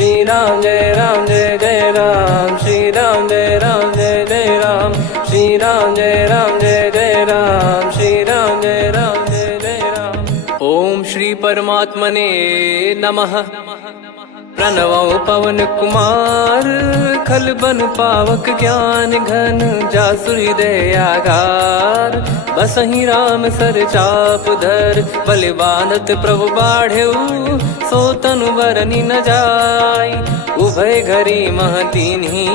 श्री राम जय जय राम, श्री राम जय जय राम, श्री राम जय जय राम, श्री राम जय जय राम। ओम श्री परमात्मने नमः। प्रणवो पवन कुमार, खल बन पावक ज्ञान घन, जासु हृदय आगार। बसहि राम सर चाप धर, बल बांधत प्रभु बाढ़ेऊ, सो तनु बरनि न जाय। उभय घरी मह दीन्ही,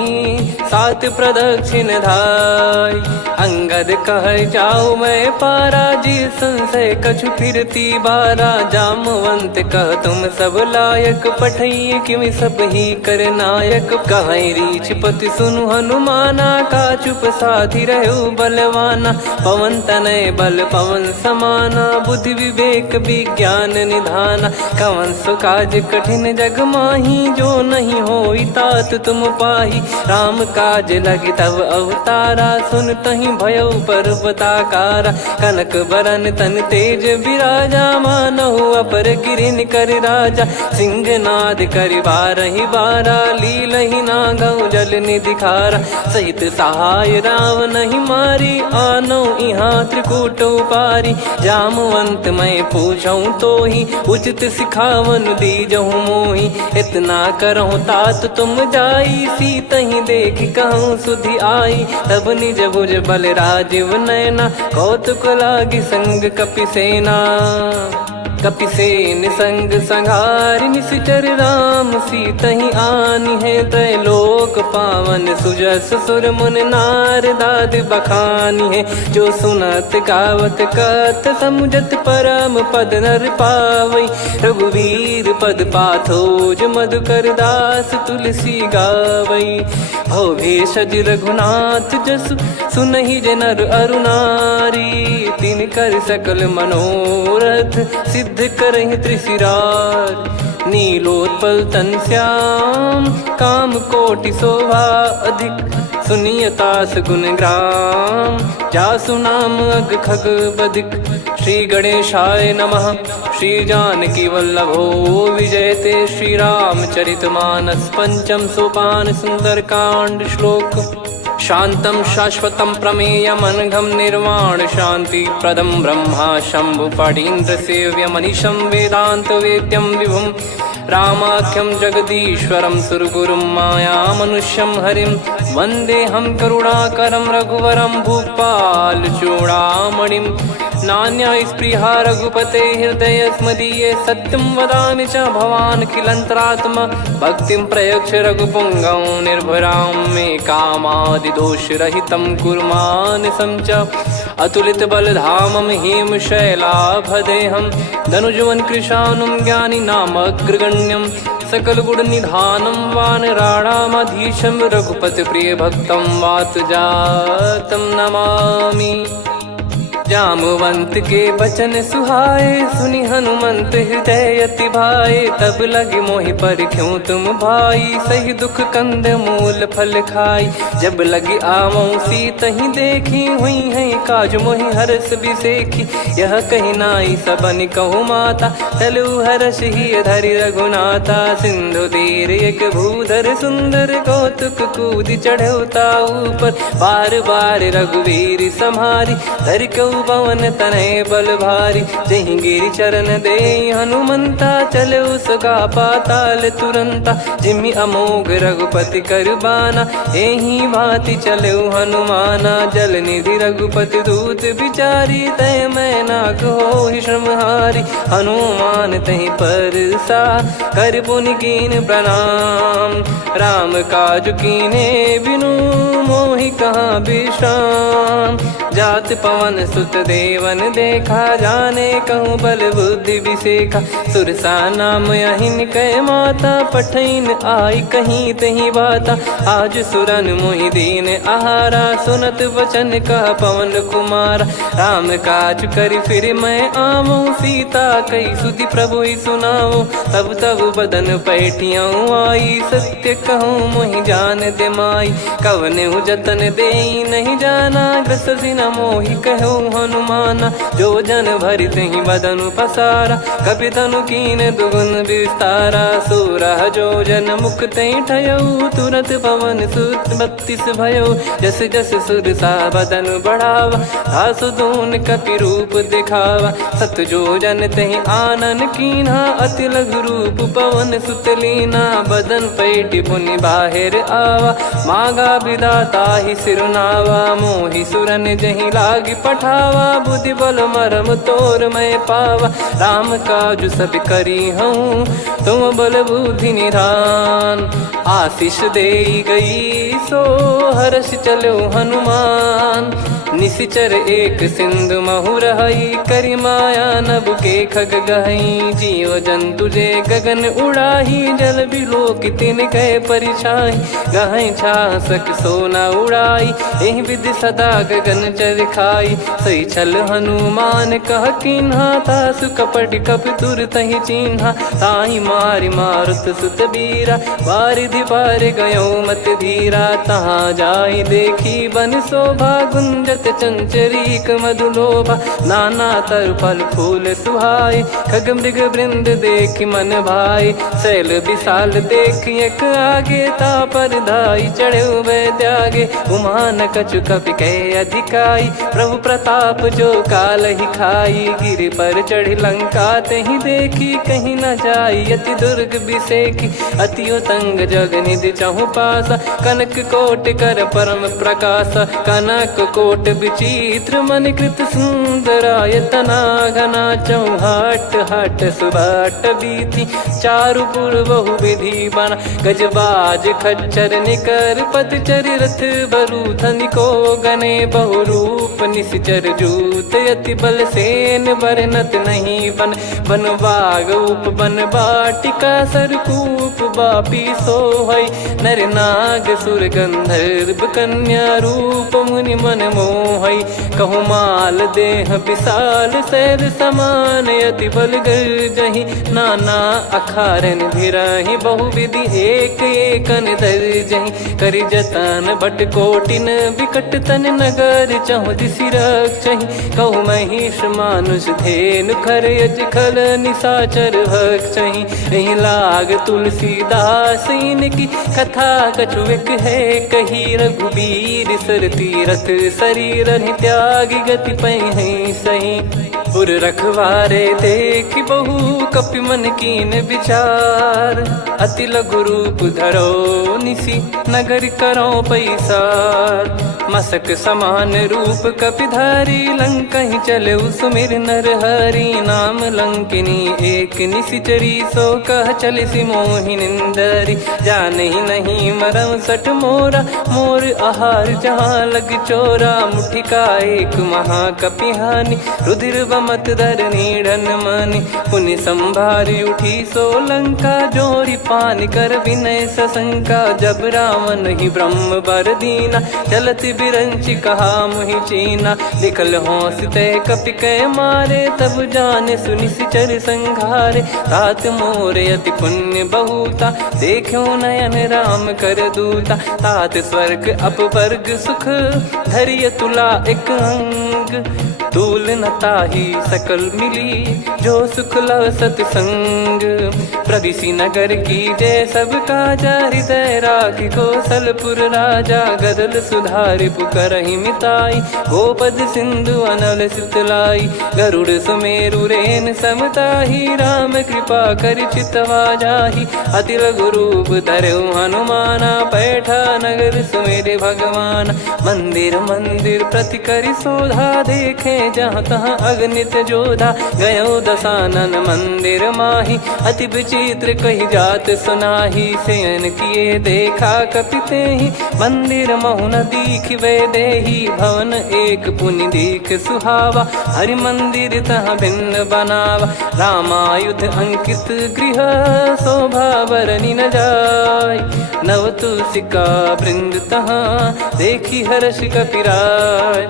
सात प्रदक्षिण धाय। अंगद कह जाऊ मैं पारा, जी संशय कछु फिरती बारा। जामवंत कह तुम सब लायक, पठई किमि सब ही कर नायक। कहीं रीछ पति सुनु हनुमाना, का चुप साधि रहु बलवाना। पवन तनय बल पवन समाना, बुद्धि विवेक विज्ञान निधाना। कवन सो काज कठिन जग माही, जो नहीं होई तात तुम पाही। राम काज लगी तब अवतारा, सुन तहि भयउ पर्वताकारा। कनक बरन तन तेज बिराजा, मानहु अपर गिरिन कर राजा। सिंहनाद करि बारहि बारा, लीलहि नागौ जल निधि खारा। सहित सहाय रावण ही मारी, आनो इहाँ त्रिकूट उपारी। जामवंत मैं पूछऊँ तो ही, उचित सिखावन दीजहु मोहि। इतना करहु तात तुम जाई, सीतहि देख कहूँ सुधि आई। तब निज भुज बल राजीव नैना, कौतुक लागी संग कपिसेना। कपिसेन संग संहारि, निशिचर राम सीतहि आनि है। त्रैलोक पावन सुजस सुर मुन नार, दाद बखानी है। जो सुनत गावत कथ, समुझत परम पद नर पावई। रघुवीर पद पाथोज, मधुकर दास तुलसी गावई। भव भेषज रघुनाथ जसु, सुनहि जे नर अरु नारी। तिन कर सकल मनोरथ, सिद्ध करहि त्रिशिरार। नीलोत्पल तन श्याम, काम कोटि शोभा अधिक। सुनियतास गुण ग्राम, जासु नाम अग खग बदिक। श्री गणेशाय नमः। श्री जानकी वल्लभो विजयते, श्री रामचरित मानस। पंचम सोपान सुंदरकांड श्लोक। शांतं शाश्वतं प्रमेयमनघं, निर्वाण शांति प्रदं ब्रह्मा शंभु फणीन्द्र सेव्यमनिशं। वेदांत वेद्यं विभुं रामाख्यं जगदीश्वरं, सुरगुरुं माया मनुष्यं हरिं। वन्देऽहं करुणाकरं रघुवरं, भूपाल चूडामणिं। नान्या स्पृहा रघुपते हृदय स्मदीये, सत्यं वदामि च भवान् खिलन्तरात्मा। भक्तिं प्रयच्छ रघुपुङ्गं, निर्भरां मे कामादिदोषरहितं कुर्मानसं च। अतुलित बलधामं हेमशैलाभदेहं, धनुजवन कृशानुं ज्ञानी नामग्रगण्यं। सकल गुण निधानं वानराणामधीशं, रघुपति प्रिय भक्तं वात जातं नमामि। जामवंत के बचन सुहाए, सुनि हनुमंत हृदय अति भाए। तब लगे मोहि परख्यूं तुम भाई, सही दुख कंद मूल फल खाई। जब लगे आवऊं सीतहि देखी, हुई है काज मोहि हरस बिसेखी। यह कही नाई सबन कहु माता, चलु हरष ही धरि रघुनाथा। सिंधु तीर एक भूधर सुंदर, कौतुक कूदि चढ़ौता ऊपर। बार बार रघुवीर सम्हारी, धरि कऊ पवन तनय बल भारी। जहि गिरि चरण दे हनुमंता, चले उसका पाताल तुरंता। जिमि अमोघ रघुपति कर बाना, एहि भांति चले हनुमाना। जल निधि रघुपति दूत बिचारी, तय मैं नाक होहि श्रमहारी। हनुमान तहि परसा, कर पुनि कीन प्रणाम। राम काज कीने बिनु, मोहि कहाँ विश्राम। जात पवन सुत देवन देखा, जाने कहूँ बल बुद्धि विसेखा। सुरसा नाम अहिन कै माता, पठैन आई कहीं तहीं बाता। आज सुरन मोहि दीन आहारा, सुनत वचन कह पवन कुमारा। राम काज करि फिर मैं आवऊं, सीता कई सुधि प्रभु ही सुनाऊं। तब तब बदन पैठियाँ आई, सत्य कहूँ मोहि जान दे माई। कवने जतन दे नहीं जाना, ग्रसि न मोहि कहो हनुमाना। जो जन भरि तहि बदनु पसारा, कपि तनु कीन दुगुन विस्तारा। सोरह जो जन मुख तहि ठयऊ, तुरत पवन सुत 32 भयऊ। जस जस सुर सा बदन बढ़ावा, आसु दून कपि रूप दिखावा। सत जो जन तहि आनन कीन्हा, अति लघु रूप पवन सुत लीना। बदन पैटि पुनि बाहिर आवा, मागा विधाता ही सिरुनावा। मोहि सुरन जहि लागी पठावा, बुद्धि बल मरम तोर मैं पावा। राम काजु सब करी हूँ, तुम बल बुद्धि निधान। आशीष देई गई सो हर्ष चलो हनुमान। निशिचर एक सिंधु महु रहई, करि माया नभ के खग गहई। जीव जंतु जे गगन उड़ाही, जल बिलोक तिन कह परिछाई। गहई छासक सोना उड़ाई, एहि विधि सदा गगन चर खाई। सही छल हनुमान कह कीन्हा, तासु कपट कपि तुर तहि चिन्हा। ताहि मारि मारुत सुत बीरा, वारिधि पार गयो मत धीरा। तहाँ जाई देखी बन शोभा, गुंजत चंचरीक मधुलोभा। नाना तर फल फूल सुहाई, खग मृग वृंद देखि मन भाई। शैल विशाल देखि एक आगे, तापर धाई चढ़े वै त्यागे। उमा न कछु कपि कह अधिकाई, प्रभु प्रताप जो काल ही खाई। गिरि पर चढ़ी लंका तहि देखी, कहीं न जाई अति दुर्ग बिसेकी। अति उतंग जग निधि चहु पासा, कनक कोट कर परम प्रकाशा। कनक कोट विचित्र मन कृत सुंदरायतना। घना चौहाट हाट सुबाट बीती, चारुपुर बहु विधि बना। गजबाज खच्चर निकर पतचर, रथ बरु धनिको गने। बहु रूप निशिचर जूत, अति बल सेन बरनत नहीं बन। बन बाग उप बन बाटिका, सरकूप बापी सोहई। नर नाग सुर गंधर्व कन्या, रूप मुनि मन मोहई। कहु माल देह विशाल, शैल समान अति बल गर्जहि। नाना अखारन भिरहि, बहु विधि एक एकन दर्जहि। करि जतन बट कोटिन, विकट तन नगर चहु दिसि रक्षहि। कहु महिष मानुष धेनु, खर यज खल निशाचर भक्षहि। एहि लाग तुलसीदास इनकी, कथा कछु एक है कही। रघुबीर सर तीरथ शरीर, त्यागी गति पै सही। उर रखवारे देखि बहु, कपि मन कीन विचार। अति लघु रूप धरो निसी, नगर करो पैसार। मसक समान रूप कपि धारी, लंकहि चले सुमिर नर हरि। नाम लंकिनी एक निशिचरी, सो कह चलिसि मोहि निंदरी। जानहि नहीं मरम सठ मोरा, मोर आहार जहाँ लग चोरा। मुठिका एक महाकपि हानि, रुधिर बमत धरनी ढन मानि। पुनि संभारी उठी सो लंका, जोरी पान कर विनय सशंका। जब रावण ही ब्रह्म बर दीना, चलति बिरंचि कहा मुहि चीना। लिखल होंस ते कपि कै मारे, तब जाने सुनि सिचर संघारे। तात मोर अति पुण्य बहुता, देखो नयन राम कर दूता। तात स्वर्ग अपवर्ग सुख, धरिय तुला एक अंग। तूल न ताहि सकल मिली, जो सुख लव सतसंग। प्रदिशि नगर की जय सब काजा, हृदय राखि कौशलपुर राजा। गदल सुधारि पुकारहि मिताई, गोपद सिंधु अनल सितलाई। गरुड़ सुमेरु रेन समताहि, राम कृपा करि चितवा जाहि। अति लघु रूप धरऊ हनुमाना, पैठा नगर सुमेरे भगवान। मंदिर मंदिर प्रति करि शोधा, देखे जहाँ तहाँ अगणित जोधा। गयो दशानन मंदिर माही, अति विचित्र कही जात सुनाही। शयन किए देखा कपि तेहि, मंदिर महु न दीख वे देही। भवन एक पुनि दीख सुहावा, हरि मंदिर तहाँ भिन्न बनावा। रामायुध अंकित गृह, शोभा बरनि न जाय। नव तुलसी का वृंद तहाँ, देखी हर्ष कपिराय।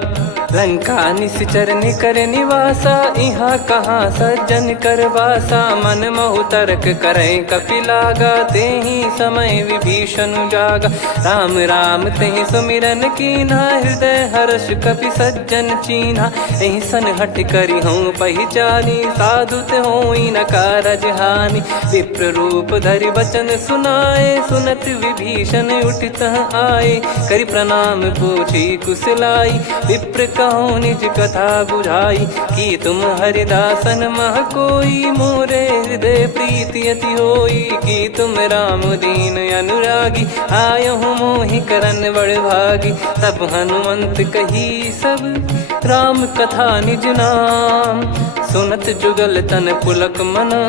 लंका निश्चर निकर निवासा, इहाँ कहाँ सज्जन कर वासा। मन महु तर्क करें कपिलागा, तेहि समय विभीषण जागा। राम राम तेहि सुमिरन कीन्हा, हृदय हर्ष कपि सज्जन चीन्हा। एहि सन हट करी हूँ पहिचानी, साधु ते होई न कारज हानि। विप्र रूप धरि बचन सुनाए, सुनत विभीषण उठित आए। करि प्रणाम पूछी कुशलाई, विप्र कहो निज कथा बुझाई। कि तुम हरिदासन मह कोई, मोरे हृदय प्रीति अति होई। कि तुम राम दीन अनुरागी, आयहु मोहि करन बड़ भागी। तब हनुमंत कही सब राम कथा निज नाम, सुनत जुगल तन पुलक मना,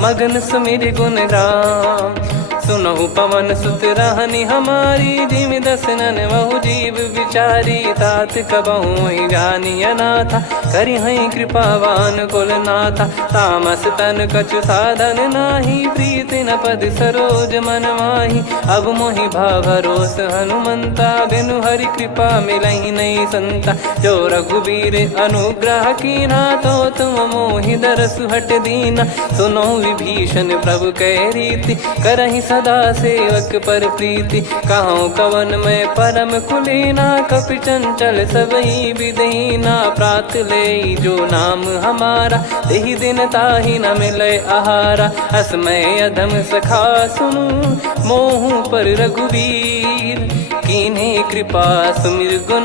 मगन सुमिर गुण राम। सुनहु पवन सुत रहनी हमारी, जिमि दसनन महु जीव विचारी। तात कबहु ही जानी अनाथा, करि हई कृपावान कुल नाथा। तामस तन कछु साधन नाही, प्रीति न पद सरोज मन माही। अब मोहि भाव भरोस हनुमंता, बिनु हरि कृपा मिलहि नहीं संता। जो रघुबीर अनुग्रह कीना, तो तुम मोहि दरसु हट दीना। सुनो विभीषण प्रभु कह रीति, करहि सदा सेवक पर प्रीति। कहूँ कवन में परम कुलीना, कपि चंचल सबई विदहीना। प्रात ले जो नाम हमारा, तेहि दिन ताहि न मिले आहारा। असमय अधम सखा सुनु, मोहु पर रघुवीर। कीन्हे कृपा सुमिर गुण,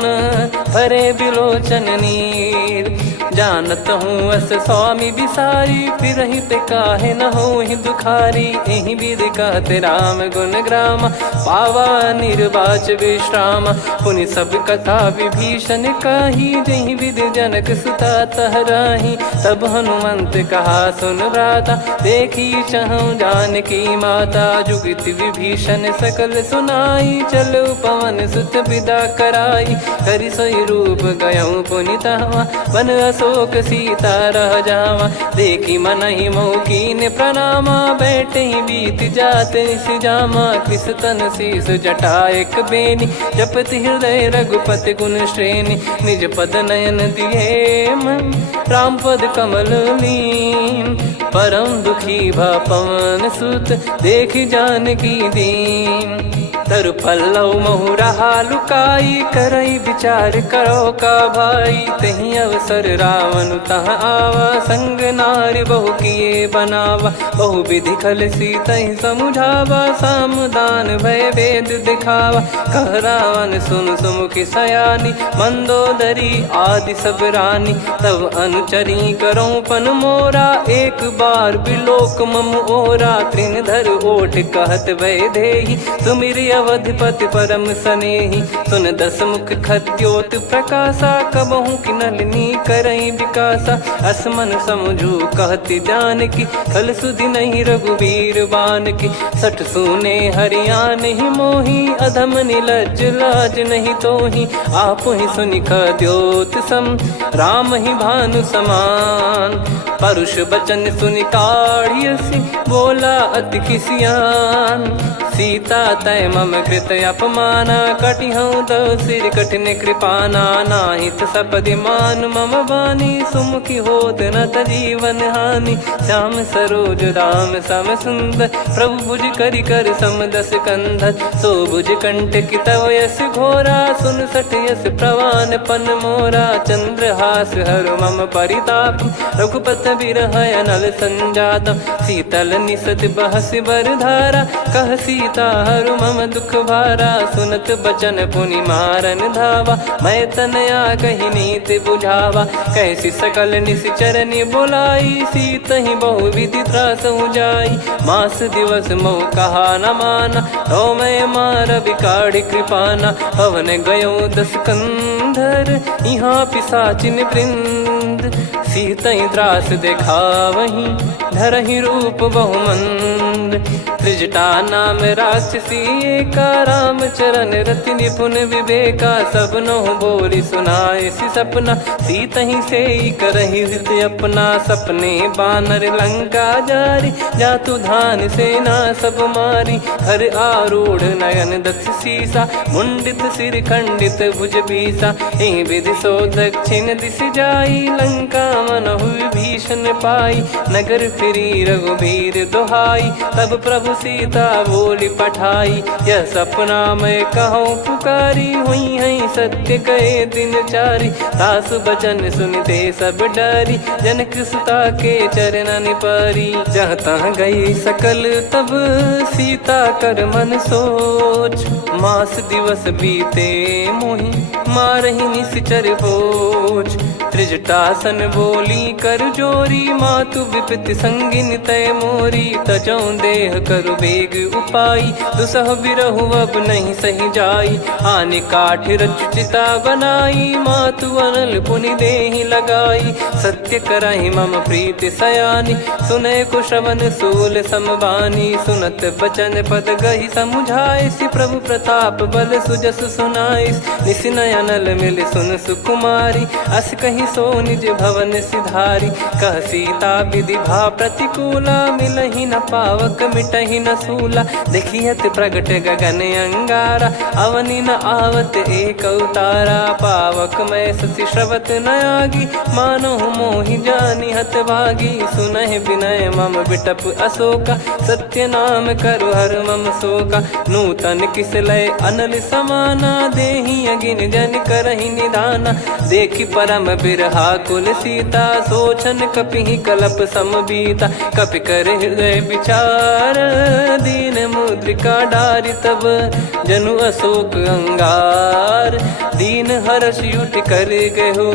भरे बिलोचन नीर। जानत हूँ अस स्वामी बिसारी, फिरहित काहे न होहि दुखारी। एहि विधि कहते राम गुण ग्राम, पावा निर्वाच विश्राम। पुनि सब कथा विभीषण काही, जहि विधि जनक सुता तहराही। तब हनुमंत कहा सुन भ्राता, देखी चहु जानकी माता। जुगित विभीषण सकल सुनाई, चलो पवन सुत विदा कराई। करि सोई रूप गयऊँ पुनितवा, बन अशोक सीता रह जावा। देखी मनहि मोह कीन्ह प्रणामा, बैठे ही बीत जात निस जामा। कृस तन शीस जटा एक बेनी, जपति हृदय रघुपति गुण श्रेणी। निज पद नयन दिए मन, राम पद कमल लीन। परम दुखी भा पवन सुत, देखि जानकी दीन। तरु पल्लव महु रहा लुकाई, करई विचार करो का भाई। तही अवसर रावण तहाँ आवा, संग नारी बहु किए बनावा। बहु विधि खल सीतहि समुझावा, सामदान भय वेद दिखावा। कह रावण सुन सुमुखी सयानी, मंदोदरी आदि सब रानी। तब अनुचरी करो पन मोरा, एक बार बिलोक मम ओरा। तृण धर ओठ कहत भय देहि, सुमिरि अवधिपति परम सनेहि। सुन दस मुख खद्योत प्रकाशा, कबहु कि नलिनी करई विकासा। असमन समझू कहति जानकी, खल सुधि नहीं रघुबीर बानकी। सठ सूने हरियाण ही मोही, अधम निलज्ज लाज नहीं तोही। आप ही सुनि खद्योत सम, राम ही भानु समान। परुष बचन सुनि काढ़ियसि, बोला अति किसियान। सीता तय मम कृत अपमाना, कटिहऊँ तो सिर कठिन कृपाना। नाहित सपदि मान मम बानी, सुमुखी होत न जीवन हानि। श्याम सरोज राम सम सुंदर, प्रभु भुज करि कर सम दस कंधर। सो भुज कंठ की तव यस घोरा, सुन सठ यस प्रवान पन मोरा। चंद्रहास हर मम परिताप, रघुपत बिरह अनल संजात। शीतल निसत बहस बर धारा, कह सीता हरु मम दुख भारा। सुनत बचन पुनि मारन धावा, मैं तनया कही नीति बुझावा। कैसी सकल निश्चरनि बुलाई, सीतहि बहु विधि त्रासहु जाई। मास दिवस मोह कहा न माना, तो मैं मार बिकाढ़ कृपाना। हवन गयो दस कंधर, यहाँ पिशाचिन वृंद। सीतहि त्रास देखावहीं, धरहि रूप बहुमंद। त्रिजटा नाम राक्षसी एका, राम चरण रति निपुण विवेका। सब नोह बोली सुनाए सी सपना, सीत ही से करही हित अपना। सपने बानर लंका जारी, जातु धान सेना सब मारी। हर आरूढ़ नयन दक्ष सीसा, मुंडित सिर खंडित भुज बीसा। एहि विधि सो दक्षिण दिश जाई, लंका मनहु विभीषण पाई। नगर फिरी रघुबीर दुहाई, तब प्रभु सीता बोली पठाई। यह सपना मैं कहूँ पुकारी, हुई है सत्य कहे दिन चारी। सासु बचन सुनते सब डरी, जनक सुता के चरण परी। जहाँ तहाँ गई सकल तब सीता कर मन सोच। मास दिवस बीते मोहि मारहि निश्चर भोज। त्रिजटासन बोली कर जोरी, मातु विपति संगिन तय मोरी। तजौ देह करु बेग उपाई, दुसह बिरहु अब नहीं सही जाई। आने काठ रचिता बनाई, मातु अनल पुनि देहि लगाई। सत्य कराहि मम प्रीति सयानी, सुनै को श्रवण सूल समबानी। सुनत बचन पद गहि समुझाए, सि प्रभु प्रताप बल सुजस सुनाइस। निस नयनल मिल सुन सुकुमारी, अस कहि सो निज भवन सिधारी। कह सीता विधि भा प्रतिकूला, मिलहि न पावक मिटहि न सूला। देखियत प्रगट गगन अंगारा, अवनि न आवत एक अवतारा। पावक मैं ससि श्रवत न आगी, मानो मोहि जानि हत भागी। सुनहि विनय मम बिटप अशोका, सत्य नाम करु हर मम शोका। नूतन किस लय अनल समाना, देहि अगिन जन करहि निधाना। देखि परम बिरहा कुल सीता, सोचन कपिहि कलप समबीता। कपि कर हृदय विचार, दीन मुद्रिका डारि तब। जनु अशोक अंगार, दीन हर्ष युट कर गहु।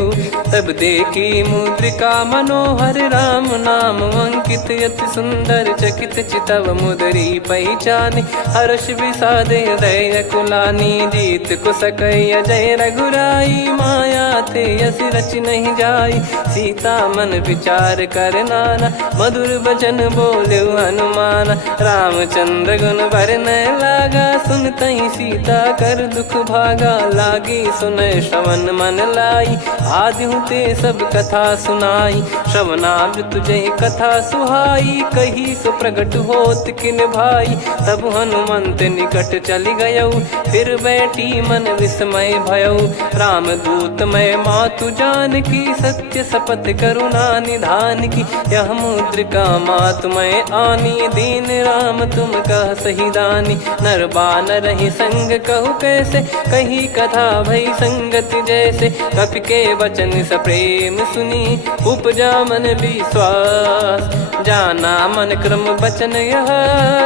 तब देखी मुद्रिका मनोहर, राम नाम अंकित अति सुंदर। चकित चितव मुदरी पहचानी, हर्ष विषाद हृदय कुलानी। जीत को सकय अजय रघुराई, माया ते यस रच नहीं जाई। सीता मन विचार कर नाना, मधुर वचन बोले हनुमान। रामचंद्र गुण बरनय लागा, सुनतहि सीता कर दुख भागा। लागी सुनय श्रवण मन लाई, आदिहु ते सब कथा सुनाई। श्रवणाब तुझे कथा सुहाई, कही सो प्रगट होत किन भाई। तब हनुमंत निकट चली गयौ, फिर बैठी मन विस्मय भयौ। राम दूत मैं मातु जान की, सत्य शपथ करुणा निधान की। यह मुद्रिका मातु मैं आनी, दीन राम तुम कह सही दानी। नर बानर ही संग कहु कैसे, कही कथा भई संगति जैसे। कपि के वचन सप्रेम सुनी, उपजा मन विश्वास। जाना मन क्रम बचन यह,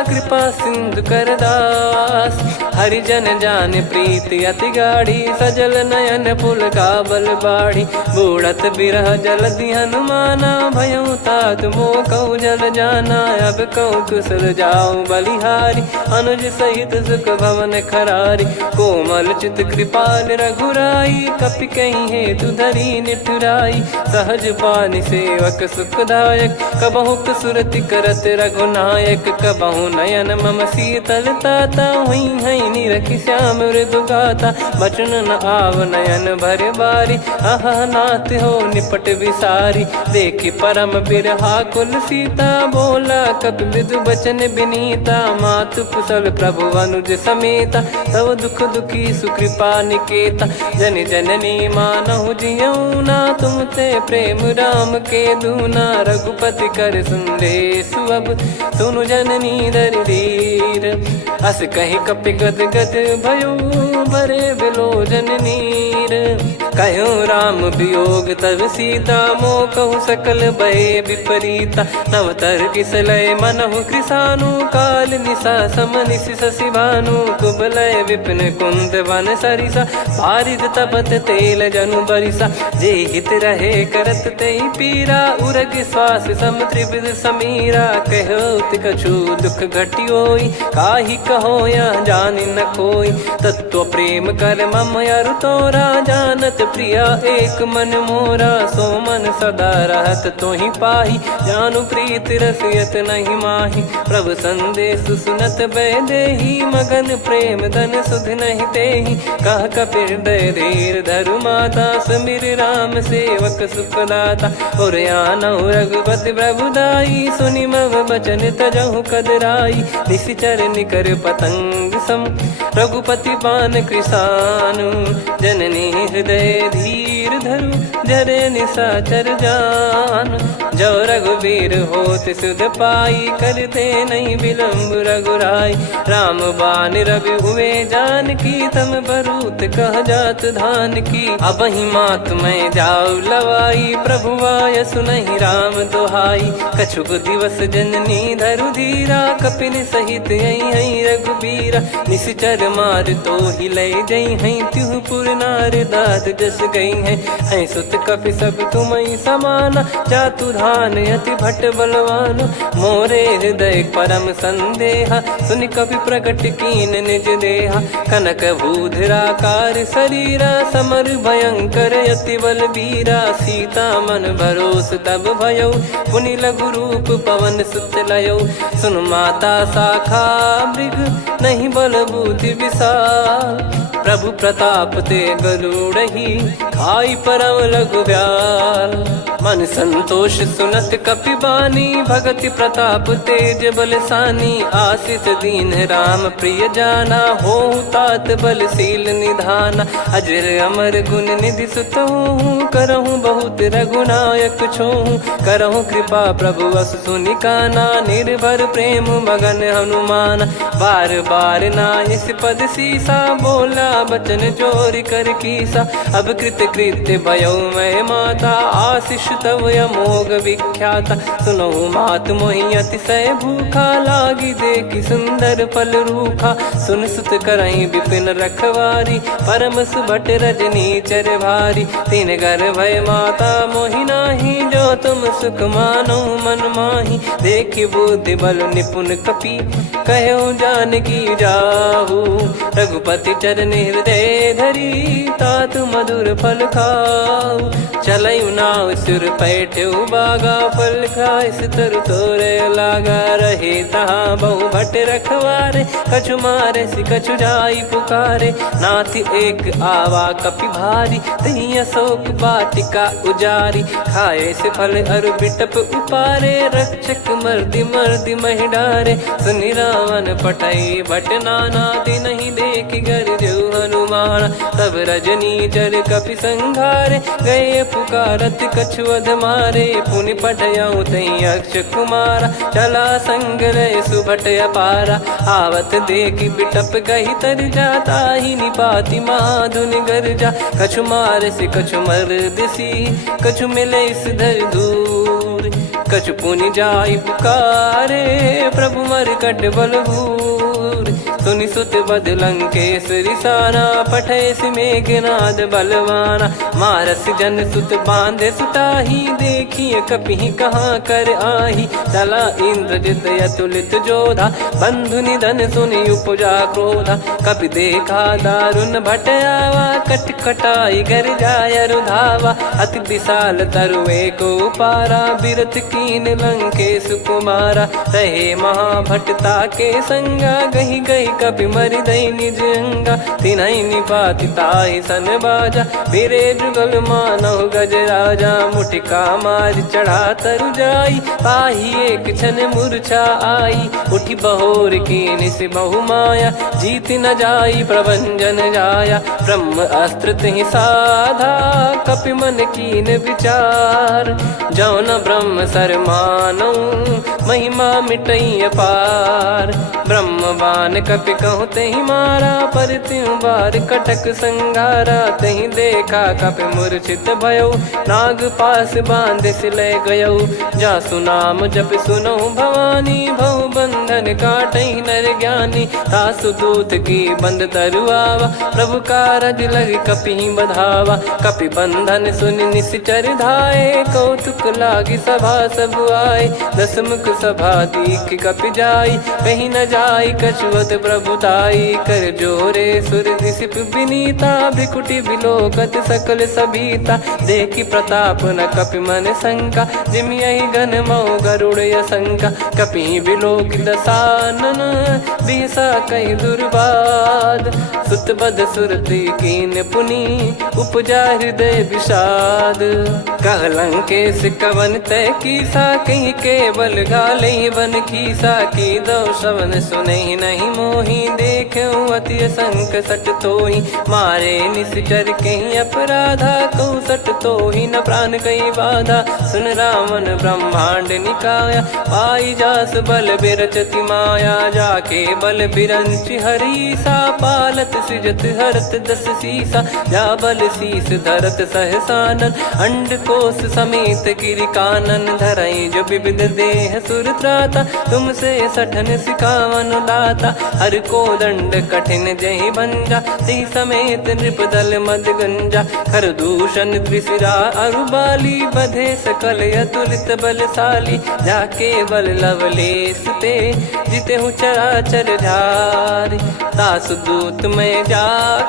कृपा सिंधु कर दास। हरिजन जान प्रीति अति गाढ़ी, सजल नयन पुल काबल बाढ़ी। बूढ़त बिरह जलधि हनुमाना, भयउ तात मोह कहु जल जाना। अब कहु कुशल जाऊ बलिहारी, अनुज सहित सुख भवन खरारी। कोमल चित कृपाल रघुराई, कपि कहीं हेतु धरी निठुराई। सहज पानि सेवक सुखदायक, कबहु सुरति करत रघुनायक। कबहु नयन मम शीतल ताता, हुई है निरखि श्याम मृदु गाता। बचन न आव नयन भर बारी, अह नाथ हो निपट विसारी। देखि परम बिरहा कुल सीता, बोला कपि मृदु बचन बिनीता। मातु कुशल प्रभु अनुज समेता, तव दुख दुखी सुकृपा निकेता। जन जननी मानहु जियऊ ना, तुम ते प्रेम राम के दूना। रघुपति कर सुंदेशु अब, सुनु जननी दर धीर। अस कहि कपि गद गद भयो, भरे बिलोचन नीर। कहूँ राम वियोग तब सीता, मोह कहूँ सकल भय विपरीता। नवतर किसलय मनहु कृसानु, काल निशा समनिश शशि भानु। कुबलय विपिन कुंद वन सरिसा, पारिद तपत तेल जनु बरिसा। जे हित रहे करत ते पीरा, उरग श्वास सम त्रिविध समीरा। कहत कछु दुख घटियोई, काहि कहो या जानि न कोई। तत्व प्रेम कर मम अरु तोरा, जानत प्रिया एक मन मोरा, सो मन सदा रहत तो ही पाही। जानु प्रीत रसियत नहीं माही, प्रभु संदेश सुनत बैदेही। मगन प्रेम धन सुध नहीं तेही, कह कपिर दय धीर धरु माता। समीर राम सेवक सुखदाता, और आनौ रघुपति प्रभुदाई। सुनि मम बचन तजहु कदराई, निशिचर निकर पतंग सम। रघुपति पान कृसानु, जननी हृदय धीर धरु। जरे निशाचर जान, जो रघुवीर होत सुध पाई। करते नहीं विलम्ब रघुराई, राम बान रवि हुए जानकी। तम बरूत कह जात धान की, अब ही मात मैं जाऊ लवाई। प्रभु आय सुनहि राम दुहाई, कछुक दिवस जननी धरु धीरा। कपिन सहित यही रघुबीरा, निश्चर मार तो ही लय जई हैं। त्युह पुर नार दात जस गई हैं, सुत कपि सब तुमई समाना। जातु धान अति भट बलवान, मोरे हृदय परम संदेहा। सुनि कपि प्रकट कीन निज देहा, कनक भूधराकार शरीरा। समर भयंकर अति बल बीरा, सीता मन भरोस तब भयो। पुनि लघु रूप पवन सुत लयो, सुन माता शाखा मृग नहीं बल बुद्धि विशाल। प्रभु प्रताप ते गरुड़ही, खाई परम लघु ब्याल। मन संतोष सुनत कपि बानी, भगति प्रताप तेज बलसानी। आशीष दीन राम प्रिय जाना, होहु तात बलशील निधाना। अजर अमर गुण निधि सुतहु, करहु बहुत रघुनायक छोहु। करहु कृपा प्रभु अस सुनि काना, निर्भर प्रेम मगन हनुमान। बार बार नायस पद सीसा, बोला बचन चोरी कर कीसा। अब कृत कृत्य भयो मैं माता, आशीष तव अमोघ विख्याता। सुनहु मात मोहि अतिशय भूखा, लागी देखी सुंदर फल रूखा। सुन सुत करहीं विपिन रखवारी, परम सुभट रजनी चर भारी। तीन घर भय माता मोहि नाही, जो तुम सुख मानो मन माही। देखि बुद्धि बल निपुण कपि, कहो जानकी जाहू। रघुपति चरण हृदय धरी, तात मधुर फल खाऊ। चलऊ नाव सुर पैठ्यु बागा, फल खाइस तरु तोरे लागा। रहे तहाँ बहु भट रखवारे, कछु मारे सि कछु जाई पुकारे। नाथ एक आवा कपि भारी, तही अशोक वाटिका उजारी। खाए से फल अर बिटप उपारे, रक्षक मर्दि मर्दि महि डारे। सुनि रावण पटई भट नाना, तिनहि देख गर जो हनुमान। तब रजनी चर कपि संघारे, गए पुकारत कछु अध मारे। पुनि पटयऊ तई अक्ष कुमारा, चला संग रय सुभट अपारा। आवत देखि बिटप कही तर जाता, ही निपाति माधुनि गर्जा। कछु मार से कछु मर्दिसी, कछु मिले इस धर दूर। कछु पुनि जाई पुकारे, प्रभु मरकट बलभूर। सुनि सुत बद लंकेश्वरी साना, पठय सि मेघनाद बलवाना। मारस जन सुत बांधे सुताही, देखिए कपि कहाँ कर आही। चला इंद्रजित अतुलित जोधा, बंधु निधन सुनि उपजा क्रोधा। कपि देखा दारुण भट आवा, कट कटाई घर जाय रुधावा। अति विशाल तरुए को पारा, बिरथ कीन लंकेश कुमारा। रहे महाभटता के संगा, गही गही कपि मरि दई निज अंगा। तिन्हि निपाति ताहि सन बाजा, बिरे जुगल मानव गज राजा। मुटिका मार चढ़ा तरु जाई, पाही एक क्षण मूर्छा आई। उठी बहोर कीन से बहु माया, जीत न जाई प्रभंजन जाया। ब्रह्म अस्त्र तिहि साधा, कपि मन कीन विचार। जौ न ब्रह्म सर मानौ, महिमा मिटई अपार। ब्रह्म बान कपि कहु तहि मारा, पर त्यों बार कटक संगारा। तहि देखा कपि मूर्छित भयो, नाग पास बांध सिलय गयो। जासु नाम जप सुनहु भवानी, भव बंधन काटहि नर ज्ञानी। तासु दूत की बंद तरुआवा, प्रभु कारज लग कपि बधावा। कपि बंधन सुनि निश्चर धाये, कौतुक लागी सभा सब आए। दस मुख सभा दीख कपि जाई, कहीं न जाई कछुअत प्रभुताई कर जोरे सुर दिसिप विनीता भ्रिकुटी बिलोकत सकल सबीता देखी प्रताप न कपि मन शंका जिमि यही गण मऊ गरुड़ असंका कपि बिलोक दसानन बिहसा कहीं दुर्बाद सुत बद सुरति कीन पुनी उपजा हृदय विषाद कहलंकेश कवन तय कीसा कहीं केवल गाले बन कीसा की दो श्रवण सुने नहीं मोही देखे अति संक सट तोही मारे निश्चर कहीं अपराधा कहूँ सट तोही न प्राण कहीं बाधा सुन रावण ब्रह्मांड निकाया पाई जास बल बिरचति माया जाके बल बिरंच हरीसा पालत सृजत हरत दस सीसा जा बल शीस धरत सहसानन अंड कोश समेत गिरि कानन धरई जो विविध देह सुर त्राता तुमसे सठन सिखावन दाता हर को दंड कठिन जहि बंजा ती समेत नृपदल मद गंजा खर दूषण त्रिशिरा अरुबाली बधे सकल अतुलित बलशाली जाके बल लवलेस ते जिते हूँ चराचर झारी दास दूत में जा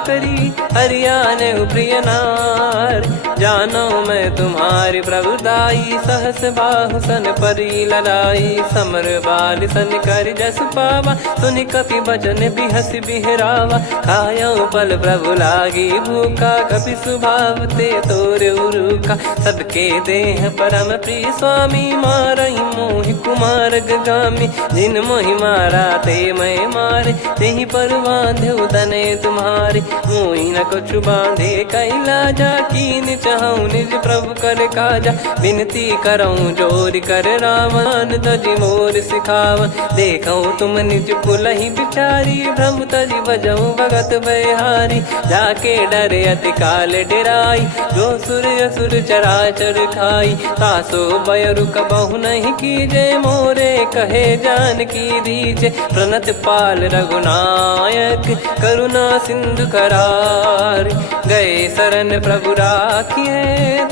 करी हरियाने प्रिय नार जानो मैं तुम्हारी प्रभुदाई सहस बाहु सन परी लड़ाई समर बाल सन कर जस पावा सुनि कपि भजन बिहस बिहरावा खायो पल प्रभु लागी भूखा कपि स्वभाव ते तोर उरुका सबके देह परम प्रिय स्वामी मारई मोहि कुमार गामी जिन मोहि मारा ते मैं मारे तेहि पर बांधे उदने तुम्हारे मोहि न कुछ बांधे कैला जा कीन चाहूं निज प्रभु कर काजा विनती करऊं जोर कर रावण तजि मोर सिखावन देखऊं तुम निज कुलहि बिचारी भ्रम तजि बजऊं भगत बहारी जाके डरे अति काल डेराई जो सुर असुर चराचर खाई तासो बयरु कबहु नहीं कीजे मोरे कहे जान की दीजे प्रणत पाल रघुनायक करुणा सिंधु करार गए शरण प्रभु राखिए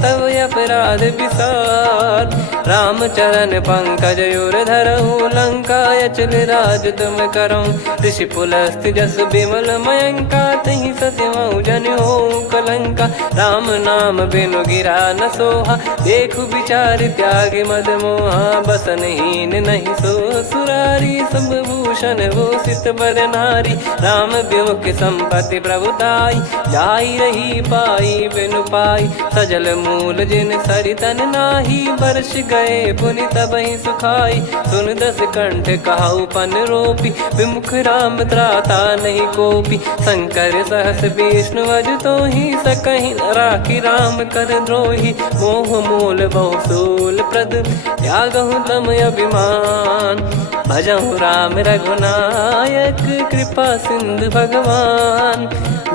तब अपराध विसार राम चरण पंकज योर धरऊ लंका अचल राज तुम करऊं ऋषि पुलस्त जस विमल मयंका तहि ससिमऊ जन हो कलंका राम नाम बिनु गिरा न सोहा देखु विचार त्याग मद मोहा बसनहीन नहीं सो सुरारी सब भूषण वो सित बर नारी राम विमुख संपत्ति प्रभुताई जाई रही पाई बिनु पाई सजल मूल जिन सरितन नाही वर्ष गए पुनि तबहि सुखाई सुन दस कंठ कहाऊ पन रोपी विमुख राम त्राता नहीं कोपी शंकर सहस विष्णु अज तो ही सकहि राखी राम कर द्रोही मोह मूल बहुसूल प्रद त्यागहु तम अभिमान भजहु राम रघुनायक कृपा सिंधु भगवान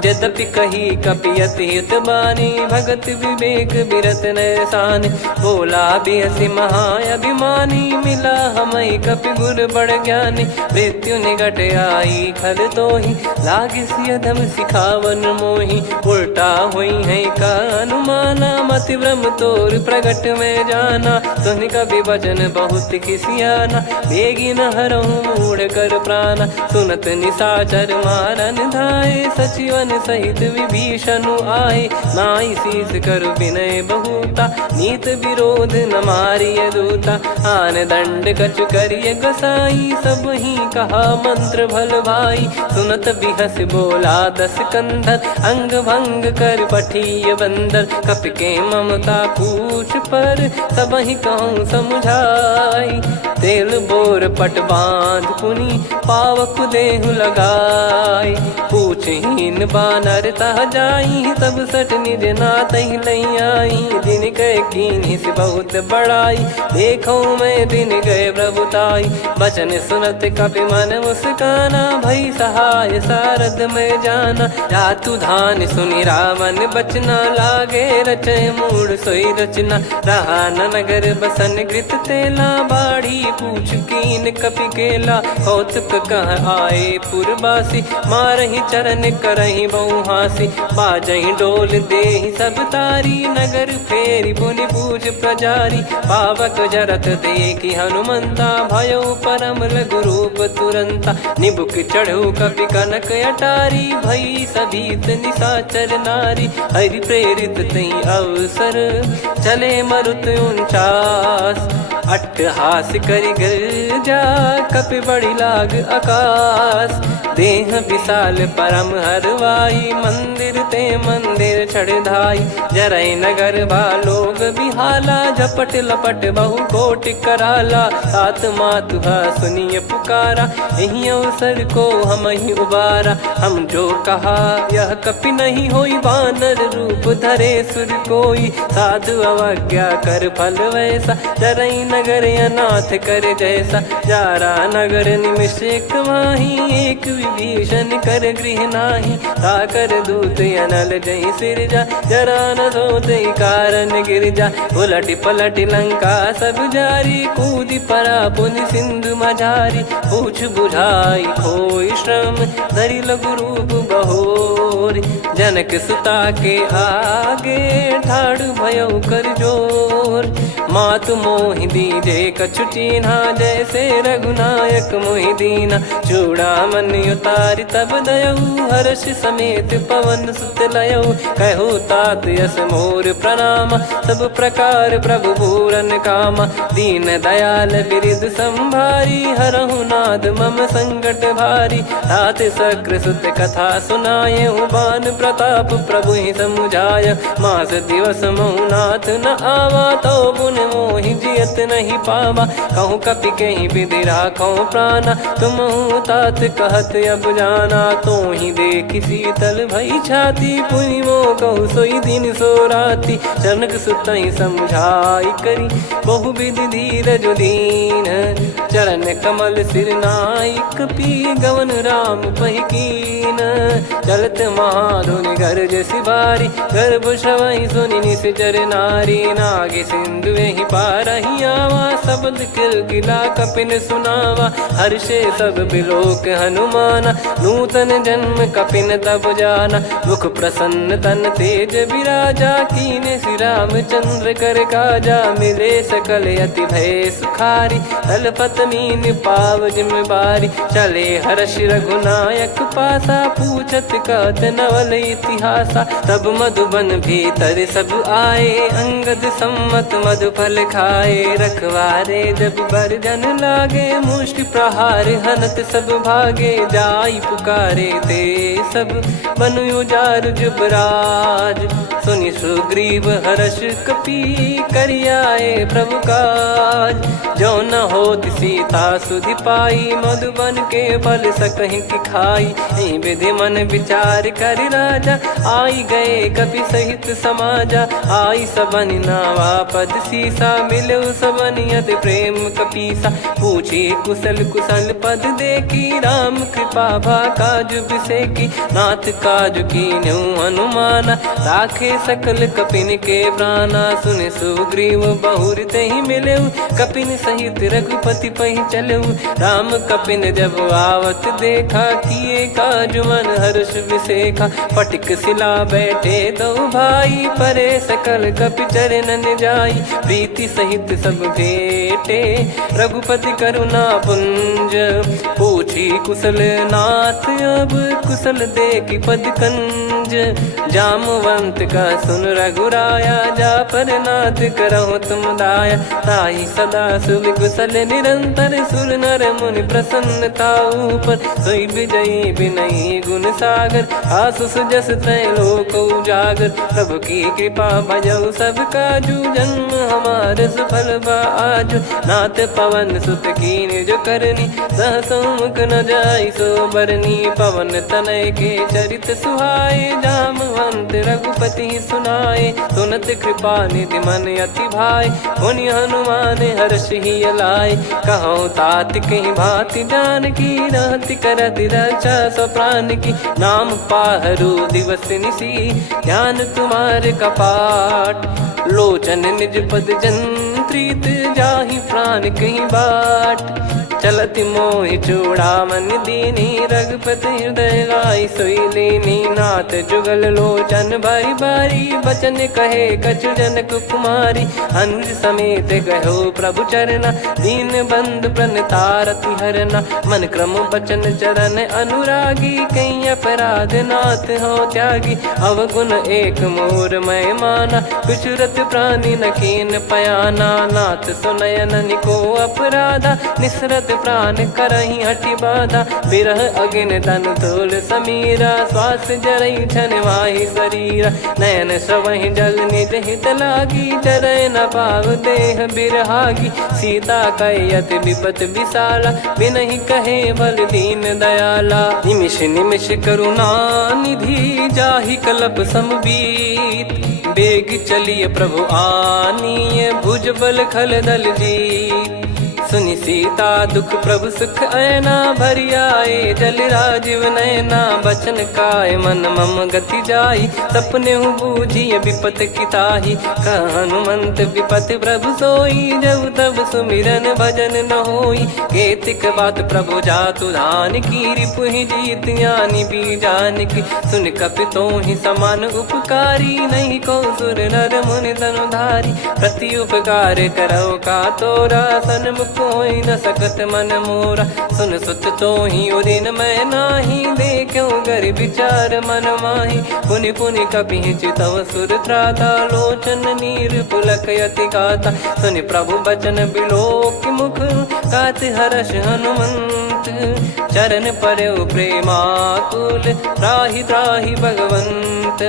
यद्यपि कही कपियति हित बानी भगत विवेक बिरत नैसान बोला बिहसी महाअभिमानी मिला हमई कपि गुर बड़ ज्ञानी मृत्यु निकट आई खल तो ही लागे सियधम सिखावन मोही उल्टा हुई है का अनुमाना मति ब्रह्म तोर प्रगट में जाना सुन कभी वचन बहुत किसियाना बेगी न हरहूँ मूढ़ कर प्राणा सुनत निशाचर मारन धाये सचिवन सहित विभीषणु आए नाई शीस कर विनय बहुता नीत विरोध न मारिय दूता आन दंड कछु करिय गसाई सब ही कहा मंत्र भल भाई सुनत बिहस बोला दस कंधर अंग भंग कर पठिय बंदर कपि के ममता पूछ पर सब ही कहूँ समझाई तेल बोर पट बांध पुनी पावक देहु लगाई पूछहीन बानर तह जाई तब सट निज नाथ लई आई दिन गए कीन्ही से बहुत बड़ाई देखो मैं दिन गए प्रभुताई बचन सुनत कपि मन मुस्काना भई सहाय सारद में जाना जातु धान सुनि रावण बचना लागे रचय मूड सोई रचना रहा न नगर बसन कृत तेला बाड़ी पूछ कीन कपि केला, कौतुक कह आए पुरबासी, मारहि चरण करहि बहु हासी, बाजहि डोल देहि सब तारी, नगर फेरी पुनि पूज प्रजारी, पावक जरत देखि हनुमंता, भयो परम लघु रूप तुरंता, निबुक चढ़ऊ कपि कनक अटारी, भई सभीत निशाचर नारी, हरि प्रेरित तई अवसर, चले मरुत 49, अट्टहास करि गर्जा, कपि बड़ी लाग आकाश, देह विशाल परम हरवाई, मंदिर ते मंदिर चढ़धाई, जरई नगर बालोग बिहाला, झपट लपट बहु कोटि कराला, सात मातुहा सुनिय पुकारा, यही अवसर को हम ही उबारा, हम जो कहा यह कपि नहीं होई, वानर रूप धरे सुर कोई, साधु अवज्ञा कर फल वैसा, जरई नगर अनाथ कर जैसा, जारा नगर निमिष एक माही, एक विभीषण कर गृह नाही, ताकर दूत अनल जय सिरजा, जरा न सोते कारण गिरजा, उलट पलट लंका सब जारी, कूद परा पुनि सिंधु मझारी, पूछ बुझाई खोई श्रम, धरि लघु रूप बहोरी, जनक सुता के आगे, ठाड़ भयो कर जोर, मातु मोहि दीजे कछु चीन्हा, जैसे रघुनायक मोहि दीना, चूड़ामन उतारि तब दयऊ, हर्ष समेत पवन सुत लयऊ, कहो तात यस मोर प्रणाम, सब प्रकार प्रभु पूरन कामा, दीन दयाल बिरिद संभारी, हरहु नाद मम संकट भारी, तात सक्र सुत कथा सुनाये, बान प्रताप प्रभु ही समुझाय, मास दिवस महु नाथ न आवा, तो पुन मोहि जियत नहीं पावा, कहूँ कपि कहीं विधि राखो प्राणा, तुम तात कहत अब जाना, तो ही देखी शीतल भई छाती, पुनि मो कहु सोई दिन सो राती, जनक सुत ही समझाई करी, बहु विधि धीरज दीन, चरण कमल सिर नाई, कपि गवन राम पहि कीन, चलत महाधुनि गर्ज सिबारी, गर्भ श्रवहि सुनि निश्चर नारी, नागे सिंधु ही पारहि आवा, शब्द किलकिला कपिन सुनावा, हर्षे सब बिलोक हनुमाना, नूतन जन्म कपिन तब जाना, मुख प्रसन्न तन तेज विराजा, कीने श्री रामचंद्र कर काजा, मिले सकल अति भय सुखारी, तलपत मीन पाव जिम बारी, चले हर्ष रघुनायक पासा, पूछत कहत नवल इतिहासा, तब मधुबन भीतर सब आए, अंगद सम्मत मधु फल खाए, रखवारे जब बरजन लागे, मुष्टि प्रहार हनत सब भागे, जाई पुकारे ते सब बन उजार जुबराज, सुनि सुग्रीव हर्ष कपि करियाए प्रभु काज, जो न होत सीता सुधि पाई, मधुबन के फल सकहि की खाई, यही विधि मन विचार कर राजा, आई गए कपि सहित समाजा, आई सबन नावा पद सीसा, मिलो सबन यद प्रेम कपीसा, पूछी कुशल कुशल पद देखी, राम कृपा भा काज बिसेकी, नाथ काज कीन्हु हनुमाना, राखे सकल कपिन के प्राणा, सुन सुग्रीव बहुर तहि मिलेऊ, कपिन सहित रघुपति पहि चलेऊ, राम कपिन जब आवत देखा, किए काज मन हर्ष विसेखा, फटिक सिला बैठे दो भाई, परे सकल कपि चरणन जाई, प्रीति सहित सब भेटे, रघुपति करुणा पुंज, पूछी कुशल नाथ अब कुशल देखि पद कंज, जामवंत का सुन रघुराया, जा पर नाथ करहु तुम दाया, ताहि सदा सुभि कुशल निरंतर, सुर नर मुनि प्रसन्नता ऊपर, सोई विजयी विनयी गुण सागर, आसु सुजस तय लोक उजागर, प्रभु की कृपा भजऊ सब काजू, जन्म हमार सफल बा आजु, नाथ पवन सुत कीन जो करनी, सहसो मुख न जाई सो बरनी, पवन तनय के चरित सुहाए, जामवंत रघुपति सुनाए, सुनत कृपा निधि मन अति भाई, पुनि हनुमान हर्ष ही लाए, कहो तात कहीं भांति जान की, रहति करति रक्षा सो प्राण की, नाम पाहरू दिवस निसी, ध्यान तुम्हारे कपाट, लोचन निज पद जन प्रीत जाहि प्राण कहीं बाट। चलत मोहि चूड़ामन दीनी रघुपति हृदय लाई सोई लीनी। नाथ जुगल लोचन बारी बारी बचन कहे कछु जनक कुमारी। अनुज समेत गयो प्रभु चरना दीन बंधु प्रणतारति हरना। मन क्रम बचन चरण अनुरागी कहीं अपराध नाथ हो त्यागी। अवगुण एक मोर मैं माना कुछुरत प्राणी न कीन पयाना। नाथ सुनयन निको अपराधा निसरत प्राण करही हटि बाधा। बिरह अगिन तन तोल समीरा श्वास जरई छन माही शरीरा। नयन सवहि जल निज हित लागी जरय न पाव देह बिरहागी। सीता कैयत विपत विशाला बिनहि कहे बल दीन दयाला। निमिष निमिष करुणा निधि जाहि कलप समबीत। बेग चलिए प्रभु आनीय भुज बल खल दल जीत। सुनि सीता दुख प्रभु सुख ऐना भरि आए जल राजीव नैना। बचन काय मन मम गति जाई सपने हूँ बूझिए विपत किताही। हनुमंत विपत प्रभु सोई जब तब सुमिरन भजन न होई। केतिक बात प्रभु जातु धान की रिपुहि जीत यानी बीजान की। सुन कपि तोहि समान उपकारी नहीं को सुर नर मुनि तनुधारी। प्रति उपकार करो का तोरा सन्मुख कोई न सकत मन मोरा। सुन सुत तो ही उदिन मैं नाही देखो गर विचार मन माही। पुनि पुनि कपि चितव सुर त्राता लोचन नीर पुलक यति गाता। सुनि प्रभु बचन बिलोक मुख गात हर्ष हनुमंत। चरण परयो प्रेमाकुल त्राहि त्राहि भगवंत।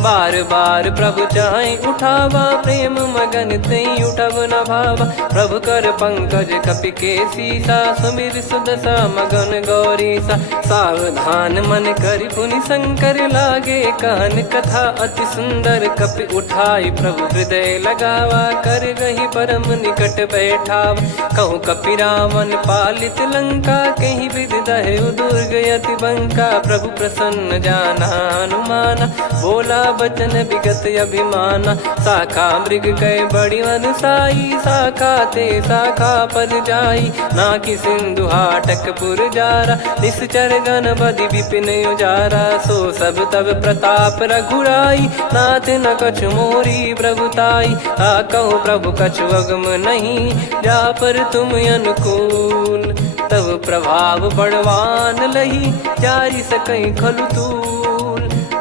बार बार प्रभु चाहि उठावा प्रेम मगन तई उठब न भावा। प्रभु कर पंकज कपि के सीसा सुमिर सुदशा मगन गौरीसा। सावधान मन करि पुनि शंकर लागे कहन कथा अति सुंदर। कपि उठाई प्रभु हृदय लगावा कर गही परम निकट बैठावा। कहूँ कपि रावण पालित लंका कहीं विद दहु दुर्ग यति बंका। प्रभु प्रसन्न जाना हनुमाना बोला बचन विगत अभिमाना। शाखा मृग कह बड़ी अनुसाई शाखा ते शाखा पर जाई। ना कि सिंधु हाटक पुर जारा निश्चर गण बदि विपिन उजारा। सो सब तब प्रताप रघुराई नाथ न कछु मोरी प्रभुताई। कहो प्रभु कछु अगम नहीं जा पर तुम अनुकूल। तब प्रभाव बड़वान लही जारी सकई खलु तूल।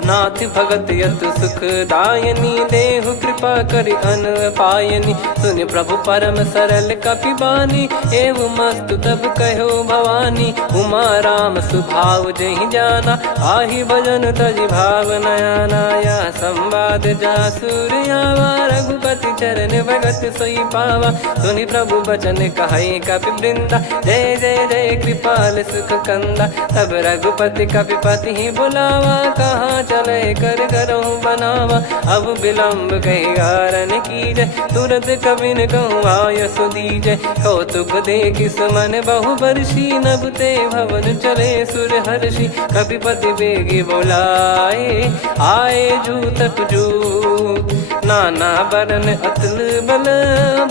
नाथ भगत यत सुख दायनी देहु कृपा करि अन पायनी। सुनि प्रभु परम सरल कपि बानी एवं मस्तु तब कहो भवानी। उमा राम सुभाव जहि जाना आहि भजन तजि भाव नयाना। या संवाद जासुर आवा रघुपति चरण भगत सोई पावा। सुनि प्रभु बचन कहै कपि वृंदा जय जय जय कृपाल सुख कंदा। तब रघुपति कपि पति ही बुलावा कहाँ चले कर करहु बनावा। अब विलम्ब कही कारण कीजय तुरंत कवि न कहूँ आयस दीजय। कौतुक देख सुमन बहु बरसी नभ ते भवन चले सुर हर्षि। कपिपति बेगी बोलाए आए जूतक जूत। नाना बरन अतुल बल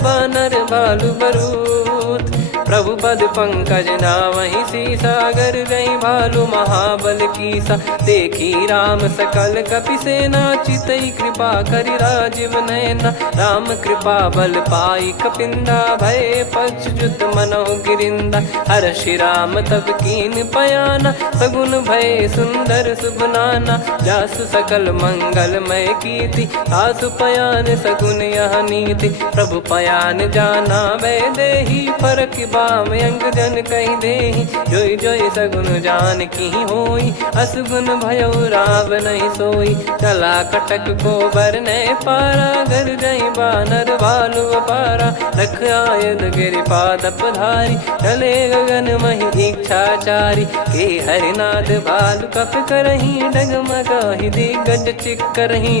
बानर भालु बरूत। प्रभु पद पंकज नामहि सीसागर गई भालु महाबल कीसा। देखी राम सकल कपि सेना चितई कृपा करि राजीव नयना। राम कृपा बल पाई कपिंदा भय पक्षजुत मनोह गिरिंदा। हर्षि राम तब कीन पयाना सगुन भय सुंदर सुबनाना। जासु सकल मंगलमय कीर्ति आसु पयान सगुन यह नीति। प्रभु पयान जाना वै देहि फरक बाम अंग जन कहि देहि। जोई जोई सगुन जान की होई असगुन भयो राव नहीं सोई। चला कटक को बरने पारा घर जई बानर भालु अपारा। रख आयद गिरि पाद पधारी चले गगन महि इच्छाचारी। के हरिनाथ भालु कप करही डगमगाहि दिग्गज चिक्करही।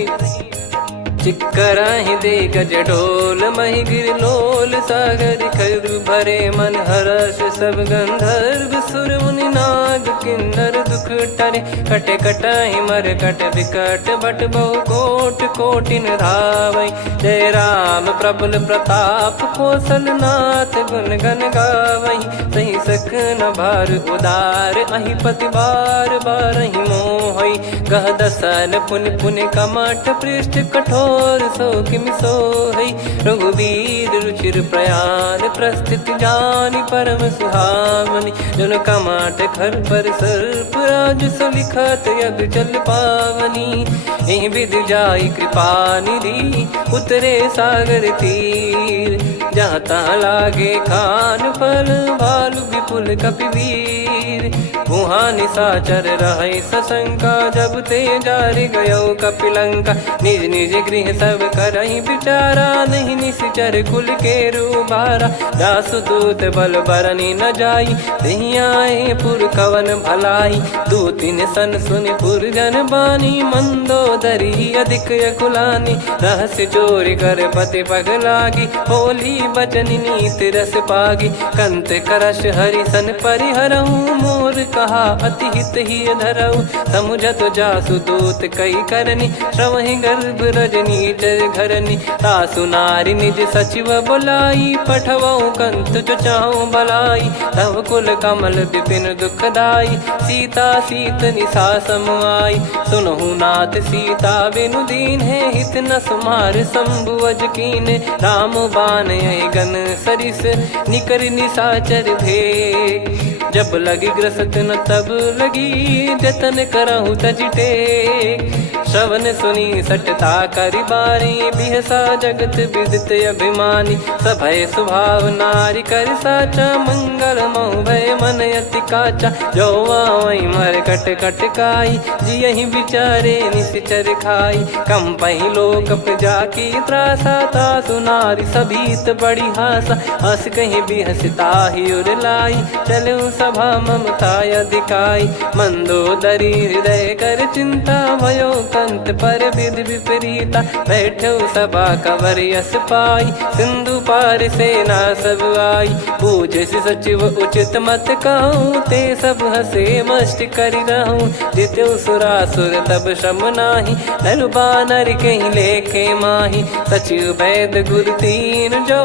चिक्कराहि दे गज ढोल महि गिर लोल सागर खरु भरे मन हर्ष सब गंधर्व सुर मुनि नाग किन्नर दुख टरे। कटे कटाई मर कट विकट बट बहु कोट कोटिन धावई। जय राम प्रबल प्रताप कौशल नाथ गुण गण गावई। सही सख न भार उदार अहि पति बार बार ही मोहई। गह दसन पुन पुन कमठ पृष्ठ कठोर सो किम सोहई। रघुवीर रुचिर प्रयाण प्रस्थित जानि परम सुहावनी। जन कमठ खर पर सर्प राज सलिखत यग चल पावनी। एहि विध जाई कृपा निधि उतरे सागर तीर। जहाँ तहाँ लागे खान फल भालु विपुल कपिवीर। वहाँ निशाचर रहे सशंका जब ते जारि गयो कपिलंका। निज निज गृह सब करहि विचारा नहीं निश्चर कुल के रूबारा। दासदूत बल बरनी न जाई तहि आए पुर कवन भलाई। दूतिन सन सुनि पुर जन बानी मंदोदरी अधिक अकुलानी। रहस्य चोरी कर पति पग लागी होली बचन नीत रस पागी। कंत करश हरि सन परिहरहु मोर कहा अति हित ही धरऊ। समुझत जासु दूत कई करनी श्रवहि गर्भ रजनी चर घरनी। तासु नारी निज सचिव बुलाई पठवऊ कंत जो चाहू बलाई। तव कुल कमल विपिन दुखदाई सीता सीत निशा समुआई। सुनहु नाथ सीता बिनु दीन है हित न सुमार शंभु अज कीन। राम बान गन सरिस निकर निशाचर भेग। जब लगी ग्रसत न तब लगी जतन करहु तज टेक। श्रवण सुनी सटता करि बारी बिहसा जगत विदित अभिमानी। सभय स्वभाव नारी कर साचा मंगल मोह भय मन अति काचा। जो आवई मर कट कट काई जियहि विचारे निश्चर खाई। कम पही लोक प्रजा की त्रासा तासु नारी सभीत बड़ी हासा। हस कहीं बिहसता ही उर लाई चलऊ सभा ममता अधिकाई। मंदोदरी हृदय कर चिंता भयो कंत पर विधि विपरीता। बैठो सभा कवर यस पाई सिंधु पार सेना सब आई। पूजे सचिव उचित मत कहूँ ते सब हसे मस्त करि रहूँ। जित्यो सुरासुर तब श्रम नाही धनु बानर कहीं लेखे माही। सचिव वैद गुरु तीन जो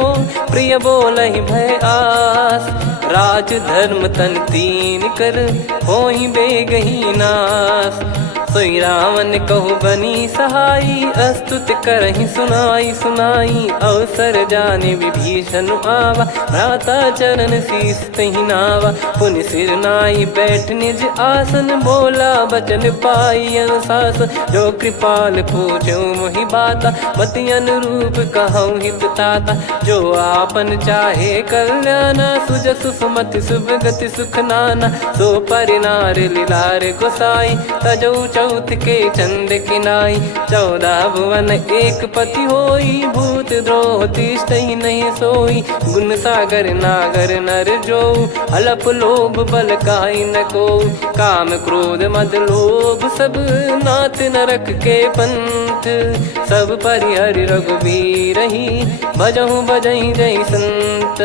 प्रिय बोलहि भय आस। राज धर्म तन तीन कर होहि बेगहि नास। सोई रावण कहु बनी सहाई अस्तुत करहि सुनाई सुनाई। अवसर जाने विभीषण आवा भ्राता चरण शीस तहि नावा। पुनि सिर नाई बैठ निज आसन बोला बचन पाई अनुशासन। जो कृपाल पूछो मोहि बाता मति अनुरूप कहूँ हित ताता। जो आपन चाहे कल्याणा सुजसु सुमति शुभ गति सुख नाना। सो परिनार लीलार गोसाई तजौ चौथ के चंद किनाई। 14 भुवन एक पति होई भूत द्रोह तिष्ठहि नहीं सोई। गुण सागर नागर नर जो अलप लोभ बल काई न को। काम क्रोध मद लोभ सब नाथ नरक के पंथ। सब परिहरि रघुबीर ही भजहु भजहि जय संत।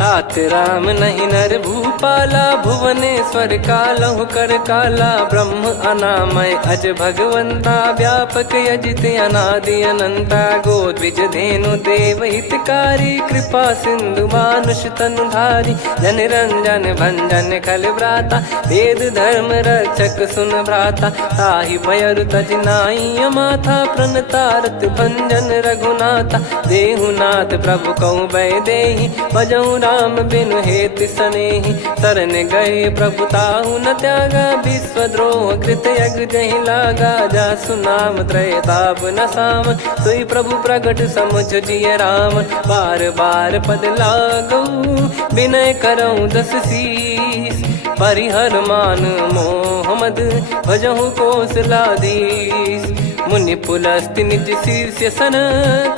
हाथ राम नहीं नर भूपाला भुवनेश्वर कालहु कर काला। ब्रह्म अनामय अज भगवंता व्यापक यजित अनादि अनंता। गोद्विज धेनु देव हितकारी कृपा सिंधु मानुष तनुधारी। जन रंजन भंजन खल व्राता वेद धर्म रक्षक सुन भ्राता। ताहि भयरु तज नाई माथा प्रणतारत भंजन रघुनाथा। देहुनाथ प्रभु कहु भय देहि भजहु राम बिनु हेतु सनेहि। शरण गए प्रभु ताहु न त्यागा विश्वद्रोह कृत यज्ञ जहि लागा। जासु नाम त्रयताप न साम सोई प्रभु प्रगट समुझ जिय राम। बार बार पद लागऊ विनय करऊँ 10 शीस। परिहर मान मोह मद भजहु कौशलाधीश। मुनि पुलस्त्य निज शीर्ष सन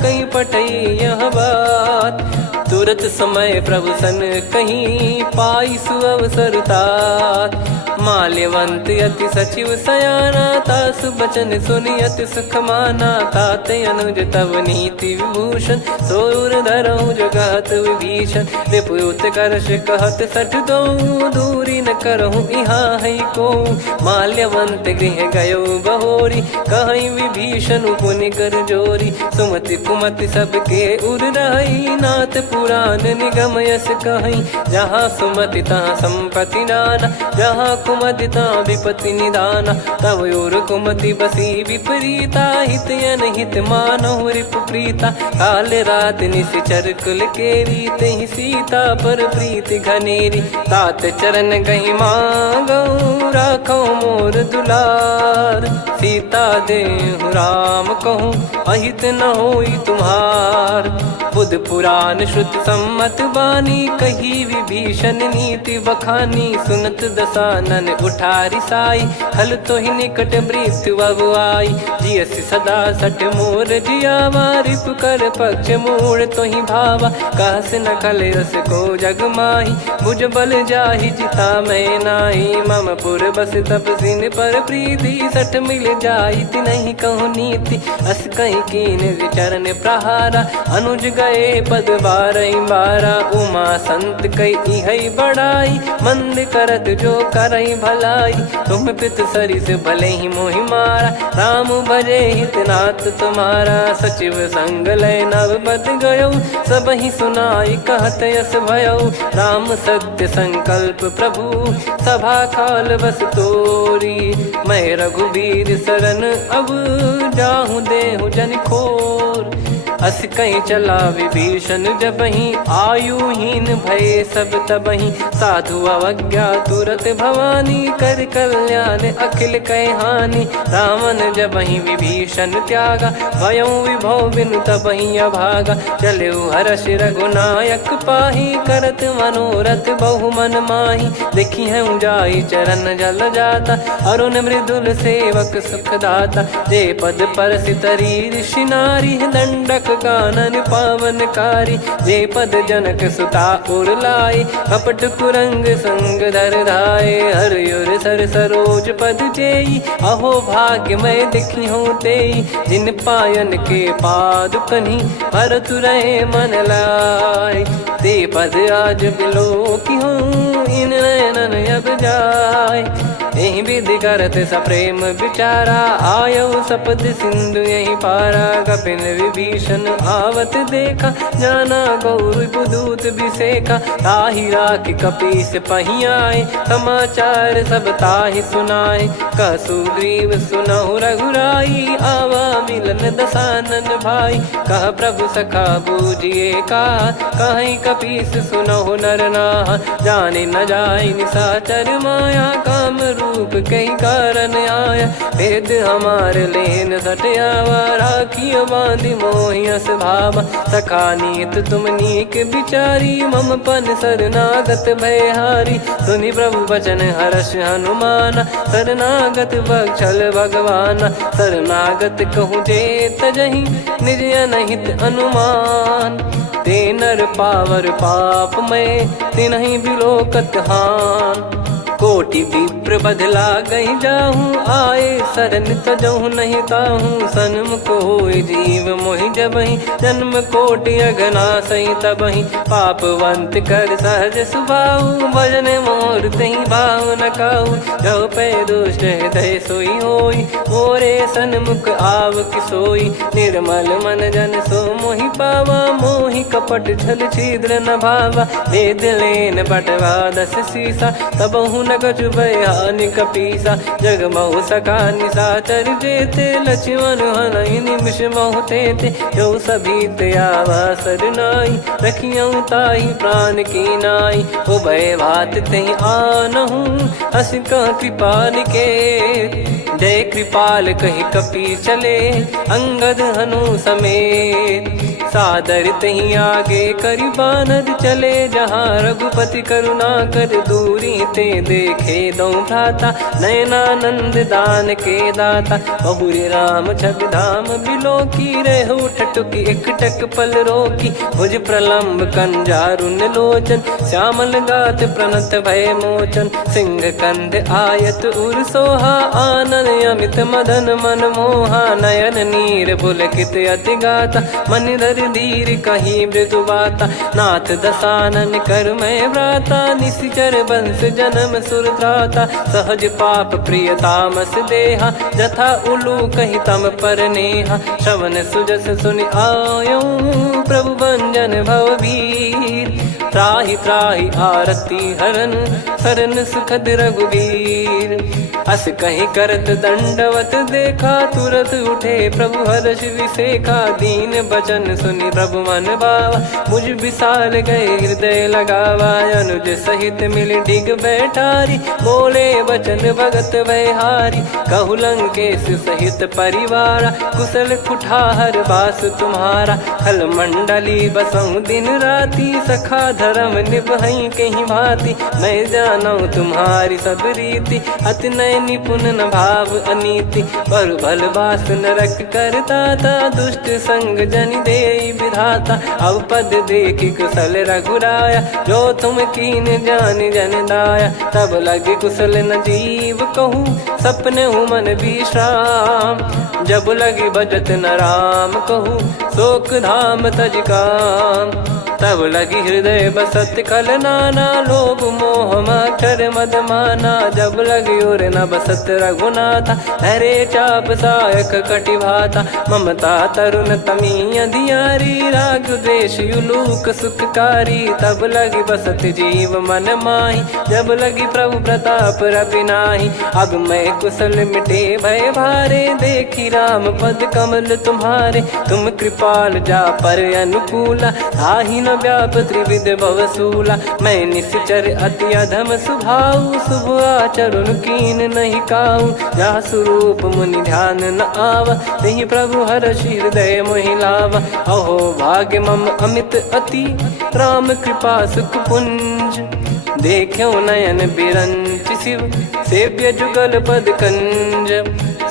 कहीं पटई यह बात। तुरत समय प्रभु सन कहीं पाई सुअवसर तात। माल्यवंत अति सचिव सयाना, तासु बचन सुनि अति सुख माना। ताते अनुज तव नीति विभूषण, सोर धरहु जगत विभीषण। रिपुयुत करश कहत सठ दो, दूरी न करहु यहाँ है को। माल्यवंत गृह गयो बहोरी, कहीं विभीषण पुनि कर जोरी। सुमति कुमति सबके उर रही, नाथ पुराण निगम यस कहीं। जहाँ सुमति तहाँ संपत्ति नाना, जहाँ कुमति तहाँ विपत्ति निदाना। तब और कुमति बसी विपरीता, हित अनहित मानहु रिपु प्रीता। काल रात निश्चर कुल केरी, तहि सीता पर प्रीति घनेरी। तात चरण गही मांगऊ, राखो मोर दुलार। सीता देहु राम कहूँ, अहित न होई तुम्हार। बुध पुराण श्रुत सम्मत बानी, कही विभीषण नीति बखानी। सुनत दसानन उठारी साई, खल तो ही निकट मृत्यु अब आई। जियस सदा सठ मोर जियावा, रिप कर पक्ष मूड़ तो ही भावा। कहस न खल रस को जग माही, भुज बल जाहि जिता मैं नाई। मम पुर बस तप सिन पर प्रीति, सठ मिल जाई नहीं कहूँ नीति। अस कहीं कीन चरण प्रहारा, अनुज गए पद बारही बारा। उमा संत कई है बड़ाई, मंद करत जो करई भलाई। तुम पित सरिस भले ही मोहि मारा, राम भजे हितनाथ तुम्हारा। सचिव संग लय नव बद गयो, सब ही सुनाई कहत यस भयो। राम सत्य संकल्प प्रभु, सभा काल बस तोरी। मैं रघुबीर शरण अब, जाहु देहु जन खोर। अस कहीं चला विभीषण जबहि, आयुहीन भय सब तबहि। साधु अवज्ञा तुरत भवानी, कर कल्याण अखिल कह हानि। रावण जबहि विभीषण त्यागा, भयउ विभव बिनु तबहि अभागा। चलऊ हर्ष रघुनायक पाही, करत मनोरथ बहु मन माही। देखी है जाई चरण जल जाता, अरुण मृदुल सेवक सुखदाता। जे पद पर सितरी ऋषि नारी, दंडक कानन पावनकारी। जे पद जनक सुता उर लाए, कपट कुरंग संग धर धाये। हर सर सरोज पद जेई, अहो भाग्य मैं दिखी हूँ तेई। जिन पायन के पाद कन्ही, भरत रहे मन लाय। ते पद आज बिलो की हूँ, इन नयनन अब जाय। यही विधि करत सप्रेम विचारा, आयो सपद सिंधु यही पारा। कपिल विभीषण आवत देखा, जाना गौर बुदूत बिसेखा। ताहि राखि कपीस पही आए, समाचार सब ताहि सुनाए। कह सुग्रीव सुनहु रघुराई, आवा मिलन दसानन भाई। कह प्रभु सखा बूझिए का, कहीं कपीस सुनहु नर नाहा। जाने न जाय निशाचर माया, काम रूप कई कारण आया। भेद हमार लेन सटयावा, राखियो बांधि मोहियस भावा। सखा नीत तुम नीक बिचारी, मम पन शरणागत भयहारी। सुनि प्रभु वचन हर्ष हनुमाना, शरणागत बक्षल भगवाना। शरणागत कहूँ जे तजहि, निज अनहित अनुमान। ते नर पावर पाप में, तिन्हि बिलोकत हान। कोटि विप्र बदला गई जाहूँ, आए शरण तजहु नहीं ताहूँ। सन्मुख होय जीव मोहि जबहि, जन्म कोटि अघना सही तबहि। पापवंत कर सहज सुभाऊ, भजन मोर तहि भाव न काऊ। जो पै दुष्ट हृदय सोई होई, मोरे सन्मुख आव किसोई। निर्मल मन जन सो मोहि पावा, मोहि कपट छल छिद्र न भावा। वेद लेन बटवा दस सीसा, तबहु न कछु भयानि कपीसा। जग महु सका निशाचर जेते, लक्ष्मण हनहि निमिष महु तेते। जो सभी त्यावा सरनाई, रखियऊ ताहि प्राण की नाई। उभय भात तहि आनहु, अस कह कृपाल के। जय कृपाल कहि कपी चले, अंगद हनु समेत। सादर तहीं आगे करी बानर चले जहाँ रघुपति करुणा कर दूरी ते देखे दो भ्राता नयनानंद दान के दाता बहुरी राम छवि धाम बिलो की रेहू ठटुकी एकटक पल रोकी भुज प्रलंब कंजारुन लोचन श्यामल गात प्रणत भय मोचन सिंह कंद आयत उर सोहा आनन अमित मदन मन मोहा नयन नीर पुलकित अति गाता मन धर धीर कहीं मृदु बाता नाथ दसानन कर मैं व्राता निशिचर बंस जन्म सुरत्राता सहज पाप प्रिय तामस देहा जथा उलू कही तम पर नेहा श्रवण सुजस सुनि आयो प्रभु भंजन भववीर त्राहि त्राहि आरती हरन सरन सुखद रघुवीर अस कहीं करत दंडवत देखा तुरत उठे प्रभु हर्ष विसेखा दीन बचन सुनि प्रभु मन भावा मुझ विसार गए हृदय लगावा अनुज सहित मिल डिग बैठारी बोले वचन भगत वैहारी कहु लंकेश सहित परिवारा कुशल कुठार बास तुम्हारा खल मंडली बसऊं दिन राती सखा धर्म निभई कहीं भांति मैं जानू तुम्हारी सब रीति अति नय निपुण न भाव अनीति पर भल बास नरक करता था दुष्ट संग जन दे विधाता अब पद देखी कुशल रघुराया जो तुम कीन जान जन दाया तब लगे कुशल न जीव कहूँ सपने हूँ मन विश्राम जब लगे भजत न राम कहूँ शोक धाम तज काम तब लगी हृदय बसत कल नाना लोभ मोह मक्षर मद माना जब लगी और न बसत रघुनाथा हरे चाप सायक कटि भाता ममता तरुण तमी अधियारी राग द्वेष युलूक सुखकारी तब लगी बसत जीव मन माही जब लगी प्रभु प्रताप रवि नाही अब मैं कुशल मिटे भय भारे देखी राम पद कमल तुम्हारे तुम कृपाल जा पर अनुकूला ताहि न व्याप त्रिविध भवसूला मैं निश्चर अति अधम सुभाऊ शुभ आचरण कीन नहीं काऊ जा स्वरूप मुनि ध्यान न आवा नहीं प्रभु हर्ष हृदय मोहि लावा अहो भाग्य मम अमित अति राम कृपा सुख पुंज देखो नयन बिरंच शिव सेव्य जुगल पद कंज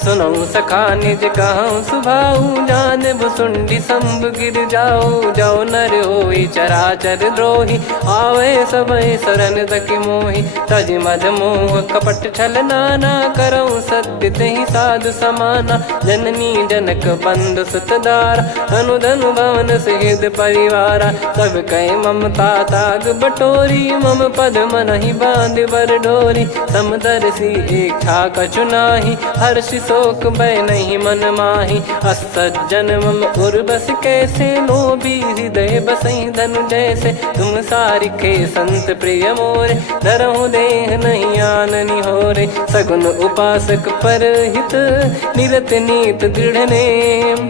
सुनऊ सखा निज कहूँ सुभाऊ जान भुसुंडी संभ गिर जाओ जाओ नर होई चराचर द्रोही आवे सबय शरण तक मोहि तज मद मोह कपट छल नाना करऊँ सत्य तहि साधु समाना जननी जनक बंधु सुतदारा धनु धनु भवन सहित परिवारा सब कहे ममता ताग बटोरी मम पद मन ही बांध बर डोरी समदर्शी इच्छा कछु नाही हर्ष शोक भय नहीं मन माही असज्जन मम उर्वस कैसे लोभी हृदय बसई धनु जैसे तुम सारिखे संत प्रिय मोरे धरहु देह नहीं आननि होरे सगुन उपासक पर हित निरत नीत दृढ़ नेम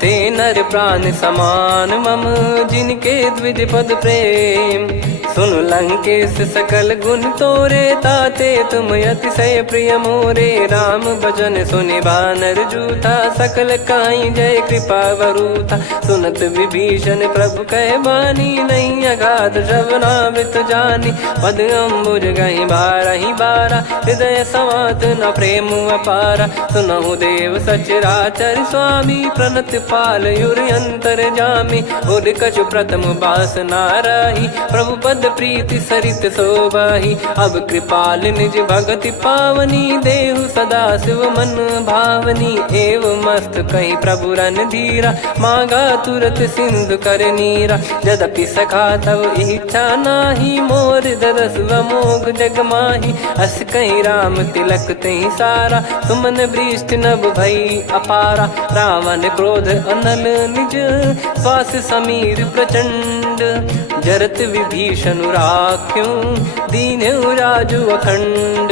ते नर प्राण समान मम जिनके द्विज पद प्रेम सुन लंकेश सकल गुण तोरे ताते तुम अतिशय प्रिय मोरे राम भजन सुनि बानर जूथा सकल काई जय कृपा वरूथा सुनत विभीषण प्रभु कह बानी नहीं अगाध श्रवणामृत जानी पद अम्बुज गहि बारहि बारा हृदय समात न प्रेम अपारा सुनहु देव सचराचर स्वामी प्रणत पाल युर अंतर जामी उर कछु प्रथम बास नाराही प्रभु पद प्रीति सरित शोभाही अब कृपाल निज भगति पावनी देहु सदा शिव मन भावनी एव मस्त कहीं प्रभु रन धीरा मांगा तुरत सिंधु कर नीरा यद्यपि सखा तब इच्छा नाही मोर दरस मोग जग माही अस कहीं राम तिलक तही सारा सुमन वृष्टि नभ भई अपारा रावण क्रोध अनल निज श्वास समीर प्रचंड जरत विभीषण राख्यों दीन राजु अखंड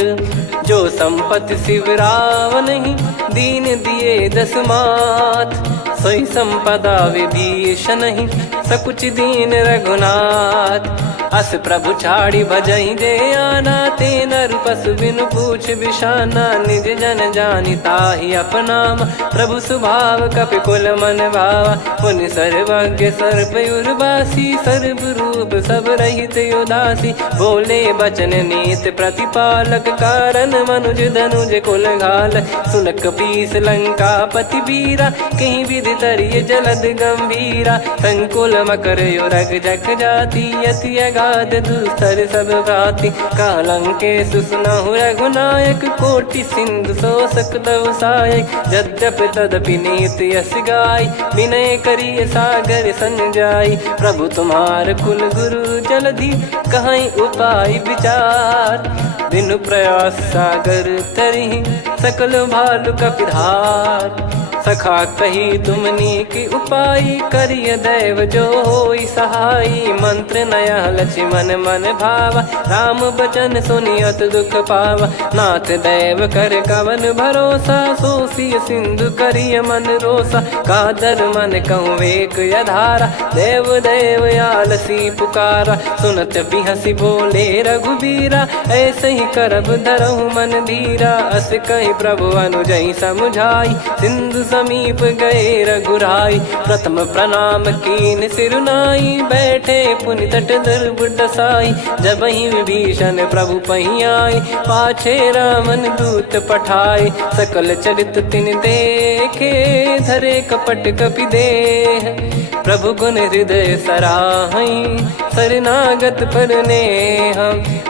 जो संपत्ति शिव रावण ही दीन दिए दस मात सोई संपदा विभीषण ही सकुच दीन रघुनाथ अस प्रभु छाड़ी भजई जे आना, ते नर पशु बिनु पूछ बिशाना, निज जन जानी ताहि अपनाम, प्रभु स्वभाव कपि कुल मन भावा, पुनि सर्वज्ञ सर्व उर्वासी, सर्व रूप सब रहित उदासी, बोले बचन नीत प्रतिपालक, कारण मनुज धनुज कुल घाल, सुनक पीस लंका पति बीरा, कहीं विधि तरिय जलद गंभीरा, संकुल मकर युरग जग जाति, अति अगाध दुस्तर सब भाति, कालंके सुसनहु रघुनायक, कोटि सिंधु शोषक तव सहायक, यद्यपि तदपि नीति यस गाय, विनय करिय सागर सन जाई, प्रभु तुम्हार कुल गुरु जलधि, कहीं उपाय विचार, बिनु प्रयास सागर तरि, सकल भालु कपिधार, सखा कही तुमनी की उपाय, करिय दैव जो होई सहाई, मंत्र नया लक्ष्मण मन भावा, राम बचन सुनियत दुख पावा, नाथ दैव कर कवन भरोसा, सोसिय सिंधु करिय मन रोसा, कादर मन कहूँ एक यधारा, देव देव आलसी पुकारा, सुनत बिहसी बोले रघुबीरा, ऐसे ही करब धरहु मन धीरा, अस कही प्रभु अनुजई समुझाई, सिंधु समीप गए रघुराई, प्रथम प्रणाम कीन सिरुनाई, बैठे पुनि तट दुर्ब डसाई, जब ही विभीषण प्रभु पही आए, पाछे रामन दूत पठाए, सकल चरित तिन देखे, धरे कपट कपि देह, प्रभु गुण हृदय सराहई, शरणागत पर नेह,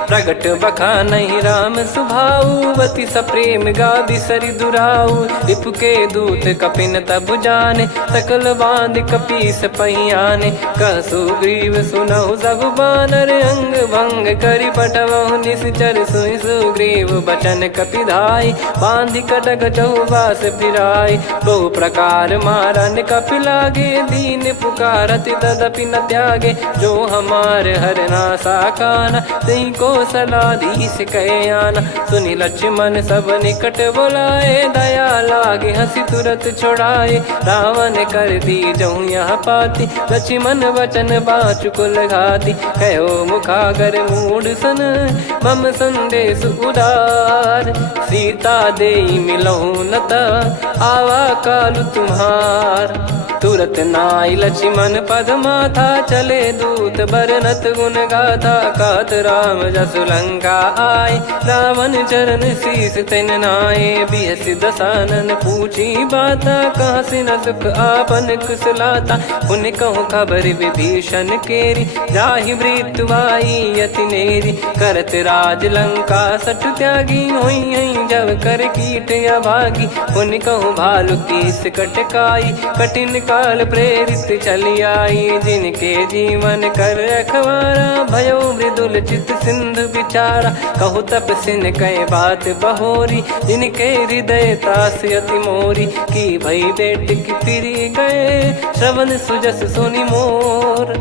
प्रगट बखानहि राम सुभाऊ, बति सप्रेम गादि सरि दुराऊ, रिपु के दूत कपिन तब जाने, सकल बांध कपीस पहियाने, कह सुग्रीव सुनहु सब बानर, अंग भंग करि पटवहु निश्चर, सुनि सुग्रीव बचन कपिधाई, बांधि कटक चौबास फिराई, बहु प्रकार मारन कपि लागे, दीन पुकारत तदपि न त्यागे, जो हमार हरना साकाना, तई को सलाधीश कहे आना, सुनि लक्ष्मण सब निकट बुलाए, दया लागे हंसी तुरत छुड़ाए, रावण कर दी जहूँ यहाँ पाती, लक्ष्मण वचन बाचु कुल घाती, कहो मुखागर मूड सन, मम संदेश उदार, सीता देई मिलहु नता, आवा कालु तुम्हार, तुरत नाई लक्ष्मण पद माथा, चले दूत बरनत गुण गाथा, कहत राम जसु लंका आए, रावण चरण शीस तिन नाये, बिहस दसानन पूछी बाता, कहाँ से न सुख आपन कुशलाता, पुन कहूँ खबर विभीषण केरी, जाहि मृत्यु आई यति नेरी, करत राज लंका सठ त्यागी, होई जब कर कीट अभागी, पुन कहूँ भालु कीस कटकाई, कठिन काल प्रेरित चली आई, जिनके जीवन कर रखवारा, भयो मृदुल चित सिंधु विचारा, कहु तप सिन कई बात बहोरी, जिनके हृदय तास अति मोरी, की भई बेट की फिरी गए, श्रवण सुजस सुनि मोर,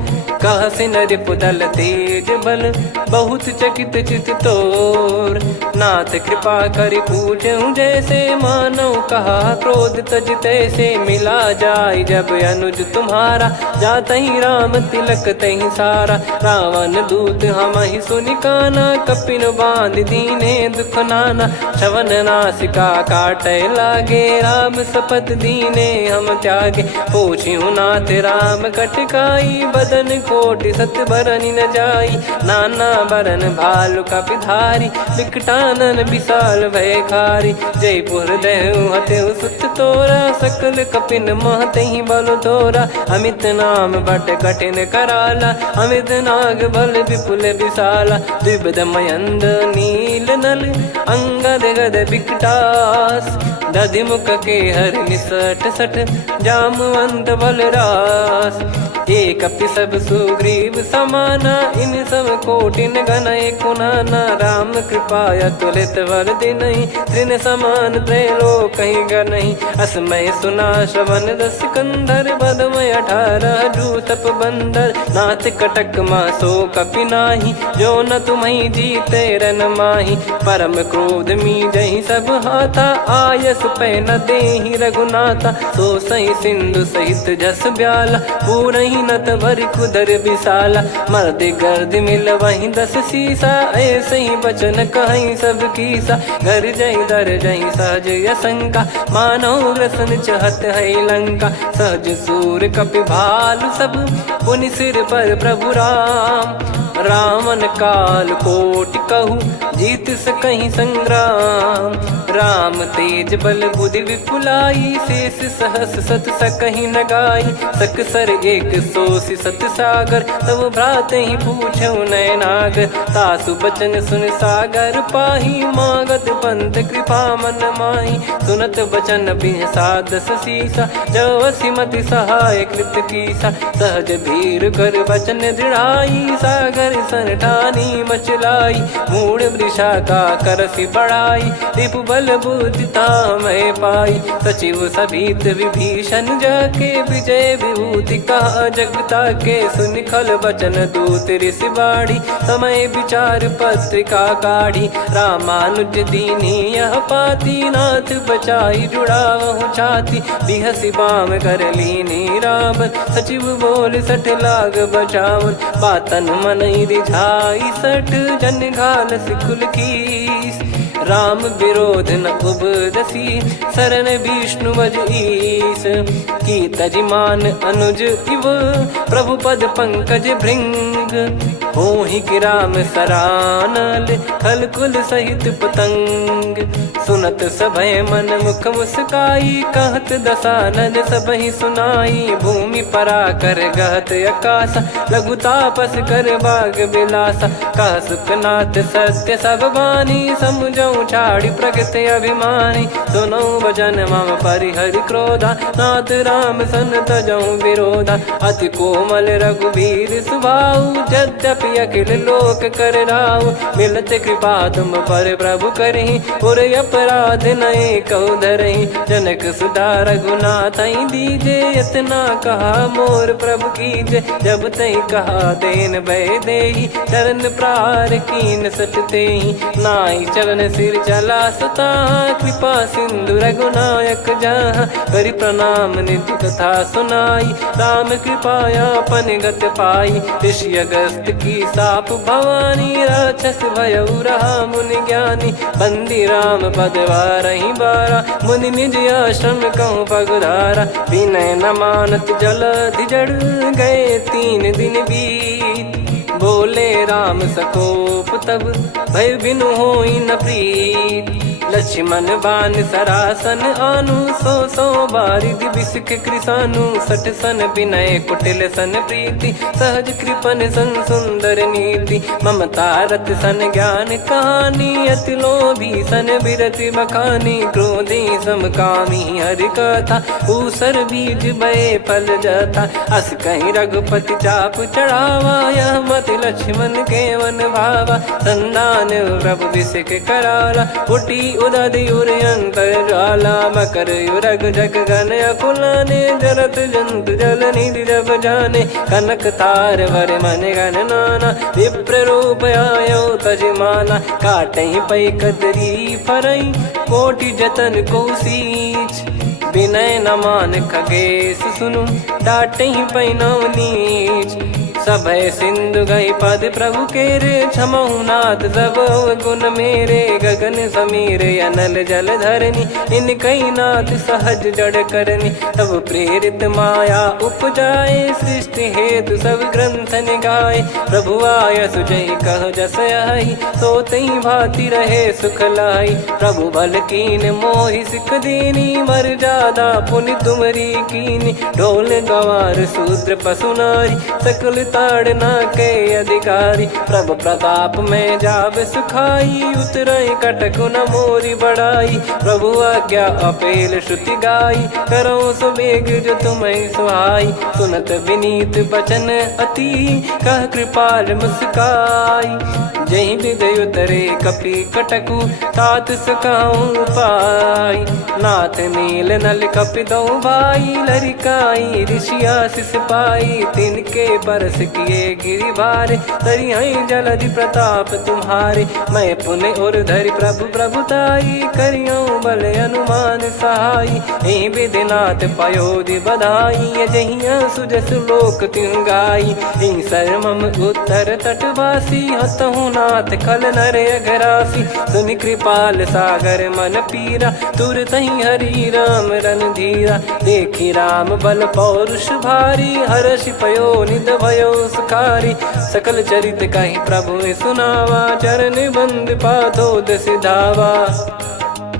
कह सिन रिपुदल तेज बल, बहुत चकित चित तोर, नाथ कृपा करि पूछऊं जैसे, मानव कहा क्रोध तज तैसे, मिला जाय जब अनुज तुम्हारा, जात ही राम तिलक तही सारा, रावण दूत हम ही सुनि काना, कपिन बांध दीने दुख नाना, श्रवण नासिका काटे लागे, राम सपत दीने हम त्यागे, पूछिहु नाथ राम कटकाई, बदन कोटि सत बरनि न जाई, नाना बरन भालु कपिधारी, विकटानन विशाल भयखारी, जयपुर देहु हतेहु सुत तोरा, सकल कपिन महतहि बल तोरा, अमित नाम बट कठिन कराला, अमित नाग बल विपुल विशाला, द्विविध मयंद नील नल, अंगद गद विकटास, दधिमुख के हर निसठ सठ, जामवंत बलरास, एक अपि सब सुग्रीव समाना, इन सब कोटिन गणय कुनाना, राम कृपा अतुलित वर दिनहि, तृण समान त्रैलोक कहीं गनहि, असमय सुना श्रवण दस कंधर, बदमय 18 जूतप बंदर, नाथ कटक मासो कपि नाही, जो न तुम्हि जीते रन माही, परम क्रोध मी जहि सब हाथा, आयस पै न देहि रघुनाथा, सो सही सिंधु सहित जस ब्याला, पूरही नत भर कुदर विशाला, मर्द गर्द मिल वही 10 सीसा, ऐसे ही बचन कहीं सब कीसा, घर जय दर जय सहज यसंका, मानव ग्रसन चहत है लंका, सहज सूर कपि भालु सब, पुनि सिर पर प्रभु राम, रामन काल कोटि कहू, जीत सकहीं संग्राम, राम तेज बल बुद्धि विपुलाई, शेष सहस सत सकहीं न गाई, सकसर एक सोसी सत सागर, तब भ्रात ही पूछौ नयनागर, तासु बचन सुन सागर पाही, मांगत पंत कृपा मन माही, सुनत बचन बिहसा 10 सीसा, जवसी मति सहाय कृत कीसा, सहज भीर कर बचन दृढ़ाई, सागर सन ठानी मचलाई, मूढ़ वृषा का करसी बढ़ाई, रिपु बल बुद्धि तामय पाई, सचिव सभीत विभीषण जाके, विजय विभूति कहा जगता के, सुनि खल बचन दूत ऋषि बाड़ी, समय विचार पत्रिका काढ़ी, रामानुज दीनी यह पाती, नाथ बचाई जुड़ावहु छाती, बिहसी बाम कर लीनी रावण, सचिव बोल 60 लाग बचावन, बातन मनई रिझाई 60, जन घाल सिकुल कीस, राम विरोध न उपदसी, शरण विष्णु मज ईस, की तजिमान अनुज इव, प्रभु पद पंकज भृंग, होहि कि राम सरानल, खल कुल सहित पतंग, सुनत सभय मन मुख मुस्काई, कहत दसानन सबहि सुनाई, भूमि परा कर गहत आकाशा, लघु तापस कर बाग बिलासा, कह सुखनाथ सत्य सब बानी, समझौ छाड़ी प्रगति अभिमानी, सुनो भजन मम परिहरि क्रोधा, नाथ राम सन तजौ विरोधा, अति कोमल रघुवीर सुभाऊ, यद्यपि अखिल लोक कर राऊ, मिलत कृपा तुम पर प्रभु करहि, पुर अपराध नए कौ धरहि, जनक सुधा रघुनाथ दीजे, इतना कहा मोर प्रभु कीजे, जब तई कहा देन भय देहि, चरण प्रार कीन सटतेहि, नाई चरण सिर चला सता, कृपा सिंधु रघुनायक जहाँ, करि प्रणाम निज कथा सुनाई, राम कृपाया पन गत पाई, ऋषि अगस्त की साप भवानी, राक्षस भयउ रहा मुनि ज्ञानी, बंदी राम पद वारहि बारा, मुनि निज आश्रम कहूँ पगधारा, विनय न मानत जलधि जड़, गए 3 दिन बीत, बोले राम सकोप तब, भय बिनु होई न प्रीत, लक्ष्मण बान सरासन आनु, 100 बारिधि बिसक कृसानु, 60 सन विनय कुटिल सन प्रीति, सहज कृपन सन सुंदर नीति, ममता रत सन ज्ञान कहानी, अति लोभी सन बिरति बखानी, क्रोधी समकामी हरि कथा, ऊसर बीज भय फल जथा, अस कहीं रघुपति चाप चढ़ावा, यह मत लक्ष्मण के वन भावा, संदान प्रभु बिसक कराला, उटी उदधि उर अंतर ज्वाला, मकर युरग जग गन अकुलाने, जरत जंतु जल निधि जब जाने, कनक तार वर मन गण नाना, विप्र रूप आयो तजमाना, काटहि पै कतरी फरई, कोटि जतन को सींच, विनय न मान खगेश सुनु, डांटहि पै नव नीच, सभय सिंधु गई पद प्रभु केरे, क्षमहु नाथ सब गुण मेरे, गगन समीर अनल जल धरनी, इन कई नाथ सहज जड़ करनी, तब प्रेरित माया उपजाए, सृष्टि हेतु सब ग्रंथ निगाए, प्रभु आय सुजय कह जस आई, सोतहि भांति रहे सुख लाई, प्रभु बल कीन मोहि सिख दीनी, मर्यादा पुनि तुमरी कीनी, ढोल गवार शूद्र पशु नारी, सकल ताड़ना के अधिकारी, प्रभु प्रताप में जाब सुखाई, उतरई कटक न मोरी बढ़ाई, प्रभु आज्ञा अपेल श्रुति गाई, करो सुबेग जो तुम्हें सुहाई, सुनत विनीत बचन अति, कह कृपाल मुस्काई, जही विदय उतरे कपि कटकु, तात सकाऊं पाई, नाथ नील नल कपि दो भाई, लरिकाई ऋषि आशीष पाई, तिनके परस किए गिरि बारे, तरी हई जलधि प्रताप तुम्हारे। मैं पुण्य और धरि प्रभु प्रभुताई, करियो बल अनुमान सहाई। ए विधिनाथ पयोधि बधाई, जहिया सुजस लोक तिहु गाई। ए सरमम उत्तर तटवासी, हतहु नाथ खल नर अघरासी। सुनि कृपाल सागर मन पीरा, तुरत ही हरि राम रन धीरा। देखी राम बल पौरुष भारी, हर्षि पयो निध भयो सुखारी। सकल चरित कहि प्रभु सुनावा, चरण बंद पाथो सिधावा।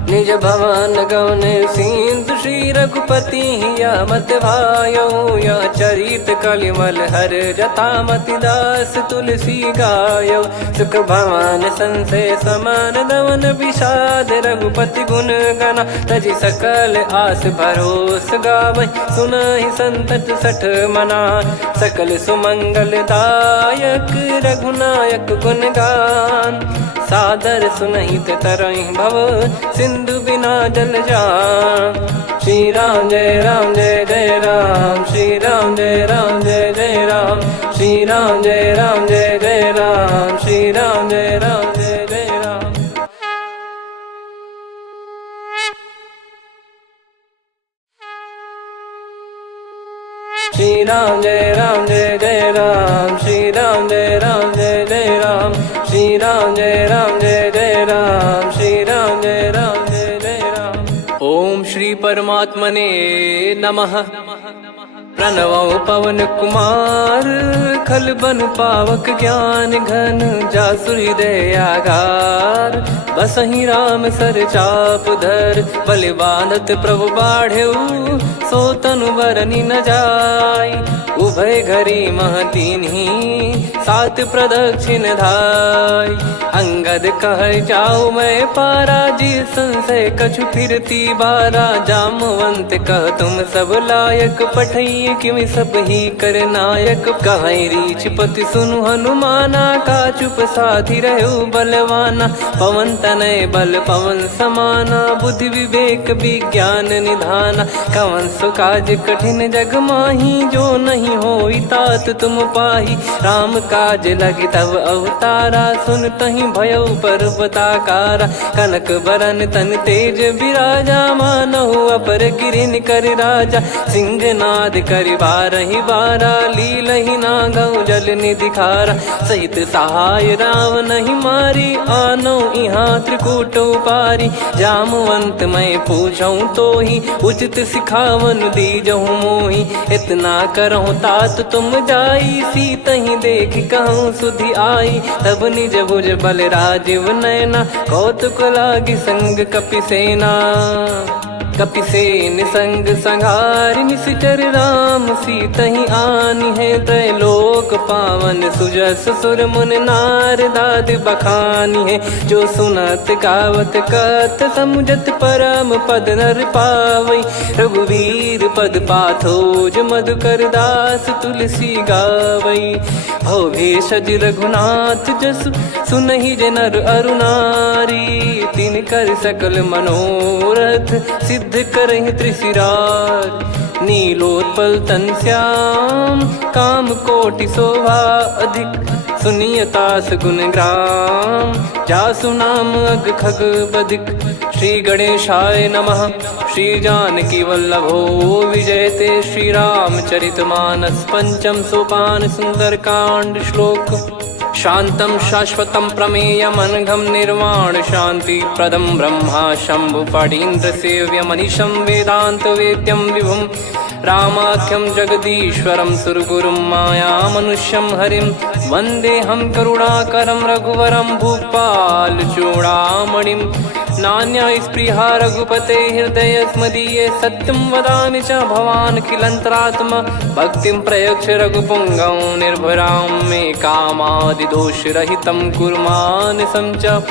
निज भवन गौन सिंधु श्री रघुपति या मत भायो। या चरित कलिमल हर जथामति दास तुलसी गायो। सुख भवन संशय समान दवन विषाद, रघुपति गुण गना तजि सकल आस भरोस गावै। सुनहि संतत सठ मना, सकल सुमंगल दायक रघुनायक गुण गान। सादर सुनहित तरहि भव, सिंधु बिना जल जान। श्री राम जय राम जय जय राम, श्री राम जय राम जय जय राम। श्री राम जय राम जय जय राम, श्री राम जय राम जय जय राम। श्री राम जय राम जय जय राम, श्री राम जय राम जय जय राम। श्री राम जय राम जय जय राम, श्री राम जय राम जय जय राम। ओम श्री परमात्मने नमः। प्रणवो पवन कुमार, खल बन पावक ज्ञान घन। जासु हृदय आगार, बसहि राम सर चाप धर। बलि बांधत प्रभु बाढ़ऊ, सो तनु बरनि न जाय। उभय घरी मह दीन्ही, सात प्रदक्षिण धाय। अंगद कह जाऊ मैं पारा, जी संशय कछु फिरती बारा। जामवंत कह तुम सब लायक, पठई किमि सब ही कर नायक। कहीं रीछ पति सुनु हनुमाना, का चुप साधि रहु बलवाना। पवन तनय बल पवन समाना, बुद्धि विवेक विज्ञान निधाना। कवन सो काज कठिन जग माही, जो नहीं होई तात तुम पाही। राम काज लगी तब अवतारा, सुन तहि भयउ पर्वताकारा। कनक बरन तन तेज बिराजा, मानहु अपर गिरिन कर राजा। सिंहनाद करि बारहि बारा, लीलहि नागौ जल निधि खारा। सहित सहाय रावण ही मारी, आनो इहाँ त्रिकूट उपारी। जामवंत मैं पूछऊँ तो ही, उचित सिखावन दीजहु मोहि। इतना करहु तात तुम जाई, सीतहि देख कहूँ सुधि आई। तब निज भुज बल राजीव नैना, कौतुक लागी संग कपिसेना। कपिसेन संग संहारि, निशिचर राम सीतहि आनि है। त्रैलोक पावन सुजस सुर मुन नार, दाद बखानी है। जो सुनत गावत कथ, समुझत परम पद नर पावै। रघुवीर पद पाथोज, मधुकर दास तुलसी गावै। भव भेषज रघुनाथ जसु, सुनहि जे नर अरु नारी। तिन कर सकल मनोरथ, सिद्ध करहि त्रिशिराज। नीलोत्पल तन श्याम, काम कोटि शोभा अधिक। सुनियतास गुण ग्राम, जासु नाम अग खग बदिक। श्री गणेशाय नमः। श्री जानकी वल्लभो विजयते, श्री रामचरितमानस। पंचम सोपान सुंदरकांड श्लोक। शांतं शाश्वतं प्रमेयमनघं निर्वाण शांति प्रदं ब्रह्मा शंभु फणीन्द्र सेव्य मनीषं वेदांत वेद्यं विभुं। रामाख्यं जगदीश्वरं सुरगुरुं माया मनुष्यं हरिं। वन्देऽहं करुणाकरं रघुवरं भूपाल चूडामणिं। नान्या स्पृहा रघुपते हृदय स्मदीये, सत्यं वदामि च भवानखिलन्तरात्मा। भक्तिं प्रयच्छ रघुपुङ्गं निर्भरां मे कामादिदोषरहितं कुर्मानसं च।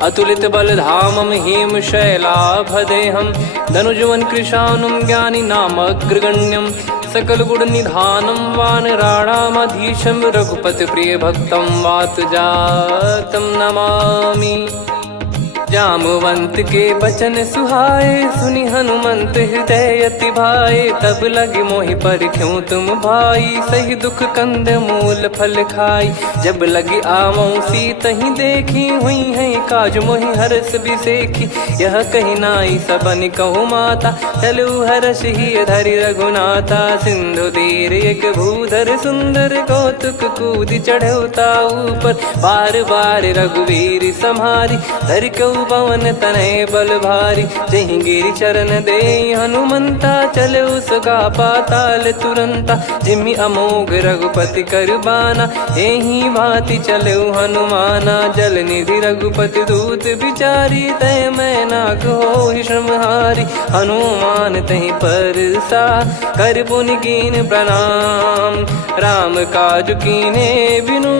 अतुलित बलधामं हेमशैलाभदेहं, धनुजवन कृशानुं ज्ञानी नामग्रगण्यं। सकल गुण निधानं वानराणामधीशं, रघुपति प्रिय भक्तं वात जातं नमामि। जामवंत के बचन सुहाए, सुनि हनुमंत हृदय अति भाए। तब लगे मोहि पर क्यों तुम भाई, सही दुख कंद मूल फल खाई। जब लगे आवऊं सीतहि देखी, हुई है काज मोहि हरस बिसेखी। यह कही नाई सबन कहु माता, चलु हरष ही धरि रघुनाथा। सिंधु तीर एक भूधर सुंदर, कौतुक कूद चढ़ौता ऊपर। बार बार रघुवीर सम्हारी, धरि कऊ पवन तनय बल भारी। जहि गिरि चरण दे हनुमंता, चले उसका पाताल तुरंता। जिमि अमोघ रघुपति कर बाना, एहि भांति चले हनुमाना। जल निधि रघुपति दूत बिचारी, तय मैं नाग होहि श्रमहारी। हनुमान तहि परसा, कर पुनि कीन प्रणाम। राम काज कीने बिनु,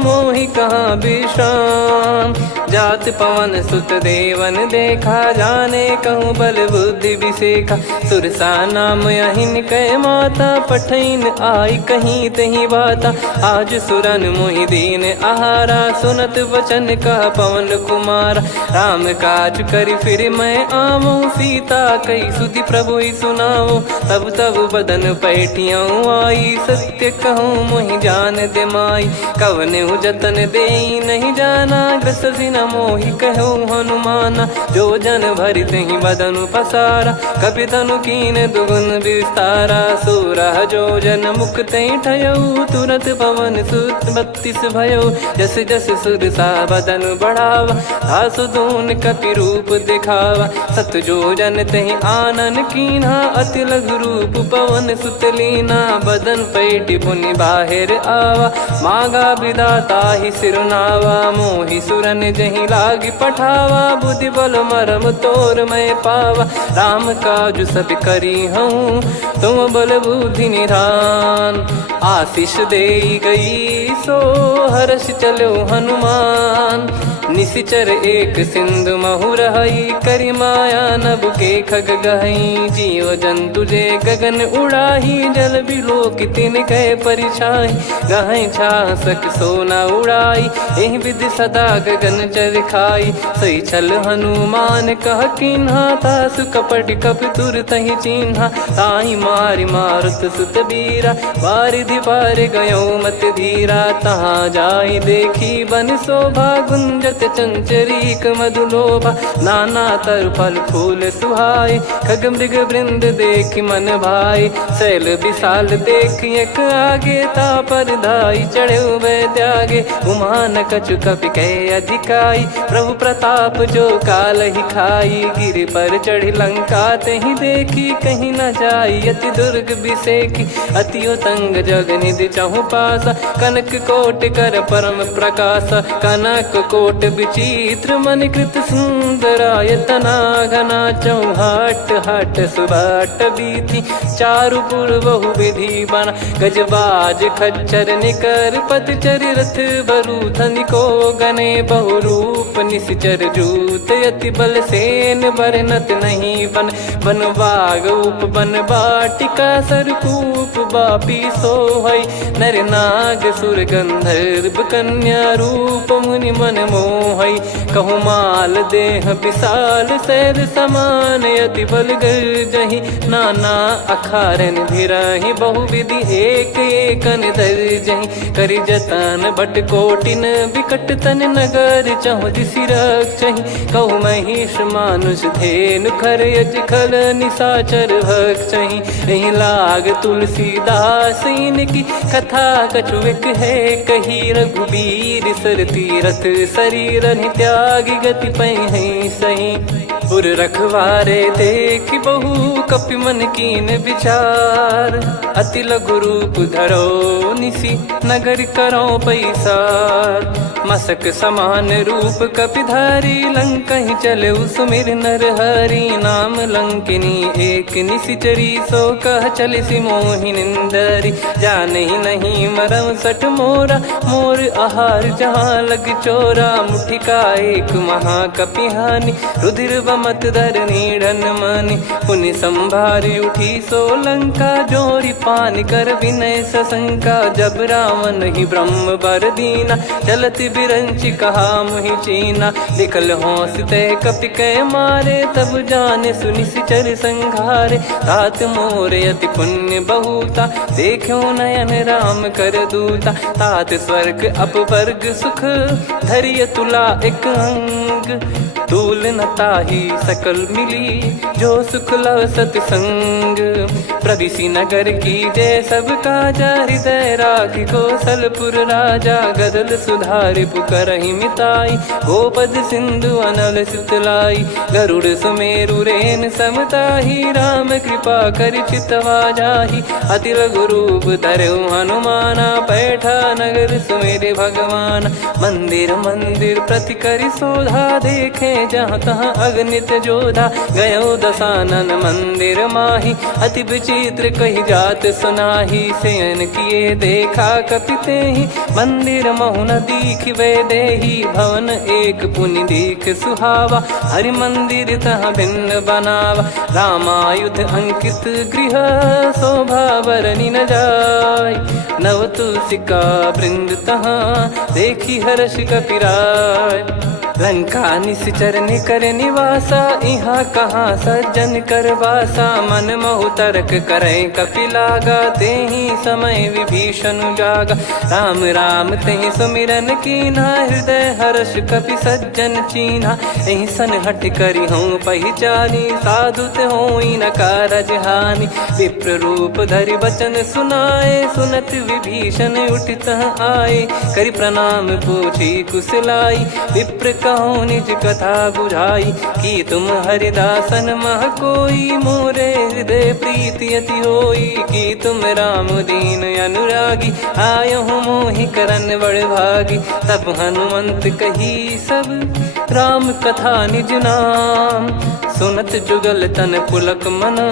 मोहि कहाँ विश्राम। जात पवन सुत देवन देखा, जाने कहूँ बल बुद्धि बिसेखा। सुरसा नाम अहिन कै माता, पठैन आई कहीं तहीं बाता। आज सुरन मोहि दीन आहारा, सुनत वचन कह पवन कुमारा। राम काज करि फिर मैं आवऊं, सीता कई सुधि प्रभु ही सुनाऊं। तब तब बदन पैठियाँ आई, सत्य कहूँ मोहि जान दे माई। कवने जतन दे नहीं जाना, ग्रसि न मोहि कहूँ हनुमाना। जो जन भरि तहि बदनु पसारा, कपि तनु कीन दुगुन विस्तारा। सोरह जो जन मुख तहि ठयऊ, तुरत पवन सुत 32 भयऊ। जस जस सुरसा बदन बढ़ावा, आसु दून कपि रूप दिखावा। सत जो जन तहि आनन कीन्हा, अति लघु रूप पवन सुत लीना। बदन पैटि पुनि बाहिर आवा, मांगा विधाता ही सिरुनावा। मोहि सुरन जहि लागी पठावा, बुद्धि बल मरम तोर मैं पावा। राम काज सब करी हूँ, तुम बल बुद्धि निधान। आशीष दे गई सो, हर्ष चलो हनुमान। निशिचर एक सिंधु महु रहई, करि माया नभ के खग गहई। जीव जंतु जे गगन उड़ाही, जल बिलोक तिन कह परिछाई। गहई छासक सोना उड़ाई, एहि विधि सदा गगन चर खाई। सही छल हनुमान कह किन्हा, तासु कपट कपि तुर तहि चिन्हा। ताहि मारि मारुत सुत बीरा, वारिधि पार गयो मत धीरा। तहाँ जाई देखी बन शोभा, गुंजत चंचरीक मधुलोभा। नाना तर फल फूल सुहाए, खग मृग वृंद देख मन भाई। शैल विशाल देख एक आगे, तापर धाई चढ़े वै त्यागे। उमान कछु कपि कह अधिकाई, प्रभु प्रताप जो काल ही खाई। गिरि पर चढ़ी लंका तहि देखी, कहीं न जाई अति दुर्ग बिसेखी। अति उतंग जग निधि चहु पासा, कनक कोट कर परम प्रकाशा। कनक कोट विचित्र मन कृत सुंदरायतना। घना चौहाट हाट सुबाट बीथी, चारु पुर बहु विधि बना। गजबाज खच्चर निकर पतचर, रथ बरु धनिको गने। बहु रूप निशिचर जूत, अति बल सेन बरनत नहीं बन। बन बाग उप बन बाटिका, सरकूप बापी सोहई। नर नाग सुर गंधर्व कन्या, रूप मुनि मन मोहई। कहु माल देह विशाल, सैर समान अति बल गर्जहि। नाना अखारन भिरहि, बहु विधि एक एकन धरजहि। करि जतन बट कोटिन, विकट तन नगर चहु दिसि रक्षहि। कहु महिष मानुष धेनु, खर यज खल निशाचर भक्षहि। एहि लाग तुलसीदास इनकी, कथा कछु एक है कही। रघुबीर सर तीरथ शरीर, त्यागी गति पै सही। पुर रखवारे देख बहु, कपि मन कीन विचार। अति लघु रूप धरो निसी, नगर करो पैसार। मसक समान रूप कपिधारी, लंकहि चले सुमिर नर हरि। नाम लंकिनी एक निशिचरी, सो कह चलिसि मोहि निंदरी। जानहि नहीं मरम सठ मोरा, मोर आहार जहाँ लग चोरा। मुठिका एक महाकपि हानि, रुधिर बमत धरनी ढन मानी। पुनि संभारी उठी सोलंका, जोरी पान कर विनय सशंका। जब रावण ही ब्रह्म बर दीना, चलत बिरंच कहा मुहि चीना। निकल होंस ते कपि कै मारे, तब जाने सुनि सिचर संघारे। तात मोर अति पुण्य बहुता, देखो नयन राम कर दूता। तात स्वर्ग अपवर्ग सुख, धैर्य तुला एक अंग। तूल न ताहि सकल मिली, जो सुख लव सतसंग। प्रविशि नगर की जय सब काजा, हृदय राखि कौशलपुर राजा। गदल सुधारि पुकारहि मिताई, गोपद सिंधु अनल सितलाई। गरुड़ सुमेरु रेन समताहि, राम कृपा करि चितवा जाहि। अति लघु रूप धरऊ हनुमाना, पैठा नगर सुमेरे भगवान। मंदिर मंदिर प्रति करि शोधा, देखे जहाँ तहाँ अगणित जोधा। गयो दशानन मंदिर माही, अति विचित्र कही जात सुनाही। शयन किए देखा कपिते ही, मंदिर महु न दीख वे देही। भवन एक पुनि दीख सुहावा, हरि मंदिर तहाँ भिन्न बनावा। रामायुध अंकित गृह, शोभा बरनी न जाय। नव तुलसी का वृंद तहाँ, देखी हर्ष कपिराय। लंका निश्चर निकर निवासा, यहाँ कहाँ सज्जन कर वासा। मन महु तर्क करें कपिलागा, तेहि समय विभीषण जागा। राम राम तेहि सुमिरन कीन्हा, हृदय हर्ष कपि सज्जन चीन्हा। एहि सन हठ करि हूँ पहिचानी, साधु ते होई न कारज हानि। विप्र रूप धरि बचन सुनाए, सुनत विभीषण उठित आए। करि प्रणाम पूछी कुशलाई, विप्र कहो निज कथा बुझाई। कि तुम हरिदासन मह कोई, मोरे हृदय प्रीति अति होई। कि तुम राम दीन अनुरागी, आयहु मोहि करन बड़ भागी। तब हनुमंत कही सब, राम कथा निज नाम। सुनत जुगल तन पुलक मना,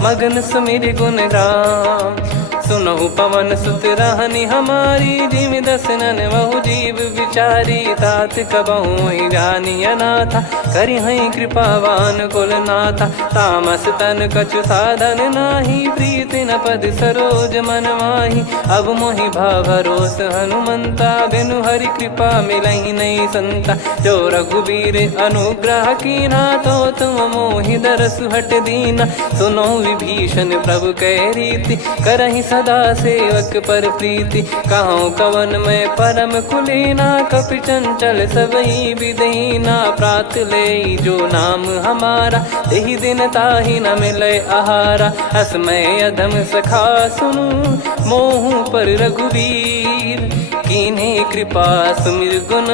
मगन सुमिर गुण राम। सुनहु पवन सुत रहनी हमारी, जिमि दसनन महु जीव विचारी। तात कबहु ही जानी अनाथा, करि हई कृपावान कुल नाथा। तामस तन कछु साधन नाही, प्रीति न पद सरोज मन माही। अब मोहि भाव भरोस हनुमंता, बिनु हरि कृपा मिलहि नहीं संता। जो रघुबीर अनुग्रह कीन्हा, तो तुम मोहि दरसु हट दीना। सुनो विभीषण प्रभु कह रीति, करहि सदा सेवक पर प्रीति। कहूँ कवन में परम कुलीना, कपि चंचल सबई विदहीना। प्रात ले जो नाम हमारा, तेहि दिन ताहि न मिले आहारा। असमय अधम सखा सुनु, मोहु पर रघुवीर। कीन्हे कृपा सुमिर गुण,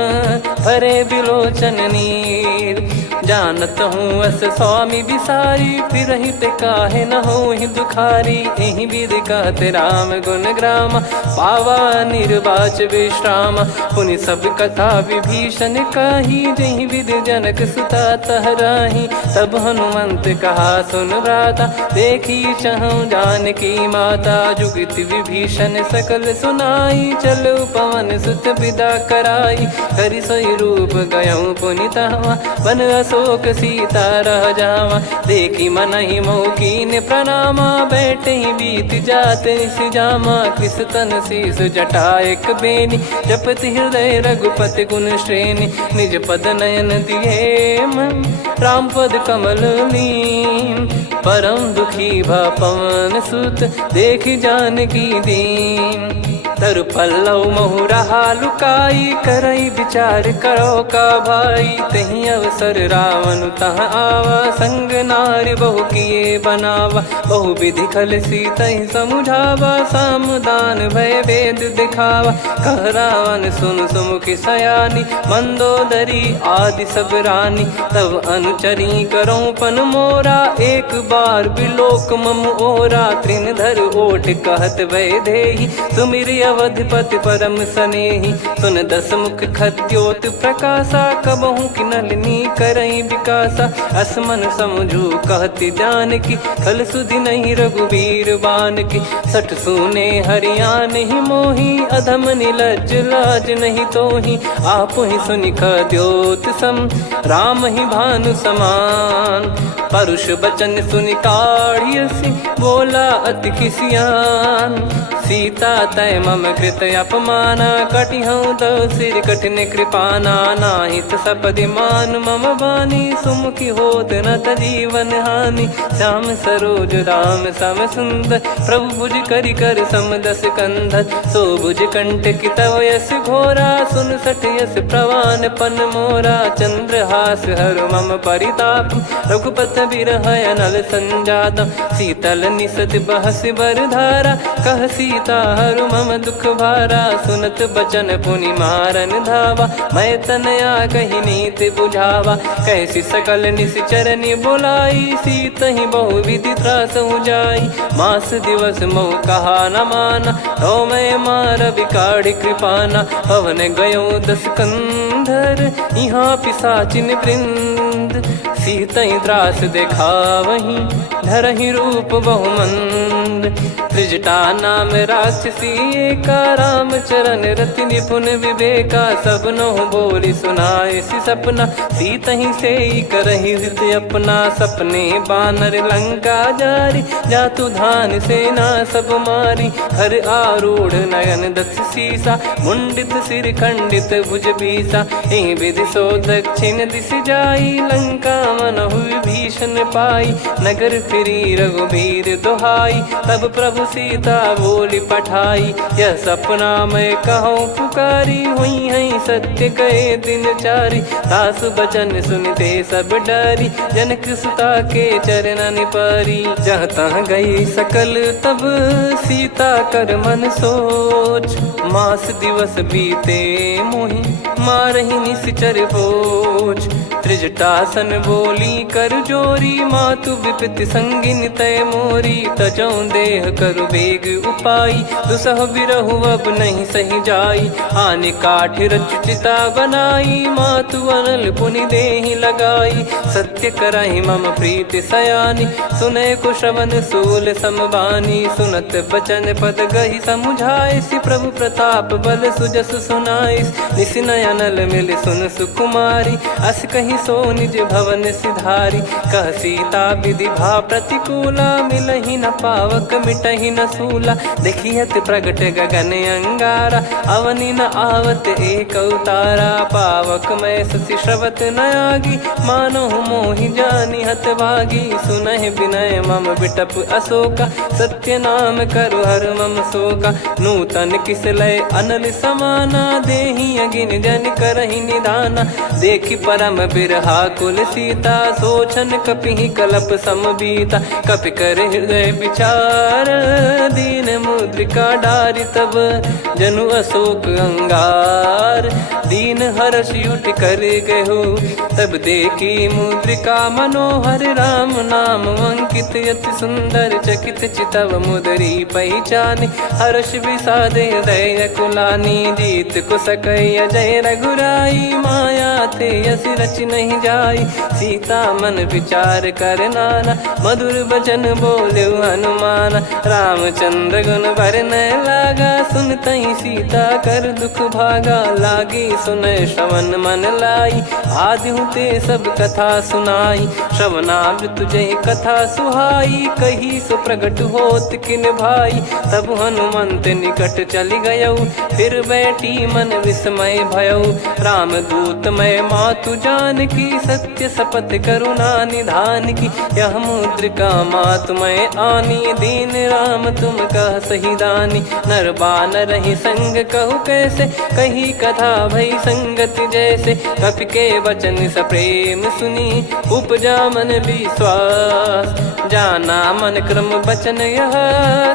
भरे बिलोचन नीर। जानत हूँ अस स्वामी बिसारी, फिर ते काहे न होहि दुखारी। एहि विधि कहते राम गुण ग्राम, पावा निर्वाच विश्राम। पुनि सब कथा विभीषण काही, जहि विधि जनक सुता तहराही। तब हनुमंत कहा सुन भ्राता, देखी चहु जानकी माता। जुगित विभीषण सकल सुनाई, चलो पवन सुत विदा कराई। करि सोई रूप गयऊँ पुनि तहाँ, बन अशोक सीता रह जावा। देखी मनहि मोह कीन्ह प्रणामा, बैठे ही बीत जात निस जामा। कृस तन शीस जटा एक बेनी, जपति हृदय रघुपति गुण श्रेणी। निज पद नयन दिए मन, राम पद कमल लीन। परम दुखी भा पवन सुत, देखि जानकी दीन। तरु पल्लव महु रहा लुकाई, करई विचार करो का भाई। तहि अवसर रावण तहाँ आवा, संग नारी बहु किए बनावा। बहु विधि खल सीतहि समुझावा, सामदान भय वेद दिखावा। कह रावण सुन सुमुखि सयानी, मंदोदरी आदि सब रानी। तब अनुचरी करो पन मोरा, एक बार बिलोक मम ओरा। तृण धर ओट कहत वै देहि, सुमिर अवधिपति परम स्नेही। सुन दस मुख खद्योत प्रकाशा, कबहू की नलिनी करई विकासा। असमन समझू कहती जान की, खल सुधि नहीं रघुबीर बान की। सठ सुने हरियाण ही मोही, अधम निलज लाज नहीं तोही। आप ही सुनि खद्योत सम, राम ही भानु समान। परुष बचन सुनि काढ़ियसि, बोला अति किसियान। सीता तय मम कृत अपमाना, कटिहऊँ दो सिर कठिन कृपाना। नाहित सपदि मान मम बानी, सुमुखी होत न जीवन हानि। श्याम सरोज राम सम सुंदर, प्रभु भुज करि कर समदस कंधर। सो भुज कंटक तव यस घोरा, सुन सठ यस प्रवान पन मोरा। चंद्रहास हर मम परिताप, रघुपत बिरह अनल संजातम। शीतल निसत बहस बर धारा, कह सीता हरु मम दुख भारा। सुनत बचन पुनि मारन धावा, मैं तनया कही नीति बुझावा। कैसी सकल निश्चर बुलाई, सीत ही बहु विधि त्रास जाई। मास दिवस मोह कहा न माना, तो मैं मार बिकाढ़ कृपाना। पवन गयो दस कंधर, यहाँ पिशाचिन वृंद। सीतई त्रास देखा वहीं, धरहि रूप बहुमंद। त्रिजटा नाम राक्षसी एका, राम चरण रति निपुण विवेका। सबनो बोली सुनाए सि सपना, सीतहि से करहि हित अपना। सपने बानर लंका जारी, जातु धान सेना सब मारी। हर आरूढ़ नयन दस सीसा, मुंडित सिर खंडित भुज बीसा। एहि विधि सो दक्षिण दिश जाई, लंका मनहु भीषण पाई। नगर फिरी रघुबीर दुहाई, तब प्रभु सीता बोली पठाई। यह सपना मैं कहूँ पुकारी, हुई है सत्य कहे दिन चारी। सास बचन सुनते सब डरी, जनक सुता के चरण परी। जहाँ तहाँ गई सकल तब, सीता कर मन सोच। मास दिवस बीते मोहि, मारहि निश्चर बोझ। त्रिजटासन बोली कर जोरी, मातु विपति संगिन तय मोरी। तजौ देह करु बेग उपाई, दुसह बिरहु अब नहीं सही जाई। आने काठ रचिता बनाई, मातु अनल पुनि देहि लगाई। सत्य करहि मम प्रीति सयानी, सुनय को श्रवण सूल समबानी। सुनत बचन पद गहि समुझाए, सि प्रभु प्रताप बल सुजस सुनाइस। निस नयनल मिल सुन सुकुमारी, अस कहि सो निज भवन सिधारी। कह सीता विधि भा प्रतिकूला, मिलहि न पावक मिटहि न सूला। देखियत प्रगट गगन अंगारा, अवनि न आवत एक अवतारा। पावक मैं ससि श्रवत न आगी, मानो मोहि जानि हत भागी। सुनहि विनय मम बिटप अशोका, सत्य नाम करु हर मम शोका। नूतन किस लय अनल समाना, देहि अगिन जन करहि निदाना। देखि परम बिरहा कुल सीता, सोचन कपिहि कलप समबीता। कपि कर हृदय विचार, दीन मुद्रिका डारि तब। जनु अशोक अंगार, दीन हर्ष उठ कर गहु। तब देखी मुद्रिका मनोहर, राम नाम अंकित अति सुंदर। चकित चितव मुदरी पहचान, हर्ष विषाद हृदय कुलानी। जीत को सकय अजय रघुराई, माया थे यस रच नहीं जाई। सीता मन विचार कर नाना, मधुर बचन बोले हनुमान। रामचंद्र गुण भरन लागा, सुनतहि सीता कर दुख भागा। लागी सुनय श्रवण मन लाई, आदिहु ते सब कथा सुनाई। श्रवणामृत तुझे कथा सुहाई, कही सो प्रगट होत किन भाई। तब हनुमंत निकट चली गयौ, फिर बैठी मन विस्मय भयौ। राम दूत मैं मातु जान की, सत्य शपथ करुणा निधान की। यह मुद्रिका मातु मैं आनी, दीन राम तुम कह सही दानी। नर बानर ही संग कहु कैसे, कही कथा भई संगति जैसे। कपि के वचन सप्रेम सुनी, उपजा मन विश्वास। जाना मन क्रम बचन यह,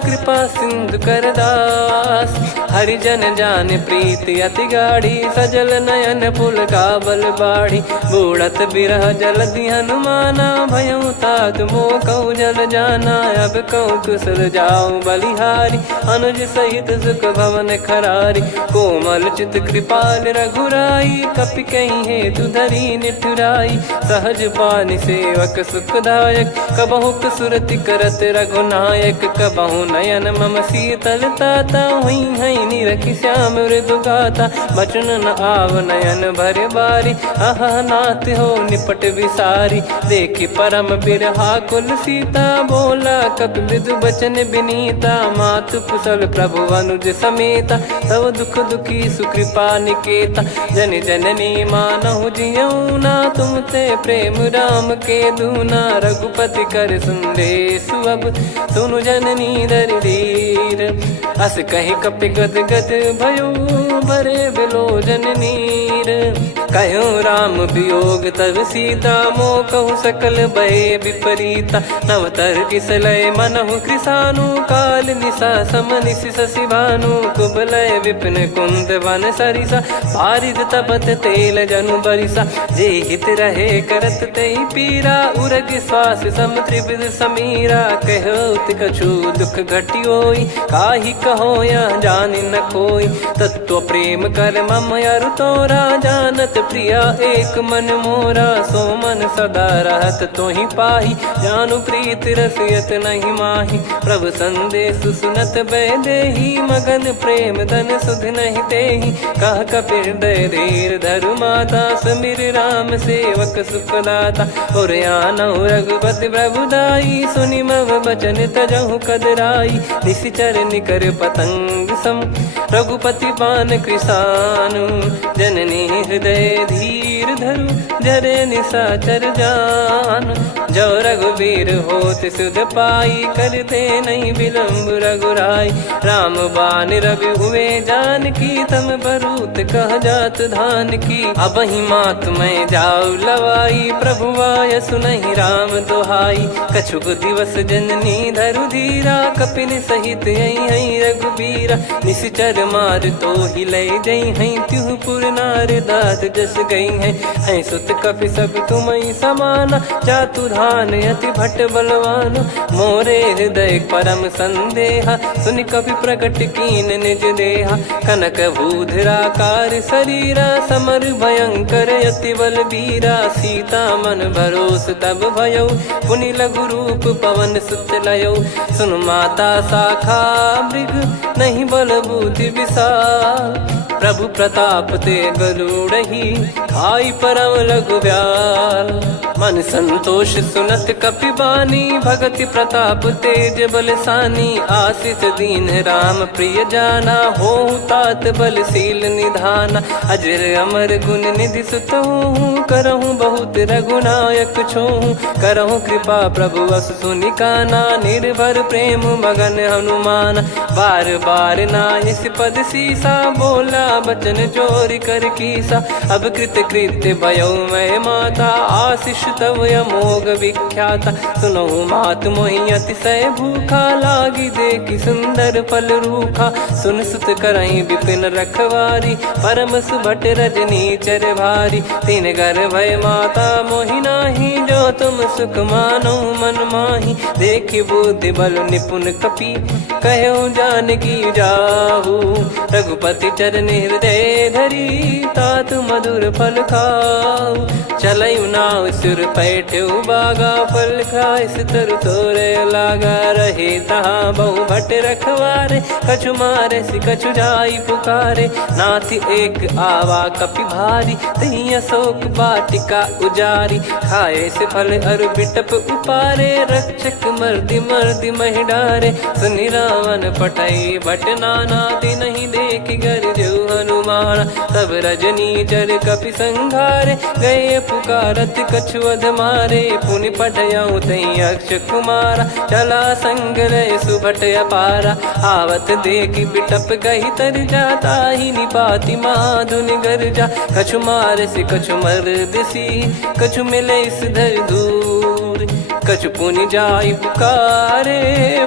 कृपा सिंधु कर दास। हरिजन जान प्रीति अति गाढ़ी, सजल नयन पुल का बल बाढ़ी। बूढ़त बिरह जलधि हनुमाना, भयउ तात मोह कहु जल जाना। अब कहु कुशल जाऊं बलिहारी, अनुज सहित सुख भवन खरारी। कोमल चित कृपाल रघुराई, कपि कहीं हेतु धरी निठुराई। सहज पानि सेवक सुखदायक, कबहु सुरति करत रघुनायक। कबहु नयन मम शीतल ताता, हुई है निरखि श्याम मृदु गाता। बचन न आव नयन भर बारी, अह नाथ हो निपट विसारी। देखि परम बिरहा कुल सीता, बोला कपि मृदु बचन बिनीता। मातु कुशल प्रभु अनुज समेता, तव दुख दुखी सुकृपा निकेता। जन जननी मानहु जियऊ ना, तुम ते प्रेम राम के दूना। रघुपति कर संदेशु अब, सुनु जननी दर धीर। अस कहीं कपि गद गद भयो, भरे बिलोचन नीर। कहूँ राम वियोग तब सीता, मोह कहूँ सकल भय विपरीता। नवतर किसलय मनहु कृसानु, काल निशा समनिश शशि भानु। कुबलय विपिन कुंद वन सरिसा, पारिद तपत तेल जनु बरिसा। जे हित रहे करत तेहि पीरा, उरग श्वास सम त्रिविध समीरा। कहत कछु दुख घटियोई, काहि कहो यह जानि न कोई। तत्व प्रेम कर मम अरु तोरा, जानत प्रिया एक मन मोरा। सो मन सदा रहत तोहि पाही, जानु प्रीत रसियत नहीं माही। प्रभु संदेश सुनत बैदेही, मगन प्रेम धन सुध नहीं तेहि। कह कपि हृदय धीर धरु माता, समीर राम सेवक सुखदाता। और आनहु रघुपति प्रभुदाई, सुनि मम बचन तजहु कदराई। निशिचर निकर पतंग सम, रघुपति पान कृसानु। जननी हृदय धीर धरु, जरे निशाचर जान। जो रघुवीर होत सुध पाई, करते नहीं विलम्ब रघुराई। राम बान रवि हुए जानकी, तम बरूत कह जात धान की। अब ही मात मैं जाऊ लवाई, प्रभु आय सुनहि राम दोहाई। कछुक दिवस जननी धरु धीरा, कपिन सहित यही रघुबीरा। निशिचर मार तो ही ले जई हैं, त्युह पुर नार दाद जस गई हैं। सुत कपि सब तुमई समाना, जातु धान अति भट बलवान। मोरे हृदय परम संदेहा, सुनि कपि प्रकट कीन निज देहा। कनक भूधराकार शरीरा, समर भयंकर अति बल बीरा। सीता मन भरोस तब भयउ, पुनि लघु रूप पवन सुत लयौ। सुन माता शाखा मृग, नहीं बल बुद्धि विशाल। प्रभु प्रताप ते गरुड़हि, खाई परम लघु ब्याल। मन संतोष सुनत कपि बानी, भगति प्रताप तेज बलसानी। आशीष दीन राम प्रिय जाना, होहु तात बलशील निधाना। अजर अमर गुण निधि सुतहु, करहु बहुत रघुनायक छोहु। करहु कृपा प्रभु अस सुनि काना, निर्भर प्रेम मगन हनुमान। बार बार नाहिस पद सीसा, बोला बचन चोरी कर कीसा। अब कृत कृत्य भयो मैं माता, आशीष तव अमोघ विख्याता। सुनहु मात मोहि अतिशय भूखा, लागी देखि सुंदर फल रूखा। सुन सुत करहि विपिन रखवारी, परम सुभट रजनी चर भारी। तीन घर भय माता मोहि नाही, जो तुम सुख मानो मन माही। देखि बुद्धि बल निपुण कपि, कहु जानकी जाहू। रघुपति चरण हृदय धरी, तात मधुर फल खाऊ। चलयु नाव सुर पैठ्यु बागा, फल खाय तरु तोरे लागा। रहे तहाँ बहु भट रखवारे, कछु मारे सि कछु जाई पुकारे। नाथ एक आवा कपि भारी, तही अशोक वाटिका उजारी। खाए से फल अरु बिटप उपारे, रक्षक मर्दि मर्दि महि डारे। सुनि रावण पटई भट नाना, तिनहि देख गर जो हनुमान। तब रजनी चर कपि संघारे, गए पुकारत कछु अध मारे। पुनि पटयउ तई अक्ष कुमारा, चला संग रहे सुभट अपारा। आवत देखि बिटप गहि तर जाता, ही निपाति माधुनि गर्जा। कछु मार से कछु मर्दिसी, कछु मिले इस धर दूर। कछु पुनि जाई पुकारे,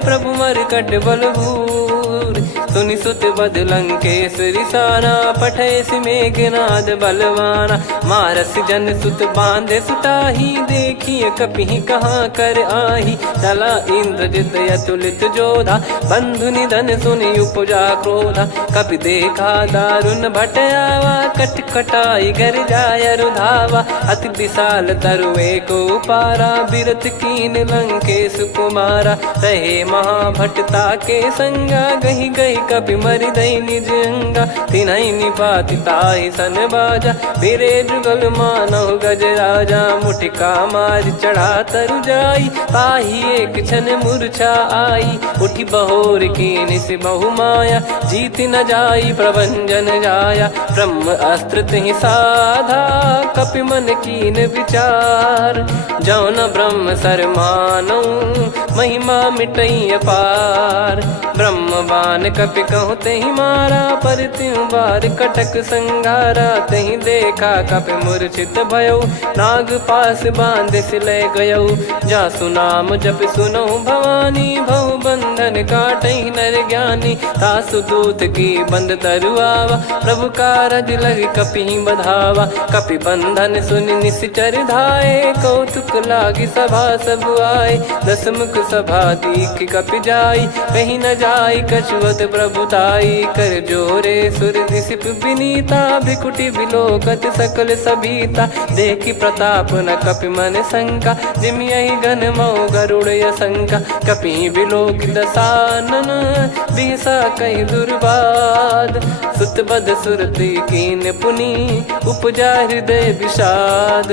प्रभु मरकट बलभूर। सुनि सुत बद लंकेश्वरी साना, पठैसि मेघनाद बलवाना। मारस जन सुत बांधे सुताही, देखिए कपिहि कहाँ कर आही। चला इंद्रजित अतुलित जोधा, बंधु निधन सुनि उपजा क्रोधा। कपि देखा दारुण भट आवा, कट कटाई घर जाय रुधावा। अति विशाल तरुए को पारा, बिरत कीन लंकेश कुमारा। रहे महाभटता के संगा, गही गही कपि मरि दई निज अंगा। तिन्हि निपाति ताहि सन बाजा, बिरे जुगल मानव गज राजा। मुटिका मार चढ़ा तरु जाई, पाही एक क्षण मूर्छा आई। उठी बहोर कीन से बहु माया, जीत न जाई प्रभंजन जाया। ब्रह्म अस्त्र तिहि साधा, कपि मन कीन विचार। जौ न ब्रह्म सर मानौ, महिमा मिटई अपार। ब्रह्म बान कपि कहु तेहि मारा, पर त्यों बार कटक संगारा। तहि देखा कपि मूर्छित भयौ, नाग पास बांध सिले गयौ। जासु नाम जप सुनौ भवानी, भव बंधन काटहि नर ज्ञानी। तासु दूत की बंद तरुआवा, प्रभु कारज लग कपि बधावा। कपि बंधन सुनि निश्चर धाये, कौतुक लागी सभा सब आए। दसमुख सभा दीख कपि जाई, कहीं न जाई कछुअत प्रभुताई। कर जोरे सुर दिसिप विनीता, भिकुटी बिलोकत सकल सबीता। देखी प्रताप न कपि मन शंका, जिमि यही गन मऊ गरुड़ असंका। कपि बिलोक दसानन, बिहसा कहीं दुर्बाद। सुत बद सुरति कीन पुनि, उपजा हृदय विषाद।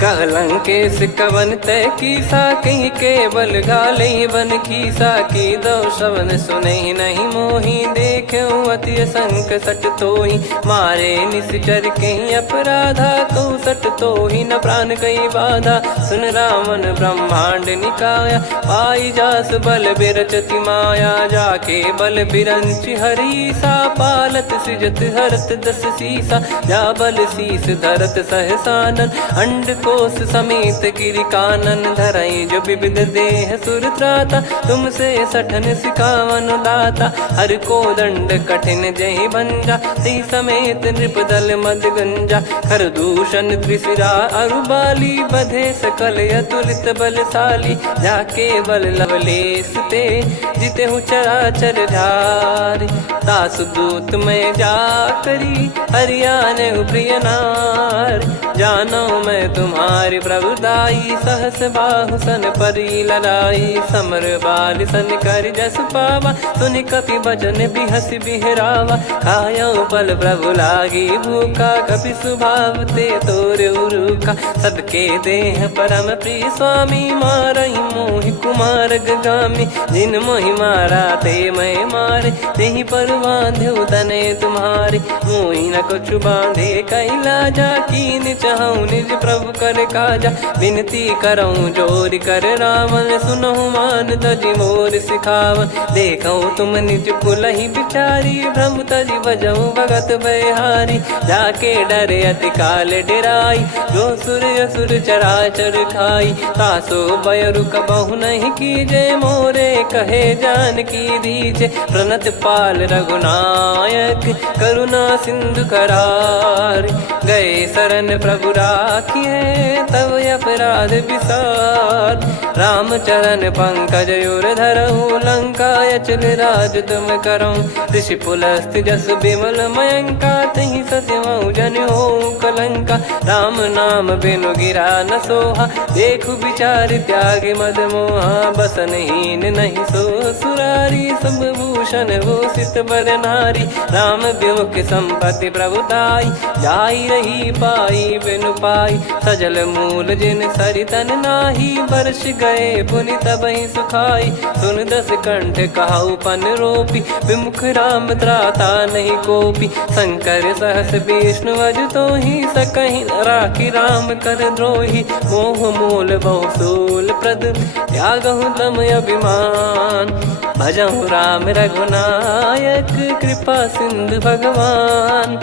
कह लंकेश कवन तय कीसा, कहीं केवल गाले बन खीसा। की दो श्रवण सुनहि नहीं मोही, देखऊं अति संक सट तोहि। मारे निश्चर कहीं अपराधा, कहु सट तोहि न प्राण कहीं बाधा। सुन रावण ब्रह्मांड निकाया, पाई जास बल बिरचति माया। जाके बल बिरंचि हरीसा, पालत सृजत हरत दस सीसा। जा बल शीस धरत सहसानन, अंड कोश समेत गिरि कानन। धरई जो विविध देह सुर त्राता, तुमसे सठन सिखावन दाता। हर को दंड कठिन जहि भंजा, ती समेत नृपदल मद गंजा। खर दूषण त्रिशिरा अरुबाली, बधे सकल अतुलित बलशाली। जाके बल लवलेस ते, जिते हूँ चराचर झार। तासु दूत में जा करी, हरियाने प्रिय नार। जानो मैं तुम्हारी प्रभुदाई, सहस बाहु सन परी लड़ाई। समर बाल सन कर जस पावा, सुनि कपि बचन बिहस बिहरावा। खायो पल प्रभु लागी भूखा, कपि स्वभाव ते तोर उरुका। सबके देह परम प्रिय स्वामी, मारई मोहि कुमार गगामी। जिन मोहि मारा ते मैं मारे, तेहि पर बांधे तने तुम्हारे। मोहि न कछु बांधे कैलाजा, कीन चाहूं निज प्रभु कर काजा। विनती करऊं जोर कर रावण, सुनहु मान तजि मोर सिखावन। देखऊं तुम निज कुलहि बिचारी, भ्रम तजि बजऊं भगत बहारी। जाके डरे अति काल डेराई, जो सुर असुर चराचर खाई। तासो बयरु कबहु नहीं कीजे, मोरे कहे जान की दीजे। प्रणत पाल रघुनायक, करुणा सिंधु करार। गए शरण प्रभु राखिए, तब अपराध विसार। राम चरण पंकज उर धरहु, लंका अचल राज तुम करऊं। ऋषि पुलस्त जस विमल मयंका, तहि सत्यमऊ जन हो कलंका। राम नाम बिनु गिरा न सोहा, देखु विचार त्याग मद मोहा। बसनहीन नहीं सो सुरारी, सब भूषण वो सित बर नारी। राम विमुख संपत्ति प्रभुताई, जाई रही पाई बिनु पाई। सजल मूल जिन सरितन नाही, वर्ष गए पुनि तबहि सुखाई। सुन दस कंठ कहाऊ पन रोपी, विमुख राम त्राता नहीं कोपी। शंकर सहस विष्णु अजतो ही, सकहि राखी राम कर द्रोही। मोह मूल बहु सूल प्रद, त्यागहु तम अभिमान। भजहु राम रघुनायक, कृपा सिंधु भगवान।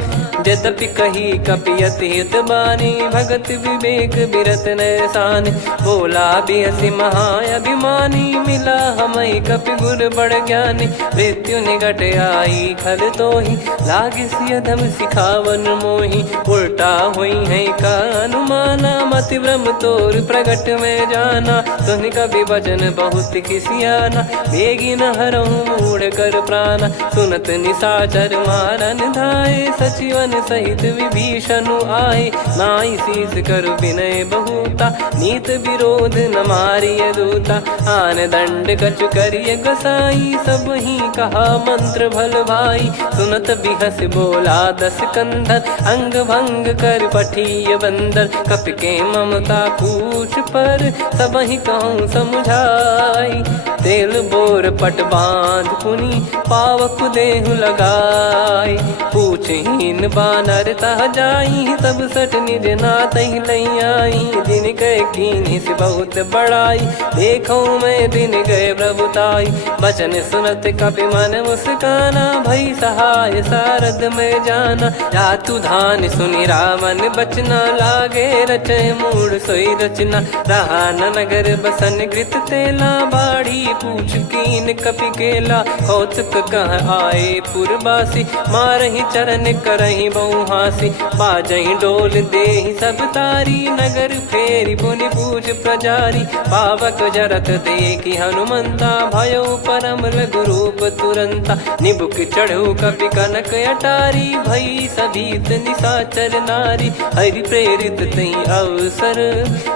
यद्यपि कही कपि अति हित बानी, जानी, भगत विवेक बिरत नैसान। बोला बिहसी महाअभिमानी, मिला हमें कपि गुर बड़ ज्ञानी। मृत्यु निकट आई खल तो ही, लागे सिय धम सिखावन मोही। उल्टा हुई है का अनुमाना, मति ब्रह्म तोर प्रगट में जाना। सुन कवि वचन बहुत खिसियाना, बेगी न हरहूँ मूढ़ कर प्राण। सुनत निशाचर मारन धाये, सचिवन सहित विभीषण आए। नाई शीस कर विनय बहुता, नीत विरोध न मारिय दूता। आन दंड कछु करिय गोसाई, सब ही कहा मंत्र भल भाई। सुनत बिहस बोला दस कंधर, अंग भंग कर पठिय बंदर। कपि के ममता पूछ पर, सब ही कहूँ समझाई। तेल बोर पट बांध पुनि, पावक देहु लगाई। पूछहीन बानर तह जाई, सब सट निज नाथ ही लई आई। दिन गए कीन्ही से बहुत बड़ाई, देखो मैं दिन गए प्रभुताई। बचन सुनत कपि मन मुस्काना, भई सहाय सारद में जाना। जातु धान सुनि रावण बचना, लागे रचे मूड सोई रचना। रहा न नगर बसन कृत तेला, बाड़ी पूछ कीन कपि केला। कौतुक कह आए पुरबासी, मारहि चरण करहि बहु हासी। बाजहि डोल देहि सब तारी, नगर फेरी पुनि पूछ प्रजारी। पावक जरत देखि हनुमंता, भयो परम रघुरूप तुरंता। निबुक चढ़ऊ कपि कनक अटारी, भई सभीत निशाचर नारी। हरि प्रेरित तहि अवसर,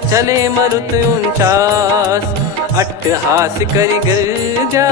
चले मरुत 49। अट्टहास करि गर्जा,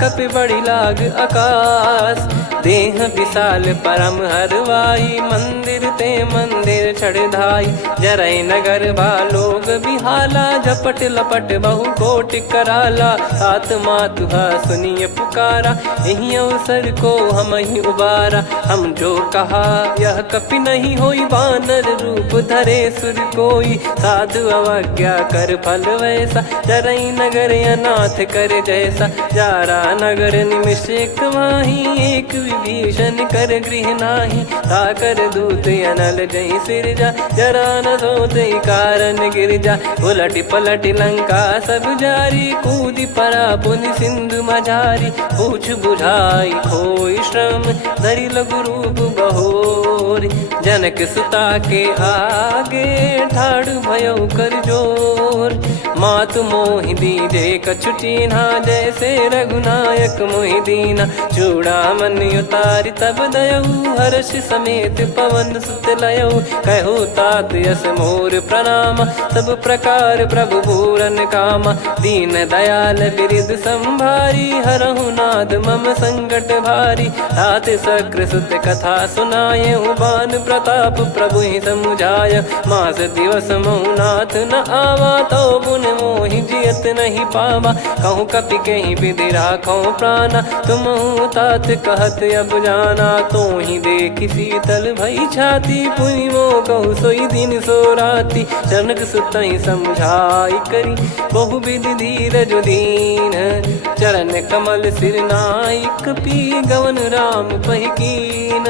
कपि बड़ी लाग आकाश। देह विशाल परम हरवाई, मंदिर ते मंदिर चढ़ धाई। जरई नगर बालोग बिहाला, झपट लपट बहु कोटि कराला। सात मातुहा सुनिय पुकारा, यही अवसर को हम ही उबारा। हम जो कहा यह कपि नहीं होई, बानर रूप धरे सुर कोई। साधु अवज्ञा कर फल वैसा, जरई नगर अनाथ कर जैसा। जारा नगर निमिष एक माही, एक विभीषण कर गृह नाही। ताकर दूत अनल जय सिरजा, जरा न सोते कारण गिरजा। उलट पलट लंका सब जारी, कूदी परा पुनि सिंधु मझारी। पूछ बुझाई खोई श्रम, धरि लघु रूप बहोरी। जनक सुता के आगे, ठाड़ भयो कर जोर। मातु मोहि दीजे कछु चिन्हा, जैसे रघुनायक मोहि दीना। चूड़ामन उतारि तब दयऊ, हर्ष समेत पवन सुत लयऊ। कहो तात यस मोर प्रणाम, सब प्रकार प्रभु पूरन कामा। दीन दयाल बिरिद संभारी, हरहु नाद मम संकट भारी। तात सक्र सुत कथा सुनायहु, बान प्रताप प्रभु ही समुझाय। मास दिवस महु नाथ न आवा, तो पुन मोहि जियत नहीं पावा। कहूँ कपि कहीं विधि राखो प्राणा, तुम तात कहत अब जाना। तो ही देखी शीतल भई छाती, पुनि मो कहु सोई दिन सो राती। जनक सुतहि समझाई करी, बहु विधि धीरज दीन। चरण कमल सिर नाई, कपि गवन राम पहि कीन।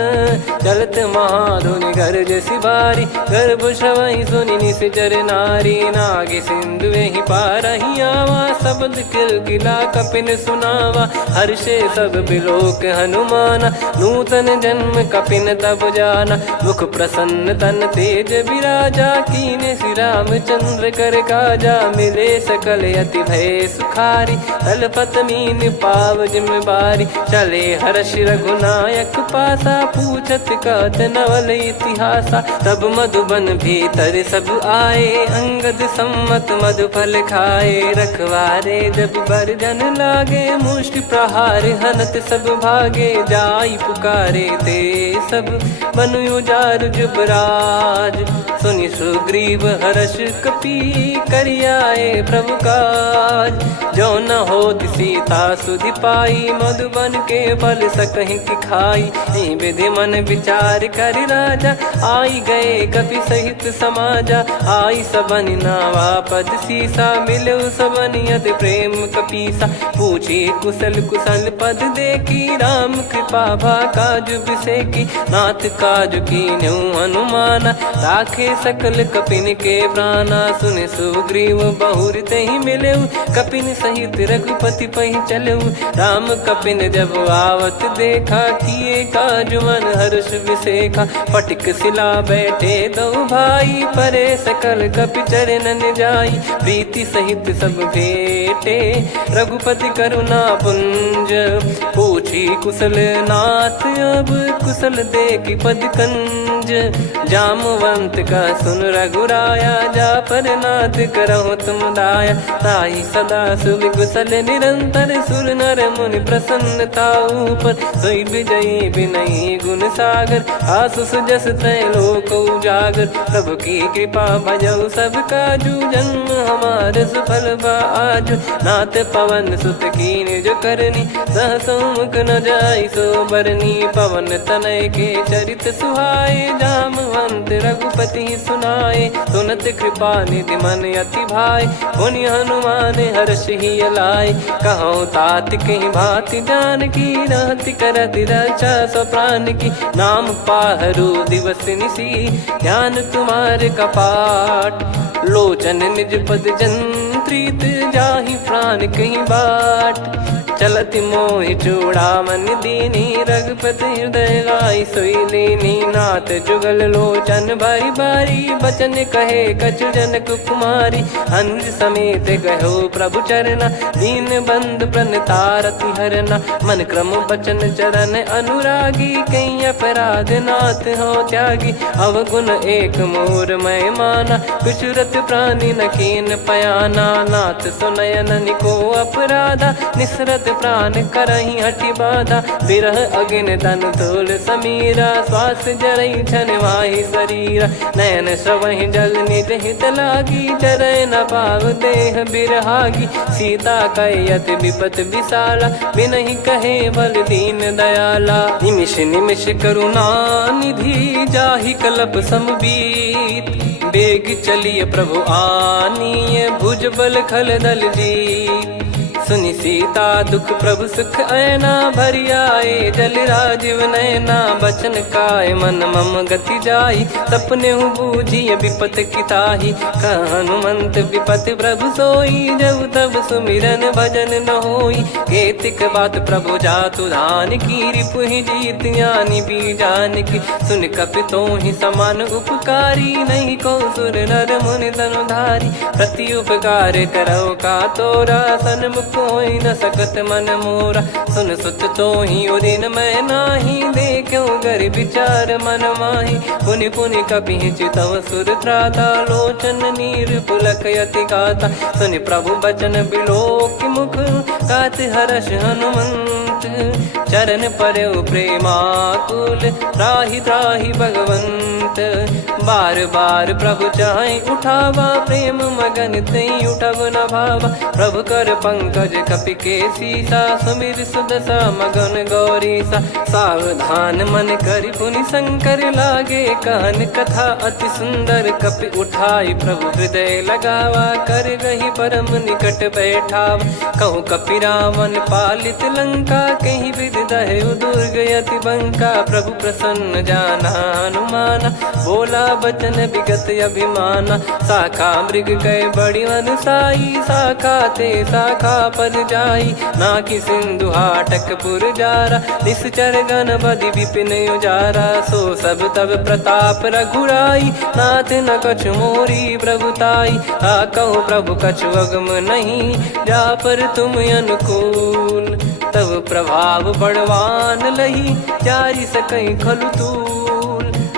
चलत महाधुनि गरज सिबारी, गर्भ श्रवहि सुनि निश्चर नारी। नागे सिंधु ही पारहि आवा, शब्द किलकिला कपिन सुनावा। हर्षे सब बिलोक हनुमाना, नूतन जन्म कपिन तब जाना। मुख प्रसन्न तन तेज विराजा, कीने श्री रामचंद्र कर काजा। मिले सकल अति भय सुखारी, तलपत मीन पाव जिम बारी। चले हर्ष रघुनायक पासा, पूछत कहत नवल इतिहासा। तब मधुबन भीतर सब आए, अंगद सम्मत मधुफल खाए। रखवारे जब बरजन लागे, मुष्टि प्रहार हनत सब भागे। जाई पुकारे ते सब, बनु उजार जुबराज। सुनि सुग्रीव हर्ष कपि, करियाए प्रभु काज। जो न होत सीता सुधि पाई, मधुबन के फल सकहि की खाई। विधि मन विचार कर राजा, आई गए कपि सहित समाजा। आई सबन नावा पद शीस, सा मिलो सबनियत प्रेम कपीसा। पूछी कुशल कुशल पद देखी राम कृपा भा काज बिसेकी। नाथ काज कीन्हु हनुमाना राखे सकल कपिन के प्राणा। सुन सुग्रीव बहुर तहि मिलऊ कपिन सहित रघुपति पहि चलऊ। राम कपिन जब आवत देखा किए काज मन हर्ष विसेखा। फटिक सिला बैठे दो भाई परे सकल कपि चरणन जाई। प्रीति सहित सब भेटे रघुपति करुणा पुंज। पूछी कुशल नाथ अब कुशल देखी पद कंज। जामवंत का सुन रघुराया जा पर नाथ करहु तुम दाया। ताहि सदा सुभि कुशल निरंतर सुर नर मुनि प्रसन्नता ऊपर। सोई विजयी विनयी गुण सागर आसु सुजस त्रैलोक उजागर। प्रभु की कृपा भजऊ सब काजू जन्म हमार सफल बा आजु। नाथ पवन सुत कीन जो करनी सहसो मुख न जाई सो बरनी। पवन तनय के चरित सुहाए जामवंत रघुपति सुनाए। सुनत कृपा निधि मन अति भाई पुनि हनुमान हर्ष ही लाए। कहो तात कहीं भांति जान की रहति करति रक्षा सो प्राण की। नाम पाहरू दिवस निसी ध्यान तुम्हारे कपाट। लोचन निज पद जंत्रित जाहि प्राण कहीं बाट। चलति मोहि चूड़ामन दीनी रघुपति हृदय लाई सोई लीनी। नाथ जुगल लोचन बारी बारी बचन कहे कछु जनक कुमारी। अनुज समेत गयो प्रभु चरना दीन बंद प्रणतारति हरना। मन क्रम बचन चरण अनुरागी कहीं अपराध नाथ हो त्यागी। अवगुण एक मोर मैं माना कुछुरत प्राणी न कीन पयाना। नाथ सुनयन निको अपराधा निसरत प्राण करही हटि बाधा। बिरह अगिन तन तोल समीरा श्वास जरई छन वाहि शरीरा। नयन श्रवहि जल निज हित लागी चरय न पाव देह बिरहागी। सीता कैयत विपत विशाला बिनहि कहे बल दीन दयाला। निमिष निमिष करुणा निधि जाहि कलप समबीत। बेग चलिए प्रभु आनीय भुज बल खल दल जीत। सुनि सीता दुख प्रभु सुख ऐना भरि आए। जल राजीव नैना बचन काय मन मम गति जाई। सपने हूँ बूझी विपत किताही हनुमंत विपत प्रभु सोई। जब तब सुमिरन भजन न होई। केतिक बात प्रभु जातु धान की रिपुहि जीत यानी बीजान की। सुन कपि तोहि समान उपकारी नहीं को सुर नर मुनि तनुधारी। प्रति उपकार करो का तोरा सन्मुख कोई न सकत मन मोरा। सुन सुत तो ही उदिन मैं नाही देखो गर विचार मन माही। पुनि पुनि कपि चितव सुर त्राता लोचन नीर पुलक यति गाता। सुनि प्रभु बचन बिलोक मुख गात हर्ष हनुमंत। चरण परउ प्रेमाकुल त्राहि त्राहि भगवंत। बार बार प्रभु चाहि उठावा प्रेम मगन तई उठब न भावा। प्रभु कर पंकज कपि के सीसा सुमिर सुदशा मगन गौरीसा। सावधान मन करि पुनि शंकर लागे कहन कथा अति सुंदर। कपि उठाई प्रभु हृदय लगावा कर गही परम निकट बैठावा। कहूँ कपि रावण पालित लंका कहीं विद दहु दुर्ग यति बंका। प्रभु प्रसन्न जाना हनुमाना बोला बचन विगत अभिमाना। शाखा मृग गए बड़ी अनुसाई शाखा ते शाखा पर जाई। ना कि सिंधु हाटक पुर जारा निश्चर गण बदि विपिन उजारा। सो सब तब प्रताप रघुराई नाथ न कछु मोरी प्रभुताई। आ कहो प्रभु कछु अगम नहीं जा पर तुम अनुकूल। तब प्रभाव बड़वान लही जारी सकई खलु तूल।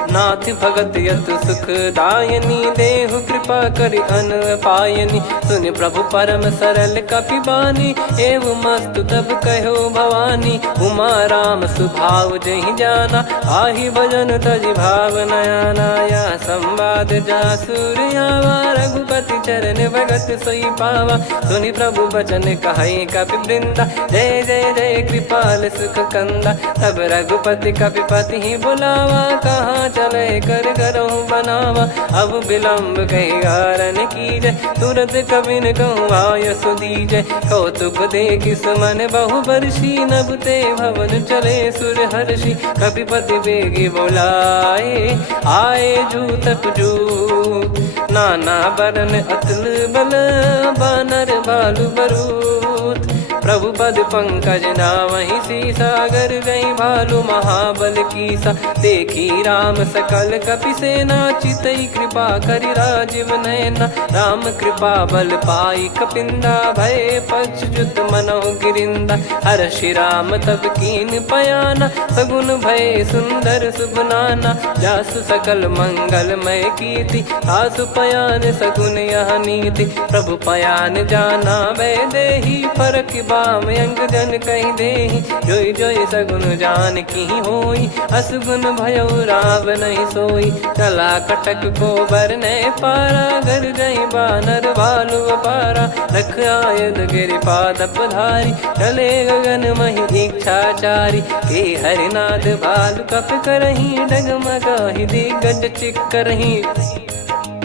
नाथ भगत यत सुख दायनी देहु कृपा करि अन पायनी। सुन प्रभु परम सरल कपि बानी एवं मस्तु तब कहो भवानी। उमा राम सुभाव जहि जाना आहि भजन तजि भाव नयाना। या संवाद जासुर आवा रघुपति चरण भगत सोई पावा। सुनि प्रभु बचन कहै कपि वृंदा जय जय जय कृपाल सुख कंदा। तब रघुपति कपि पति बुलावा कहाँ लय कर करहु बनावा। अब विलम्ब कही कारण कीजय, तुरत कबिन कहूँ आयस दीजय। कौतुक देखि सुमन बहु बरसी, नभ ते भवन चले सुर हर्षि। कपिपति बेगी बोलाए, आए जूतप जूत। नाना बरन अतुल बल, बानर बालु बरूत। प्रभु पद पंकज नामहि सीसा, गर गई भालु महाबल कीसा। देखी राम सकल कपि सेना, चितई कृपा करि राजीव नयना। राम कृपा बल पाई कपिंदा, भय पक्षजुत मनोह गिरिंदा। हर्षि राम तब कीन पयाना, सगुन भय सुंदर सुगुनाना। जासु सकल मंगलमय कीर्ति, आसु पयान सगुन यह नीति। प्रभु पयान जाना वै देहि, फरक बाम अंग जन कहि देहि। जोई जोई सगुन जान की होई, असुगुन भयो राव नहीं सोई। चला कटक को बरने पारा, घर जई बानर भालु अपारा। रख आयद गिरिपाद पधारी, चले गगन महि इच्छाचारी। हे हरिनाथ भालु कप करही, डगमगाहि दिग्गज चिक्करही।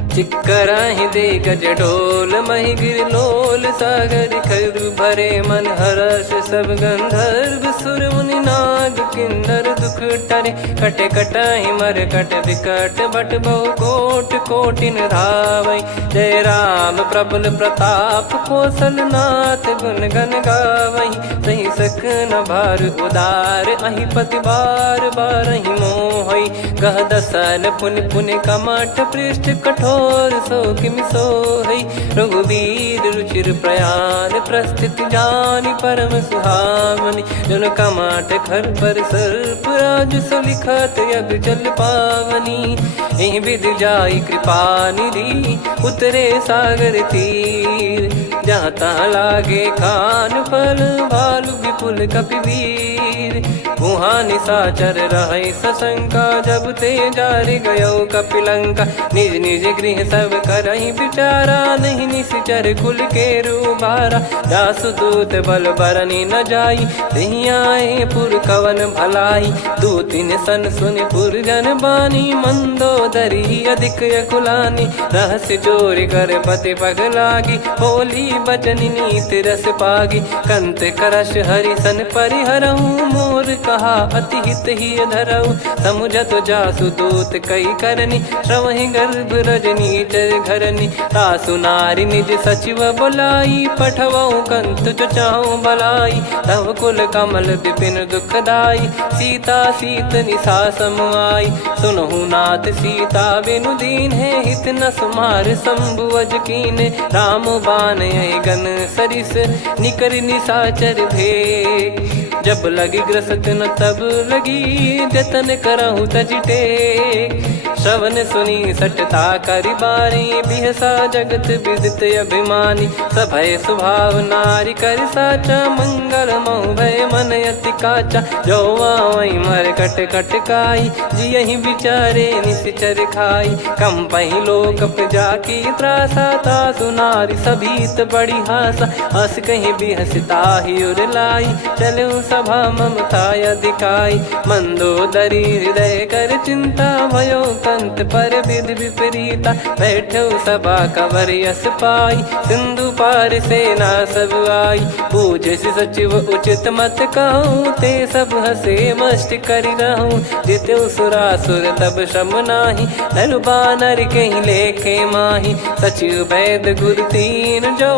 चिक्कराहि दिग्गज डोल, महि गिर लोल सागर खरु भरे मन हर्ष। सब गंधर्व सुर मुनि नाग किन्नर दुख टरे। कटे कटाहि मर कट विकट, बट बहु कोट कोटिन धावै। जय राम प्रबल प्रताप, कौशल नाथ गुण गण गावै। सही सकन भार उदार, अहि पति बार बारहि मोहै। गह दसन पुनि पुनि कमठ, पृष्ठ कठोर सो किमि सोहै। रघुवीर रुचिर प्रयाण, प्रस्थित जानि परम सुहावनी। जन कमाट खर पर सर्प, राज सलिखत यग जल पावनी। एहि विधि जाई कृपा निधि, उतरे सागर तीर। जहाँ तहाँ लागे खान फल, भालु विपुल कपिवीर। वहाँ निशाचर रहै सशंका, जब ते जारि गयो कपिलंका। निज निज गृह सब करहि विचारा, नहीं निश्चर कुल के रूबारा। दासु दूत बल बरनी न जाई, तेहि आए पुर कवन भलाई। दूतिन सन सुनि पुर जन बानी, मंदोदरी अधिक अकुलानी। रहस्य चोरी कर पति पग लागी, बोली बचन नीत रस पागी। कंत करश हरि सन परिहरहु, मोर कहा अति हित ही धरऊ। समुझत जासु दूत कई करनी, श्रवहि गर्भ रजनी चर घरनी। तासु नारी निज सचिव बोलाई, पठवऊ कंत जो चाहूं भलाई। तव कुल कमल विपिन दुखदाई, सीता सीत निशा समुआई। सुनहु नाथ सीता बिनु दीन है, हित न सुमार शंभु अज कीन। राम बान यही गन सरिस, निकर निशाचर भेग। जब लगी ग्रसत न तब लगी, जतन करहु तज टेक। श्रवण सुनी सटता करि बारी, बिहसा जगत विदित अभिमानी। सभय स्वभाव नारी कर साचा, मंगल महु भय मन अति काचा। जो आवै मर कट कट काई, जियहि विचारे निश्चर खाई। कम पहि लोक प्रजा की त्रासा, तासु नारी सभीत बड़ी हासा। हस कहीं बिहसता ही उर लाई, चलऊ सभा ममता अधिकाई। मंदोदरी हृदय कर चिंता, भयो कंत पर विधि विपरीता। बैठो सभा कवर यस पाई, सिंधु पार सेना सब आई। पूजे सचिव उचित मत कहूँ, ते सब हसे मस्त करि रहूं। जित्यु सुरासुर तब श्रम नाही, नर बानर कहीं लेखे माही। सचिव वैद गुरु तीन जो,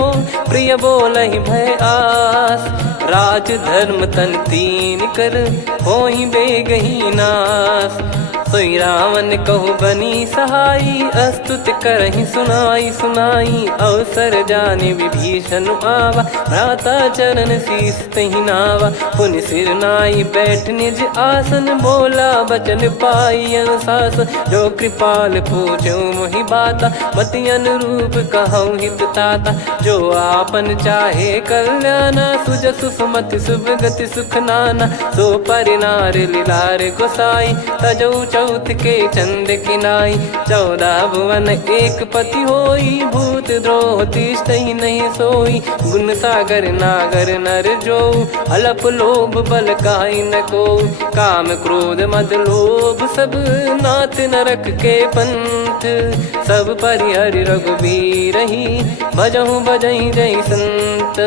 प्रिय बोलहि भय आस। राज धर्म तन तीन कर, होहि बेगहि नास। सोई रावण कहु बनी सहाई, अस्तुत करहि सुनाई सुनाई। अवसर जाने विभीषण आवा, भ्राता चरण शीस तहि नावा। पुनि सिर नाई बैठ निज आसन, बोला बचन पाई अनुशासन। जो कृपाल पूछो मोहि बाता, मति अनुरूप कहूँ हित ताता। जो आपन चाहे कल्याणा, सुजसु सुमति शुभ गति सुख नाना। सो परिनार लीलार गोसाई, तजौ चौथ के चंद किनाई, 14 भुवन एक पति होई, भूत द्रोह तीष्टहि नहीं सोई, गुण सागर नागर नर जो, अलप लोभ बल काई न को, काम क्रोध मद लोभ सब नाथ नरक के पंथ, सब परिहरि रघुबीर ही, भजहु भजहि जय संत।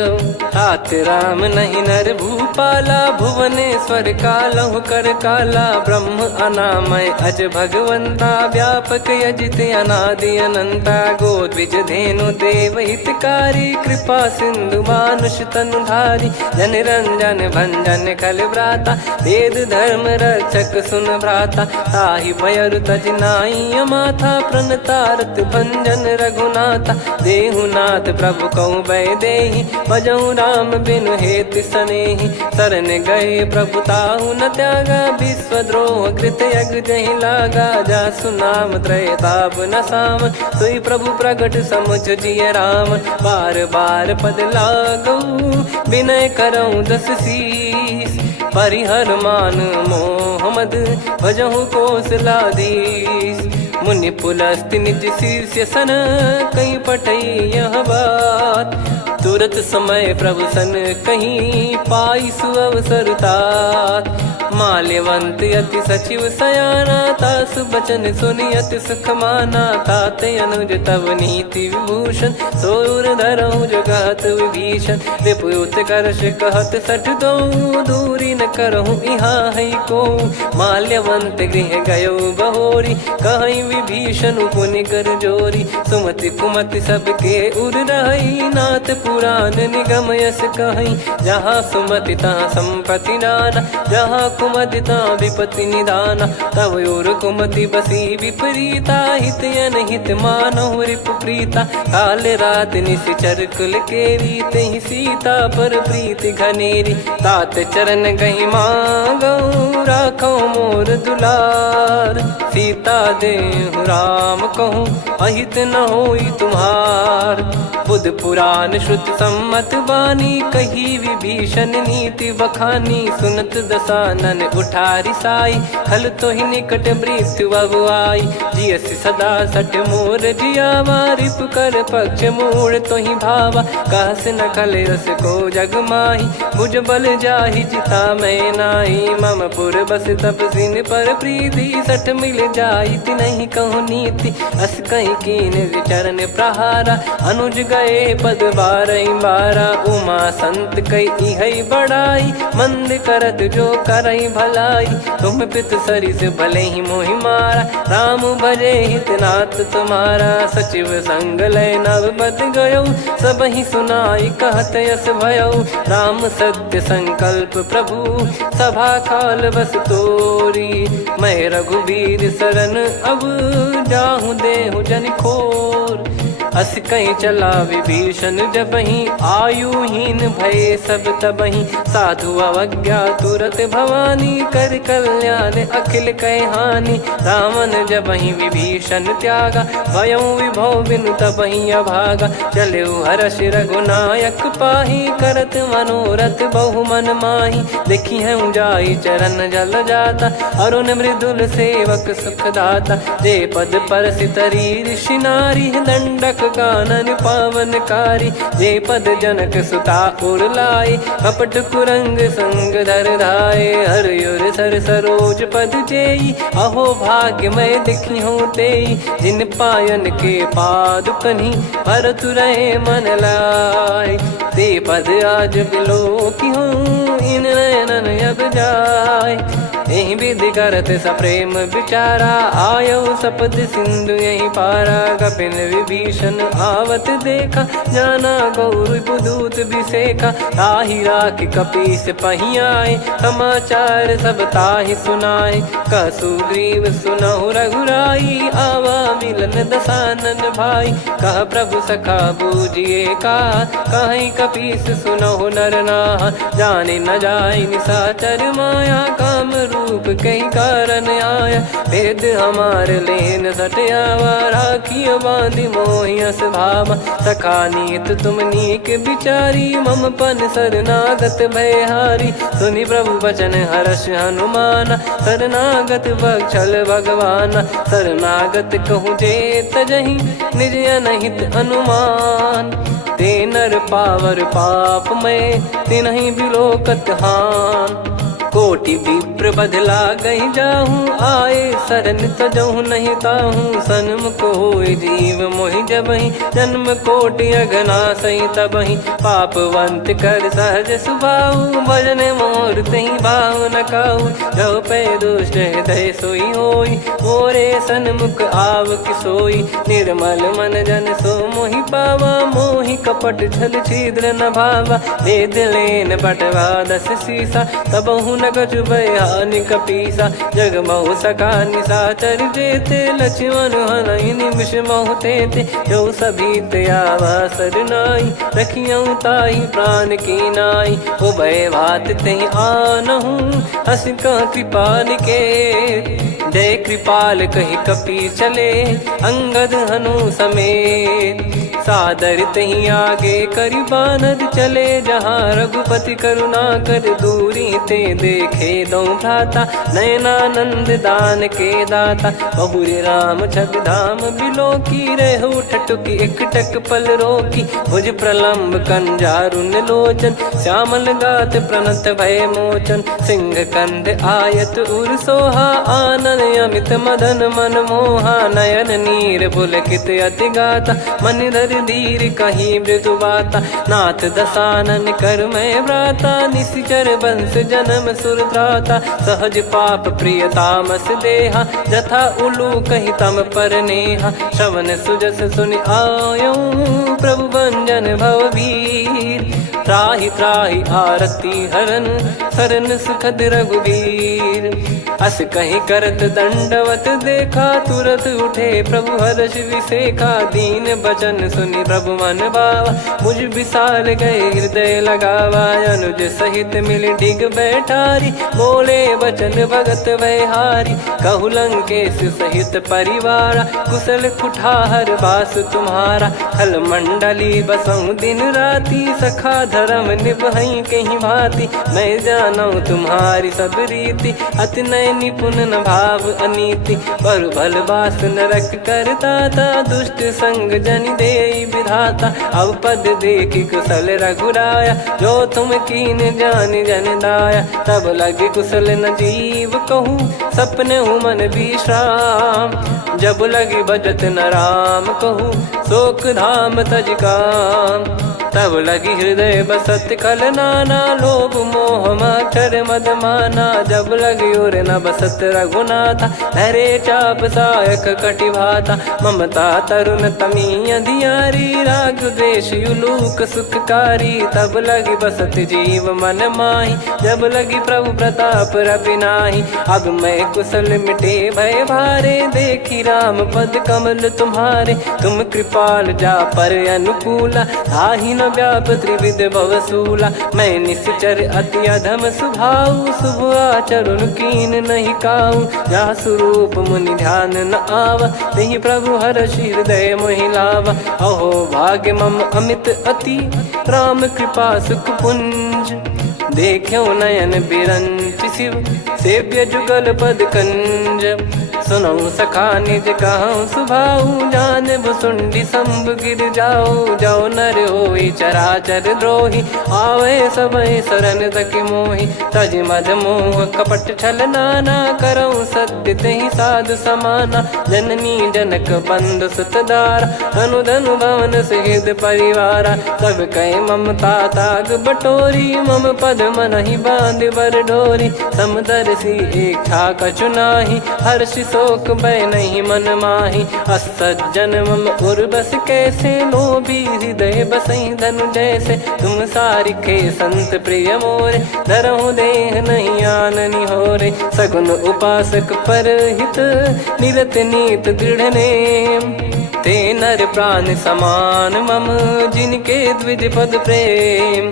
तात राम नहीं नर भूपाला, भुवनेश्वर कालहु कर काला, ब्रह्म अनामय अज भगवंता, व्यापक यजित अनादि अनंता, गोद्विज धेनु देव हितकारी, कृपा सिंधु मानुष तनुधारी, जन रंजन भंजन खल भ्राता, वेद धर्म रक्षक सुन भ्राता, ताहि भयरु तज नाई माथा, प्रणतारत भंजन रघुनाथा, देहुनाथ प्रभु कौ बै देहि, भजहु राम बिनु हेतु सनेहि, शरण गए प्रभु ताहु न त्यागा, विश्वद्रोह कृत यज्ञ जहि लागा, जासु नाम त्रय ताप न सामन, सोई प्रभु प्रगट समुझ जिय रामन, बार बार पद लागऊ विनय करऊँ दस शीस, परिहर मान मोह मद भजहु कौशलाधीश, मुनि पुलस्त्य निज शीर्ष सन, कहीं पठई यह बात, तुरत समय प्रभु सन कहीं, पाई सुअवसर तात, माल्यवंत अति सचिव सयाना, तासु बचन सुनि अति सुख माना, ताते अनुज तव नीति विभूषण, सोर धरहु जगत विभीषण, विपुत करश कहत सठ दो, दूरी न करहु इहाँ है को, माल्यवंत गृह गयो बहोरी, कहीं विभीषण पुनि कर जोरी, सुमति कुमति सबके उर रही, नाथ पुराण निगम यस कहीं, जहाँ सुमति तहाँ संपत्ति नाना, जहाँ कुमति तहाँ विपत्ति निदाना, तव और कुमति बसी विपरीता, हित अनहित मानहु रिपु प्रीता, काल रात निश्चर कुल केरी, तहि सीता पर प्रीति घनेरी, तात चरण गहि मांगऊ, राखो मोर दुलार, सीता देहु राम कहूँ, अहित न होई तुम्हार, बुध पुराण श्रुत सम्मत बानी, कही विभीषण नीति बखानी, सुनत दसानन उठारी साई, खल तो ही निकट मृत्यु अब आई, जियस सदा सठ मोर जियावा, रिप कर पक्ष मूड़ तो ही भावा, कहस न खल रस को जग माही, भुज बल जाहि जिता मैं नाई, मम पुर बस तब सिन पर प्रीति, सठ मिल जाई नहीं कहूँ नीति, अस कहीं कीन चरण प्रहारा, अनुज गए पद बारई बारा, उमा संत कई है बड़ाई, मंद करत जो करई भलाई, तुम पित सरिस भले ही मोहि मारा, राम भजे हित नाथ तुम्हारा, सचिव संग लय नव बद गयो, सब ही सुनाई कहत यस भयो, राम सत्य संकल्प प्रभु, सभा काल बस तोरी, मैं रघुबीर शरण अब जाहूँ देहु जन खोर, अस कहीं चला विभीषण जबहि, आयुहीन भय सब तबहि, साधु अवज्ञा तुरत भवानी, कर कल्याण अखिल कह हानि, रावण जबहि विभीषण त्यागा, भयउ विभव बिनु तबहि अभागा, चलऊ हर्ष रघुनायक पाहि, करत मनोरथ बहु मन माहि, देखी है जाई चरण जल जाता, अरुण मृदुल सेवक सुख दाता, जे पद पर सितरी ऋषि नारी, दंडक कानन पावनकारी, जे पद जनक सुता उर लाए, कपट कुरंग संग धर धाये, हर सर सरोज पद जेई, अहो भाग्य मैं दिखी हूँ तेई, जिन पायन के पाद कन्ही, भरतु रहे मन लाए, ते पद आज बिलो की हूँ, इन नयनन अब जाय, यही विधि करत सप्रेम विचारा, आयो सपद सिंधु यही पारा, कपिल विभीषण आवत देखा, जाना गौर बुदूत बिसेखा, ताहि राख कपीस पही आए, समाचार सब ताहि सुनाए, कह सुग्रीव सुनहु रघुराई, आवा मिलन दसानन भाई, कह प्रभु सखा बूझिए का, कहीं कपीस सुनहु नर नाहा, जाने न जाय निशाचर माया, काम रूप कई कारण आया, भेद हमारे लेन सटयावा, राखियो बांधी मोहियस भावा, सखा नीत तुम नीक बिचारी, मम पन शरणागत भयहारी, सुनि प्रभु वचन हर्ष हनुमाना, शरणागत बक्षल भगवाना, शरणागत कहूँ जे तजहि निज अनहित अनुमान, ते नर पावर पाप में तिन्हि बिलोकत हान, कोटि विप्र बदला गई जाहूँ, आए शरण तजहु नहीं ताहूँ, सन्मुख होय जीव मोहि जबहि, जन्म कोटि अघना सही तबहि, पापवंत कर सहज सुभाऊ, भजन मोर तहि भाव न काऊ, जो पै दुष्ट हृदय सोई होई, मोरे सन्मुख आव किसोई, निर्मल मन जन सो मोहि पावा, मोहि कपट छल छिद्र न भावा, वेद लेन बटवा 10 सीसा, तबहु न कछु बयानि कपीसा, जग महु सका निशाचर जेते, लक्ष्मण हनहि निमिष महु तेते, जो सभी त्यावा सरनाई, रखियऊ ताहि प्राण की नाई, उभय भात तेहि आनहु, हस कह कृपाल के, जय कृपाल कहि कपी चले, अंगद हनु समेत, सादर तही आगे करि बानर चले, जहाँ रघुपति करुणा कर दूरी ते देखे दो भ्राता, नयनानंद दान के दाता, बहुरे राम छग धाम बिलो की, रहु ठटुकी एकटक पल रोकी, भुज प्रलम्ब कंजारुन लोचन, श्यामल गात प्रणत भय मोचन, सिंह कंद आयत उर सोहा, आनन अमित मदन मन मोहा, नयन नीर पुलकित अति गाता, मन धर धीर कहीं मृदु बाता, नाथ दसानन कर मैं व्राता, निशिचर वंश जन्म सुर त्राता, सहज पाप प्रिय तामस देहा, जथा उलू कही तम पर नेहा, श्रवण सुजस सुनि आयो, प्रभु भंजन भववीर, त्राहि त्राहि आरती हरन, शरण सुखद रघुवीर, अस कहीं करत दंडवत देखा, तुरत उठे प्रभु हर्ष विसेखा, दीन बचन सुनि प्रभु मन भावा, मुझ विशाल गए हृदय लगावा, अनुज सहित मिल डिग बैठारी, बोले बचन भगत वैहारी, कहु लंकेश सहित परिवारा, कुशल कुठार बास तुम्हारा, खल मंडली बसऊं दिन राती, सखा धर्म निभई कहीं भांति, मैं जानू तुम्हारी सब रीति, अति नय निपुण न भाव अनीति, पर भल बास नरक करताता, दुष्ट संग जन दे विधाता, अब पद देखि कुशल रघुराया, जो तुम कीन जान जन दाया, तब लगे कुशल न जीव कहूँ, सपने हूँ मन विश्राम, जब लगे भजत न राम कहूँ, शोक धाम तज काम, तब लगी हृदय बसत खल नाना, लोभ मोह मच्छर मद माना, जब लगी उर न बसत रघुनाथा, हरे चाप सायक कटि भाता, ममता तरुण तमी अधियारी, राग द्वेष युलूक सुखकारी, तब लगी बसत जीव मन माही, जब लगी प्रभु प्रताप रवि नाही, अब मैं कुशल मिटे भय भारे, देखी राम पद कमल तुम्हारे, तुम कृपाल जा पर अनुकूला, ताहि न व्याप त्रिविध भवसूला, मैं निश्चर अति अधम सुभाऊ, शुभ आचरण कीन नहीं काऊ, जा स्वरूप मुनि ध्यान न आवा, तेहि प्रभु हर्ष हृदय मोहि लावा, अहो भाग्य मम अमित अति, राम कृपा सुख पुंज, देख्यो नयन बिरंच शिव, सेव्य जुगल पद कंज, सुनऊ सखा निज कहूँ सुभाऊ, जान भुसुंडी शंभ गिर जाओ, जाओ नर होई चराचर द्रोही, आवे सबय शरण तक मोहि, तज मद मोह कपट छल नाना, करऊँ सत्य तेहि साधु समाना, जननी जनक बंधु सुत दारा, अनुधनु भवन सहित परिवारा, सब कहे ममता ताग बटोरी, मम पद मनहि बांध बर डोरी, समदर्शी इच्छा कछु नाही, हर्ष शोक भय नहीं मन माही, असज्जन मम उर्वस कैसे, लोभी हृदय बसई धनु जैसे, तुम सारिखे संत प्रिय मोरे, धरहु देह नहीं आननि होरे, सगुन उपासक पर हित, निरत नीत दृढ़ नेम, ते नर प्राण समान मम, जिनके द्विज पद प्रेम,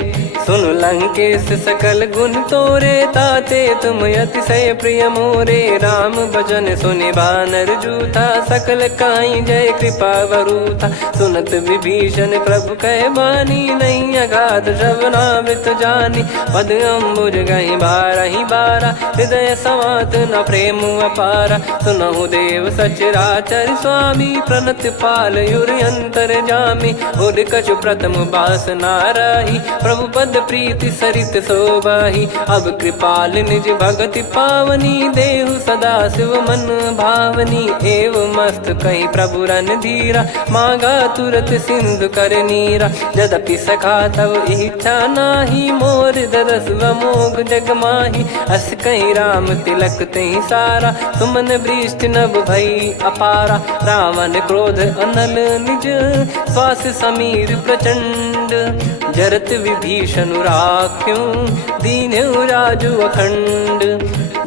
सुन लंकेश सकल गुण तोरे, ताते तुम अतिशय प्रिय मोरे। राम भजन सुनि बानर जूथा, सकल काई जय कृपा वरूथा। सुनत विभीषण प्रभु कह बानी, नहीं अगाध श्रवणामृत जानी। पद अम्बुज गहि बारहि बारा, हृदय समात न प्रेम अपारा। सुनहु देव सचराचर स्वामी, प्रणत पाल युर अंतर जामी। उर कछु प्रथम बास नाराही, प्रभु पद प्रीति सरित शोभाही। अब कृपाल निज भगति पावनी, देहु सदा शिव मन भावनी। एव मस्त कहीं प्रभु रन धीरा, मांगा तुरत सिंधु कर नीरा। यद्यपि सखा तब इच्छा नाही, मोर दरस मोग जग माही। अस कहीं राम तिलक तही सारा, सुमन वृष्टि नभ भई अपारा। रावण क्रोध अनल निज, श्वास समीर प्रचंड। जरत विभीषण राख्यों, दीन्हु राजु अखंड।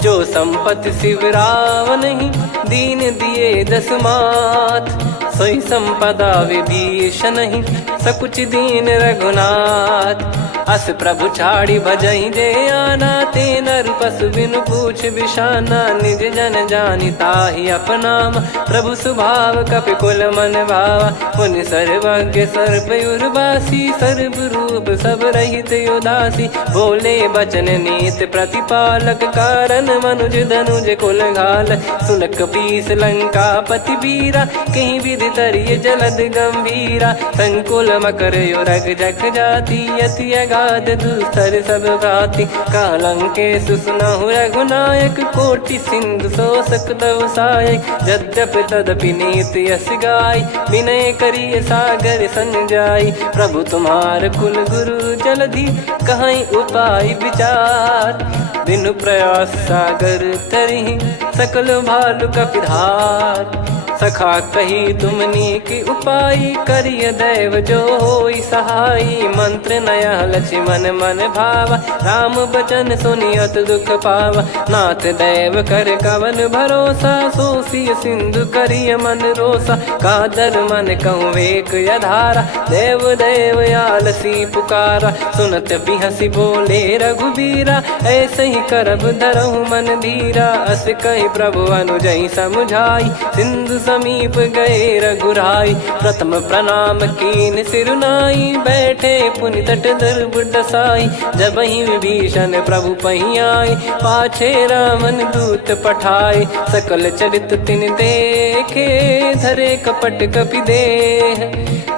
जो संपत्ति शिव रावण ही, दीन दिए दस मात। सोई संपदा विभीषण ही, सकुच दीन रघुनाथ। अस प्रभु छाड़ी भजई जे आना, ते नर पशु बिनु पूछ बिशाना। निज जन जानि ताहि अपनाम, प्रभु स्वभाव कपि कुल मन भावा। मुनि सर्वज्ञ सर्वयुर्वासी, सर्व रूप सब रहित उदासी। बोले बचन नीत प्रतिपालक, कारण मनुज धनुज कुल घाल। सुन कपीस लंका पति वीरा, कहीं विधि तरिय जलद गंभीरा। संकुल मकर युरग जग जाति, यति अगाध दुस्तर सब भाति। कालंकेश सुनहु रघुनायक, कोटि सिंधु शोषक तव सहायक। यद्यपि तदपि नीति यस गाय, विनय करिय सागर सन जाई। प्रभु तुम्हार कुल गुरु जलधि, कहीं उपाय विचार। बिनु प्रयास सागर तरहि, सकल भालु कपिधार। सखा कही तुमनी की उपाय, करिय दैव जो होई सहाई। मंत्र नया लक्ष्मण मन भावा, राम बचन सुनियत दुख पावा। नाथ दैव कर कवन भरोसा, सोसिय सिंधु करिय मन रोसा। कादर मन कहूँ एक यधारा, देव देव आलसी पुकारा। सुनत बिहसी बोले रघुबीरा, ऐसे ही करब धरहु मन धीरा। अस कही प्रभु अनुजई समुझाई, सिंधु समीप गए रघुराई। प्रथम प्रणाम कीन सिरुनाई, बैठे पुनि तट दर्भ डसाई। जब ही विभीषण प्रभु पही आए, पाछे रामन दूत पठाए। सकल चरित तिन देखे, धरे कपट कपि देह।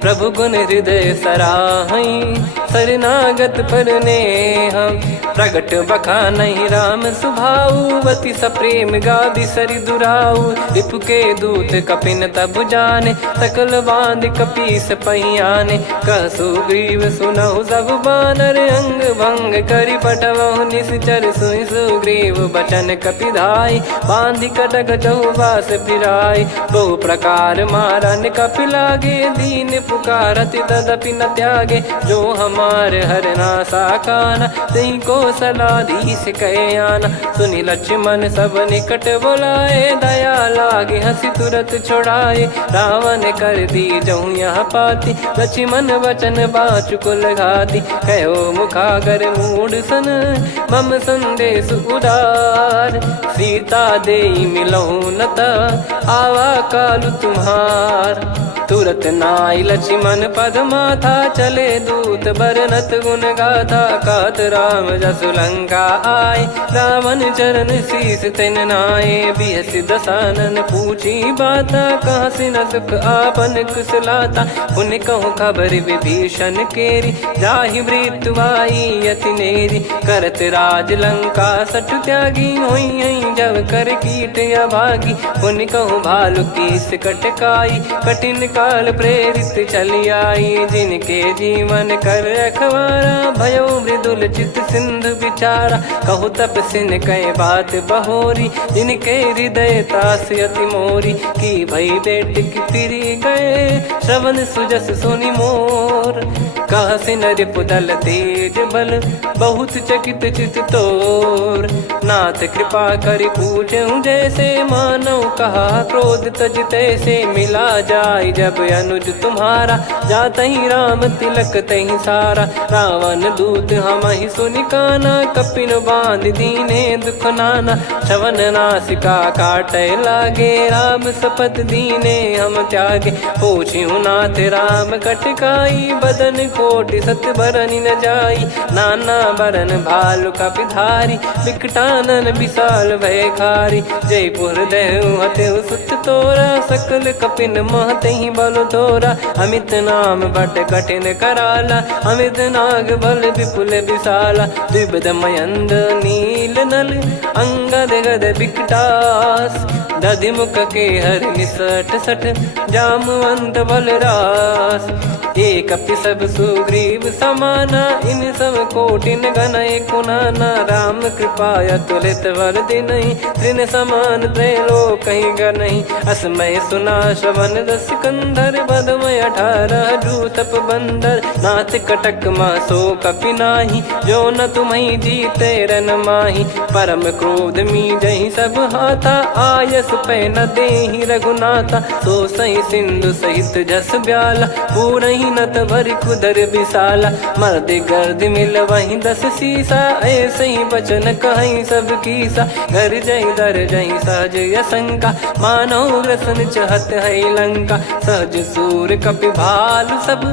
प्रभु गुण हृदय सराहई, शरणागत पर नेह। प्रगट बखानहि राम सुभाऊ, बति सप्रेम गादि सरि दुराऊ। रिपु के दूत कपिन तब जाने, सकल बांध कपीस पहियाने। कह सुग्रीव सुनहु सब बानर, अंग भंग करि पठवहु निश्चर। सुनि सुग्रीव बचन कपिधाई, बांधि कटक चौबास फिराई। बहु प्रकार मारन कपि लागे, दीन पुकारत तदपि न त्यागे। जो हमार हरना साकाना, तही को सलाधीश कहे आना। सुनि लक्ष्मण सब निकट बुलाए, दया लागे हंसी तुरत छोड़ाए। रावण कर दी जहूँ यहाँ पाती, लक्ष्मण वचन बाचु कुल घाती। कहो मुखागर मूड सन, मम संदेश उदार। सीता देई मिलहु नता, आवा कालु तुम्हार। तुरत नाई लक्ष्मण पद माथा, चले दूत बरनत गुण गाथा। कहत राम जसु लंका आए, रावण चरण शीस तिन नाये। बिहसि दसानन पूछी बाता, कहाँ से न सुख आपन कुशलाता। पुन कहूँ खबर विभीषण केरी, जाहि मृत्यु आई यति नेरी। करत राज लंका सठ त्यागी, होई जब कर कीट अभागी। पुन कहूँ भालु कीस कटकाई, कठिन काल प्रेरित चली आई। जिनके जीवन कर रखवारा, भयो मृदुल चित सिंधु विचारा। कहु तपसिन कई बात बहोरी, जिनके हृदय तास अति मोरी। की भई बेट की फिरी गए, श्रवण सुजस सुनि मोर। मोर। कहसि नरिपु दल तेज बल बहुत चकित चित तोर। नाथ कृपा करि पूछऊँ जैसे मानव कहा क्रोध तज तैसे। मिला जाय जब अनुज तुम्हारा जातहि राम तिलक तहि सारा। रावण दूत हमहि सुनि काना कपिन बांध दीने दुख नाना। श्रवण नासिका काटे लागे राम शपथ दीने हम त्यागे। पूछियो नाथ राम कटकाई बदन कोटि सत बरनि न जाई। नाना बरन भालु कपिधारी विकटानन विशाल भयखारी। जयपुर देहु हतेउ सुत तोरा सकल कपिन महतहि बल तोरा। अमित नाम बट कठिन कराला अमित नाग बल विपुल विशाला। द्विविध मयंद नील नल अंगद गद विकटास। दधिमुख के हरि सठ सठ जामवंत बलरास। एक अपि सब सुग्रीव समाना इन सब कोटिन गणय कुनाना। राम कृपा अतुलित बल दिनहि तृण समान त्रैलोक कहीं गनहि। असमय सुना श्रवण रस कंधर बदमय 18 जूतप बंदर। नाथ कटक मासो कपि नाही जो न तुम्हि जीते रन माही। परम क्रोध मी जहि सब हाथा आयस पै न देहि रघुनाथा। सो सही सिंधु सहित जस ब्याला पूरहि नत भरि कुदर विशाला। मर्द गर्द मिल वहीं 10 सीसा ऐसे ही बचन कहीं सब कीसा। घर जय दर जय सहज यसंका मानो ग्रसन चहत है लंका। सहज सूर कपि भालु सब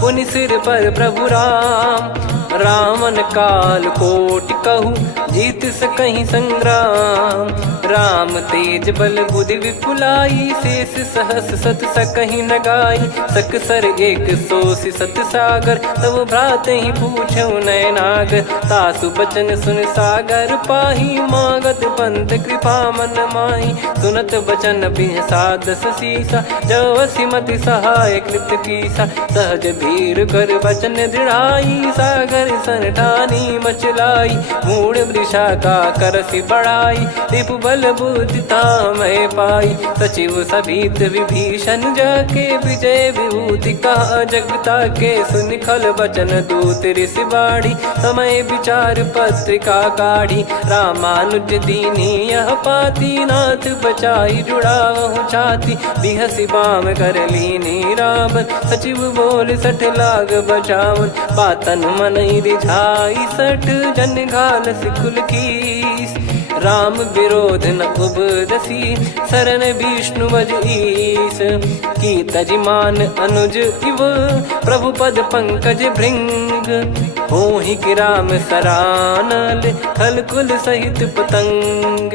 पुनि सिर पर प्रभु राम। रामन काल कोटि कहु जीत सकहि संग्राम। राम तेज बल बुद्धि विपुलाई शेष सहस सत सकहि न गाई। सकसर 180 सत सागर तब भ्रात ही पूछौ नयनागर। तासु बचन सुन सागर पाही मागत पंथ कृपा मन माही। सुनत बचन बिहसादस सीसा जवसि मति सहाय कृत कीसा। सहज भीर कर बचन दृढ़ाई सागर सन ठानी मचलाई। मूढ़ वृषा का करसि बढ़ाई रिपु बल बुद्धि तामय पाई। सचिव सभीत विभीषण जाके विजय विभूति कहा जगता के। सुनि खल बचन दूत ऋषि बाड़ी समय विचार पत्रिका काढ़ी। रामानुज दीनी यह पाती नाथ बचाई जुड़ावहु छाती। बिहसि बाम कर लीनी रावण सचिव बोल 60 लाग बचावन। बातन मन रिझाई 60 जन घाल सिकुल कीस। राम विरोध न उपदसी शरण विष्णु बज ईस। की तजिमान अनुज इव प्रभु पद पंकज भृंग। होहि कि राम सरानल खल कुल सहित पतंग।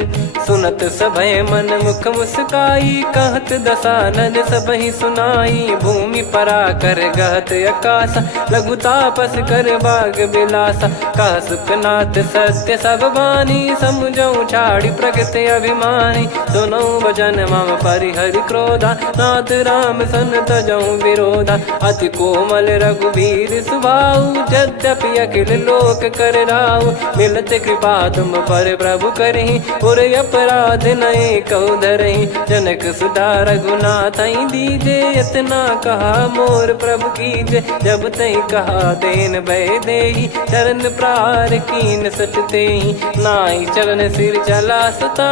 सुनत सभय मन मुख मुस्काई कहत दसानन सबहि सुनाई। भूमि परा कर गहत आकाशा लघु तापस कर बाग बिलासा। कह सुखनाथ सत्य सब बानी समझौ छाड़ी प्रकृति अभिमानी। सुनौ भजन मम परिहरि क्रोधा नाथ राम सन तजौ विरोधा। अति कोमल रघुवीर सुभाऊ यद्यपि अखिल लोक कर राऊ। मिलत कृपा तुम पर प्रभु करहि और अपराध नये कौ धरहि। जनक सुता रघुनाथ दीजे इतना कहा मोर प्रभु कीजे। जब तई कहा देन भय देहि चरण प्रार कीन सटतेहि। नाई चरण सिर चला सता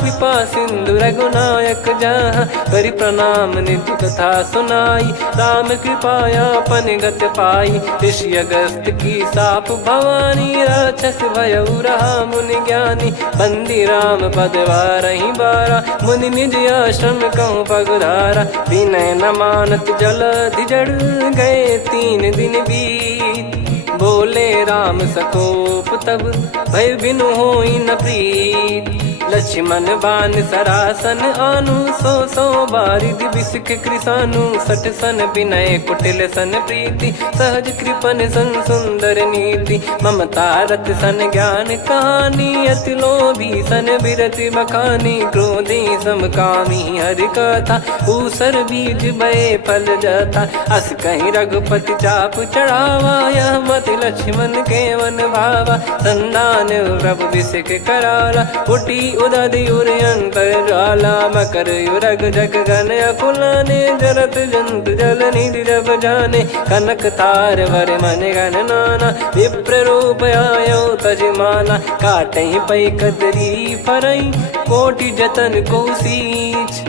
कृपा सिंधु रघुनायक जहाँ। करि प्रणाम निधि कथा सुनाई राम कृपायापन गत पाई। ऋषि अगस्त की साप भवानी राक्षस भयउ रहा मुनि ज्ञानी। बंदी राम पद वारहि बारा मुनि निज आश्रम कहूँ पगुधारा। विनय न मानत जलधि जड़ गए 3 दिन बीत। बोले राम सकोप तब भय बिनु होई न प्रीत। लक्ष्मण बान सरासन आनु 100 बारिधि बिसिक कृसानु। 60 सन विनय कुटिल सन प्रीति सहज कृपन सन सुंदर नीति। ममता रत सन ज्ञान कहानी अति लोभी सन बिरति बखानी। क्रोधी समकामी हरि कथा ऊसर बीज भय फल जथा। अस कहीं रघुपति चाप चढ़ावा यह मति लक्ष्मण के मन भावा। संधान प्रभु बिसिक कराला उठी उदधि उर अंतर ज्वाला मकर युरग जग गण अकुलाने जरत जंत जल निधि जब जाने कनक तार वर मन गण नाना विप्र रूप आयो तजमाना काटे पै कदरी फरई कोटि जतन को सींच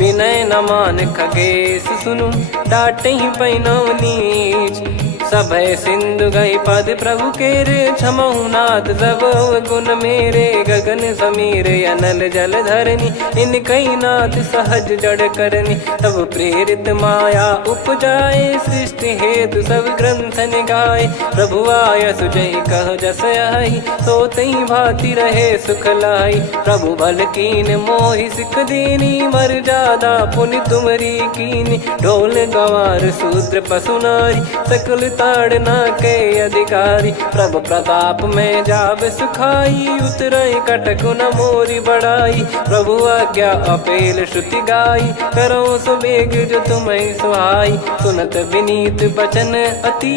विनय न मान खगेश सुनु डाटे पै नव नीच सभय सिंधु गई पद प्रभु केरे क्षमहु नाथ सब गुण मेरे गगन समीर अनल जल धरनी इन कई नाथ सहज जड़ करनी तब प्रेरित माया उपजाए सृष्टि हेतु सब ग्रंथन गाए प्रभु आय सुजय कह जस आई सो तई भांति रहे सुख लाई प्रभु भल कीन मोहि सिख दीनी मर जादा पुनि तुमरी कीनी ढोल गवार शूद्र पशु नारी सकल ताड़ना के अधिकारी प्रभु प्रताप में जाब सुखाई उतरई कटक न मोरी बढ़ाई प्रभु आज्ञा अपेल श्रुति गाई करो सुबेग जो तुम्हें सुहाई सुनत विनीत बचन अति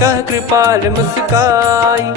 कह कृपाल मुस्काई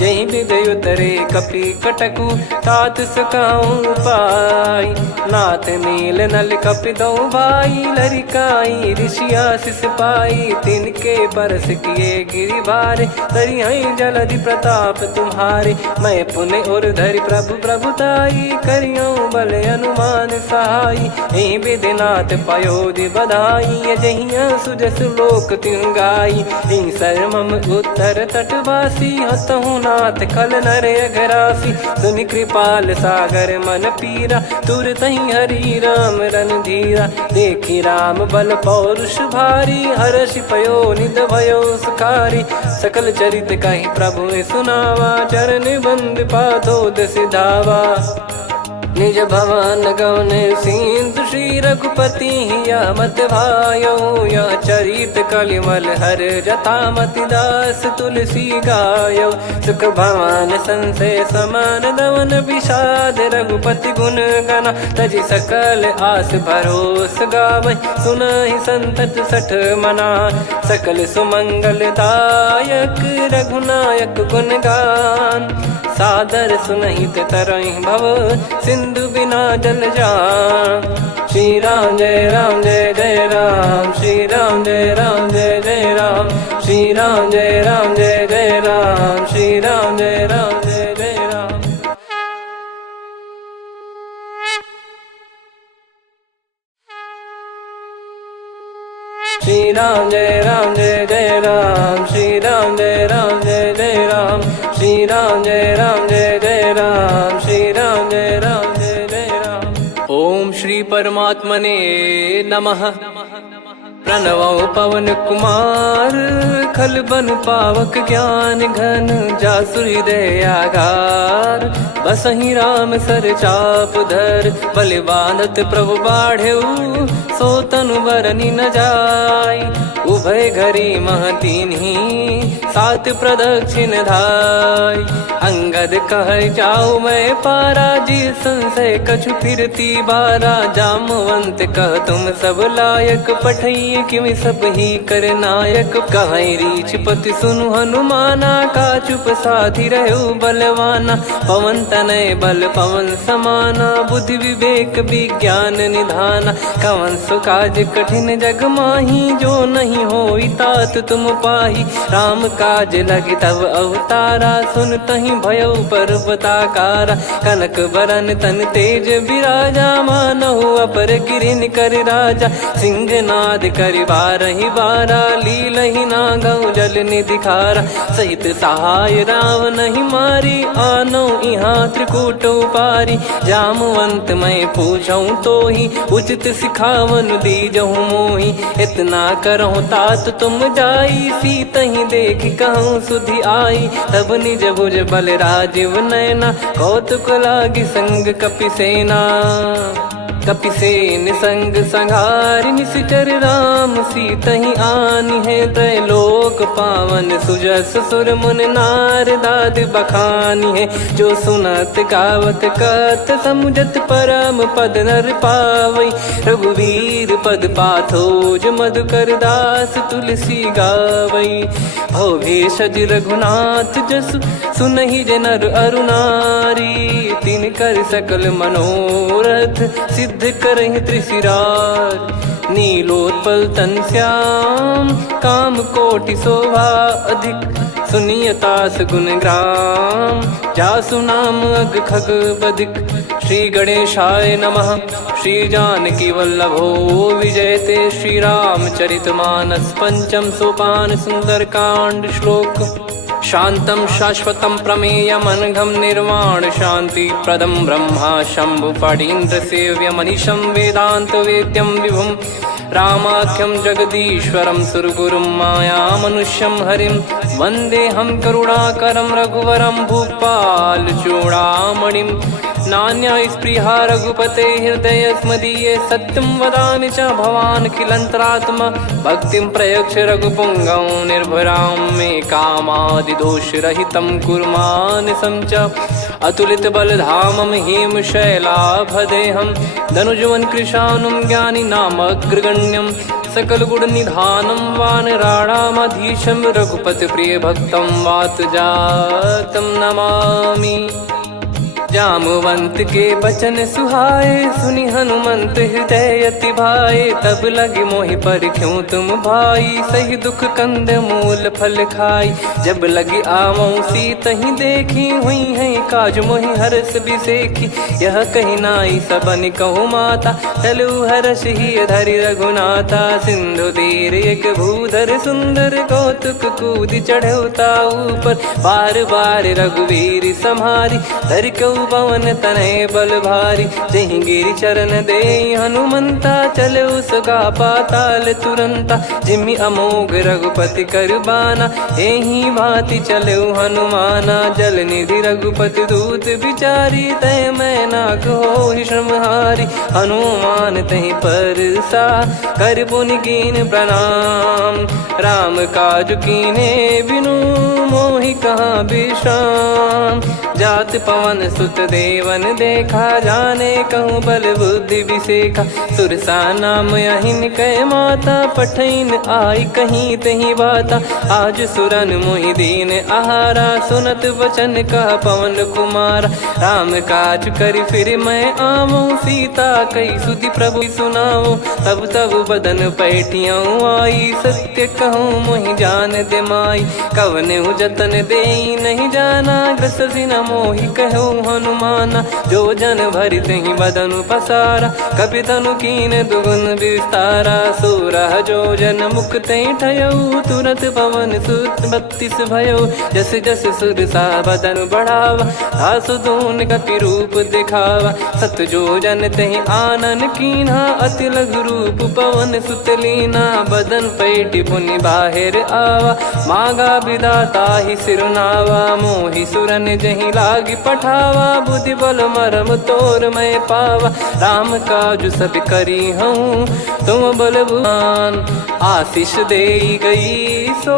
जय विदय उतरे कपि कटकु तात सकाऊं पाई नाथ नील नल कपि दो भाई लरिकाई ऋषि आशीष पाई तिनके परस किए गिरि भारे तरी हई जलधि प्रताप तुम्हारे मैं पुण्य और धरि प्रभु प्रभुताई करियो बल अनुमान सहाई यही विधिनाथ पयोधि बधाई जहिया सुजस लोक तिहु गाई यही सरमम उत्तर तटवासी हतहु नाथ खल नर अघरासी सुनि कृपाल सागर मन पीरा तुरत ही हरि राम रन धीरा देखी राम बल पौरुष भारी हर्षि पयो निध भयो सुखारी सकल चरित कहीं प्रभु सुनावा चरण बंद पादोद सिधावा निज भवन गौन सिंधु श्री रघुपति या मत भायो या चरित कलिमल हर जथा मति दास तुलसी गायो सुख भवन संशय समान दवन विषाद रघुपति गुण गना तजि सकल आस भरोस गावै सुनहि संतत सठ मना सकल सुमंगल दायक रघुनायक गुण गान सादर सुनहित तरहि भव सिंधु बिना जल जान श्री राम जय जय राम श्री राम जय जय राम श्री राम जय जय राम श्री राम जय जय राम श्री राम जय जय राम श्री राम जय जय राम श्री राम जय जय राम श्री राम जय जय राम। ओम श्री परमात्मने नमः। प्रणवो पवन कुमार खल बन पावक ज्ञान घन जासुरी दयागार बसहि राम सर चाप धर बलि बांधत प्रभु बाढ़ेऊ सो तनु बरनी न जाय उभय घरी महतीन ही सात प्रदक्षिण धाय अंगद कह जाऊ मैं पारा जी संशय कछु फिरती बारा जामवंत कह तुम सब लायक पठइये किमि सब ही कर नायक कहीं रीछ पति सुनु हनुमाना का चुप साधि रहु बलवाना पवन तनय बल पवन समाना बुद्धि विवेक विज्ञान निधाना कवन सो काज कठिन जग माही जो नहीं होई तात तुम पाही राम काज लगी तब अवतारा सुन तही भयो पर्वताकारा कनक बरन तन तेज बिराजा मानहु अपर गिरिन कर राजा सिंहनाद करि बारहि बारा लीलहि नागौ जल निधिखारा सहित सहाय रावण ही मारी आनो इहाँ त्रिकूट पारी जामवंत मैं पूछऊं तो ही उचित सिखावन दीजहु मोही इतना करहु तात तुम जाई सीतहि देख कहूँ सुधि आई तब निज भुज बल राजीव नैना कौतुक लागी संग कपिसेना कपिसेन संग संहारि निश्चर राम सीतहि आनि है त्रैलोक पावन सुजस सुर मुन नार दाद बखानी है जो सुनत गावत कत समुझत परम पद नर पावई रघुवीर पद पाथोज मधुकर दास तुलसी गावई भेषज रघुनाथ जसु सुनहि जे नर अरु नारी। तिन कर सकल मनोरथ सिद्ध करहि त्रिशिरार। नीलोत्पल तन श्याम काम कोटि शोभा अधिक। सुनियतास गुण ग्राम जासु नाम अग खग बदिक। श्री गणेशाय नमः। श्री जानकी वल्लभो विजयते। श्री रामचरित मानस पंचम सोपान सुंदरकांड श्लोक। शांतं शाश्वतं प्रमेयमनघं निर्वाण शांति प्रदं ब्रह्मा शंभु फणीन्द्र सेव्य मनीषं वेदांत वेद्यं विभुं। रामाख्यं जगदीश्वरं सुरगुरुं माया मनुष्यं हरिं। वन्देऽहं करुणाकरं रघुवरं भूपाल चूडामणिं। नान्या स्पृहा रघुपते हृदय स्मदीये। सत्यं वदामि च भवान् खिलन्तरात्मा। भक्तिं प्रयच्छ रघुपुङ्गं निर्भरां मे कामादिदोषरहितं कुर्मानसं च। अतुलित बलधामं हेमशैलाभदेहं। धनुजवन कृशानुं ज्ञानी नामग्रगण्यं। सकल गुण निधानं वानराणामधीशं। रघुपति प्रिय भक्तं वात जातं नमामि। जामवंत के बचन सुहाए सुनि हनुमंत हृदय अति भाए। तब लगे मोहि परख्यूं तुम भाई सही दुख कंद मूल फल खाई। जब लगे आवऊं सीतहि देखी हुई है काज मोहि हरस बिसेखी। यह कही नाई सबन कहु माता चलु हरष ही धरि रघुनाथा। सिंधु तीर एक भूधर सुंदर कौतुक कूद चढ़ौता ऊपर। बार बार रघुवीर सम्हारी धरि कऊ पवन तनय बल भारी। जहि गिरि चरण दे हनुमंता चले उसका पाताल तुरंता। जिमि अमोघ रघुपति कर बाना एहि भांति चले हनुमाना। जल निधि रघुपति दूत बिचारी तय मैं नाक होहि श्रमहारी। हनुमान तहि परसा कर पुनि कीन प्रणाम। राम काज कीने बिनु मोहि कहाँ विश्राम। जात पवन सुत देवन देखा जाने कहूँ बल बुद्धि विसेखा। सुरसा नाम अहिन कै माता पठैन आई कहीं तही बाता। आज सुरन मोहि दीन आहारा सुनत वचन कह पवन कुमारा। राम काज करि फिर मैं आवऊं सीता कई सुधि प्रभु सुनाऊं। तब तब बदन पैठियाँ आई सत्य कहूँ मोहि जान दे माई। कवने जतन दे नहीं जाना ग्रसि न मोहि कहूँ हनुमाना। जो जन भरि तहि बदनु पसारा कपि तनु कीन दुगुन विस्तारा। सोरह जो जन मुख तहि ठयऊ तुरत पवन सुत 32 भयऊ। जस जस सुरसा बदन बढ़ावा आसु दून कपि रूप दिखावा। सत जो जन तहि आनन कीन्हा अति लघु रूप पवन सुत लीना। बदन पैटि पुनि बाहिर आवा मागा विधाता ही सिरनावा। मोहि सुरन जहि लागी पठावा बुद्धि बल मरम तोर मैं पावा। राम काजु सब करी हूँ तुम बलवान। आशीष दे गई सो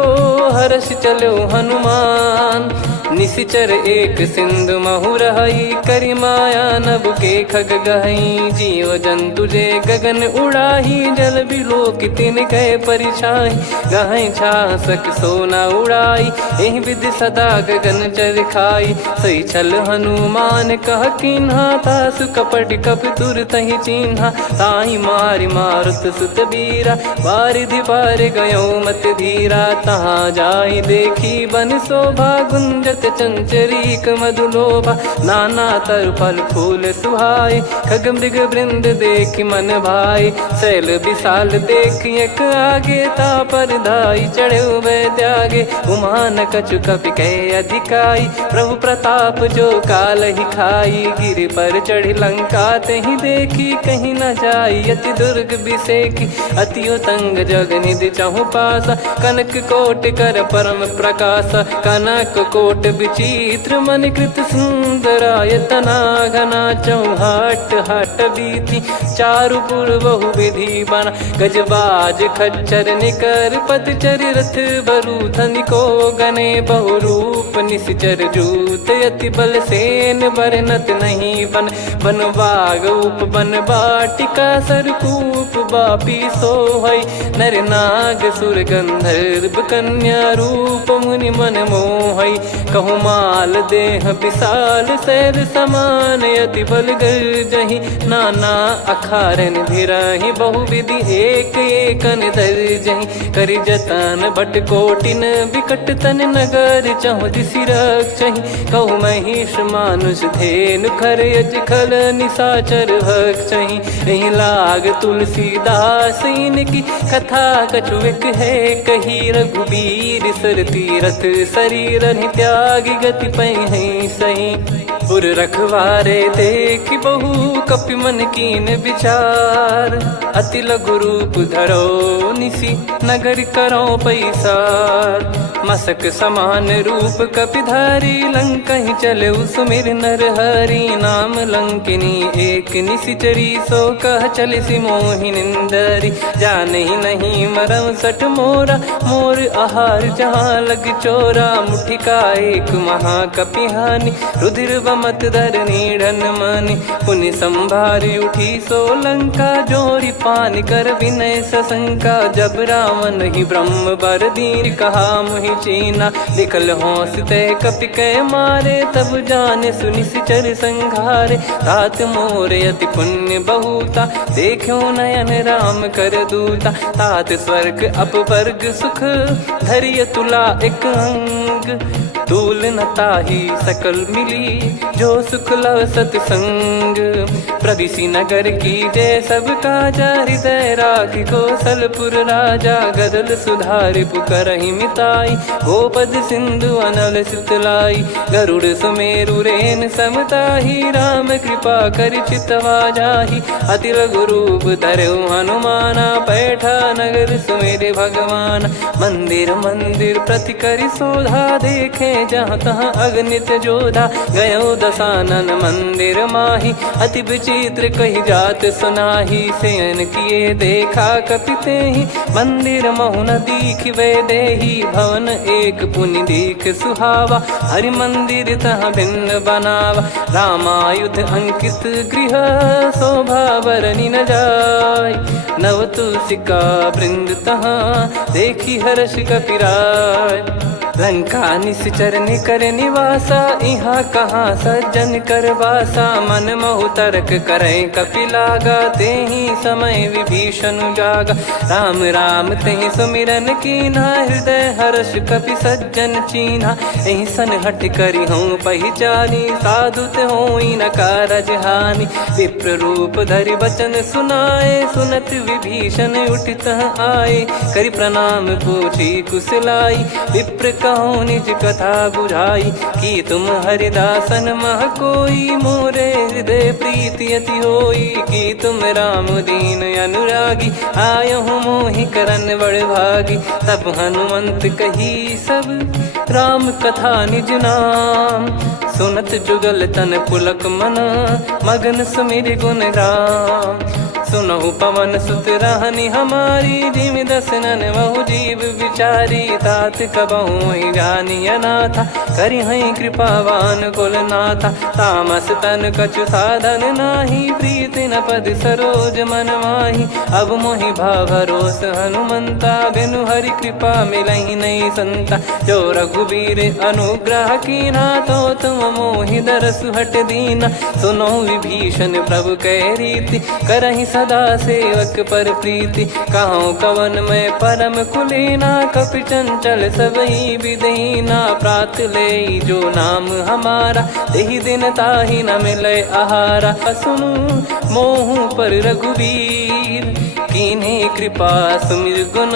हर्ष चलो हनुमान। निशिचर एक सिंधु महु रहई करी माया नभ के खग गहई। जीव जंतु जे गगन उड़ाही जल बिलो कितिन गए परिछाई। गहई छासक सोना उड़ाई एहि विधि सदा गगन चर खाई। सही छल हनुमान कह किन्हा तासु कपट कप तुर तहि चिन्हा। ताहि मारि मारुत सुत बीरा बारिधि पार गयो मत धीरा। तहाँ जाई देखी बन शोभा गुंजत चंचरीक मधुलोभा। नाना तर फल फूल सुहाए खग मृग वृंद देख मन भाई। शैल विशाल देख एक आगे तापर धाई चढ़े वै त्यागे। उमान कछु कपि कह अधिकाई प्रभु प्रताप जो काल ही खाई। गिर पर चढ़ी लंका तहि देखी कहीं न जाई अति दुर्ग बिसेकी। अति उतंग जग निधि चहु पासा कनक कोट कर परम प्रकाश। कनक कोट विचित्र मन कृत सुंदरायतना घना चौहाट हाट बीती चारुपुर बहु विधि बना गजबाज खच्चर निकर पतचर रथ बरु धनिको गने बहु रूप निश्चर जूत अति बल सेन बरनत नहीं बन बन बाग उप बन बाटिका सरकूप बापी सोहई नर नाग सुर गंधर्व कन्या रूप मुनि मन मोहई कहु माल देह विशाल सैर समान अति बल गर्जहि नाना अखारन भिरहि बहुविधि एक एकन दर्जहि करि जतन भट कोटिन विकट तन नगर चहु दिसि रक्षहि कहु महिष मानुष धेनु खर यज खल निशाचर भक्षहि एहि लाग तुलसीदास इनकी कथा कछु एक है कही रघुबीर सर तीरथ शरीर त्यागी गति पै सही पुर रखवारे देख बहु कपि मन कीन विचार अति लघु रूप धरो निसी नगर करो पैसार मसक समान रूप कपिधारी लंकहि चले सुमिर नर हरि नाम लंकिनी एक निशिचरी सो कह चले सि मोहि निंदरी जानहि नहीं मरम सठ मोरा मोर आहार जहाँ लग चोरा मुठिका एक महाकपिहानि रुधिर बमत धरनी ढन मानि पुनि संभारी उठी सोलंका जोरी पान कर विनय सशंका जब रावण ही ब्रह्म बर दीर कहा मुहि चीना निकल होश ते कपि कै मारे तब जाने सुनि सिचर संघारे तात मोर अति पुण्य बहुता देखो नयन राम कर दूता तात स्वर्ग अपवर्ग सुख धैर्य तुला एक अंग तूल न ताहि सकल मिली जो सुख लव सतसंग प्रदिशि नगर की जय सब काजा हृदय राखि कौशलपुर राजा गदल सुधारि पुकरहि मिताई गोपद सिंधु अनल सितलाई गरुड़ सुमेरु रेन समताहि राम कृपा कर चितवा जाहि अति लघु रूप धरऊ हनुमाना पैठा नगर सुमेरे भगवान मंदिर मंदिर प्रति करि शोधा देखे जहाँ तहाँ अगणित जोधा गयो दशानन मंदिर माही अति विचित्र कही जात सुनाही सेन किए देखा कपिते ही मंदिर महु न दीख वे देही भवन एक पुनि दीख सुहावा हरि मंदिर तहाँ भिन्न बनावा रामायुध अंकित गृह शोभा बरनी न जाय नव तुलसिका वृंद तहाँ देखी हर्ष कपिराय लंका निश्चर निकर निवासा यहाँ कहाँ सज्जन कर वासा मन महु तर्क करें कपिलागा ते ही समय विभीषण जागा राम राम ते सुमिरन कीना हृदय हर्ष कपि सज्जन चीन्हा एहि सन हट करी हूँ पहचानी साधु ते होई न कारज हानि विप्र रूप धरि वचन सुनाए सुनत विभीषण उठित आए करि प्रणाम पूछी कुशलाई विप्र कहो निज कथा बुझाई कि तुम हरिदासन मह कोई मोरे हृदय प्रीति अति होई कि तुम राम दीन अनुरागी आय हूँ मोहि करन बड़ भागी तब हनुमंत कही सब राम कथा निज नाम सुनत जुगल तन पुलक मना मगन सुमिर गुण राम सुनहु पवन सुत रहनी हमारी जिम दसनन महु जीव विचारी तात कबहु जानी अनाथा करि हई कृपावान कुल नाथा तामस तन कछु साधन नाही प्रीति न पद सरोज मन माही अब मोहि भावरोस हनुमंता बिनु हरि कृपा मिलहि नहीं संता जो रघुबीर अनुग्रह कीना तो तुम मोहि दरस हट दीना सुनो विभीषण प्रभु कह रीति करहि सदा सेवक पर प्रीति कहूँ कवन में परम कुलीना कपि चंचल सबही विदहीना प्रात ले जो नाम हमारा तेहि दिन ताहि न मिले आहारा सुनु मोहु पर रघुवीर कीन्हे कृपा सुमिर गुण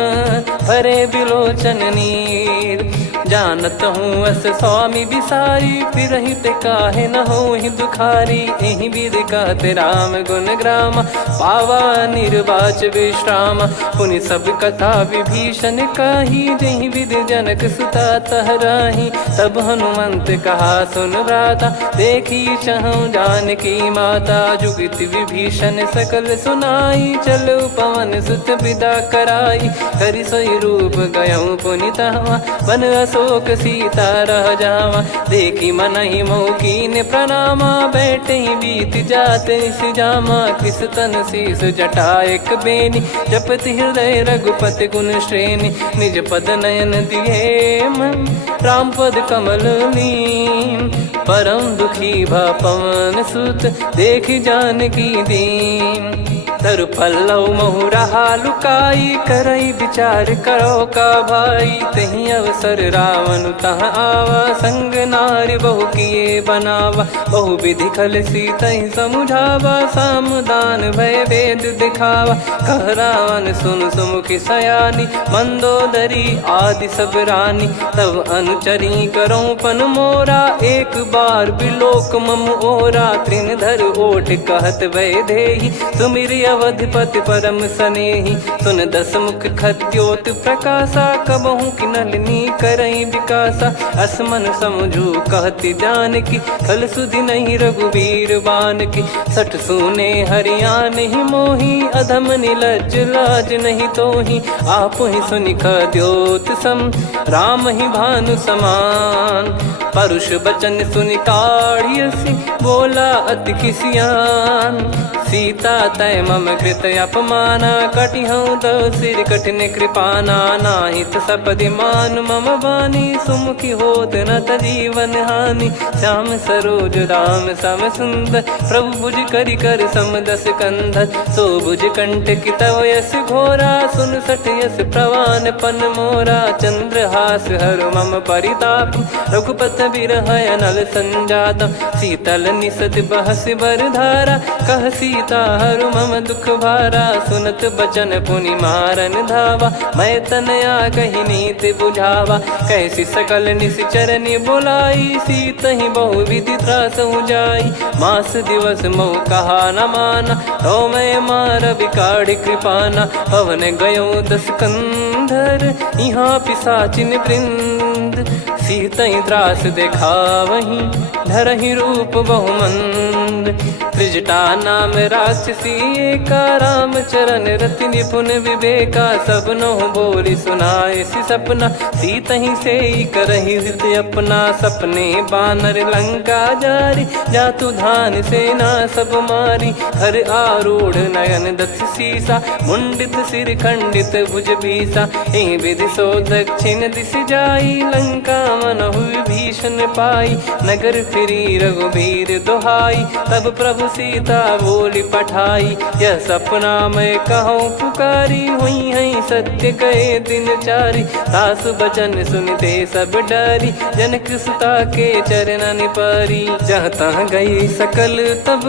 भरे बिलोचन नीर जानत हूँ अस स्वामी बिसारी, फिर ते काहे न हो ही दुखारी। यही विधि कहते राम गुण ग्राम, पावा निर्वाच विश्राम। पुनि सब कथा विभीषण कही, जही विधि जनक सुता तहराही। तब हनुमंत कहा सुन भ्राता, देखी चहु जानकी माता। जुगित विभीषण सकल सुनाई, चलो पवन सुत विदा कराई। हरि सोई रूप गयऊँ पुनितवा, बन अशोक सीता रह जावा। देखी मनहि मौकीन प्रणामा, बैठे ही बीत जाते निस जामा। किस तन शीस जटा एक बेनी, जपति हृदय रघुपति गुण श्रेणी। निज पद नयन दिए मन, राम पद कमल लीन। परम दुखी भा पवन सुत, देखी जानकी दीन। तर पल्लव महु रहा लुकाई, करई विचार करो का भाई। तही अवसर रावण तहाँ आवा, संग नारी बहु किए बनावा। बहु विधि खल सीतहि समुझावा, सामदान भय वेद दिखावा। कह रावण सुन सुमुखी सयानी, मंदोदरी आदि सब रानी। तब अनुचरी करो पन मोरा, एक बार बिलोक मम ओरा। तृण धर ओट कहत भय देहि, सुमिरि अवधिपति परम सनेहि। सुन दस मुख खद्योत प्रकाशा, कबहु की नलिनी करई विकासा। असमन समझू कहती जानकी, खल सुधि नहीं रघुबीर बान की। सठ सुने हरियाण ही मोही, अधम निलज लाज नहीं तोही। आप ही सुनि खद्योत सम, राम ही भानु समान। परुष बचन सुनि काढ़ियसि, बोला अति किसियान। सीता तय मम कृत अपमाना, कटिहऊँ तो सिर कठिन कृपाना। नाहित सपदि मान मम बानी, सुमुखी होत न तजीवन हानि। श्याम सरोज राम सम सुंदर, प्रभु भुज करि कर सम दस कंधर। सो भुज कंठ की तव यस घोरा, सुन सठ यस प्रवान पन मोरा। चंद्रहास हर मम परिताप, रघुपत बिरह अनल संजातम। शीतल निसत बहस बरधारा, कह सीता हरु मम दुख भारा। सुनत बचन पुनि मारन धावा, मैं तनया कही नीति बुझावा। कैसी सकल निश्चरनि बुलाई, सीतहि बहु विधि त्रासहु जाई। मास दिवस मोह कहा न माना, तो मैं मार बिकाढ़ि कृपाना। पवन गयो दस कंधर, यहाँ पिशाचिन वृंद। सीतहि त्रास देखावहीं, धरहि रूप बहुमंद। त्रिजटा नाम राक्षसी एका, राम चरण रति निपुण विवेका। सब नहुँ बोली सुनाए सि सपना, सीतहि से करहि हित अपना। सपने बानर लंका जारी, जातु धान सेना सब मारी। हर आरूढ़ नयन दस सीसा, मुंडित सिर खंडित भुज भीसा। एहि विधि सो दक्षिण दिस जाई, लंका मनहु विभीषण पाई। नगर फिरी रघुबीर दोहाई, तब प्रभु सीता बोली पठाई। यह सपना मैं कहूँ पुकारी, हुई है सत्य कहे दिन चारी। सासु बचन सुनते सब डरी, जनक सुता के चरण पारी। जहाँ तहाँ गई सकल तब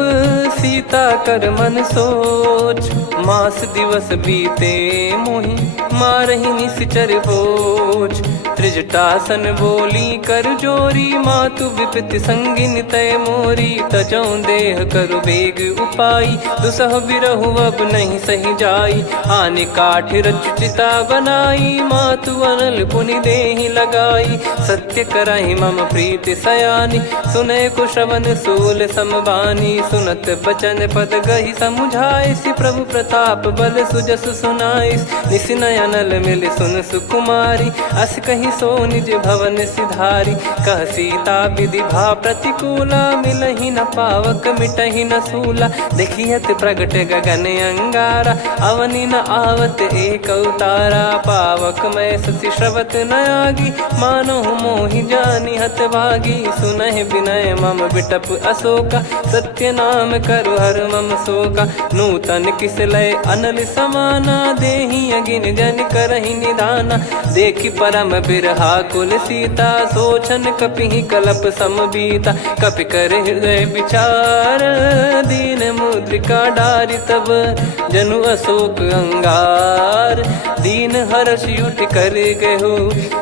सीता कर मन सोच। मास दिवस बीते मोहि, मारहि निश्चर बोझ। त्रिजटासन बोली कर जोरी, मातु विपति संगिन तय मोरी। तजौ देह करु बेग उपाई, दुसह बिरहु अब नहीं सही जाई। आने काठ रचिता बनाई, मातु अनल पुनि देहि लगाई। सत्य कराई मम प्रीति सयानी, सुनय को श्रवण सूल समबानी। सुनत बचन पद गही समुझाए, सि प्रभु प्रताप बल सुजस सुनाइस। निस नयनल मिल सुन सुकुमारी, अस कही सो निज भवन सिधारी। कह सीता विधि भा प्रतिकूला, मिलहि न पावक मिटहि न सूला। देखियत प्रगट गगन अंगारा, अवनि न आवत एक अवतारा। पावक मैं ससि श्रवत न आगी, मानो मोहि जानि हत भागी। सुनहि विनय मम बिटप अशोका, सत्य नाम करु हर मम शोका। नूतन किस लय अनल समाना, देहि अगिन जन करहि निधाना। देखि परम बिरहा कुल सीता, सोचन कपि कलप सम बीता। कपि कर हृदय विचार, दीन मुद्रिका डारि तब, जनु अशोक अंगार। दीन हर्ष उठ कर गहु,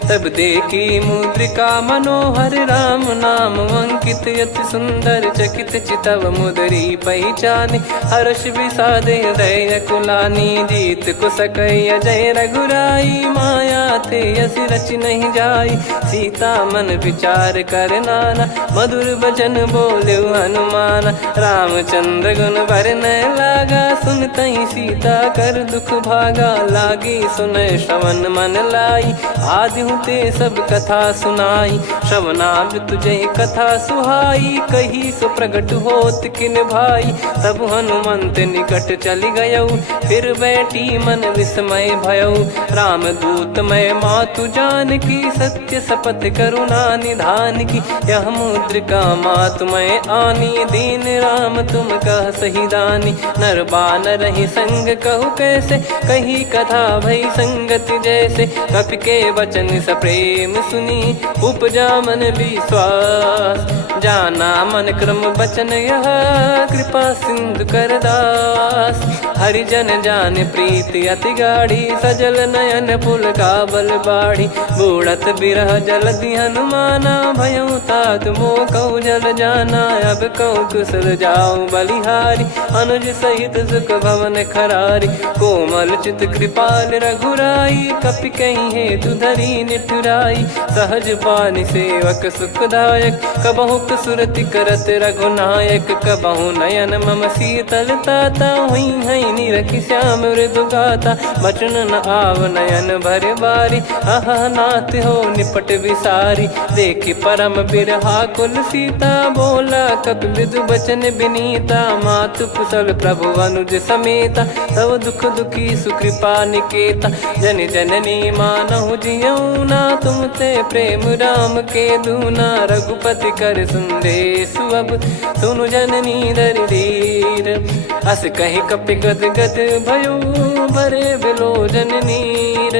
तब देखी मुद्रिका मनोहर। राम नाम अंकित अति सुंदर, चकित चितव मुदरी पहचानी। हर्ष विषाद हृदय कुलानी, जीत को सकई अजय रघुराई। माया थे यस रच नहीं जाई, सीता मन विचार कर नाना। मधुर वचन बोले हनुमान, रामचंद्र गुण वरन लागा। सुनतहि सीता कर दुख भागा, लागी सुनय श्रवण मन लाई। आदिहु ते सब कथा सुनाई, श्रवणाब तुझे कथा सुहाई। कही सो प्रगट होत किन भाई, तब हनुमंत निकट चली गयौ। फिर बैठी मन विस्मय भयौ, राम दूत मैं मातु जानकी। सत्य शपथ करुणा निधान की, यह मुद्रिका मातु मैं आनी। दीन राम तुम कह सही दानी, नर बानर रही संग कहु कैसे। कही कथा भई संगति जैसे, कपि के वचन सप्रेम सुनी। उपजा मन विश्वास, जाना मन क्रम बचन यह। कृपा सिंधु कर दास, हरिजन जान प्रीति अति गाढ़ी। सजल नयन पुल काबल बाढ़ी, बूढ़त बिरह जलधि हनुमाना। भयउ तात मोह कहु जल जाना, अब कहु कुशल जाऊं बलिहारी। अनुज सहित सुख भवन खरारी, कोमल चित कृपाल रघुराई। कपि कहीं हेतु धरी निठुराई, सहज पानि सेवक सुखदायक। कबहु सुरति करत रघुनायक, कबहु नयन मम शीतल ताता। हुई है निरखि श्याम मृदु गाता, बचन न आव नयन भर बारी। अह नाथ हो निपट विसारी, देखि परम बिरहा कुल सीता। बोला कपि मृदु बचन बिनीता, मातु कुशल प्रभु अनुज समेता। तव दुख दुखी सुकृपा निकेता, जन जननी मानहु जियऊ ना। तुम ते प्रेम राम के दूना, रघुपति कर संदेश अब सुनु जननी दर धीर। अस कहि कपि गद गद भयो, भरे बिलोचन नीर।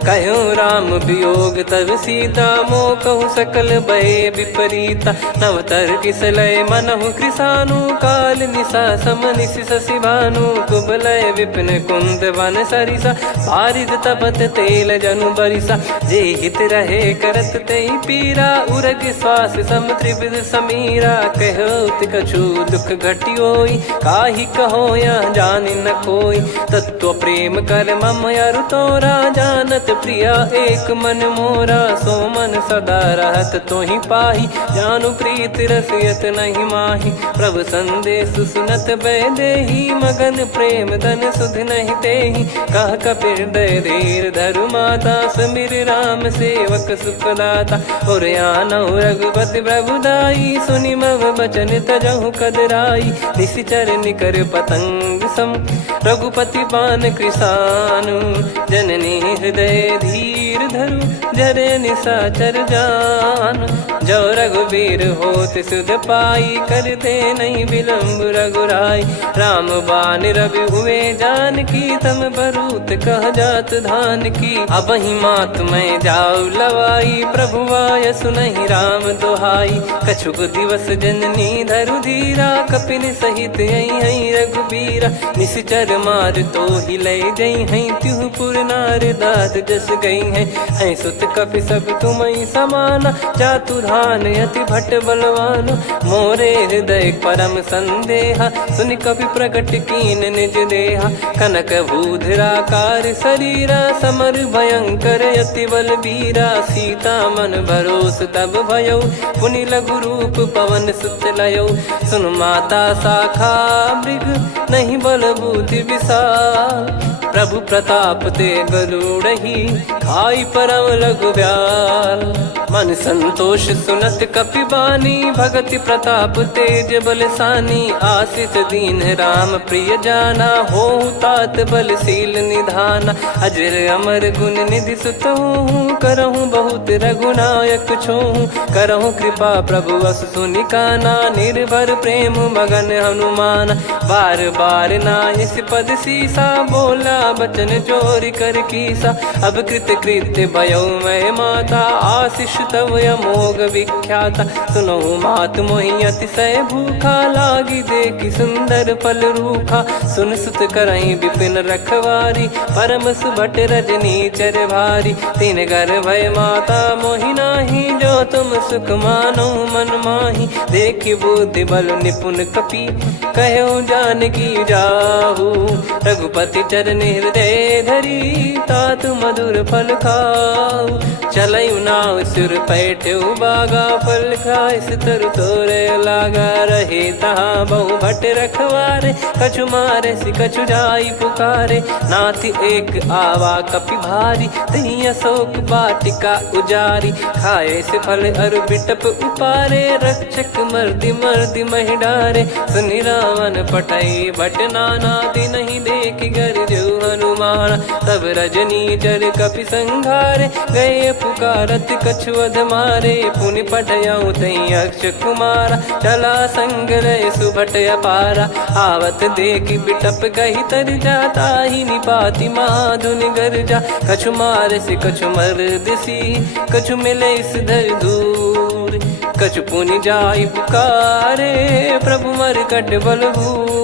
कहु राम वियोग तब सीता, मोह कहु सकल भय विपरीता। नवतर किसलय मनहु कृसानु, काल निशा सम निशि शशि भानु। कुबलय विपिन कुंद वन सरिसा, पारिद तपत तेल जनु बरिसा। जे हित रहे करत ते पीरा, उरग श्वास सम त्रिविध समीरा। कहत कछु दुख घटियोई, काहि कहो या जानि न कोई। तत्व प्रेम कर मम अरु तोरा, जानत प्रिया एक मन मोरा। सो मन सदा रहत तोहि पाही, जानु प्रीत रसियत नहीं माही। प्रभु संदेश सुनत बैदेही, मगन प्रेम धन सुध नहीं तेहि। कह कपि हृदय धीर धरु माता, समीर राम सेवक सुखदाता। और आनहु रघुपति प्रभु दाई, सुनि मम बचन तजहु कदराई। निशिचर निकर पतंग सम, रघुपति पान कृसानु। जननी हृदय धीर धरु, जरे निशाचर जान। जो रघुबीर होत सुध पाई, कर दे नहीं विलम्ब रघुराई। राम बान रवि हुए जानकी, तम बरूत कह जात धान की। अब ही मात मैं जाऊ लवाई, प्रभु आय सुनहि राम दुहाई। कछुक दिवस जननी धरु धीरा, कपिन सहित यही रघुबीरा। निश्चर मार तो ही ले जई हैं, त्युह पुर नार दाद जस गई हैं। सुत कपि सब तुमहि समाना, जातु धान अति भट बलवान। मोरे हृदय परम संदेहा, सुनि कपि प्रकट कीन निज देहा। कनक भूधराकार शरीरा, समर भयंकर अति बल बीरा। सीता मन भरोस तब भयउ, पुनि लघु रूप पवन सुत लयौ। सुन माता शाखा मृग, नहीं बल बुद्धि विशाल। प्रभु प्रताप ते गरुड़हि, खाई परम लघु ब्याल। मन संतोष सुनत कपिबानी, भगति प्रताप तेज बलसानी। आशीष दीन राम प्रिय जाना, हो तात बलशील निधाना। अजर अमर गुण निधि सुतहूँ, करहूँ बहुत रघुनायक छोहूँ। करहूँ कृपा प्रभु अस सुनिकाना, निर्भर प्रेम मगन हनुमान। बार बार नायस पद सीसा, बोला बचन चोरी कर कीसा। अब कृत कृत्य भयो मैं माता, आशीष तव अमोघ विख्याता। सुनो मात मोहि अतिशय भूखा, लागी देखी सुंदर फल रूखा। सुन सुत करई विपिन रखवारी, परम सुभट रजनी चर भारी। तीन घर भय माता मोहि नाही, जो तुम सुख मानो मन माही। देखी बुद्धि बल निपुण कपि, कहो जानकी जाहू। रघुपति चरण हृदय धरी, तात मधुर फल खाऊ। चलऊ नाव सुर पैठ्यऊ बागा, फल खाइस तरु तोरे लागा। रहे तहाँ बहु भट रखवारे, कछु मारे सि कछु जाई पुकारे। नाथ एक आवा कपि भारी, तही अशोक वाटिका उजारी। खाए से फल अरु बिटप उपारे, रक्षक मर्दि मर्दि महि डारे। सुनि रावण पटई भट नाना, तिनहि देख गरजऊ हनुमान। तब रजनी चर कपि संघारे, गए पुकारत कछु अध मारे। पुनि पटयऊ तई अक्ष कुमारा, चला संग रहे सुभट अपारा। आवत देखी बिटप गही तर जाता, ही निपाति माधुनि गर्जा। कछु मार से कछु मर दिसी, कछु मिले इस धर दूर। कछु पुनि जाई पुकारे, प्रभु मरकट बलभूर।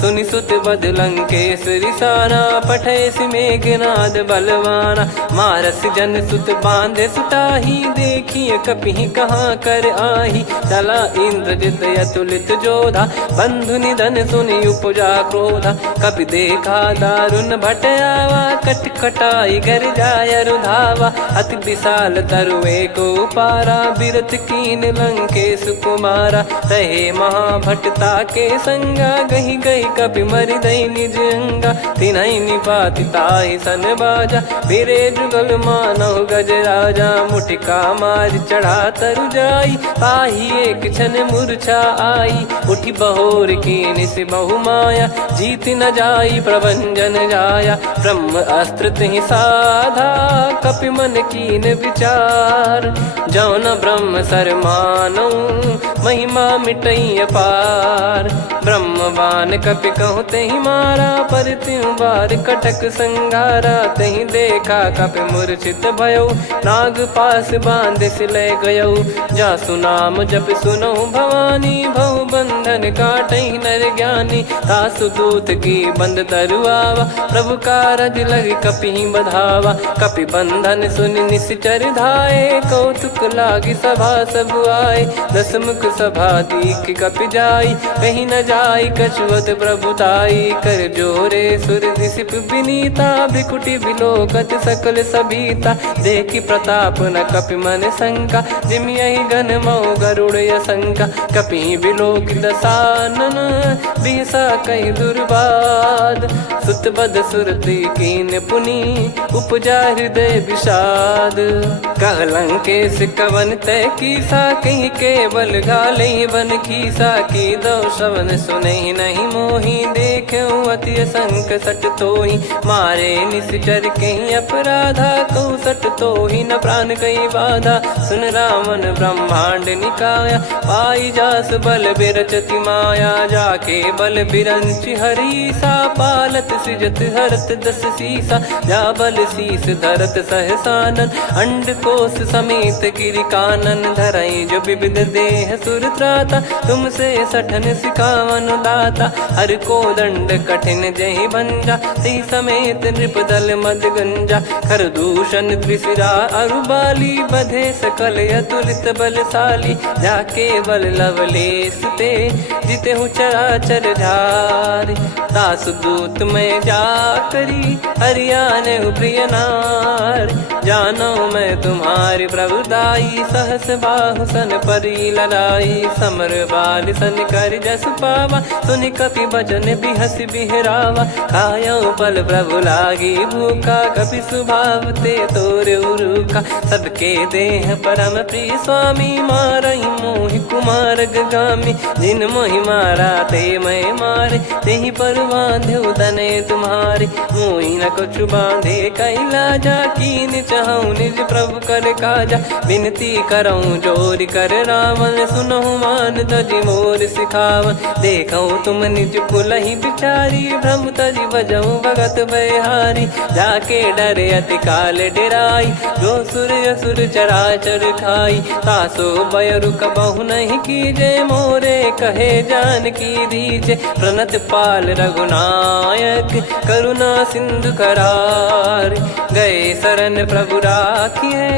सुनि सुत बद लंकेश्वरी साना, पठय मेघनाद बलवाना। मारस जन सुत बांधे सुताही, देखिए कपि कहाँ कर आही। चला इंद्रजित अतुलित जोधा, बंधु निधन सुनि उपजा क्रोधा। कपि देखा दारुण भट आवा, कट कटाई घर जाय रुधावा। अति विशाल तरुए को पारा, बिरत कीन लंकेश कुमारा। रहे महाभटता के संगा, गही गही कपि मरि दई निज अंगा। तिन्हि निपाति ताहि सन बाजा, बिरे जुगल मानव गज राजा। मुटिका मार चढ़ा तरु जाई, ताहि एक क्षण मूर्छा आई। उठी बहोर कीन से बहु माया, जीत न जाई प्रभंजन जाया। ब्रह्म अस्त्र तिहि साधा, कपि मन कीन विचार। जौन ब्रह्म सर मानौ, महिमा मिटई अपार। ब्रह्मवान कपि कहूँ तहि मारा, पर त्यों बार कटक संगारा। तहि देखा कपि मूर्छित भयऊ, नाग पास बांध सिलय गयऊ। जासु नाम जप सुनौ भवानी, भव बंधन काटहि नर ज्ञानी। तासु दूत की बंद तरुआवा, प्रभु कारज लग कपि बधावा। कपि बंधन सुनि निश्चर धाये, कौतुक लागी सभा सब आए। दस मुख सभा दीख कपि जाई, कहीं न जाई कछुअत प्रभुताई। कर जोरे सुर दिसिप विनीता, भ्रिकुटि बिलोकत सकल सबीता। देखी प्रताप न कपि मन शंका, जिमि यही गन मऊ गरुड़ असंका। कपि बिलोक दसानन, बिहसा कहि दुर्बाद। सुत बद सुरति कीन पुनि, उपजा हृदय विषाद। कह लंकेश कवन तय कीसा, कहीं केवल घाले बन खीसा। की दो श्रवण सुनहि नहीं मोही, देखऊँ अति संक सट तोहि। मारे निश्चर कहीं अपराधा, कहूँ सट तोहि न प्राण कहीं बाधा। सुन रावण ब्रह्मांड निकाया, पाई जास बल बिरचति माया। जाके बल बिरंचि हरीसा, पालत सृजत हरत दस सीसा। जा बल शीस धरत सहसानन, अंड कोश समेत गिरि कानन। धरई जो विविध देह सुर त्राता, तुमसे सठन सिखावन दाता। हर को दंड कठिन जहि भंजा, ती समेत नृपदल मद गंजा। खर दूषण त्रिशिरा अरुबाली, बधे सकल अतुलित बलशाली। जाके बल लवलेस ते, जिते हूँ चराचर झारी। दास दूत में जा करी, हरियाणे प्रिय नार। जानो मैं तुम्हारी प्रभुताई, सहस बाहु सन परी लड़ाई। समर बाल सन कर जस पावा, सुनि कपि बचन बिहस बिहरावा। खायो पल प्रभु लागी भूखा, कपि स्वभाव ते तोर उरुका। सबके देह परम प्रिय स्वामी, मारई मोहि कुमार गामी। जिन मोहि मारा ते मैं मारे, तेहि पर बांधे तने तुम्हारे। मोहि न कुछ बांधे कैला जा, कीन चाहूं निज प्रभु कर काजा। विनती करऊं जोर कर रावण, सुनहु मान तजि मोर सिखावन। देखऊं तुम निज कुलहि बिचारी, भ्रम तजि बजऊं भगत बहारी। जाके डरे अति काल डेराई, जो सुर असुर चराचर खाई। तासो बयरु कबहु नहीं कीजे, मोरे कहे जान की दीजे। प्रणत पाल रघुनायक, करुणा सिंधु करार। गए शरण प्रभु राखिए,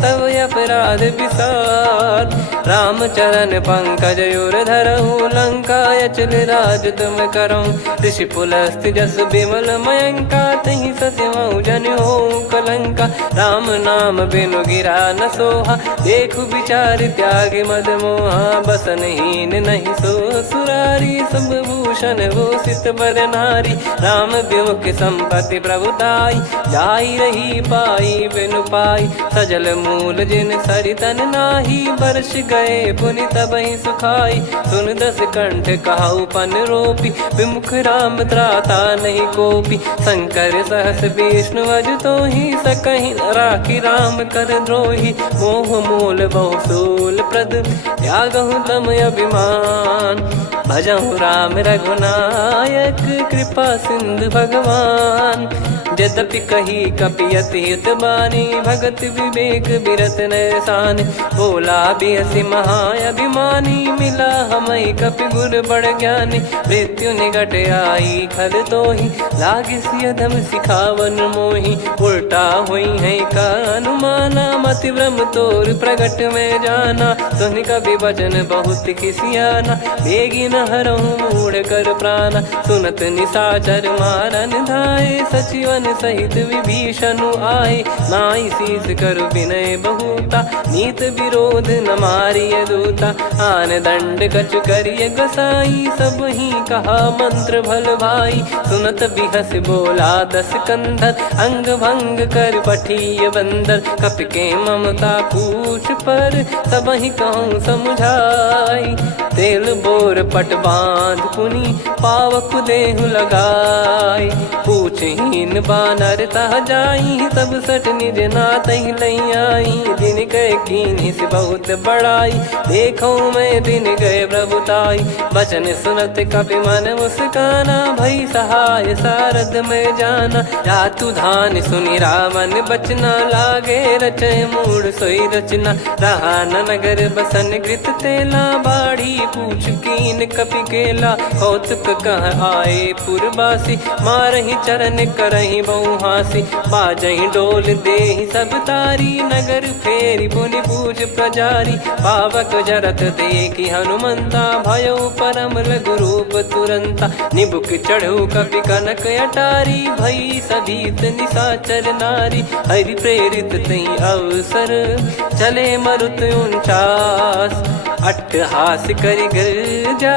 तब अपराध विसार। राम चरण पंकज उर धरहु, लंका अचल राज तुम करऊं। ऋषि पुलस्त जस विमल मयंका, तहि सस्यमऊ जन हो कलंका। राम नाम बिनु गिरा न सोहा, देखु विचार त्याग मद मोहा। बसनहीन नहीं सो सुरारी, सब भूषण वो सित बर नारी। राम विमुख संपत्ति प्रभुताई, जाई रही पाई बिनु पाई। सजल मूल जिन सरितन नाही, बरस गए पुनि तबहि सुखाई। सुन दस कंठ कहाऊ पन रोपी, विमुख राम त्राता नहीं कोपी। शंकर सहस विष्णु अजतो ही, सकहि राखी राम कर द्रोही। मोह मूल बहु सूल प्रद, त्यागहु तम अभिमान। भजहु राम रघुनायक, कृपा सिंधु भगवान। यद्यपि कही कपियति हित बानी, भगत विवेक बिरत नैसान। बोला बिहसि महाअभिमानी, मिला हमई कपि गुर बड़ ज्ञानी। मृत्यु निकट आई खल तोहि, लागे सियधम सिखावन मोहि। उल्टा हुई है का अनुमाना, मति भ्रम तोर प्रगट में जाना। सुनि कवि वचन बहुत किसियाना, बेगी न हरहु मूढ़ कर प्राणा। सुनत निशाचर मारन धाये, सचिवन सहित विभीषण आए। नाई शीस कर विनय बहुता, नीत विरोध न मारिय दूता। आन दंड कछ करिय गोसाई, सब ही कहा मंत्र भल भाई। सुनत बिहस बोला दस कंधर, अंग भंग कर पठिय बंदर। कपि के ममता पूछ पर, सब ही कहूँ समझाई। तेल बोर पट बांध पुनि, पावक देहु लगाई। पूछहीन बानर तह जाई, सब सट निज नातहि लई आई। दिन गए कीन्हि से बहुत बड़ाई, देखो मैं दिन गए प्रभुताई। बचन सुनत कपि मन मुस्काना, भई सहाय सारद में जाना। जातु धान सुनि रावण बचना, लागे रचय मूढ़ सोई रचना। रहा न नगर बसन कृत तेला, बाढ़ी पूछ कीन कपि केला। कौतुक कह आए पुरबासी, मारहि चरण करहि बहु हासी। बाजहि डोल देहि सब तारी, नगर फेरि पुनि पूज प्रजारी। पावक जरत देखि हनुमंता, भयो परम लघु रूप तुरंता। निबुक चढ़ऊ कपि कनक अटारी, भई सभीत निशाचर नारी। हरि प्रेरित तहि अवसर, चले मरुत 49। अट्टहास करि गिरजा,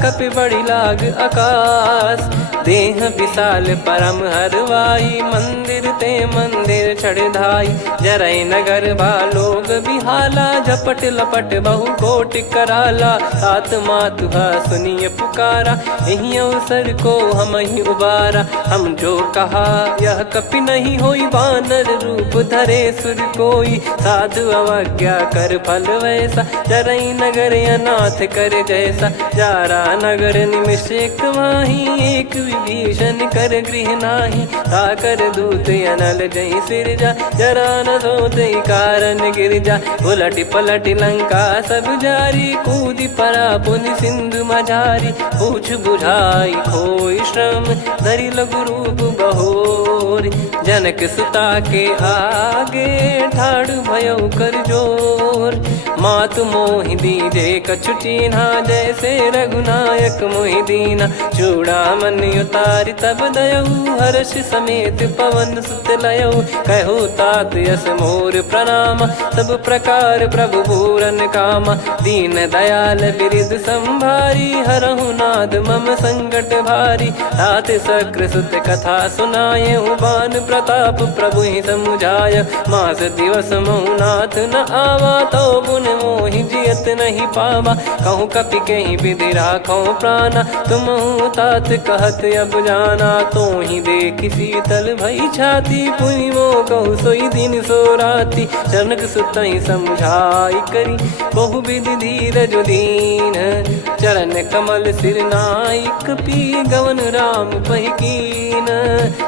कपि बड़ी लाग आकाश। देह विशाल परम हरवाई, मंदिर ते मंदिर चढ़धाई। जरई नगर बालोग बिहाला, झपट लपट बहु कोटि कराला। सात मातुहा सुनिय पुकारा, यही अवसर को हम ही उबारा। हम जो कहा यह कपि नहीं होई, वानर रूप धरे सुर कोई। साधु अवज्ञा कर फल वैसा, जरई नगर अनाथ कर जैसा। जारा नगर निमिष एक माही, एक विभीषण कर गृह नाही। ताकर दूत अनल जय सिरजा, जरा न सोते कारण गिरजा। उलट पलट लंका सब जारी, कूदि परा पुनि सिंधु मझारी। पूछ बुझाई खोई श्रम, धरि लघु रूप बहोर। जनक सुता के आगे, ठाड़ भयउ कर जोर। मात मोहि दीजे कछु चीन्हा, जैसे रघुनायक मोहि दीना। चूड़ामन उतारि तब दयऊ, हर्ष समेत पवन सुत लयऊ। कहो तात यस मोर प्रणाम, सब प्रकार प्रभु पूरन कामा। दीन दयाल बिरिद संभारी, हरहु नाद मम संकट भारी। तात शक्र सुत कथा सुनाये, बान प्रताप प्रभु ही समुझाय। मास दिवस महु नाथ न आवा, तो पुन मोहि जियत नहीं पावा। कहूँ कपि कहीं विधि राखो प्राणा, तुम तात कहत अब जाना। तो ही देखी शीतल भई छाती, पुनि मो कहु सोई दिन सो राती। जनक सुत ही समझाई करी, बहु विधि धीरज दीन। चरण कमल सिर नाई, कपि गवन राम पहि कीन।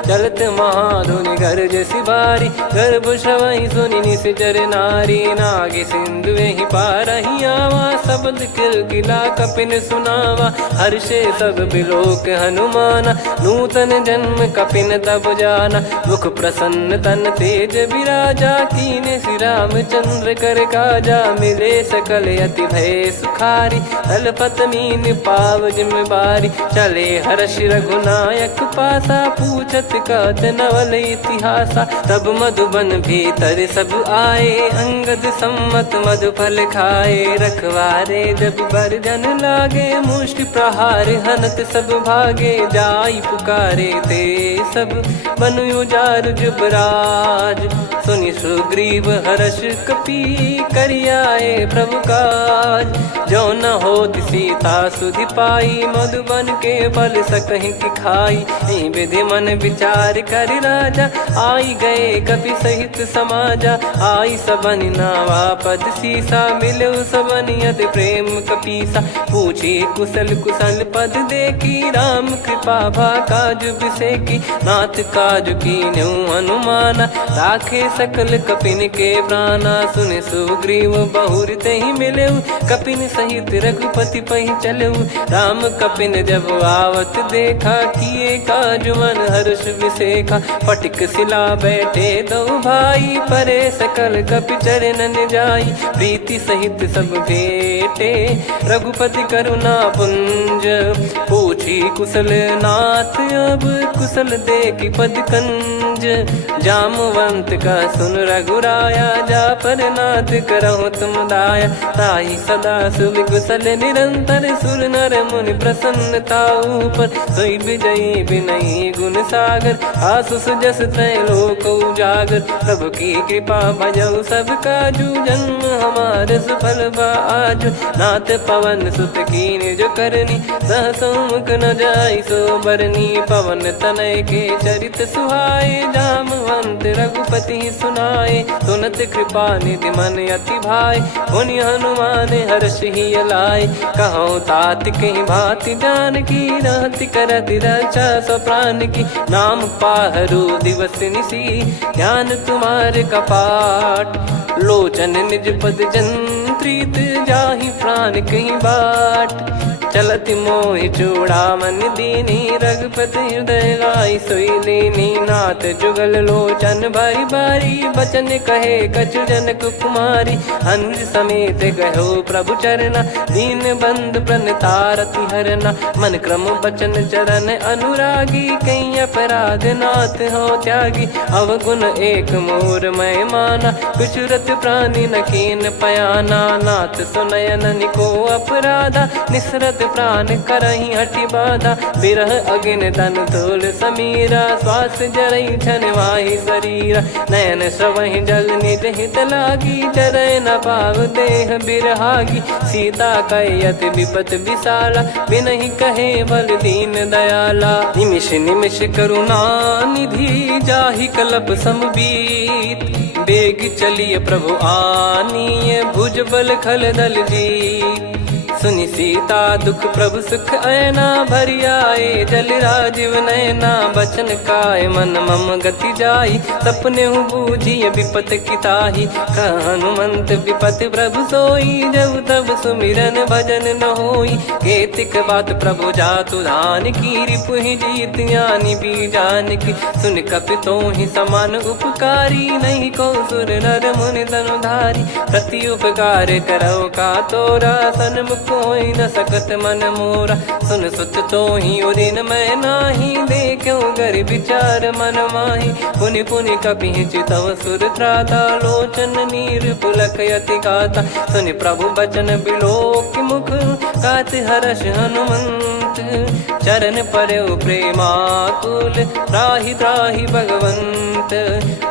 चलत महाधुनि गर्ज सिबारी, गर्भ श्रवहि सुनि निश्चर नारी। नागे सिंधु ही पारहि आवा, शब्द किलकिला कपिन सुनावा। हर्षे सब बिलोक हनुमाना, नूतन जन्म कपिन तब जाना। मुख प्रसन्न तन तेज विराजा, कीने श्री रामचंद्र कर काजा। मिले सकल अति भय सुखारी, तलपत मीन पाव जिम बारी। चले हर्ष रघुनायक पासा, पूछत कहत नवल इतिहासा। तब मधुबन भीतर सब आए, अंगद सम्मत मधुफल खाए। रखवारे जब बरजन लागे, मुष्टि प्रहार हनत सब भागे। जाई पुकारे ते सब बन उजार जुबराज। सुनि सुग्रीव हर्ष कपि, करियाए प्रभु काज। जो न होत सीता सुधि पाई, मधुबन के बल सकहि की खाई। विधि मन विचार कर राजा, आई गए कपि सहित समाजा। आई सबन नावा पद सीसा, मिलो सबन यद प्रेम कपीसा। पूछी कुशल कुशल पद देखी, राम कृपा भा काज बिसेकी। नाथ काज कीन्हु हनुमाना, राखे सकल कपिन के प्राणा। सुन सुग्रीव बहुर तहि मिलेऊ, कपिन सहित रघुपति पहि चलेऊ। राम कपिन जब आवत देखा, किए काज मन हर्ष विसेखा। फटिक सिला बैठे दो भाई, परे सकल कपि चरणन जाई। प्रीति सहित सब भेटे, रघुपति करुणा पुंज। पूछी कुशल नाथ अब, कुशल देखि पद कंज। जामवंत का सुन रघुराया, जा पर नाथ करहु तुम दाया। ताहि सदा सुभ कुशल निरंतर, सुर नर मुनि प्रसन्नता ऊपर। सोई विजयी विनयी गुण सागर, आसु सुजस त्रैलोक उजागर। प्रभु की कृपा भजऊ सब काजू, जन्म हमार सफल बा आजु। नाथ पवन सुत कीन्ह जो करनी, सहसो मुख न जाई सो बरनी। पवन तनय के चरित सुहाए, जामवंत रघुपति सुनाए। सुनत कृपा निधि मन अति भाई, पुनि हनुमान हर्ष ही लाए। कहो तात कहीं भांति जानकी, रहति करति रक्षा सो प्राण की। नाम पाहरु दिवस निसी, ज्ञान तुम्हारे कपाट। लोचन निज पद जंत्रित, जाहि प्राण कहीं बाट। चलति मोहि चूड़ामन दीनी, रघुपति हृदय लाई सोई लीनी। नाथ जुगल लोचन बारी बारी, बचन कहे कछु जनक कुमारी। अनुज समेत गयो प्रभु चरना, दीन बंद प्रणतारति हरना। मन क्रम बचन चरण अनुरागी, कहीं अपराध नाथ हो त्यागी। अवगुण एक मोर मैं माना, कुछुरत प्राणी न कीन पयाना। नाथ सुनयन निको अपराधा, निसरत प्राण करहि हटि बाधा। बिरह अगिन तन तोल समीरा, श्वास जरई छन वाहि शरीरा। नयन श्रवहि जल निज हित लागी, चरय न पाव देह बिरहागी। सीता कयत विपत विशाला, बिनहि कहे बल दीन दयाला। निमिष निमिष करुणा निधि, जाहि कल्प समबीत। बेग चलिए प्रभु आनीय, भुज बल खल दल जीत। सुनि सीता दुख प्रभु सुख ऐना भरि आए, जल राजीव नैना बचन काय, मन मम गति जाई, सपने हूँ बूझी विपत किताही, हनुमंत विपत प्रभु सोई, जब तब सुमिरन भजन न होई, केतिक बात प्रभु जातु धान की, रिपुहि जीत ज्ञानी बीजान की, सुन कपि तो ही समान उपकारी, नहीं को सुर नर मुनि धनुधारी, प्रति उपकार करो का तोरा, सन्मुख होई न सकत मन मोरा, सुन सुत तो ही उदिन मैं नाही, देखो गर विचार मन माही, पुनि पुनि कपि चितव सुर त्राता, लोचन नीर पुलक यति गाता, सुनि प्रभु बचन बिलोक मुख, गात हर्ष हनुमंत, चरण परयो प्रेमाकुल, त्राहि त्राहि भगवंत,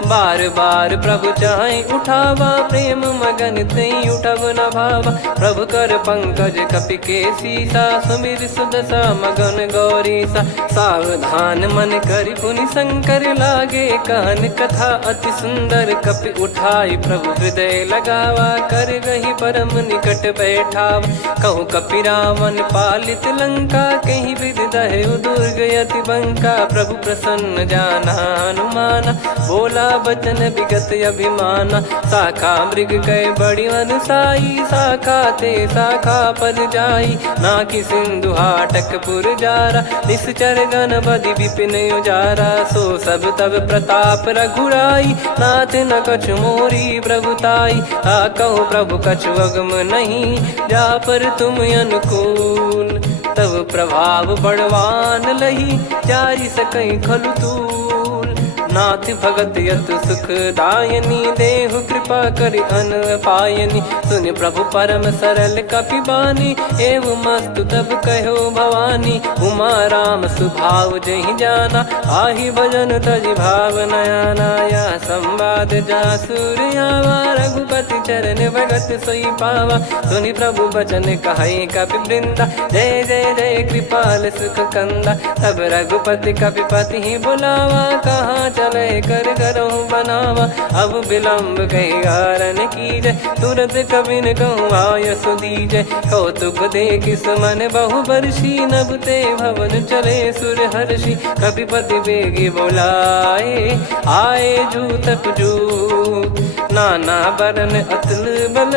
बार बार प्रभु चाहि उठावा, प्रेम मगन तई उठब न भावा, प्रभु कर पंकज कपि के सीसा, सुमिर सुदशा मगन गौरीसा, सावधान मन करि पुनि शंकर लागे, कहन कथा अति सुंदर, कपि उठाई प्रभु हृदय लगावा, कर गही परम निकट बैठावा, कहूँ कपि रावण पालित लंका, कहीं विद दहु दुर्ग यति बंका, प्रभु प्रसन्न जाना हनुमाना, बोला बचन विगत अभिमाना, शाखा मृग गए बड़ी अनुसाई, शाखा ते शाखा पर जाई, ना कि सिंधु हाटक पुर जारा, निश्चर गण बदि विपिन उजारा, सो सब तब प्रताप रघुराई, नाथ न कछु मोरी प्रभुताई, आ कहो प्रभु कछु अगम नहीं, जा पर तुम अनुकूल, तब प्रभाव बड़वान लही, जारी सकई खलु तूल, नाथ भगत यत सुख दायनी, देहु कृपा करि अन पायनी, सुनि प्रभु परम सरल कपि बानी, एव मस्तु तब कहो भवानी, उमा राम सुभाव जहि जाना, आहि भजन तजि भाव नयाना, या संवाद जासुर आवा, रघुपति चरण भगत सोई पावा, सुनि प्रभु बचन कहै कपि वृंदा, जय जय जय कृपाल सुख कंदा, तब रघुपति कपि पति ही बुलावा, कहाँ चले कर करहु बनावा, अब विलम्ब कही कारण की जय, तुरंत कवि न कहूँ आयस दीजय, कौतुक देख सुमन बहु बरसी, नभ ते भवन चले सुर हर्षि, कपिपति बेगी बोलाए, आए जूतप जूत, नाना बरन अतुल बल,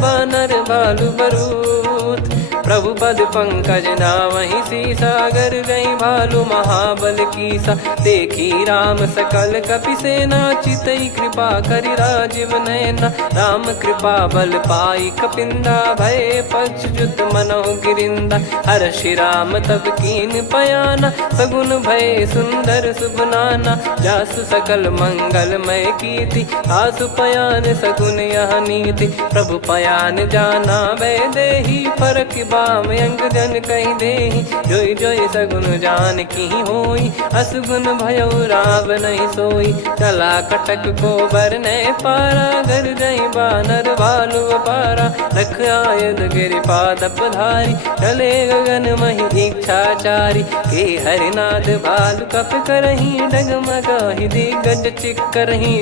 बानर बालु बरूत, प्रभु पद पंकज नावहि सीसा, गर गई भालु महाबल कीसा, देखी राम सकल कपि सेना, चितई कृपा करि राजीव नैना, राम कृपा बल पाई कपिंदा, भय पक्षजुत मनोह गिरिंदा, हर्षि राम तब कीन पयाना, सगुन भय सुंदर सुगुनाना, जासु सकल मंगलमय कीर्ति, आसु पयान सगुन यह नीति, प्रभु पयान जाना वै देहि, फरक बाम अंग जन कहि देहि, जोई जोई सगुन जान की होई, असुगुन भयो राव नहीं सोई, चला कटक को बरने पारा, घर जई बानर भालु अपारा, रख आयद गिरि पाद पधारी, चले गगन महि इच्छाचारी, के हरिनाथ भालु कप करही, डगमगाहि दिग्गज चिक्करही,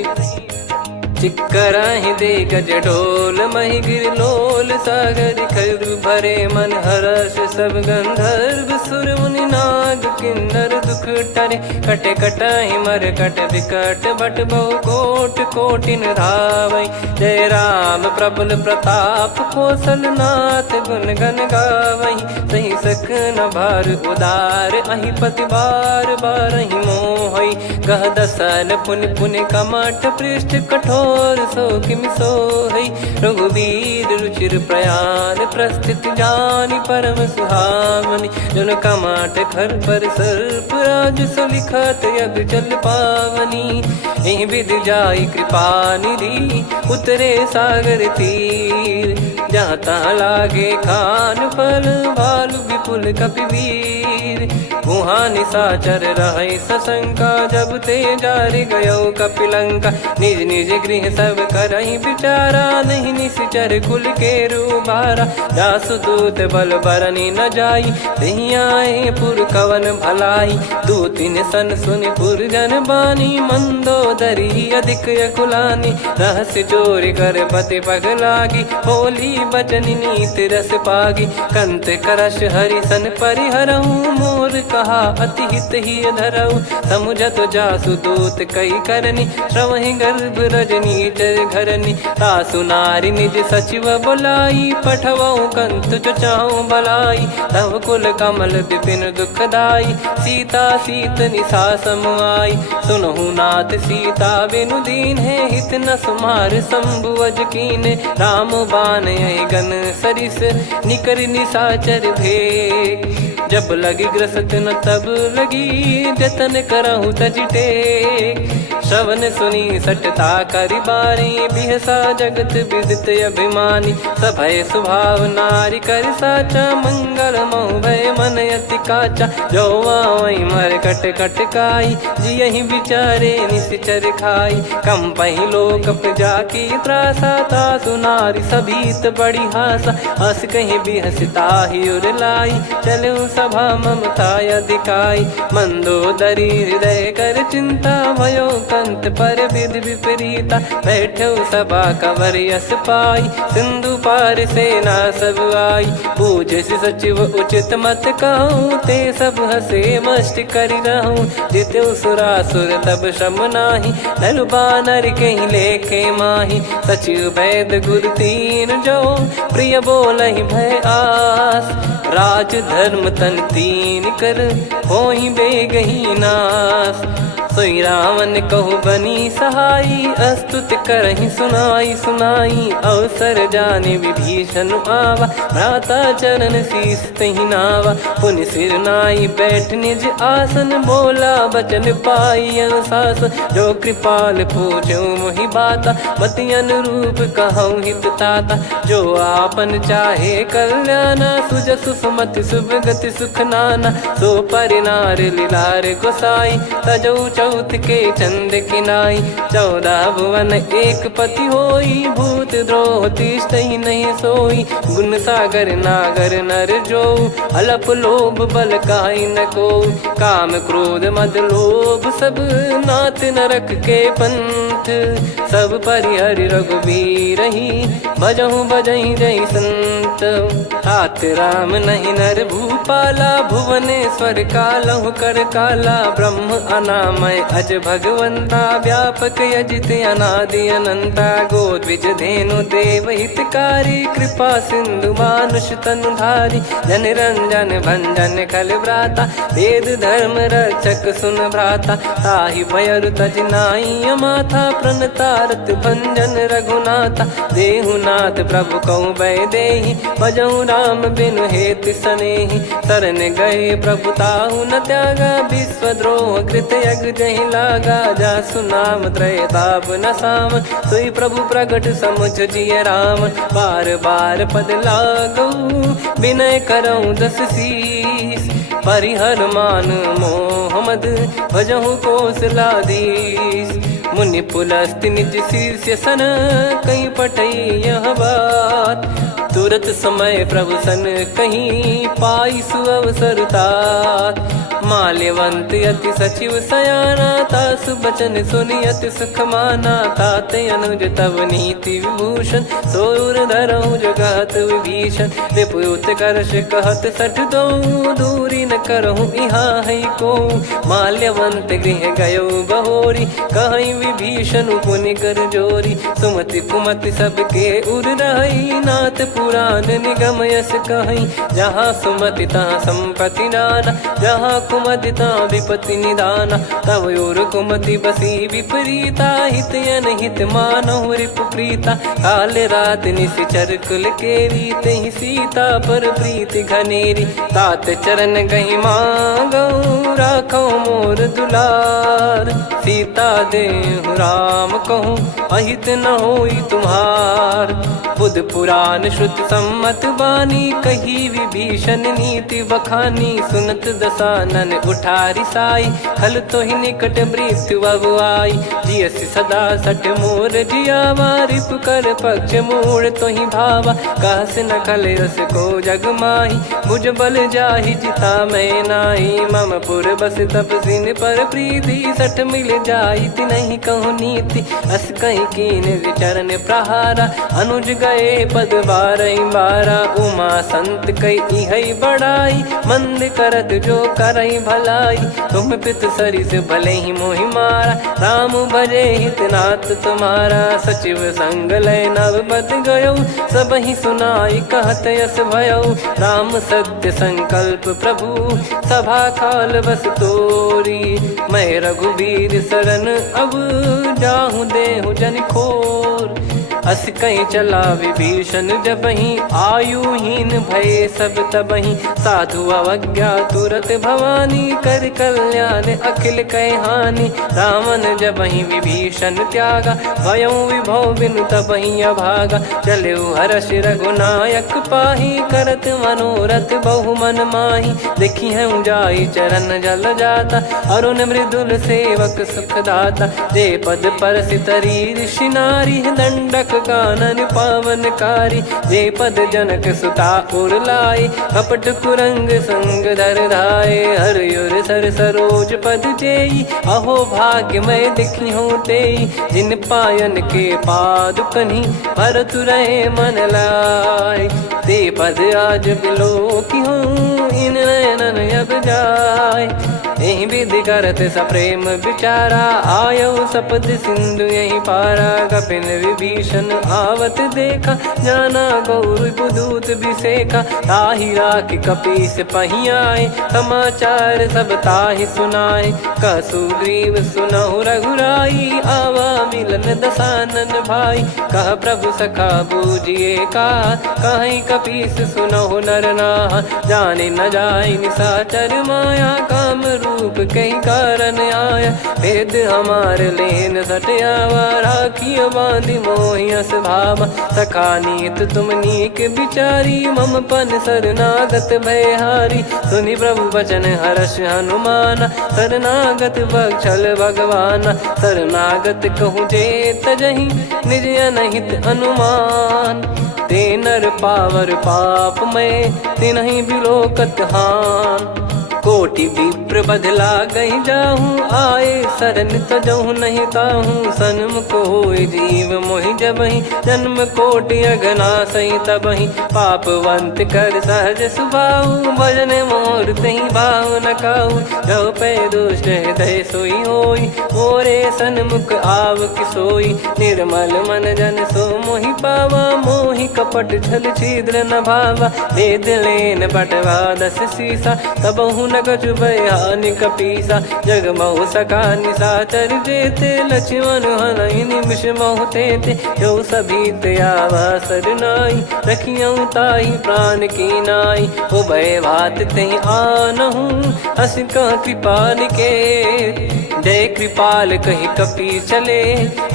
चिक्कराहि दे गज ढोल, महि गिर लोल, सागर खर भरे मन हर्ष, सब गंधर्व सुर मुनि नाग किन्नर दुख टरे, कटे कटाहि मर कट विकट, बट बहु कोट कोटिन धावै, जय राम प्रबल प्रताप, कौशल नाथ गुण गण गावै, सही सख न भार उदार, अहि पति बार बारहि मोहै, गह दसन पुनि पुनि कमठ पृष्ठ कठोर, सो किमि सोहै, रघुवीर रुचिर प्रयाण, प्रस्थित जानि परम सुहावनी, जन कमाट खर पर सर्प राज, सलिखत यग जल पावनी, एहि विध जाई कृपा निधि, उतरे सागर तीर, जाता लागे खान फल, भालु कुल कपिवीर। गुहा निशाचर रहे सशंका, जब ते जार गयो कपिलंका। निज निज गृह सब करहि विचारा, नहीं निश्चर कुल के रूबारा। जासुदूत बल बरनी न जाई, नहीं आए पुर कवन भलाई। दो तीन सन सुनि पुर जन बानी, मंदोदरी अधिक अकुलानी। रहस्य चोरी कर पति पग लागी, होली बचन नीत रस पागी। कंत करश हरि सन परिहरऊ, मोर कहा अति हित ही धरऊ। समुझत जासुदूत कई करनी, श्रवहि गर्भ रजनी चर घरनी। तासु नारी निज सचिव बुलाई, पठवऊ कंत जो चाहूं भलाई। तव कुल कमल विपिन दुखदाई, सीता सीत निशा समुआई। सुनहु नाथ सीता बिनु दीन है, हित न सुमार शंभु अज कीने। राम बान यही गन सरिस, निकर निशाचर भेग। जब लगी ग्रसत न तब लगी, जतन करहु तज टेक। श्रवण सुनी सटता करि बारी, बिहसा जगत विदित अभिमानी। सभय स्वभाव नारी कर साचा, मंगल मोह भय मन अति काचा। जो आवई मर कट कट काई, जियहि विचारे निश्चर खाई। कम पहि लोक प्रजा की त्रासा, तासु नारी सभीत बड़ी हासा। हस कहीं बिहसता ही उर लाई, चलऊ सभा ममता अधिकाई। मंदोदरी हृदय कर चिंता, भयो कंत पर विधि विपरीता। बैठो सभा कवर यस पाई, सिंधु पार सेना सब आई। पूज सचिव उचित मत कहूँ, ते सब हसे मस्त करि रहूं। जित्यु सुरासुर तब श्रम नाही, नर बानर कहीं लेखे माही। सचिव वैद गुरु तीन जो, प्रिय बोलहि भय आस। राज धर्म तन तीन कर, होहि बेगहि नास। सोई रावण कहु बनी सहाई, अस्तुत करहि सुनाई सुनाई। अवसर जाने विभीषण आवा, भ्राता चरण शीस तहि नावा। पुनि सिर नाई बैठ निज आसन, बोला बचन पाई अनुशासन। जो कृपाल पूछो मोहि बाता, मति अनुरूप कहूँ हित ताता। जो आपन चाहे कल्याणा, सुजसु सुमति शुभ गति सुख नाना। सो परिनार लीलार गोसाई, तजौ चौथ के चंद किनाई। 14 भुवन एक पति होई, भूत द्रोह तिष्ठहि नहीं सोई। गुण सागर नागर नर जो, अलप लोभ बल काई न को। काम क्रोध मद लोभ सब, नाथ नरक के पंथ। सब परिहरि रघुबीर ही, भजहु भजहि जय संत। तात राम नहीं नर भूपाला, भुवनेश्वर कालहु कर काला। ब्रह्म अनामय अज भगवंता, व्यापक यजित अनादि अनंता। गोद्विज धेनु देव हितकारी, कृपा सिंधु मानुष तनुधारी। जन रंजन भंजन खल भ्राता, वेद धर्म रक्षक सुन भ्राता। ताहि भयरु तज नाई माथा, प्रणतारत भंजन रघुनाथा। देहुनाथ प्रभु कहु भय देहि, भजहु राम बिनु हेतु सनेहि। शरण गए प्रभु ताहु न त्यागा, विश्वद्रोह कृत यज्ञ जहि लागा। जासु नाम त्रय ताप न सामन, सोई प्रभु प्रगट समुझ जिय रामन। बार बार पद लागऊ, विनय करऊँ दस शीस। परिहर मान मोह मद, भजहु कौशलाधीश। मुनि पुलस्त्य निज शीर्ष सन, कहीं पठई यह बात। तुरत समय प्रभु सन कहीं, पाई सुअवसर तात। माल्यवंत अति सचिव सयाना, तासु बचन सुनि अति सुख माना। तात अनुज तव नीति विभूषण, सोर धरऊ जगत विभीषण। विपुत करश कहत सठ दो, दूरी न करहु इहाँ है को। माल्यवंत गृह गयो बहोरी, कहीं विभीषण पुनि कर जोरी। सुमति कुमति सबके उर रही, नाथ पुराण निगम यस कहीं। जहाँ सुमति तहाँ संपत्ति नाना, जहाँ कुमति तहाँ विपत्ति निदाना। तव और कुमति बसी विपरीता, हित अनहित मानहु रिपु प्रीता। काल रात निश्चर कुल केरी, तहि सीता पर प्रीति घनेरी। तात चरण गहि मांगऊ, राखो मोर दुलार। सीता देहु राम कहूँ, अहित न होई तुम्हार। बुध पुराण श्रुत सम्मत बानी, कही विभीषण नीति बखानी। सुनत दसानन उठारी साई, खल तो ही निकट मृत्यु अब आई। जियस सदा सठ मोर जियावा, रिप कर पक्ष मूड़ तो ही भावा। कहस न खल रस को जग माही, भुज बल जाहि जिता मैं नाई। मम पुर बस तप सिन पर प्रीति, सठ मिल जाई नहीं कहूँ नीति। अस कहीं कीन विचरण प्रहारा, अनुज गए पद बारई बारा। उमा संत कई हई बड़ाई, मंद करत जो करई भलाई। तुम पित सरिस भले ही मोहि मारा, राम भजे हित नाथ तुम्हारा। सचिव संग लय नव बद गयो, सब ही सुनाई कहत यस भयो। राम सत्य संकल्प प्रभु, सभा काल बस तोरी। मैं रघुबीर शरण अब, जाहूँ देहु जन खोर। अस कहीं चला विभीषण जबहि, आयुहीन भये सब तबहि। साधु अवज्ञा तुरत भवानी, कर कल्याण अखिल कह हानि। रावण जबहि विभीषण त्यागा, भयउ विभव बिनु तबहि अभागा। चलऊ हर्ष रघुनायक पाहि, करत मनोरथ बहु मन माहि। देखी है जाई चरण जल जाता, अरुण मृदुल सेवक सुखदाता। जे पद पर सितरी ऋषि नारी, दंडक कानन पावनकारी। जे पद जनक सुता उर लाए, कपट कुरंग संग धर धाये। हरियुर सर सरोज पद जेई, अहो भाग्य मैं दिखी हूँ तेई। जिन पायन के पादुकनि, भरतु रहे मन लाय। ते पद आज बिलो की हूँ, इन नयनन अब जाय। यही विधि करत सप्रेम विचारा, आयो सपद सिंधु यही पारा। कपिन विभीषण आवत देखा, जाना गौर बुदूत बिसेखा। ताहि राखि कपीस पही आए, समाचार सब ताहि सुनाए। कह सुग्रीव सुनहु रघुराई, आवा मिलन दसानन भाई। कह प्रभु सखा बूझिए का, कहीं कपीस सुनहु नर नाहा। जाने न जाय निशाचर माया, काम रूप कई कारण आया। भेद हमार लेन सटयावा, राखियो बांधि मोहियस भावा। सखा नीत तुम नीक बिचारी, मम पन शरणागत भयहारी। सुनि प्रभु वचन हर्ष हनुमाना, शरणागत बक्षल भगवाना। शरणागत कहूँ जे तजहि, निज अनहित अनुमान। ते नर पावर पाप में, तिन्हि बिलोकत हान। कोटि विप्र बदला गई जाहूँ, आए शरण तजहु नहीं ताहूँ। सन्मुख होय जीव मोहि जबहि, जन्म कोटि अगना सही तबहि। पापवंत कर सहज सुभाऊ, भजन मोर तहि भाव न काऊ। जो पै दुष्ट हृदय सोई होई, मोरे सन्मुख आव किसोई। निर्मल मन जन सो मोहि पावा, मोहि कपट छल छिद्र न भावा। वेद लेन बटवा दस सीसा, तबहु न कछु भयानि कपीसा। जग महु सका निशाचर जेते, लक्ष्मण हनहि निमिष महु तेते। जो सभी त्यावा सरनाई, रखियऊ ताहि प्राण की नाई। ओ भय भात तहि आनहु, अस कह कृपाल के। जय कृपाल कहि कपी चले,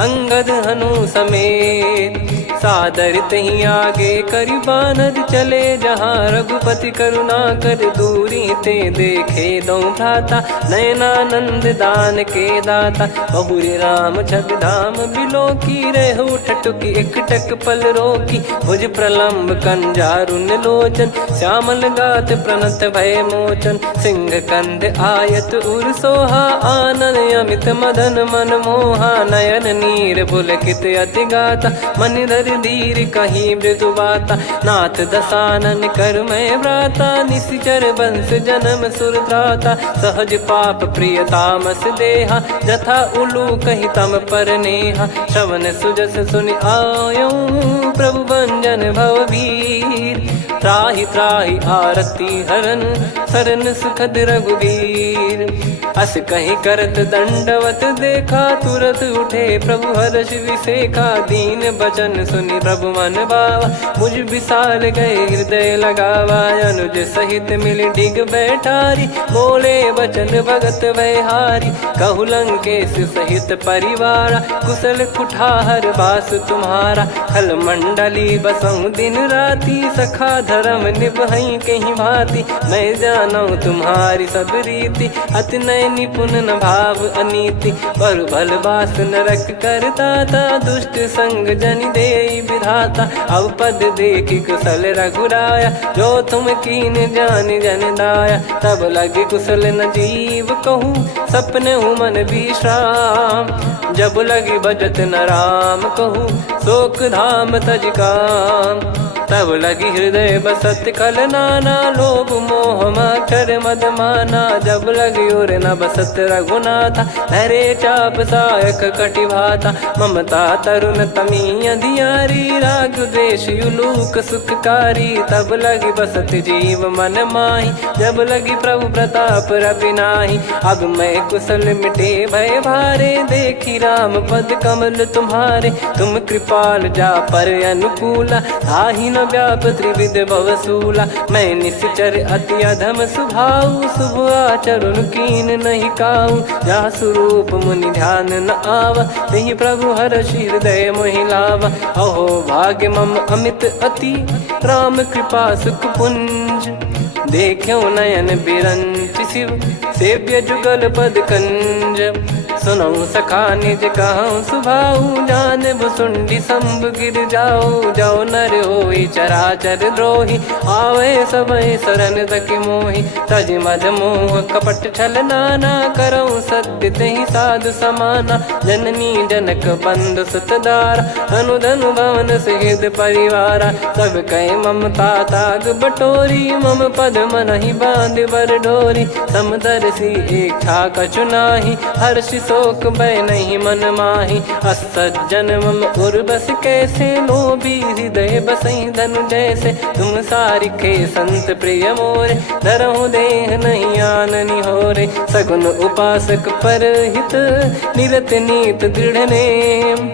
अंगद हनु समेत। सादर तही आगे करि बानर चले, जहाँ रघुपति करुणा कर दूरी ते देखे दो भ्राता। नयनानंद दान के दाता, बहुरी राम छग धाम बिलो की। रहु ठटुकी एकटक पल रोकी, भुज प्रलम्ब कंजारुन लोचन। श्यामल गात प्रणत भय मोचन, सिंह कंद आयत उर सोहा। आनन अमित मदन मन मोहा, नयन नीर पुलकित अति गाता। मन धर धीर कहीं मृदु बाता, नाथ दसानन कर मैं व्राता। निशिचर वंश जन्म सुरत्राता, सहज पाप प्रिय तामस देहा। जथा उलू कही तम पर नेहा, श्रवण सुजस सुनि आयो। प्रभु भंजन भव वीर, त्राहि त्राहि आरती हरन सरन सुखद रघुबीर। अस कहीं करत दंडवत देखा तुरत उठे प्रभु हर्ष विसेखा। दीन बचन सुनि प्रभु मन भावा मुझ विसाल गए हृदय लगावा। अनुज सहित मिल डिग बैठारी बोले बचन भगत वैहारी। कहु लंकेश सहित परिवारा कुशल कुठार बास तुम्हारा। खल मंडली बसऊं दिन राती सखा धर्म निभई कहीं भांति। मैं जानू तुम्हारी सब रीति अति नय निपुण न भाव अनीति। पर भल बास नरक करता था दुष्ट संग जनि देई विधाता। अब पद देखि कुशल रघुराया जो तुम कीन जान जन दाया। तब लगे कुशल न जीव कहूँ सपने हूँ मन विश्राम। जब लगी बजत न राम कहूँ शोक धाम तज काम। तब लगी हृदय बसत खल नाना लोभ मोह मक्षर मद माना। जब लगी और न बसत रघुनाथा धरे चाप सायक कटि भाता। ममता तरुण तमी अधियारी राग द्वेष युलूक सुखकारी। तब लगी बसत जीव मन माही जब लगी प्रभु प्रताप रविनाही। अब मैं कुशल मिटे भय भारे देखी राम पद कमल तुम्हारे। तुम कृपाल जा पर अनुकूला ताहि न व्याप त्रिविध भवसूला। मैं निश्चर अति अधम स्वभाव शुभ आचरण कीन नहीं काऊ। जा स्वरूप मुनि ध्यान न आवा तेहि प्रभु हर्ष हृदय मोहि लावा। अहो भाग्य मम अमित अति राम कृपा सुख पुंज। देखो नयन बिरंच शिव सेव्य जुगल पद कंज। सुनऊ सखा निज कहूँ सुभाऊ जान भुसुंडी संभ गिर जाओ। जाओ नर होई चराचर द्रोही आवे सबय शरण तक मोहि। तज मद मोह कपट छल नाना करऊँ सत्य तेहि साधु समाना। जननी जनक बंधु सुतदारा अनुधनु भवन सहित परिवारा। सब कहे ममता ताग बटोरी मम पद मनहि बांध बर डोरी। समदर्शी इच्छा कछु नाही हर्ष शोक भय नहीं मन माही। असज्जन मम उर्वस कैसे लोभी हृदय बसई धनु जैसे। तुम सारिखे संत प्रिय मोरे धरहु देह नहीं आननि होरे। सगुन उपासक पर हित निरत नीत दृढ़ नेम।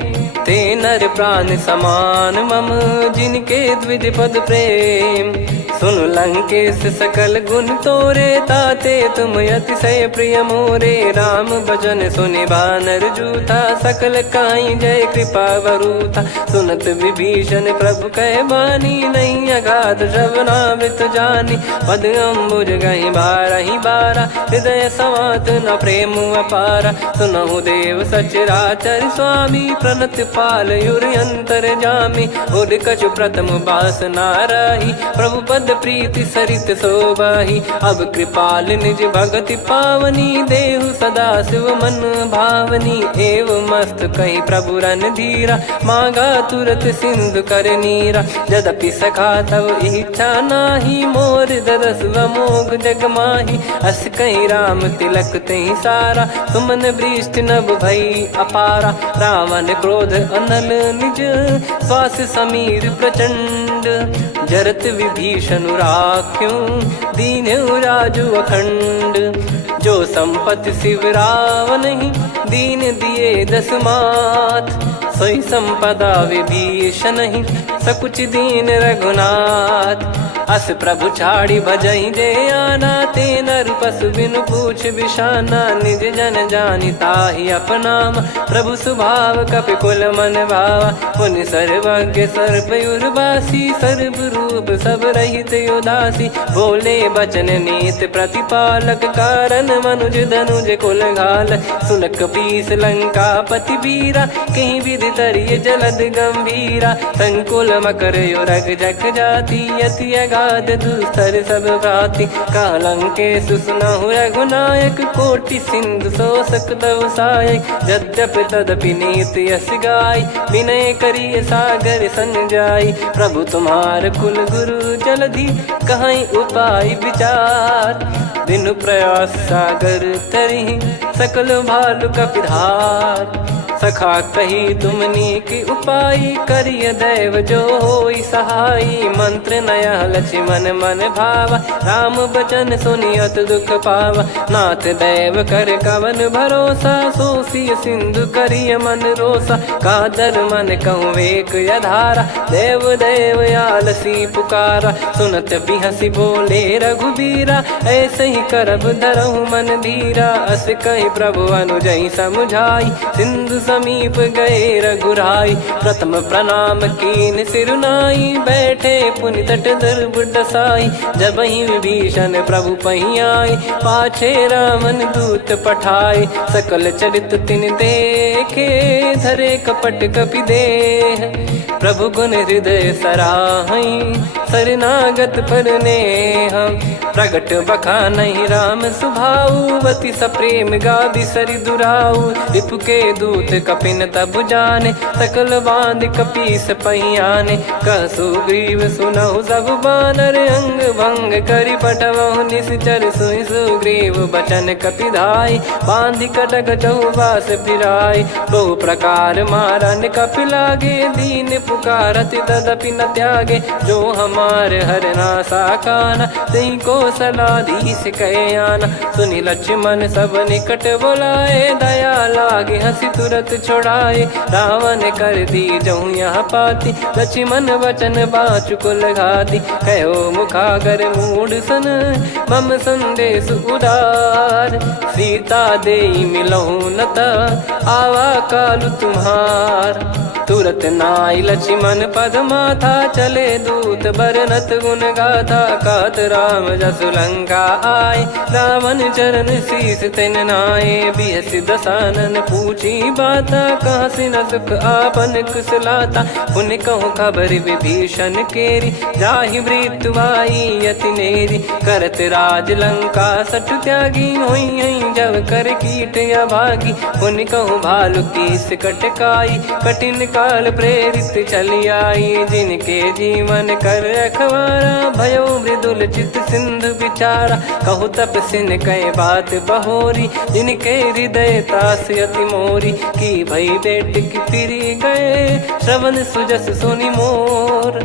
ते नर प्राण समान मम जिनके द्विज पद प्रेम। सुन लंकेश सकल गुण तोरे ताते तुम अतिशय प्रिय मोरे। राम भजन सुनि बानर जूथा सकल काई जय कृपा वरूथा। सुनत विभीषण प्रभु कह बानी नहीं अगाध श्रवणामृत जानी। पद अम्बुज गहि बारहि बारा हृदय समात न प्रेम अपारा। सुनहु देव सचराचर स्वामी प्रणत पाल युर अंतर जामी। उर कछु प्रथम बास नाराही प्रभु पद प्रीति सरित शोभाही। अब कृपाल निज भगति पावनी देहु सदा शिव मन भावनी। एव मस्त कही प्रभु रन धीरा मांगा तुरत सिंधु कर नीरा। यद्यपि सखा तब इच्छा नाही मोर दरस मोग जग माही। अस कहीं राम तिलक तेहि सारा सुमन वृष्टि नभ भई अपारा। रावण क्रोध अनल निज श्वास समीर प्रचंड। जरत विभीषण राख्यों दीन्हु राजु अखंड। जो संपत्ति शिव रावण ही दीन दिए दस मात। सोई संपदा विभीषण ही सकुच दीन रघुनाथ। अस प्रभु छाड़ी भजई जे आना ते नर पशु बिनु पूछ बिशाना। निज जन जानि ताहि अपनाम प्रभु स्वभाव कपि कुल मन भावा। पुनि सर्वज्ञ सर्वयुर्वासी सर्व रूप सब रहित उदासी। बोले बचन नीत प्रतिपालक कारण मनुज धनुज कुल घाल। सुनक पीस लंका पति वीरा कहीं विधि तरिय जलद गंभीरा। संकुल मकर युरग जग जाति अति अगाध दुस्तर सब भाति। कालंकेश सुनहु रघुनायक कोटि सिंधु शोषक तव सहायक। यद्यपि तदपि नीति यस गाय विनय करिय सागर सन जाई। प्रभु तुम्हार कुल गुरु जलधि कहीं उपाय विचार। बिनु प्रयास सागर तरि सकल भालु कपिधार। सखा कही तुमनी की उपाय, करिय दैव जो होई सहाई। मंत्र नया लक्ष्मण मन भावा, राम बचन सुनियत दुख पावा। नाथ दैव कर कवन भरोसा, सोसी सिंधु करिय मन रोसा। कादर मन कहूँ एक यधारा, देव देव आलसी पुकारा। सुनत बिहसी बोले रघुबीरा, ऐसे ही करब धरहु मन धीरा। अस कही प्रभु अनुजई समुझाई, सिंधु समीप गए रघुराई। प्रथम प्रणाम कीन सिरुनाई, बैठे पुनि तट दुर्ब डसाई। जब ही विभीषण प्रभु पही आई, पाछे रामन दूत पठाए। सकल चरित तिन देखे, धरे कपट कपि देह। प्रभु गुण हृदय सराहई, शरणागत पर नेह। प्रगट बखानहि राम सुभाऊ, बति सप्रेम गादि सरि दुराऊ। रिपु के दूत कपिन तब जाने, सकल बांध कपीस पहियाने। कह सुग्रीव सुनहु सब बानर, अंग भंग करि पठवहु निश्चर। सुनि सुग्रीव बचन कपिधाई, बांधि कटक चौबास फिराई। बहु प्रकार मारन कपि लागे, दीन पुकारत तदपि न त्यागे। जो हमारे हरना साकाना, तई को सलाधीश कहे आना। सुनि लक्ष्मण सब निकट बुलाए, दया लागे हंसी तुरत छुड़ाए। रावण कर दी जऊँ यहाँ पाती, लक्ष्मण वचन बाचु कुल घाती। कहो मुखागर मूढ़ सन, मम संदेश उदार। सीता देई मिलहु नता, आवा कालु तुम्हार। तुरत नाई लक्ष्मण पद माथा, चले दूत बरनत गुण गाथा। कहत राम जसु लंका आए, रावण चरण शीस तिन नाये। बिहस दसानन पूछी बाता, कहाँ से न सुख आपन कुशलाता। पुन कहूँ खबर विभीषण केरी, जाहि मृत्यु आई अति नेरी। करत राज लंका सठ त्यागी, होई जब कर कीट अभागी। पुन कहूँ भालु कीस कटकाई, कठिन काल प्रेरित चली आई। जिनके जीवन कर रखवारा, भयो मृदुल चित सिंधु विचारा। कहु तपसिन कई बात बहोरी, जिनके हृदय तास अति मोरी। की भई बेट की फिरी गए, श्रवण सुजस सुनि मोर।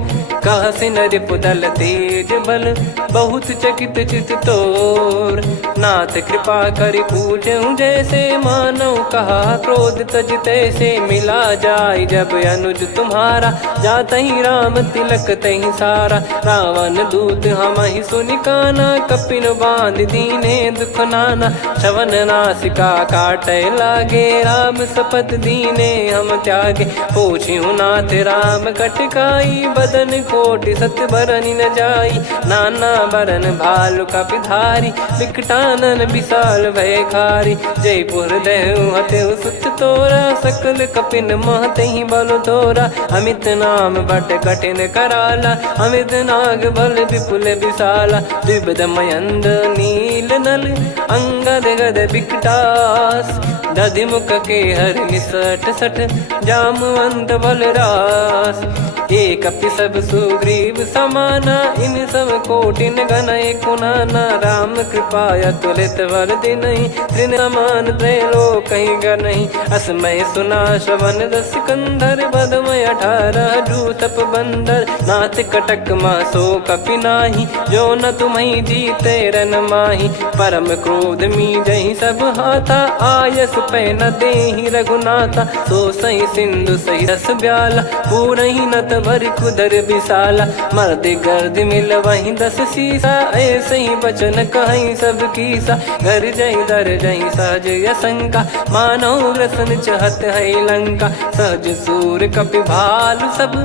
कहसि नरिपु दल तेज बल, बहुत चकित चित तोर। नाथ कृपा करि पूछऊँ जैसे, मानव कहा क्रोध तज तैसे। मिला जाय जब अनुज तुम्हारा, जातहि राम तिलक तहि सारा। रावण दूत हमहि सुनि काना, कपिन बांध दीने दुख नाना। श्रवण नासिका काटै लागे, राम शपथ दीने हम त्यागे। पूछिहु नाथ राम कटकाई, बदन कोटि सत बरनि न जाई। नाना बरन भालु कपिधारी, विकटानन विशाल भयखारी। जयपुर देहु हतेउ सुत तोरा, सकल कपिन महतहि बल तोरा। अमित नाम बट कठिन कराला, अमित नाग बल विपुल विशाला। द्विविध मयंद नील नल, अंगद गद विकटास। दधिमुख के हर निसठ सठ, जामवंत बलरास। एक अपि सब सुग्रीव समाना, इन सब कोटिन गणय कुनाना। राम कृपा अतुलित वर दिनहि, त्रिन समान त्रैलोक कहीं गनहि। असमय सुना श्रवण रस कंधर, बदमय 18 जूतप बंदर। नाथ कटक मासो कपि नाही, जो न तुम्हि जीते रन माही। परम क्रोध मी जहि सब हाथा, आयस पै न देहि रघुनाथा। सो सही सिंधु सही रस ब्याला, पूरहि नत भर कुदर विशाला। मर्द गर्द मिल वहीं 10 सीसा, ऐसे ही बचन कहीं सब कीसा। घर जय दर जय सहज यसंका, मानव रसन चहत है लंका। सहज सूर कपि भालु सब,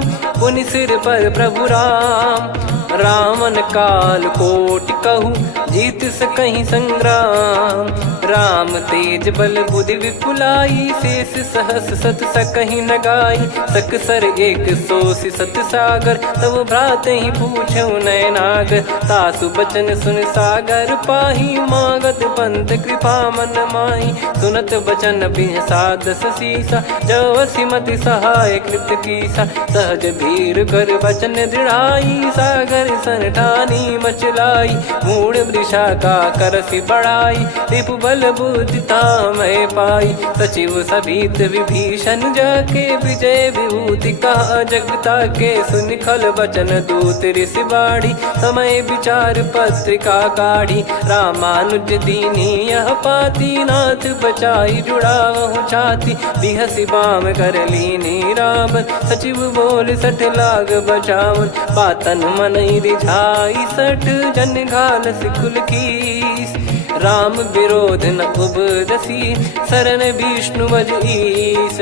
पुनि सिर पर प्रभु राम। रावण काल कोटि कहूँ, जीत सकहीं संग्राम। राम तेज बल बुद्धि विपुलाई, शेष सहस सत सकहीं न गाई। सकसर एक सोसी सत सागर, तब भ्रात ही पूछऊ नयनागर। तासु बचन सुन सागर पाही, मागत पंथ कृपा मन माही। सुनत बचन बिहसा 10 सीसा, जवसि मति सहाय कृत कीसा। सहज भीर कर बचन दृढ़ाई, सागर सन ठानी मचलाई। मूढ़ विशाखा करसी बढ़ाई, रिपु बल बुद्धि तामय पाई। सचिव सभीत विभीषण जाके, विजय विभूति कहा जगता के। सुनि खल बचन दूत ऋषि बाड़ी, समय विचार पत्रिका काढ़ी। रामानुज दीनी यह पाती, नाथ बचाई जुड़ावहु छाती। बिहसी बाम कर लीनी राम, सचिव बोल सठ लाग बचावन। बातन मनई रिझाई सठ, जन घाल सिकुल कीस। राम विरोध न उपदसी, शरण विष्णु बज ईस।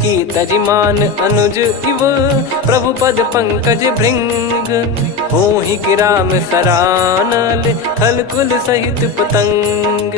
की तजिमान अनुज इव, प्रभु पद पंकज भृंग। होहि कि राम सरानल, खल कुल सहित पतंग।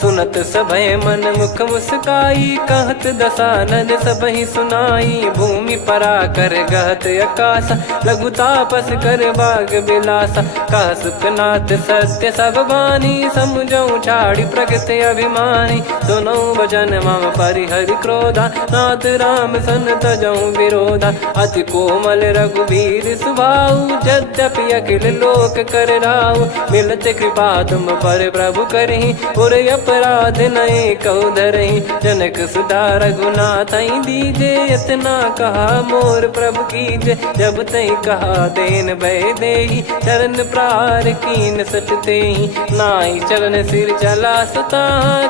सुनत सभय मन मुख मुस्काई, कहत दसानन सबहि सुनाई। भूमि परा कर गहत आकाशा, लघु तापस कर बाग बिलासा। कह सुखनाथ सत्य सब बानी, समझौ छाड़ी प्रगति अभिमानी। सुनो वचन मम परिहरि क्रोधा, नाथ राम सन तजौ विरोधा। अति कोमल रघुवीर सुभाऊ, यद्यपि अखिल लोक कर राऊ। मिलत कृपा तुम पर प्रभु करहि, पुर अपराध नए कौ धरहि। जनक सुधा रघुनाथ दीजे, इतना कहा मोर प्रभु कीजे। जब तई कहा देन भय देहि, चरण प्रार कीन सटतेहि। नाई चरण सिर चला सता,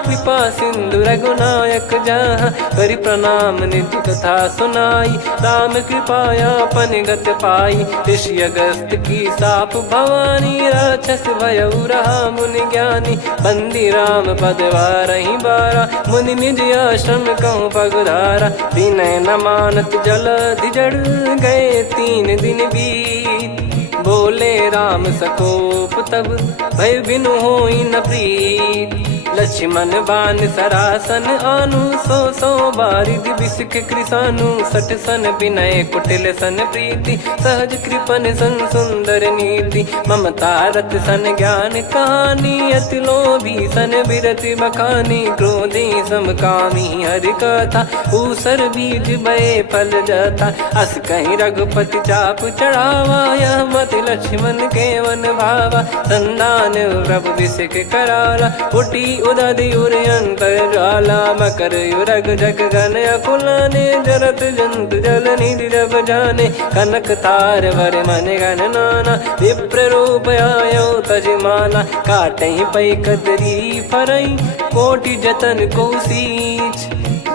कृपा सिंधु रघुनायक जहाँ। करि प्रणाम निज कथा सुनाई, राम कृपाया अपन गत पाई। ऋषि अगस्त की साप भवानी, राक्षस भयउ रहा मुनि ज्ञानी। बंदी राम पद वारहि बारा, मुनि निज आश्रम कहूँ पगुधारा। विनय न मानत जलधि जड़, गए 3 दिन बीत। बोले राम सकोप तब, भय बिनु होई न प्रीत। लक्ष्मण बान सरासन आनु, 100 बारिद बिसक कृसानु। 60 सन विनय कुटिल सन प्रीति, सहज कृपन सन सुंदर नीति। ममता रत सन ज्ञान कहानी, अति लोभी सन बिरति बखानी। क्रोधी समकामी हरि कथा, ऊसर बीज भय फल जता। अस कहीं रघुपति चाप चढ़ावा, यह मत लक्ष्मण के वन भावा। संदान प्रभु बिसक कराला, उठी उदधि उर अंतर ज्वाला। मकर युरग जग गन अकुलाने, जरत जंतु जल निधि जब जाने। कनक तार वर मन गण नाना, विप्र रूप आयो तजमाना। काटहि पै कदरी फरई, कोटि जतन को सींच।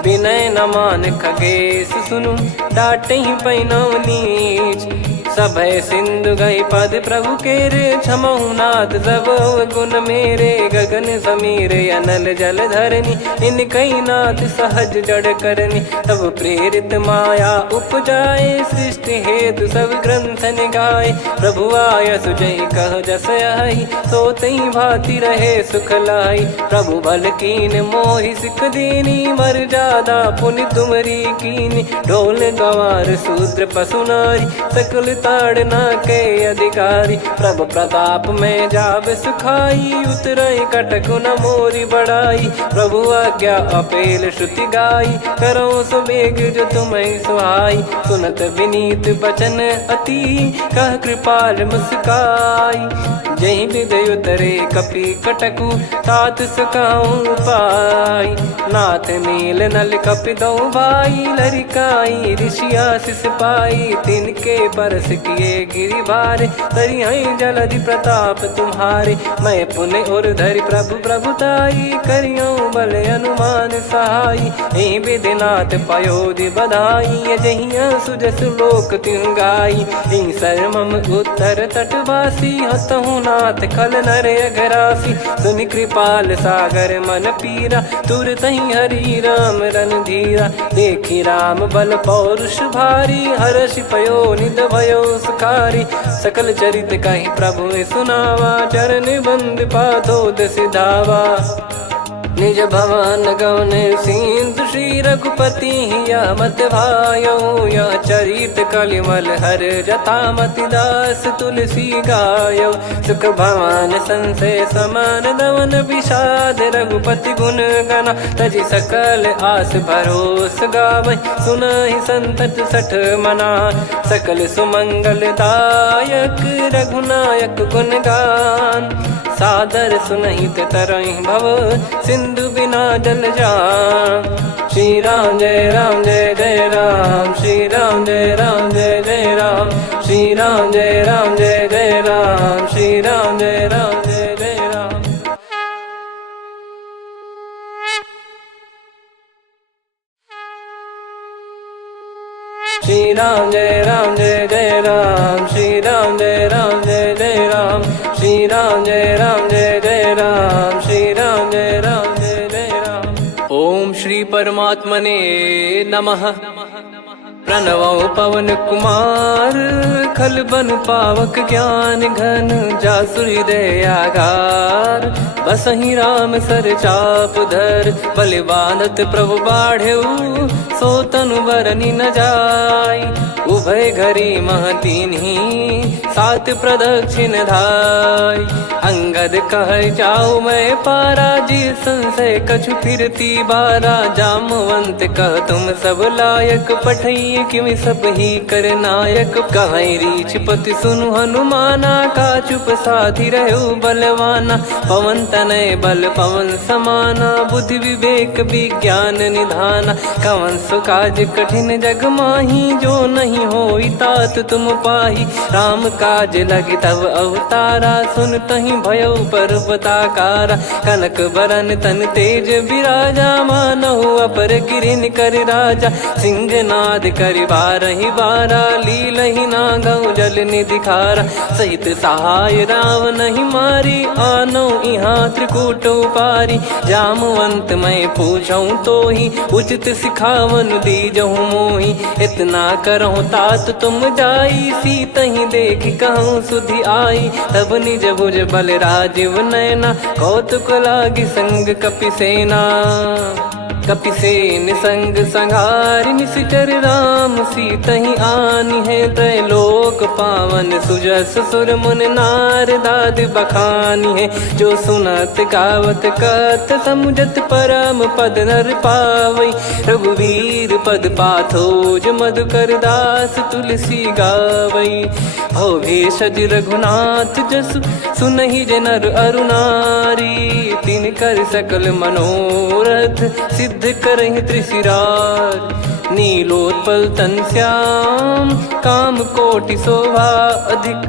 विनय न मान खगेश सुनु, डांटहि पै नव नीच। सभय सिंधु गई पद प्रभु केरे, क्षमहु नाथ सब गुण मेरे। गगन समीर अनल जल धरनी, इनकई नाथ सहज जड़ करनी। तब प्रेरित माया उपजाए, सृष्टि हेतु सब ग्रंथ निगाए। प्रभु आय सुजई कह जस आई, सोतई भांति रहे सुख लाई। प्रभु बल कीन मोहि सिख दीनी, मर्यादा पुनि तुमरी कीनी। ढोल गवार शूद्र पशु नारी, सकल ताड़ना के अधिकारी। प्रभु प्रताप में जाब सुखाई, उतरई कटक न मोरी बढ़ाई। प्रभु आज्ञा अपेल श्रुति गाई, करो सुबेग जो तुम्हें सुहाई। सुनत विनीत बचन अति, कह कृपाल मुस्काई। जही विदय उतरे कपि कटकु, तात सकाऊं पाई। नाथ मील नल कपि दो भाई, लरिकाई ऋषि आशीष पाई। तिनके परस किए गिरि भारे, तरी हई जलधि प्रताप तुम्हारे। मैं पुण्य और धरि प्रभु प्रभुताई, करियो बल अनुमान सहाई। यही विधिनाथ पयोधि बधाई, जहिया सुजस लोक तिहु गाई। यही सरमम उत्तर तटवासी, हतहु नाथ खल नर अघरासी। सुनि कृपाल सागर मन पीरा, तुरत ही हरि राम रन धीरा। देखी राम बल पौरुष भारी, हर्ष पयो निध भयो सुखारी। सकल चरित कहि प्रभु सुनावा, चरण बंद पाथोद सिधावा। निज भवन गवन सिंधु, श्री रघुपति या मत भायो। या चरित कलिमल हर जथा, मति दास तुलसी गायो। सुख भवन संशय समान दवन, विषाद रघुपति गुण गना। तजि सकल आस भरोस गावै, सुनहि संतत सठ मना। सकल सुमंगल दायक, रघुनायक गुण गान। सादर सुनहित तरहि भव सिंधु बिना जल जान। श्री राम जय राम जय जय राम, श्री राम जय राम जय जय राम, श्री राम जय राम जय जय राम, श्री राम जय राम जय जय राम। श्री राम जय राम जय जय राम, श्री राम जय राम जय जय राम, श्री राम जय राम जय जय राम, श्री राम जय राम जय जय राम। ओम श्री परमात्मने नमः। प्रणवो पवन कुमार खल बन पावक ज्ञान घन जासु हृदय आगार। बसहि राम सर चाप धर बलिवानत प्रभु बाढ़ेऊ सो तनु बरनि न जाय। उभय घरी महतीन्ही सात प्रदक्षिण धाय। अंगद कह जाऊ मैं पारा जी संशय कछु फिरती बारा। जामवंत कह तुम सब लायक पठई किमि सब ही कर नायक। कहीं रीछ पति सुनु हनुमाना का चुप साधि रहु बलवाना। पवन तनय बल पवन समाना बुद्धि विवेक विज्ञान निधाना। कवन सो काज कठिन जग माही जो नहीं होई तात तुम पाही। राम काज लगी तब अवतारा सुन तहि भयो पर्वताकारा। कनक बरन तन तेज विराजा मानहु अपर गिरिन कर राजा। सिंहनाद करि बारहि बारा लीलहि नागौ जल निधि खारा। सहित सहाय राव नहीं मारी आनो इहाँ त्रिकूट उपारी। जामवंत मैं पूछऊँ तो ही उचित सिखावन दीजहु मोही। इतना करहु तात तुम जाई सीतहि देख कहूँ सुधि आई। तब निज भुज बल राजीव नैना कौतुक लागी संग कपिसेना। कपिसेन संग संघारि निशिचर राम सीतहि आनी है। त्रैलोक पावन सुजस सुर मुन नार दाद बखानी है। जो सुनत गावत कथ समुझत परम पद नर पावई। रघुवीर पद पाथोज मधुकर दास तुलसी गावई। भव भेषज रघुनाथ जसु सुनहि जे नर अरु नारी। तिन कर सकल मनोरथ सिद्ध करहि त्रिशिरार। नीलोत्पल तन श्याम काम कोटि शोभा अधिक।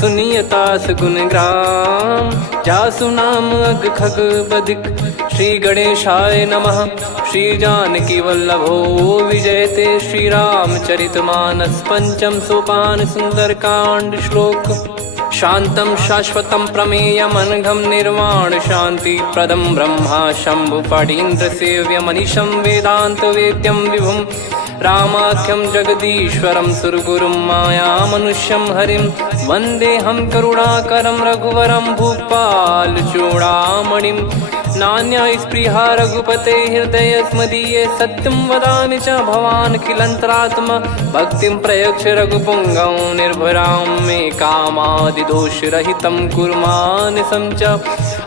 सुनियतास गुण ग्राम जासु नाम अग खग बदिक। श्री गणेशाय नमः। श्री जानकी वल्लभो विजयते श्री रामचरितमानस। पंचम सोपान सुंदरकांड श्लोक। शांतं शाश्वतं प्रमेयमनघं निर्वाण शांति प्रदं ब्रह्मा शंभु फणीन्द्र सेव्यमनिशं वेदांत वेद्यं विभुं। रामाख्यं जगदीश्वरं सुरगुरुं मायामनुष्यं हरिं। वन्देऽहं करुणाकरं रघुवरं भूपाल चूडामणिं। नान्या स्पृहा रघुपते हृदय स्मदीये। सत्यं वदामि च भवान् खिलन्तरात्मा। भक्तिं प्रयच्छ रघुपुङ्गं निर्भरां मे कामादिदोषरहितं कुर्मानिसं च।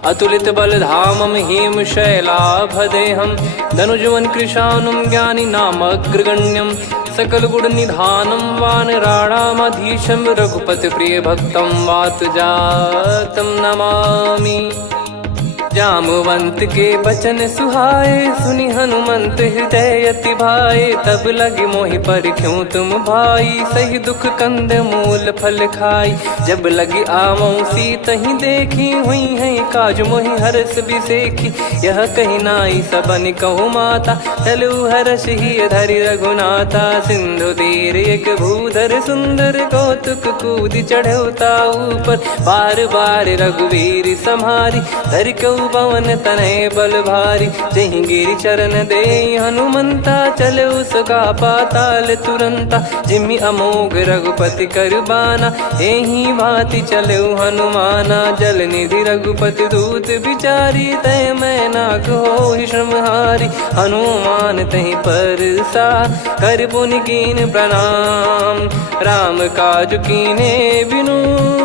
अतुलित बलधामं हेमशैलाभदेहं धनुजवन कृशानुं ज्ञानी नामग्रगण्यं। सकल गुण निधानं वानराणामधीशं। रघुपति प्रिय भक्तं वात जातं नमामि। जामवंत के बचन सुहाए सुनि हनुमंत हृदय अति भाए। तब लगे मोहि पर क्यों तुम भाई सही दुख कंद मूल फल खाई। जब लगी आवऊं सीतहि देखी हुई है काज मोहि हरस बिसेखी। यह कही नाई सबन कहु माता चलु हरष ही धरि रघुनाथा। सिंधु तीर एक भूधर सुंदर कौतुक कूद चढ़ौता ऊपर। बार बार रघुवीर सम्हारी धरि कऊ पवन तनय बल भारी। जहि गिरि चरण दे हनुमंता चले उसका पाताल तुरंता। जिमि अमोघ रघुपति कर बाना एहि भांति चले हनुमाना। जल निधि रघुपति दूत बिचारी तय मैं नाग होहि श्रमहारी। हनुमान तहि परसा कर पुनि कीन प्रणाम। राम काज कीने बिनु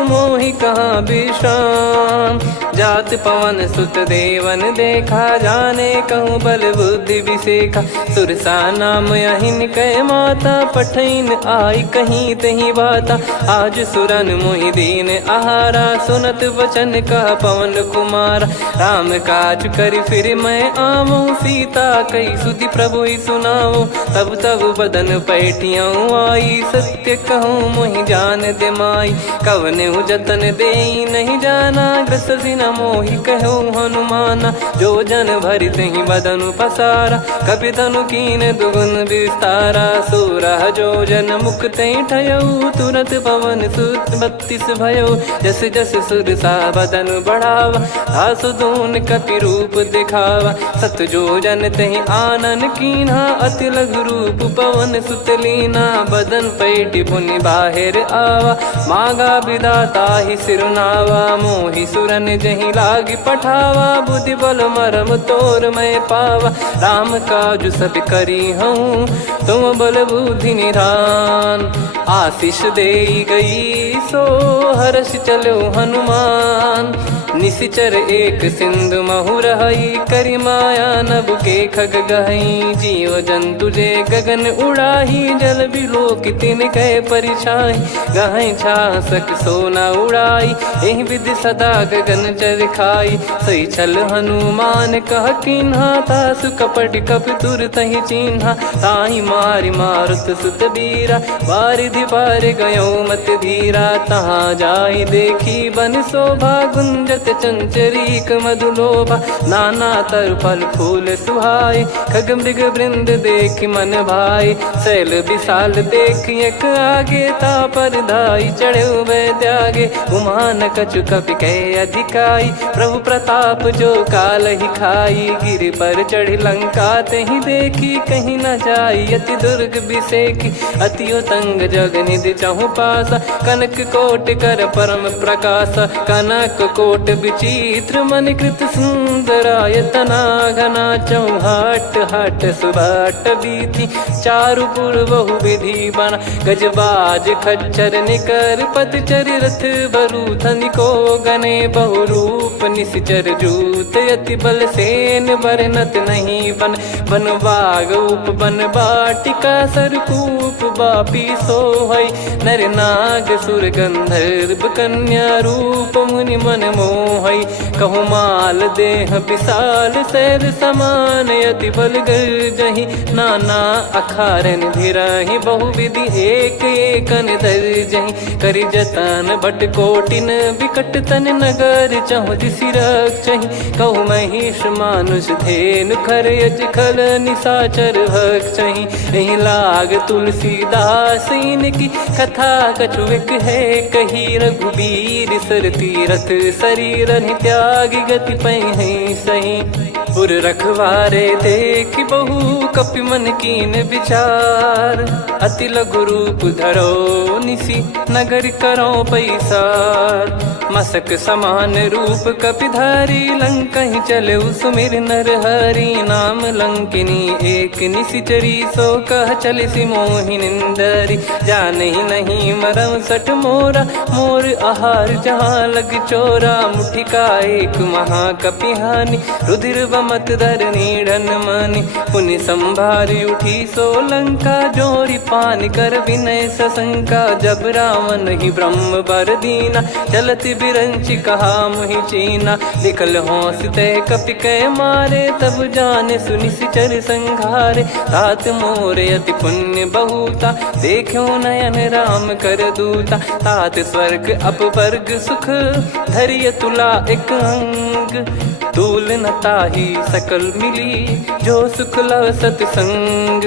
मोहि कहाँ विश्राम। जात पवन सुत देवन देखा, जाने कहूँ बल बुद्धि विसेखा। सुरसा नाम अहिन कै माता, पठैन आई कहीं तही बाता। आज सुरन मोहि दीन आहारा, सुनत वचन कह पवन कुमार। राम काज करि फिर मैं आवूँ, सीता कई सुधि प्रभु ही सुनाऊँ। तब तब बदन पैठियाँ आई, सत्य कहूँ मोहि जान दे माई। कवने जतन दे नहीं जाना, ग्रसि न मोहि कहूँ हनुमाना। जो जन भरि तहि बदनु पसारा, कपि तनु कीन दुगुन विस्तारा। 16 जो जन मुख तहि ठयऊ, तुरत पवन सुत 32 भयऊ। जस जस सुरसा बदन बढ़ावा, दासु दून कपि रूप दिखावा। 7 जो जन तहि आनन कीन्हा, अति लघु रूप पवन सुत लीना। बदन पैठि पुनि बाहिर आवा, मागा विधाता ही सिरुनावा। मोहि सुरन जहि लागी पठावा, बुद्धि बल मरम तोर मैं पावा। राम काजु सब करी हूँ, तुम बल बुद्धि निधान। आशीष दे गई सो हर्ष चलो हनुमान। निशिचर एक सिंधु महु रहई, करि माया नभ के खग गहई। जीव जंतु जे गगन उड़ाही, जल बिलोक तिन कह परिछाई। गहई छासक सोना उड़ाई, एहि विधि सदा गगन चर खाई। सही छल हनुमान कह कीन्हा, तासु कपट कप तुर तहि चिन्हा। ताहि मारि मारुत सुत बीरा, बारिधि पार गयो मत धीरा। तहाँ जाई देखी बन शोभा, गुंजत चंचरीक मधुलोभा। नाना तर फल फूल सुहाई, खग मृग वृंद देख मन भाई। शैल विशाल देख एक आगे, तापर धाई चढ़े वै त्यागे। उमान कछु कपि कह अधिकाई, प्रभु प्रताप जो काल ही खाई। गिर पर चढ़ी लंका तहि देखी, कहीं न जाई अति दुर्ग बिसेखी। अति उतंग जग निधि चहु पासा, कनक कोट कर परम प्रकाश। कनक कोट विचित्र मन कृत सुंदरायतना। घना चौहाट हाट सुबाट बीथी, चारु पुर बहु विधि बना। गजबाज खच्चर निकर पतचर, रथ बरु धनिको गने। बहु रूप निशिचर जूत, अति बल सेन बरनत नहीं बन। बन बाग उप बन बाटिका, सरकूप बापी सोहई। नर नाग सुर गंधर्व कन्या, रूप मुनि मन मोहई। कहु माल देह विशाल, शैल समान अति बल गर्जहि। नाना अखारन धिरहि, बहु विधि एक एकन दर्जहि। करि जतन भट कोटिन, विकट तन नगर चहु दिसि रक्षहि। कहु महिष मानुष धेनु, खर यज खल निशाचर भक्षहि। एहि लाग तुलसीदास इनकी, कथा कछुक है कही। रघुबीर सर तीरथ शरीर, त्यागी गति पै सही। पुर रखवारे देख बहु, कपि मन कीन विचार। अति लघु रूप धरो निसी, नगर करो पैसार। मसक समान रूप कपिधारी, लंकहि चले सुमिर नर हरि। नाम लंकिनी एक निशिचरी, सो कह चलिसि मोहि निंदरी। जानहि नहीं मरम सठ मोरा, मोर आहार जहाँ लग चोरा। मुठिका एक महाकपिहानि, रुधिर बमत धरनी ढन मानि। पुनि संभारी उठी सो लंका, जोरी पान कर विनय सशंका। जब रावण ही ब्रह्म बर दीना, चलत बिरंचि कहा मुहि चीना। निकल होंस तय कपि कै मारे, तब जाने सुनि सिचर संघारे। तात मोर अति पुण्य बहुता, देखो नयन राम कर दूता। तात स्वर्ग अपवर्ग सुख, धैर्य तुला एक अंग। तूल न ताहि सकल मिली, जो सुख लव सतसंग।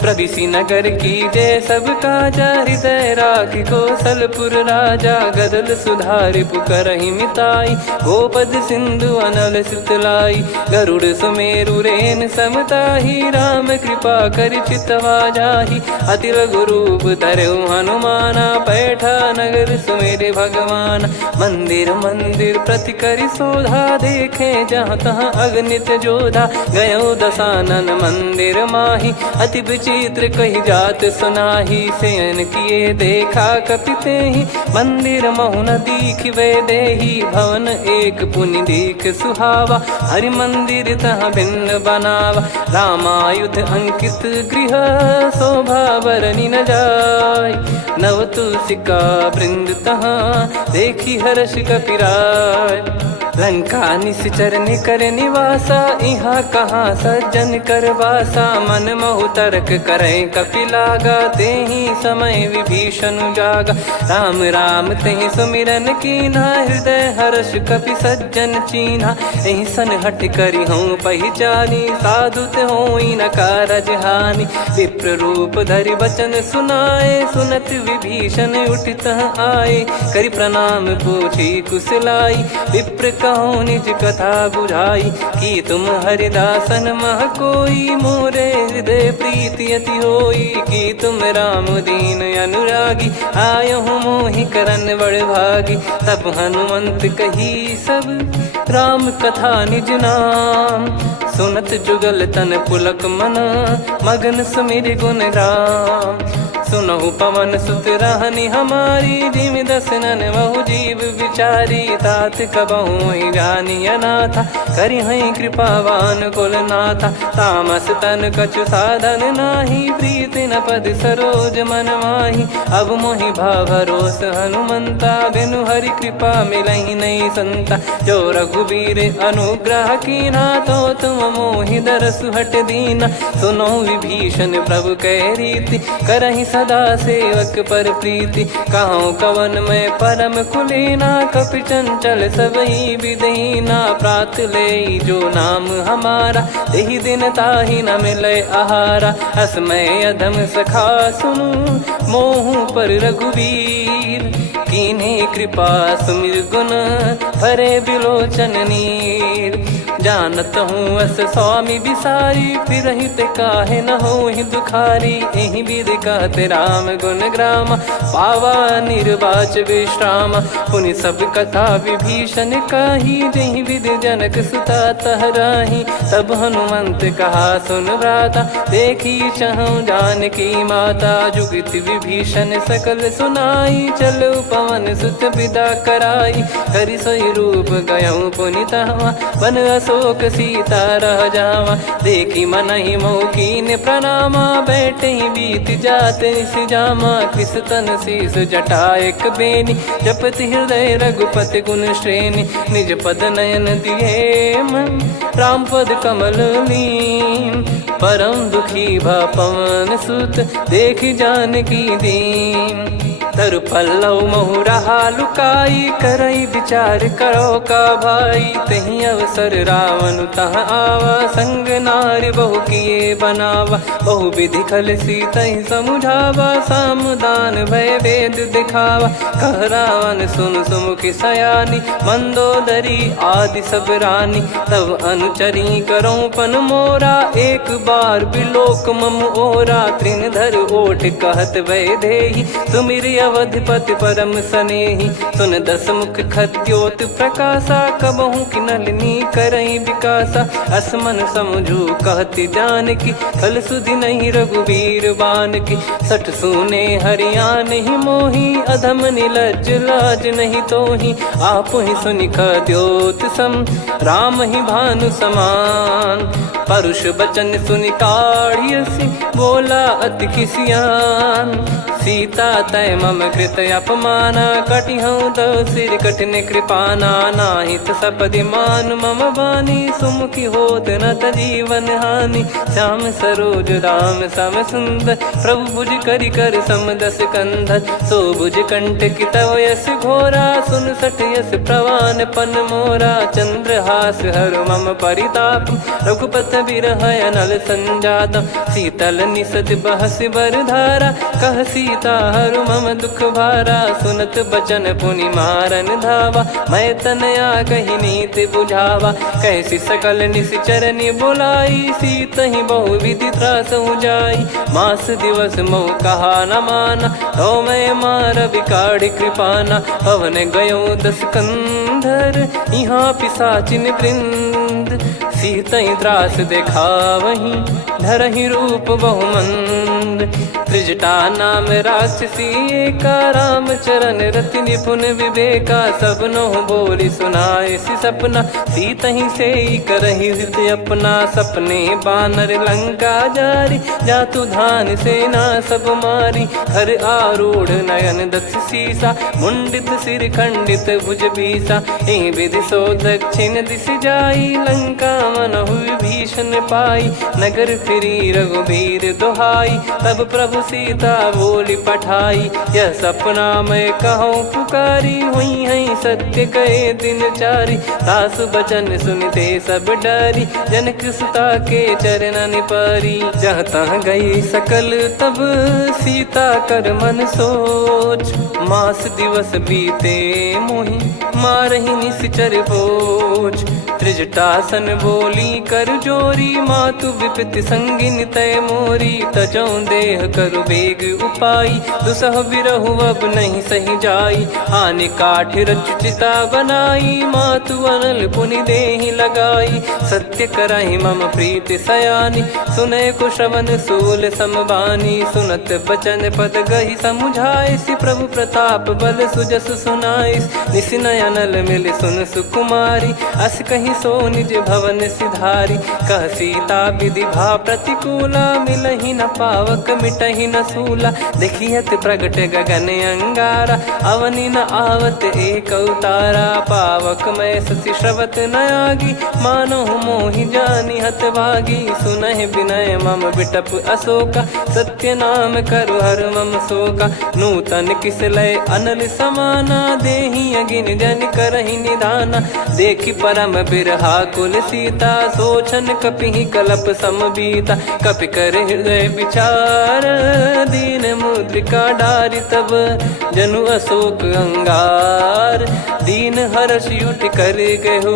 प्रविशि नगर की जय सब काजा, हृदय राखि कौशलपुर राजा। गदल सुधारि पुकारहि मिताई, गोपद सिंधु अनल सितलाई। गरुड़ सुमेरु रेन समताहि, राम कृपा करि चितवा जाहि। अति लघु रूप धरऊ हनुमाना, पैठा नगर सुमेरे भगवान। मंदिर मंदिर प्रति करि शोधा, देखे जहाँ तहाँ अगणित जोधा। गयो दशानन मंदिर माही, अति विचित्र कही जात सुनाही। सेन किए देखा कपिते ही, मंदिर महु न दीख वे देही। भवन एक पुनि दीख सुहावा, हरि मंदिर तहाँ भिन्न बनावा। रामायुध अंकित गृह, शोभा बरनी न जाय। नव तुलसी का वृंद तहाँ, देखी हर्ष कपिराय। लंका निश्चर निकर निवासा, यहाँ कहाँ सज्जन कर वासा। मन महु तर्क करें कपिलागा, तेहि समय विभीषण जागा। राम राम तेहि सुमिरन कीन्हा, हृदय हर्ष कपि सज्जन चीन्हा। एहि सन हट करि हूँ पहिचानी, साधु ते होई न कारज हानि। विप्र रूप धरि बचन सुनाए, सुनत विभीषण उठित आए। करि प्रणाम पूछी कुशलाई, विप्र कहो निज कथा बुझाई। कि तुम हरिदासन मह कोई, मोरे हृदय प्रीति अति होई। कि तुम राम दीन अनुरागी, आयो हूँ मोहि करन बड़ भागी। तब हनुमंत कही सब, राम कथा निज नाम। सुनत जुगल तन पुलक मना, मगन सुमिर गुण राम। सुनहु पवन सुत रहनी हमारी, जिम दसनन महु जीव विचारी। तात कबहु जानी अनाथा, करि हई कृपावान कुल नाथा। तामस तन कछु साधन नाही, प्रीति न पद सरोज मन माही। अब मोहि भावरोस हनुमंता, बिनु हरि कृपा मिलहि नहीं संता। जो रघुबीर अनुग्रह कीन्हा, तो तुम मोहि दरसु हट दीना। सुनो विभीषण प्रभु कह रीति, करहि सदा सेवक पर प्रीति। कहूँ कवन में परम कुलीना, कपि चंचल सबही विदहीना। प्रात ले जो नाम हमारा, तेहि दिन ताहि न मिले आहारा। असमय अधम सखा सुनु, मोहु पर रघुवीर। कीन्हे कृपा सुमिर गुण, भरे बिलोचन नीर। जानत हूँ अस स्वामी बिसारी, फिर हित काहे न होहि दुखारी। एहि विधि कहते राम गुण ग्राम, पावा निर्वाच विश्राम। पुनि सब कथा विभीषण काही, जहि विधि जनक सुता तहराही। तब हनुमंत कहा सुन भ्राता, देखी चहु जानकी माता। जुगति विभीषण सकल सुनाई, चलो पवन सुत विदा कराई। हरि सोई रूप गयऊँ पुनि तहाँ, बन अशोक सीता रह जावा। देखी मनहि मौकीन प्रणामा, बैठे ही बीत जात निस जामा। कृस तन शीस जटा एक बेनी, जपति हृदय रघुपति गुण श्रेणी। निज पद नयन दिए मन, राम पद कमल लीन। परम दुखी भा पवन सुत, देखि जानकी दीन। तरु पल्लव महु रहा लुकाई, करई विचार करो का भाई। तही अवसर रावण तहाँ आवा, संग नारी बहु किए बनावा। बहु विधि खल सीतहि समुझावा, सामदान भय वेद दिखावा। कह रावण सुन सुमुखि सयानी, मंदोदरी आदि सब रानी। तब अनुचरी करो पन मोरा, एक बार बिलोक मम ओरा। तृण धर ओठ कहत भय देहि, सुमिर अवधिपति परम सनेहि। सुन दस मुख खद्योत प्रकाशा, कबहु कि नलिनी करई विकासा। असमन समझू कहति जानकी, खल सुधि नहीं रघुवीर बान की। सठ सुने हरियाण ही मोही, अधम निलज्ज लाज नहीं तोही। आप ही सुनि खद्योत सम, राम ही भानु समान। परुष बचन सुनि काढ़ियसि, बोला अति किसियान। सीता तय मम कृत अपमाना, कटिहऊँ तव सिर कठिन कृपाना। नाहित सपदि मान मम बानी, सुमुखी होत न जीवन हानि। श्याम सरोज राम सम सुंदर, प्रभु भुज करि कर सम दस कंधर। सो भुज कंठ की तव यस घोरा, सुन सठ यस प्रवान पन मोरा। चंद्रहास हर मम परिताप, रघुपत बिरह अनल संजात। शीतल निसत बहस बर धारा, कहसी सीता हरु मम दुख भारा, सुनत बचन पुनि मारन धावा। मैं तनया कही नीति बुझावा, कैसी सकल निश्चरनि बुलाई। सीतहि बहु विधि त्रासहु जाई, मास दिवस मोह कहा न माना। तो मैं मार बिकाढ़ कृपाना, पवन गयो 10 कंधर, यहाँ पिशाचिन वृंद। सीतहि त्रास देखावहीं, धरहि रूप बहुमंद। त्रिजटा नाम राक्षसी एका, राम चरण रति निपुण विवेका। सबनो बोली सुनाए सि सपना, सीतहि से करहि हृदय अपना। सपने बानर लंका जारी, जातु धान सेना सब मारी। हर आरूढ़ नयन दस सीसा, मुंडित सिर खंडित भुज बीसा। एहि विधि सो दक्षिण दिश जाई, लंका मनहु भीषण पाई। नगर फिरी रघुबीर दोहाई, तब प्रभु सीता बोली पठाई। यह सपना मैं कहूँ पुकारी, हुई है सत्य कहे दिन चारी। सासु बचन सुनते सब डरी, जनक सुता के चरण पारी। जहाँ तहाँ गई सकल तब, सीता कर मन सोच। मास दिवस बीते मोहि, मारहि निश्चर बोझ। त्रिजटासन बोली कर जोरी, मातु विपत्ति संगिन तय मोरी। तजौ देह करु बेग उपाई, दुसह बिरहु अब नहीं सही जाई। आने काठ रचिता बनाई, मातु अनल पुनि देहि लगाई। सत्य करहि मम प्रीति सयानी, सुनय को श्रवण सूल समबानी। सुनत बचन पद गहि समुझाए, सि प्रभु प्रताप बल सुजस सुनाइस। निसिनय अनल मिल सुन सुकुमारी, अस कहि सो निज भवन सिधारी। कह सीता विधि भा प्रतिकूला, मिलहि न पावक मिटहि न सूला। देखियत प्रगट गगन अंगारा, अवनि न आवत एक अवतारा। पावक मैं शशि श्रवत न आगी, मानो मोहि जानि हत भागी। सुनहि विनय मम बिटप अशोका, सत्य नाम करु हर मम शोका। नूतन किस लय अनल समाना, देहि अगिन जन करहि निधाना। देखि परम बिरहा कुल सीता, सोचन कपिहि कलप समबीता। कपि कर हृदय विचार, दीन मुद्रिका डारि तब। जनु अशोक अंगार, दीन हर्ष उठ कर गहु।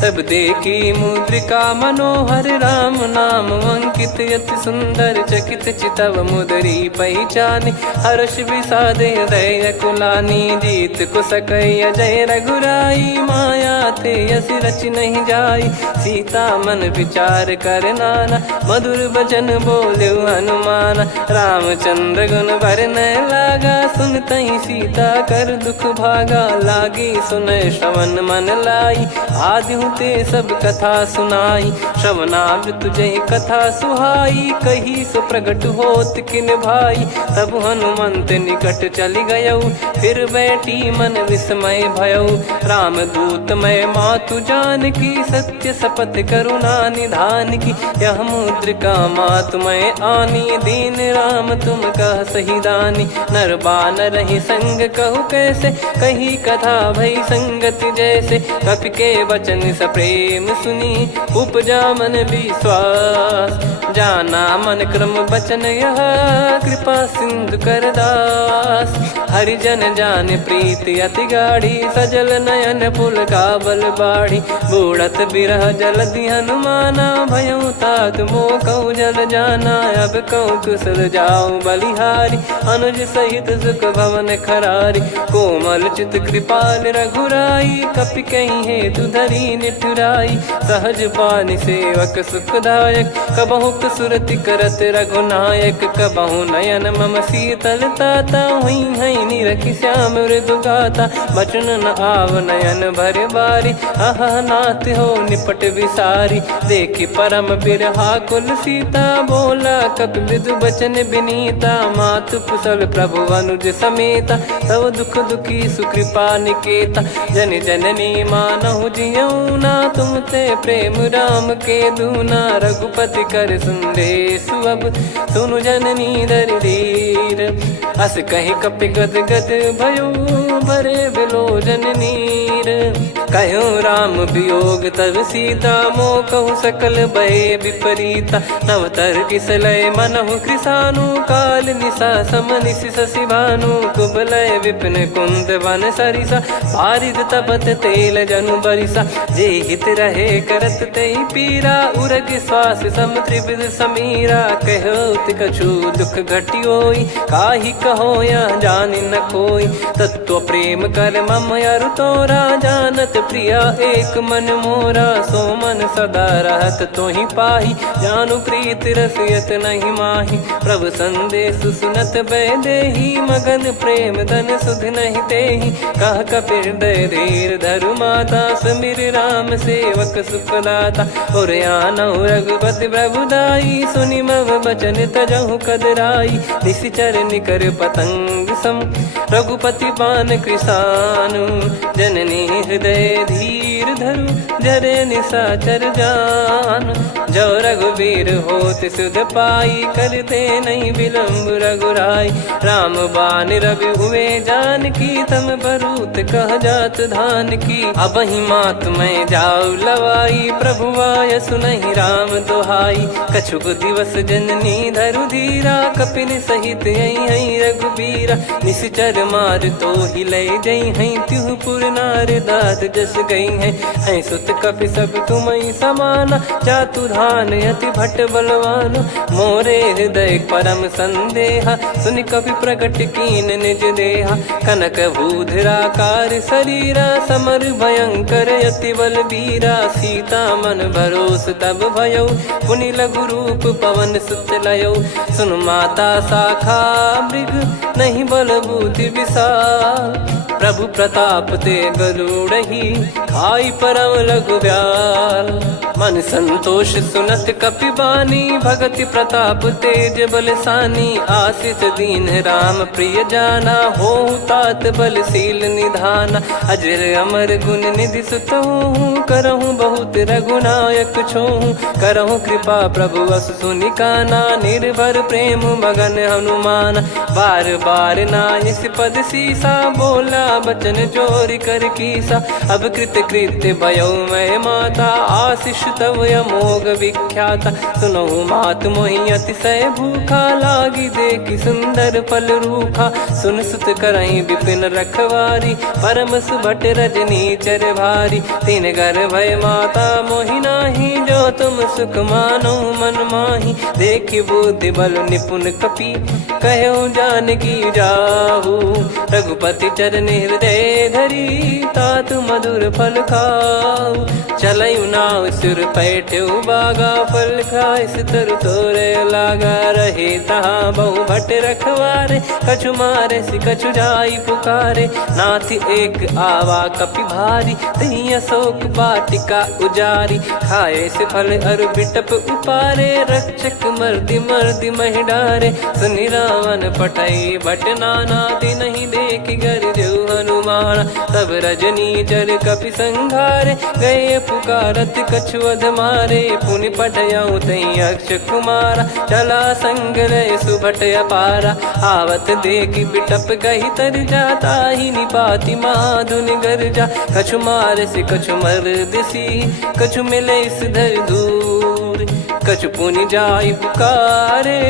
तब देखी मुद्रिका मनोहर, राम नाम अंकित अति सुंदर। चकित चितव मुदरी पहचानी, हर्ष विषाद हृदय कुलानी। जीत को सकय जय रघुराई, माया थे यस रच नहीं जाई। सीता मन विचार कर नाना, मधुर बचन बोले हनुमान। रामचंद्र गुण वरन लागा, सुनतहि सीता कर दुख भागा। लागी सुनय श्रवण मन लाई, आदि ते सब कथा सुनाई। श्रवणामृत जय कथा सुहाई, कही सो प्रगट होत किन भाई। तब हनुमंत निकट चली गयऊ, फिर बैठी मन विस्मय भयऊ। राम दूत मैं मातु जान की, सत्य शपथ करुणा निधान की। यह मुद्रिका मातु मैं आनी, दीन राम तुम कह सही दानी। नर बानर ही संग कहु कैसे, कही कथा भई संगति जैसे। कपि के वचन सप्रेम सुनी, उपजा मन विश्वास। जाना मन क्रम बचन यह, कृपा सिंधु कर दास। हरिजन जान प्रीति अति गाढ़ी, सजल नयन पुल काबल बाढ़ी। बूढ़त बिरह जलधि हनुमाना, भयउ तात मोह कहु जल जाना। अब कहु कुशल जाऊ बलिहारी, अनुज सहित सुख भवन खरारी। कोमल चित कृपाल रघुराई, कपि कहीं हेतु धरी निठुराई। सहज पानि सेवक सुखदायक, कबहु सुरति करत रघुनायक। कबहु नयन मम शीतल ताता, हुई है निरखि श्याम मृदु गाता। बचन न आव नयन भर बारी, अह नाथ हो निपट विसारी। देखि परम बिरहा कुल सीता, बोला कपि मृदु बचन बिनीता। मातु कुशल प्रभु अनुज समेता, तव दुख दुखी सुकृपा निकेता। जन जननी मानहु जियऊ ना, तुम ते प्रेम राम के दूना। रघुपति कर संदेशु अब, सुनु जननी दर धीर। अस कहि कपि गद गद भयो, भरे बिलोचन नीर। कहो राम वियोग तब सीता, मोह कहु सकल भय विपरीता नवतर किसलय मनहु कृसानु काल निशा समनिशि शशि भानु कुबलय विपिन कुंद वन सरिसा पारिद तपत तेल जनु बरिसा जे हित रहे करत तई पीरा उरग श्वास सम त्रिविध समीरा कहो कछु दुख घटियोई काहि कहो या जान न कोई तत्व प्रेम कर मम अरु तोरा जानत प्रिया एक मन मोरा सो मन सदा रहत तोहि पाही जानु प्रीत रसियत नहीं माही प्रभु संदेश सुनत बैदेही मगन प्रेम धन सुध नहीं तेहि कह कपिर दय धीर धरु माता समिर राम सेवक सुखदाता और आनौ रघुपति प्रभुदाई सुनि मम बचन तजहु कदराई निशिचर निकर पतंग सम रघुपति पान कृसानु जननी हृदय धीर धरु जरे निशाचर जान जो रघुवीर होत सुध पाई करते नहीं विलंब रघुराई राम बान रवि हुए जान की तम बरूत कह जात धान की अब ही मात में जाऊ लवाई प्रभु आय सुनहि राम दोहाई कछुक दिवस जननी धरु धीरा कपिन सहित यही रघुबीरा निश्चर मार तो ही ले जई हैं त्युपुर नार दाद जस गई हैं सुत कपि सब तुमहि समाना चातुधान यति भट्ट बलवान मोरे हृदय परम संदेहा सुनि कपि प्रकट कीन निज देहा कनक भूधराकार शरीरा समर भयंकर यति बल बीरा सीता मन भरोस तब भयो पुनि लघु रूप पवन सुत लयो सुन माता शाखा मृग नहीं बल बुद्धि विशाल प्रभु प्रताप ते गरुड़ही खाई परम लघु ब्याल मन संतोष सुनत कपि बानी भगति प्रताप तेज बलसानी आशीष दीन राम प्रिय जाना हो तात बलशील निधाना अजर अमर गुण निधि सुत हूँ करहूँ बहुत रघुनायक छोहूँ करहूँ कृपा प्रभु अस सुनि काना निर्भर प्रेम मगन हनुमान बार बार नायस पद सीसा बोला बचन चोरी कर कीसा अब कृत कृत्य भयो मैं माता आशीष तव अमोघ विख्याता सुनो मात मोहि अतिशय भूखा लागी देखी सुंदर फल रूखा सुन सुत करई विपिन रखवारी परम सुभट रजनी चर भारी तीन घर भय माता मोहि नाही जो तुम सुख मानो मन माही देखी बुद्धि बल निपुण कपि कहो जानकी जाहू रघुपति चरण हृदय धरी तात मधुर फल खाऊ चलयु नाव सिर पैठ्यु बागा फल खाय सितर तोरे लागा रहे तहाँ बहु भट रखवारे कछु मारे सि कछु जाई पुकारे नाथ एक आवा कपि भारी तही अशोक वाटिका उजारी खाए से फल अरु बिटप उपारे रक्षक मर्दि मर्दि महि डारे सुनि रावण पटई भट नाना नहीं देख गर देव हनुमान तब रजनी चर कपि संघारे गए पुकारत कछु अध मारे पुनि पटयऊ तई अक्ष कुमारा चला संग रहे सुभट अपारा आवत देखी बिटप गही तर जाता ही निपाति माधुनि गर्जा कछु मार से कछु मर दिसी कछु मिले इस धर दूर कछु पुनि जाई पुकारे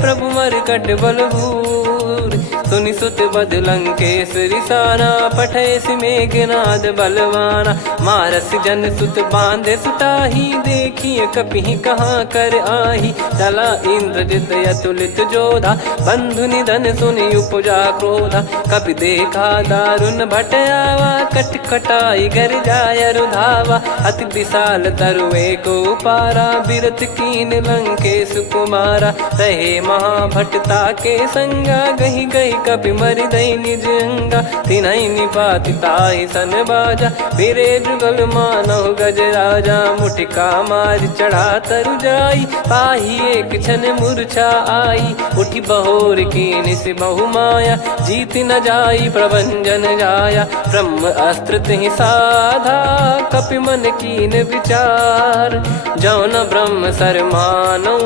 प्रभु मर कट बलभूर सुनि सुत बद लंकेश रिसाना पठैसि मेघनाद बलवाना मारस जन सुत बांधे सुताही देखिए कपि कहाँ कर आही चला इंद्रजित अतुलित जोधा बंधु निधन सुनि उपजा क्रोधा कपि देखा दारुण भट आवा कट कटाई घर जाय रुधावा अति विशाल तरुए को पारा बिरत कीन लंकेश कुमारा रहे महाभटता के संगा गही गही कपि मरि दई निज अंगा तिनहि निपाति ताहि सन बाजा फिरे जुगल मानव गज राजा मुटिका मार चढ़ा तरु जाई पाही एक क्षण मूर्छा आई उठी बहोर कीन से बहु माया जीत न जाई प्रभंजन जाया ब्रह्म अस्त्र तिहि साधा कपि मन कीन विचार जौ न ब्रह्म सर मानौ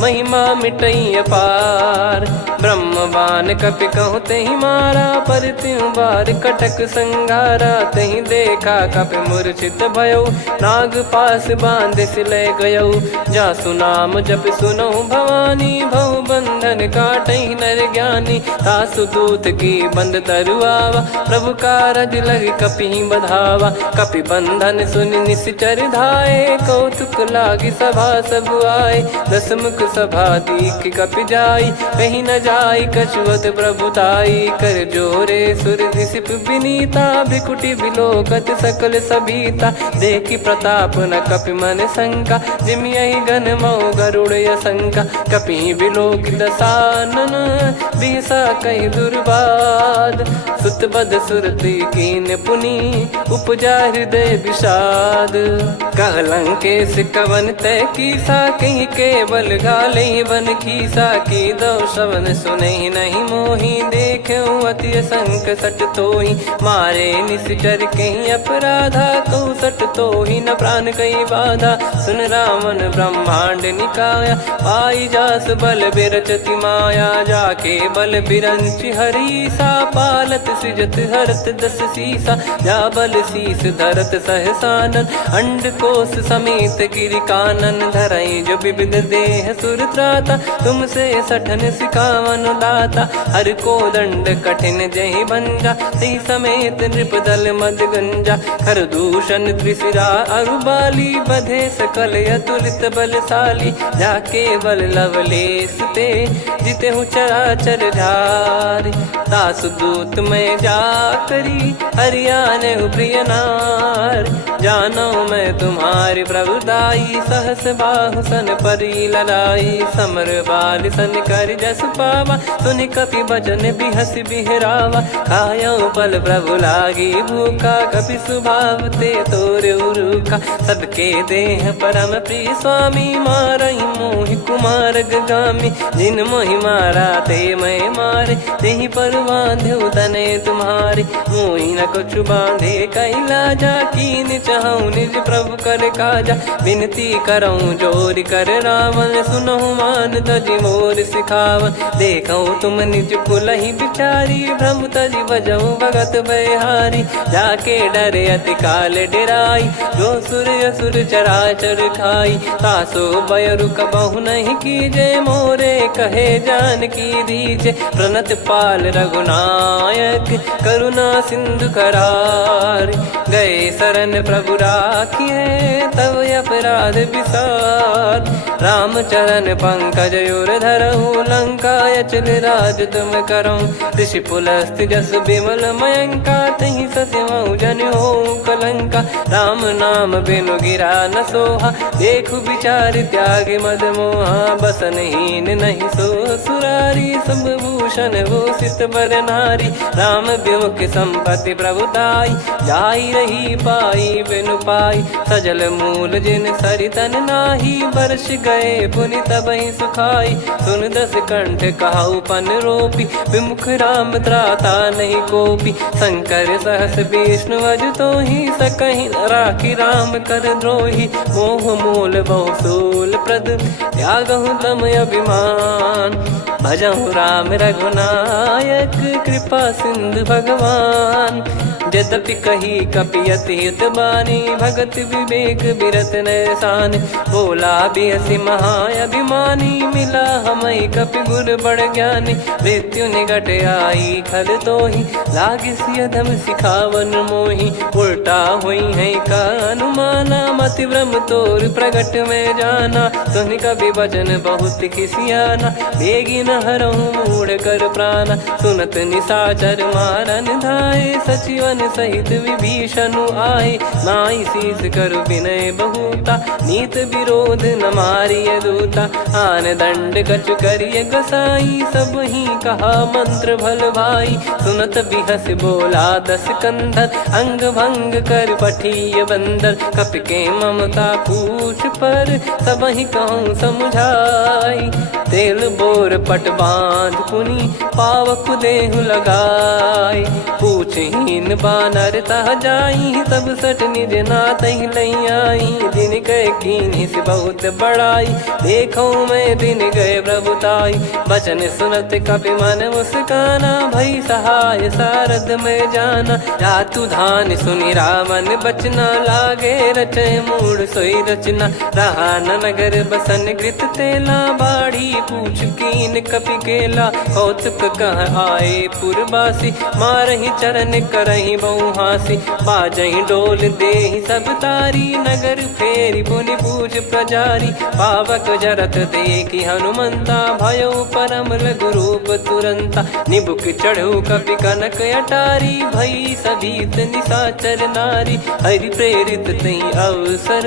महिमा मिटई अपार। ब्रह्मवान कपि कहूँ तहि मारा पर त्यों बार कटक संगारा। तहि देखा कपि मूर्छित भयो नाग पास बांध सिले गयो। जासु नाम जप सुनौ भवानी भव बंधन काटहि नर ज्ञानी। तासु दूत की बंद तरुआवा प्रभु कारज लग कपि बधावा। कपि बंधन सुन निश्चर धाये कौतुक लागी सभा सब आए। दस मुख सभा दीख कपि जाई कहीं न जाई कछुवत प्रभुताई। कर जोरे सुर दिसिप विनीता भिकुटी बिलोकत सकल सबीता। देखी प्रताप न कपि मन शंका जिमियहि गन मऊ गरुड़ असंका। कपि बिलोक दसानन बिहसा कहि दुर्बाद। सुत बद सुरति कीन पुनि उपजा हृदय विषाद। कहलंकेश कवन तय कीसा कहीं केवल गाले बन खीसा। की दो श्रवण सुने नहीं मोही देखूं अति संक सट तोही। मारे निश्चर कहीं अपराधा तो सट तोही न प्राण कई बाधा। सुन रावण ब्रह्मांड निकाया आई जास बल बिरचति माया। जाके बल बिरंच हरीसा पालत सृजत हरत दस सीसा। जा बल शीस धरत सहसानन अंड कोश समेत गिरि कानन। धरई जो विविध देह सुर त्राता तुमसे सठन सिखावन दाता। हर को दंड कठिन जहि भंजा ती समेत नृप दल मद गंजा। खर दूषण त्रिशिरा अरुबाली बधे सकल अतुलित बलशाली। जाके बल लवलेस ते जिते हूँ चराचर झारी। दास दूत में जा करी हरियाने प्रिय नार। जानो मैं तुम्हारी प्रभुदाई सहस बाहु सन परी ललाई। समर बाल सन कर जस पावा सुन कपि भजन बिहस बिहरावा। खायो पल प्रभु लागी भूखा कपि स्वभाव ते तोर उरुखा। सबके देह परम प्रिय स्वामी मारई मोहि कुमार गामी। जिन मोहि मारा ते मैं मारे तेहि पर बांधो तने तुम्हारे। मोहि न कुछ बांधे कैला जा कीन चाहूं निज प्रभु कर काजा। विनती करऊं जोर कर रावण सुनहु मान तजि मोर सिखावन। देखऊं तुम निज कुलहि बिचारी भ्रम तजि बजऊं भगत बहारी। जाके डरे अति काल डेराई जो सुर असुर चराचर खाई। तासो बयरु कबहु नहीं कीजे मोरे कहे जान की दीजे। प्रणत पाल रघुनायक करुणा सिंधु करार। गए शरण प्रभु राखिए तब अपराध विसार। राम चरण पंकज उर धरहु लंका अचल राज तुम करऊं। ऋषि पुलस्त्य जस विमल मयंका तहि ससिमऊ जन हो कलंका। राम नाम बिनु गिरा न सोहा देखु विचार त्याग मद मोहा। बसनहीन नहीं सो सुरारी सब भूषण भूषित बर नारी। राम विमुख संपत्ति प्रभुताई जाई रही पाई बिनु पाई। सजल मूल जिन सरितन नाही वर्ष गए पुनि तबहि सुखाई। सुन दस कंठ कहाऊ पन रोपी विमुख राम त्राता नहीं कोपी। शंकर सहस विष्णु अज तो ही सकहि राखी राम कर द्रोही। मोह मूल बहु सूल प्रद त्यागहु तम अभिमान। भजहु राम रघुनायक कृपा सिंधु भगवान। यद्यपि कही कपियत हित बानी भगत विवेक बिरत नैसान। बोला बिहसी महाअभिमानी मिला हमई कपि गुर बड़ ज्ञानी। मृत्यु निकट आई खल तोहि लागी सियधम सिखावन मोहि। उल्टा हुई है का अनुमाना मति भ्रम तोर प्रगट में जाना। सुन कवि वचन बहुत खिसियाना बेगी न हरहु मूढ़ कर प्राणा। सुनत निशाचर मारन धाये सचिवन सहित विभीषणु आए। नाई शीस करु विनय बहुता नीत विरोध न मारिय दूता। आन दंड कछु करिय गसाई सब ही कहा मंत्र भल भाई। सुनत बिहस बोला दस कंधर अंग भंग कर पठिय बंदर। कपि के ममता पूर पूछ पर सबहि कहूँ समझाई। तेल बोर पट बांध पुनि पावक देहु लगाई। पूछहीन बानर तह जाई सब सट निज नातहि लई आई। दिन गए कीन्ही से बहुत बड़ाई देखो मैं दिन गए प्रभुताई। बचन सुनत कपि मन मुस्काना भई सहाय सारद में जाना। जातु धान सुनि रामन बचना लागे रचे मूड सोई रचना। रहा न नगर बसन कृत तेला बाड़ी पूछ कीन कपि केला। कौतुक कह आए पुरबासी मारहि चरण करहि बहु हासी। बाजहि डोल देहि सब तारी नगर फेरी पुनि पूछ प्रजारी। पावक जरत देखी हनुमंता भयो परम रघुरूप तुरंता। निबुक चढ़ऊ कपि कनक अटारी भई सभीत निशाचर नारी। हरि प्रेरित तई अवसर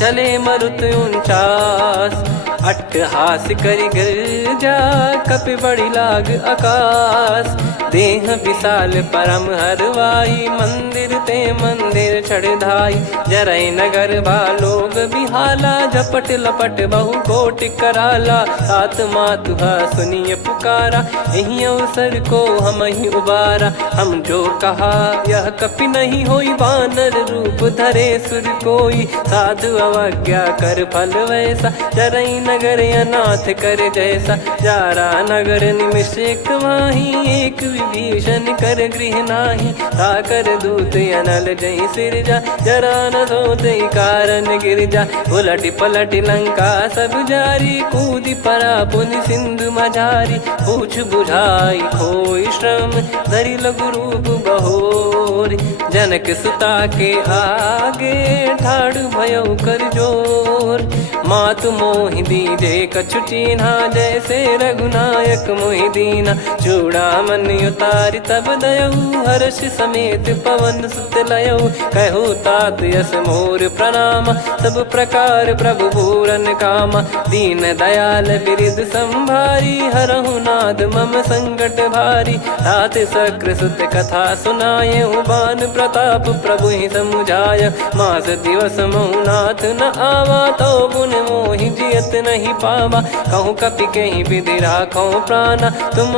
चले मरुत 49। अट्टहास करि गिरजा कपि बड़ी लाग आकाश। देह विशाल परम हरवाई मंदिर ते मंदिर चढ़धाई। जरई नगर बालोग बिहाला झपट लपट बहु कोटि कराला। सात मातुहा सुनिय पुकारा यही अवसर को हम ही उबारा। हम जो कहा यह कपि नहीं होई वानर रूप धरे सुर कोई। साधु अवज्ञा कर फल वैसा जरई नगर अनाथ कर जैसा। जारा नगर निमिष एक माही एक विभीषण कर गृह नाही। ताकर दूत अनल जय सिरजा जरा न सोते कारण गिरजा। उलट पलट लंका सब जारी कूदी परा पुनि सिंधु मझारी। पूछ बुझाई खोई श्रम धरि लघु रूप बहोरी। जनक सुता के आगे ठाड़ भयो कर जोर। मातु मोहि दीजे कछु चीन्हा जैसे रघुनायक मोहि दीना। चूड़ामन उतारि तब दयऊ हर्ष समेत पवन सुत लयऊ। कहु तात यस मोर प्रणाम सब प्रकार प्रभु पूरन कामा। दीन दयाल बिरिद संभारी हरहु नाद मम संकट भारी। तात सक्र सुत कथा सुनाये बान प्रताप प्रभु ही समुझाय। मास दिवस महुनाथ न आवा तो गुण मोहि जियत नहीं पावा। कहूँ कपि कहीं विधि राखो प्राणा तुम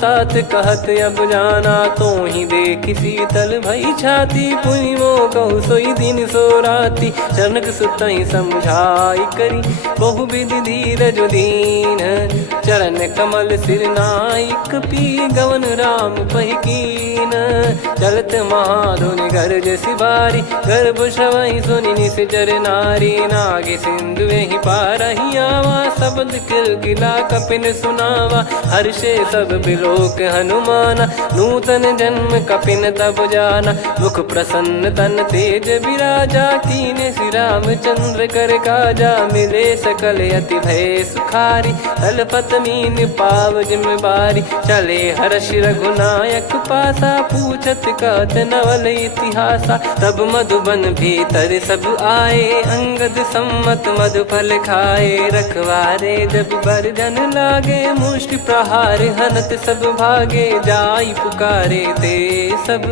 तात कहत अब जाना। तो ही देखी शीतल भई छाती पुनि मो कहु सोई दिन सो राती। जनक सुत ही समझाई करी बहु विधि धीरज दीन। चरण कमल सिर नायक पी गवन राम पहिकीन। चलत महाधुनि गरज सिबारी गर्भ श्रवहि सुनि निश्चर नारी। नागे सिंधु ही पारहि आवा शब्द किलकिला कपिन सुनावा। हर्षे सब बिलोक हनुमाना नूतन जन्म कपिन तब जाना। मुख प्रसन्न तन तेज विराजा कीने श्री रामचंद्र कर काजा। मिले सकल अति भय सुखारी तलपत मीन पाव जिम्मेवारी। चले हर्ष रघुनायक पासा पूछत कहत नवल इतिहासा। तब मधुबन भीतर सब आए अंगद सम्मत मधुफल खाए। रखवारे जब बरजन लागे मुष्टि प्रहार हनत सब भागे। जाई पुकारे ते सब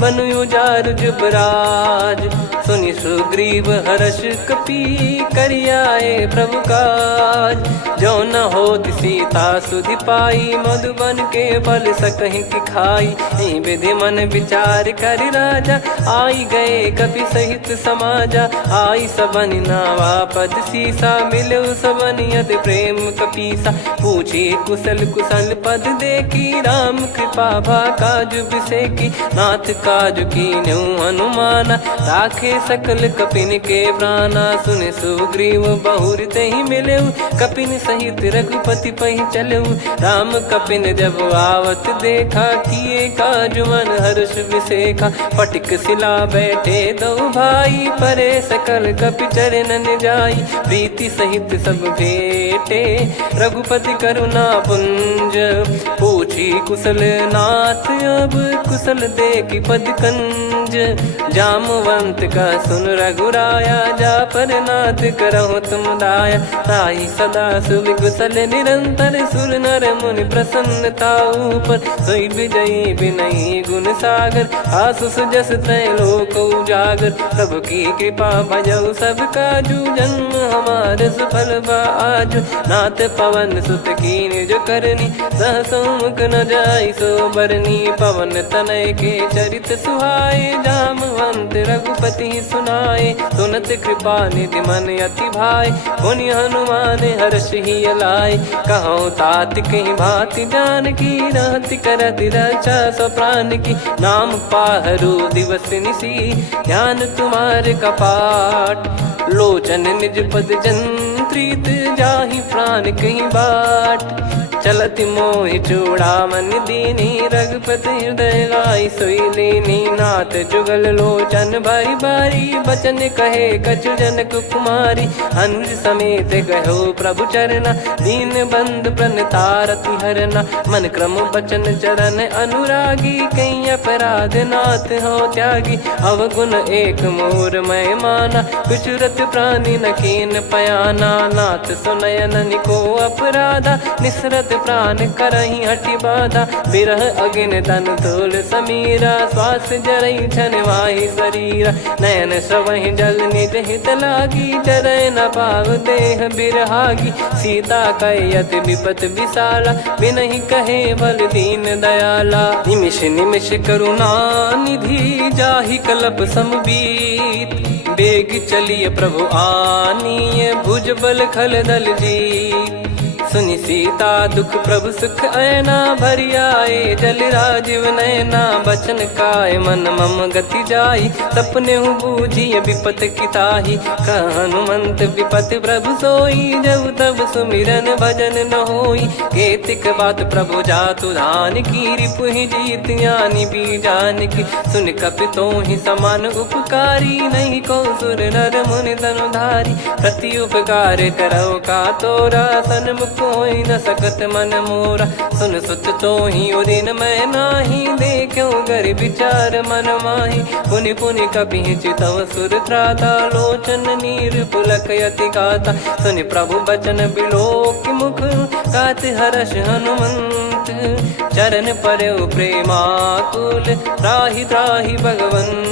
बनु उजार जुबराज। सुनि सुग्रीव हर्ष कपि करियाए प्रभु काज। जो न होत सीता सुधि पाई मधुबन के फल सकहि की खाई। विधि मन विचार कर राजा आई गए कपि सहित समाजा। आई सबन नावा पद सीसा मिलो सबन यत प्रेम कपीसा। पूछी कुशल कुशल पद देखी राम कृपा भा काजु बिसेकी। नाथ काजु कीन्हु हनुमाना राखे सकल कपिन के प्राणा। सुन सुग्रीव बहुर तेहि मिलेउ कपिन सहित रघुपति पहि चलेउ। राम कपिन जब आवत देखा किए काजु मन हर्ष विसेखा। फटिक सिला बैठे दो भाई परे सकल कपि चरणन जाई। प्रीति सहित सब भेटे रघुपति करुणा पुंज। पूछी कुशल नाथ अब कुशल देखि पद कंज। निज जामवंत का सुन रघुराया, जा पर नाथ करहु तुम दाया। ताई सदा सुविकुशल निरंतर, सुर नर मुनि प्रसन्नता ऊपर। सोई विजयी विनयी गुण सागर, आसुस जस त्रैलोक उजागर। प्रभु की कृपा भजऊ सब काजू, जन्म हमार सफल बा आजु। नाथ पवन सुत की निज करनी, सहसो मुख न जाई सो बरनी। पवन तनय के चरित सुहाए, जामवंत रघुपति सुनाए। सुनत कृपा निधि मन अति भाई, पुनि हनुमान हर्ष ही लाए। कहो तात कहीं भांति जानकी, रहति करति रक्षा सो प्राण की। नाम पाहरु दिवस निसी, ध्यान तुम्हारे कपाट। लोचन निज पद जंत्रित, जाहि प्राण कहीं बाट। चलति मोहि चूड़ामन दीनी, रघुपति हृदय लाई सोई लीनी। नाथ जुगल लोचन बारी बारी, बचन कहे कछु जनक कुमारी। अनुज समेत कहो प्रभु चरना, दीन बंधु प्रणतारति हरना। मन क्रम बचन चरण अनुरागी, कहीं अपराध नाथ हो त्यागी। अवगुण एक मोर मैं माना, विचुरत प्राणी न कीन पयाना। नाथ सुनयन निको अपराधा, निसरत प्राण करही हटि बाधा। बिरह अगिन तन तोल समीरा, श्वास जरई छन वाहि शरीरा। नयन श्रवहि जल निज हित लागी, जरय न पाव देह बिरहागी। सीता कयत विपत विशाला, बिनहि कहे बल दीन दयाला। निमिष निमिष करुणा निधि, जाहि कल्प समबीत। बेग चलिए प्रभु आनीय, भुज बल खल दल जीत। सुनि सीता दुख प्रभु सुख ऐना, भरि आए जल राजीव नैना। बचन काय मन मम गति जाई, सपने हूँ बूझिए विपत किताही। हनुमंत विपत प्रभु सोई, जब तब सुमिरन भजन न होई। केतिक बात प्रभु जातु धान की, रिपुहि जीत ज्ञानी बीजान की। सुन कपितो ही समान उपकारी, नहीं को सुर नर मुनि तनुधारी। प्रति उपकार करो का तोरा, सन्मुख कोई न सकत मन मोरा। सुन सुत तो ही उदिन मैं नाही, देखो गर विचार मन माही। पुनि पुनि कपि चितव सुर त्राता, लोचन नीर पुलक यति गाता। सुनि प्रभु बचन बिलोक मुख, गात हर्ष हनुमंत। चरण परउ प्रेमाकुल, त्राहि त्राहि भगवंत।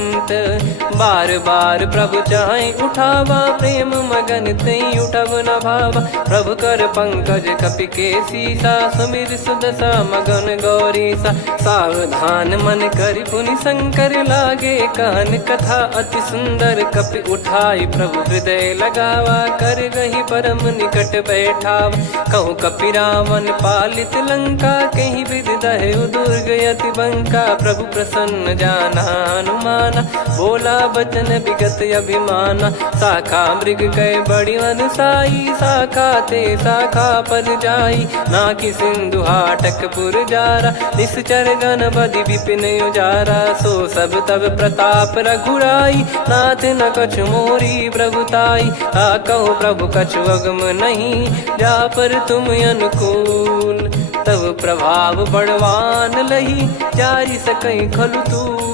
बार बार प्रभु चाहि उठावा, प्रेम मगन तई उठब न भावा। प्रभु कर पंकज कपि के सीसा, सुमिर सुदशा मगन गौरीसा। सावधान मन करि पुनि शंकर लागे, कहन कथा अति सुंदर। कपि उठाई प्रभु हृदय लगावा, कर गही परम निकट बैठावा। कहूँ कपि रावण पालित लंका, कहीं विधि दहु दुर्ग यति बंका। प्रभु प्रसन्न जाना हनुमाना, बोला बचन विगत अभिमाना। शाखा मृग कह बड़ी अनुसाई, शाखा ते शाखा पर जाई। नाकि सिंधु हाटक पुर जारा, निश्चर गण बधि विपिन उजारा। सो सब तब प्रताप रघुराई, नाथ न कछु मोरी प्रभुताई। कहो प्रभु कछु अगम नहीं, जा पर तुम अनुकूल। तब प्रभाव बड़वान लही, जारी सकई खलु तूल।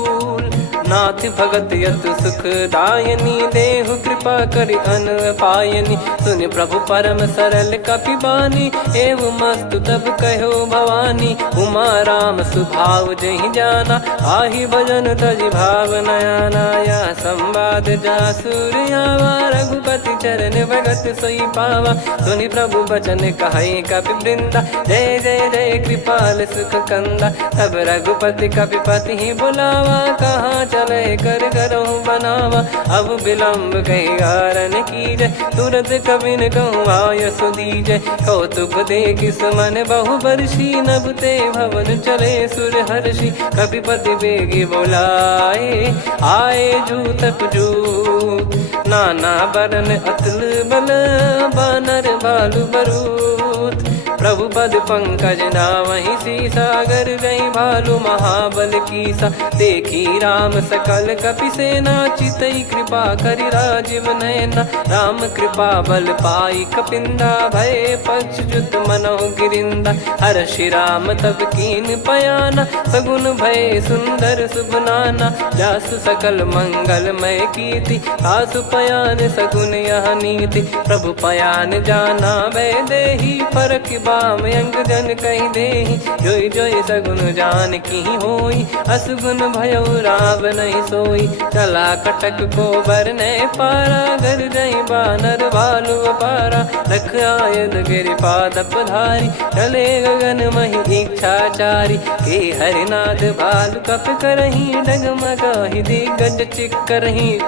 नाथ भगत यत सुख दायनी, देहु कृपा करि अन पायनी। सुन प्रभु परम सरल कपि बानी, एव मस्तु तब कहो भवानी। उमा राम सुभाव जहि जाना, आहि भजन तजि भाव नयाना। या संवाद जासुर आवा, रघुपति चरण भगत सोई पावा। सुनि प्रभु बचन कहै कपि वृंदा, जय जय जय कृपाल सुख कंदा। तब रघुपति कपि पति ही बुलावा, कहाँ चले कर करहु बनावा। अब विलम्ब कही कारण कीजय, तुरंत कबिन कहूँ आयस दीजय। कौतुक देखि सुमन बहु बरसी, नभ ते भवन चले सुर हर्षि। कपिपति बेगी बोलाए, आए जूतक जूत। नाना बरन अतुल बल, बानर बालु बरूत। प्रभु पद पंकज नावहि सीसा। गर गई भालू महाबल कीसा, देखी राम सकल कपि सेना। चितई कृपा करि राजीव नयना, राम कृपा बल पाई कपिंदा। भय पक्ष जुत मनोह गिरिंदा, हर्षि राम तब कीन पयाना। सगुन भय सुंदर शुभ नाना, जासु सकल मंगलमय कीर्ति। आसु पयान सगुन यह नीति, प्रभु पयान जाना वै देही। फरक बाम अंग जन कहि देही, जोई जोई सगुन जान की होई। असगुन भयो राव नहीं सोई, चला कटक को बरने पारा। घर जई बानर भालु अपारा, लख आयन गिरि पाद पधारी। चले गगन मही इच्छाचारी, के हरिनाथ भालु कप करही। डगमगाहि दिग्गज चिक्करही,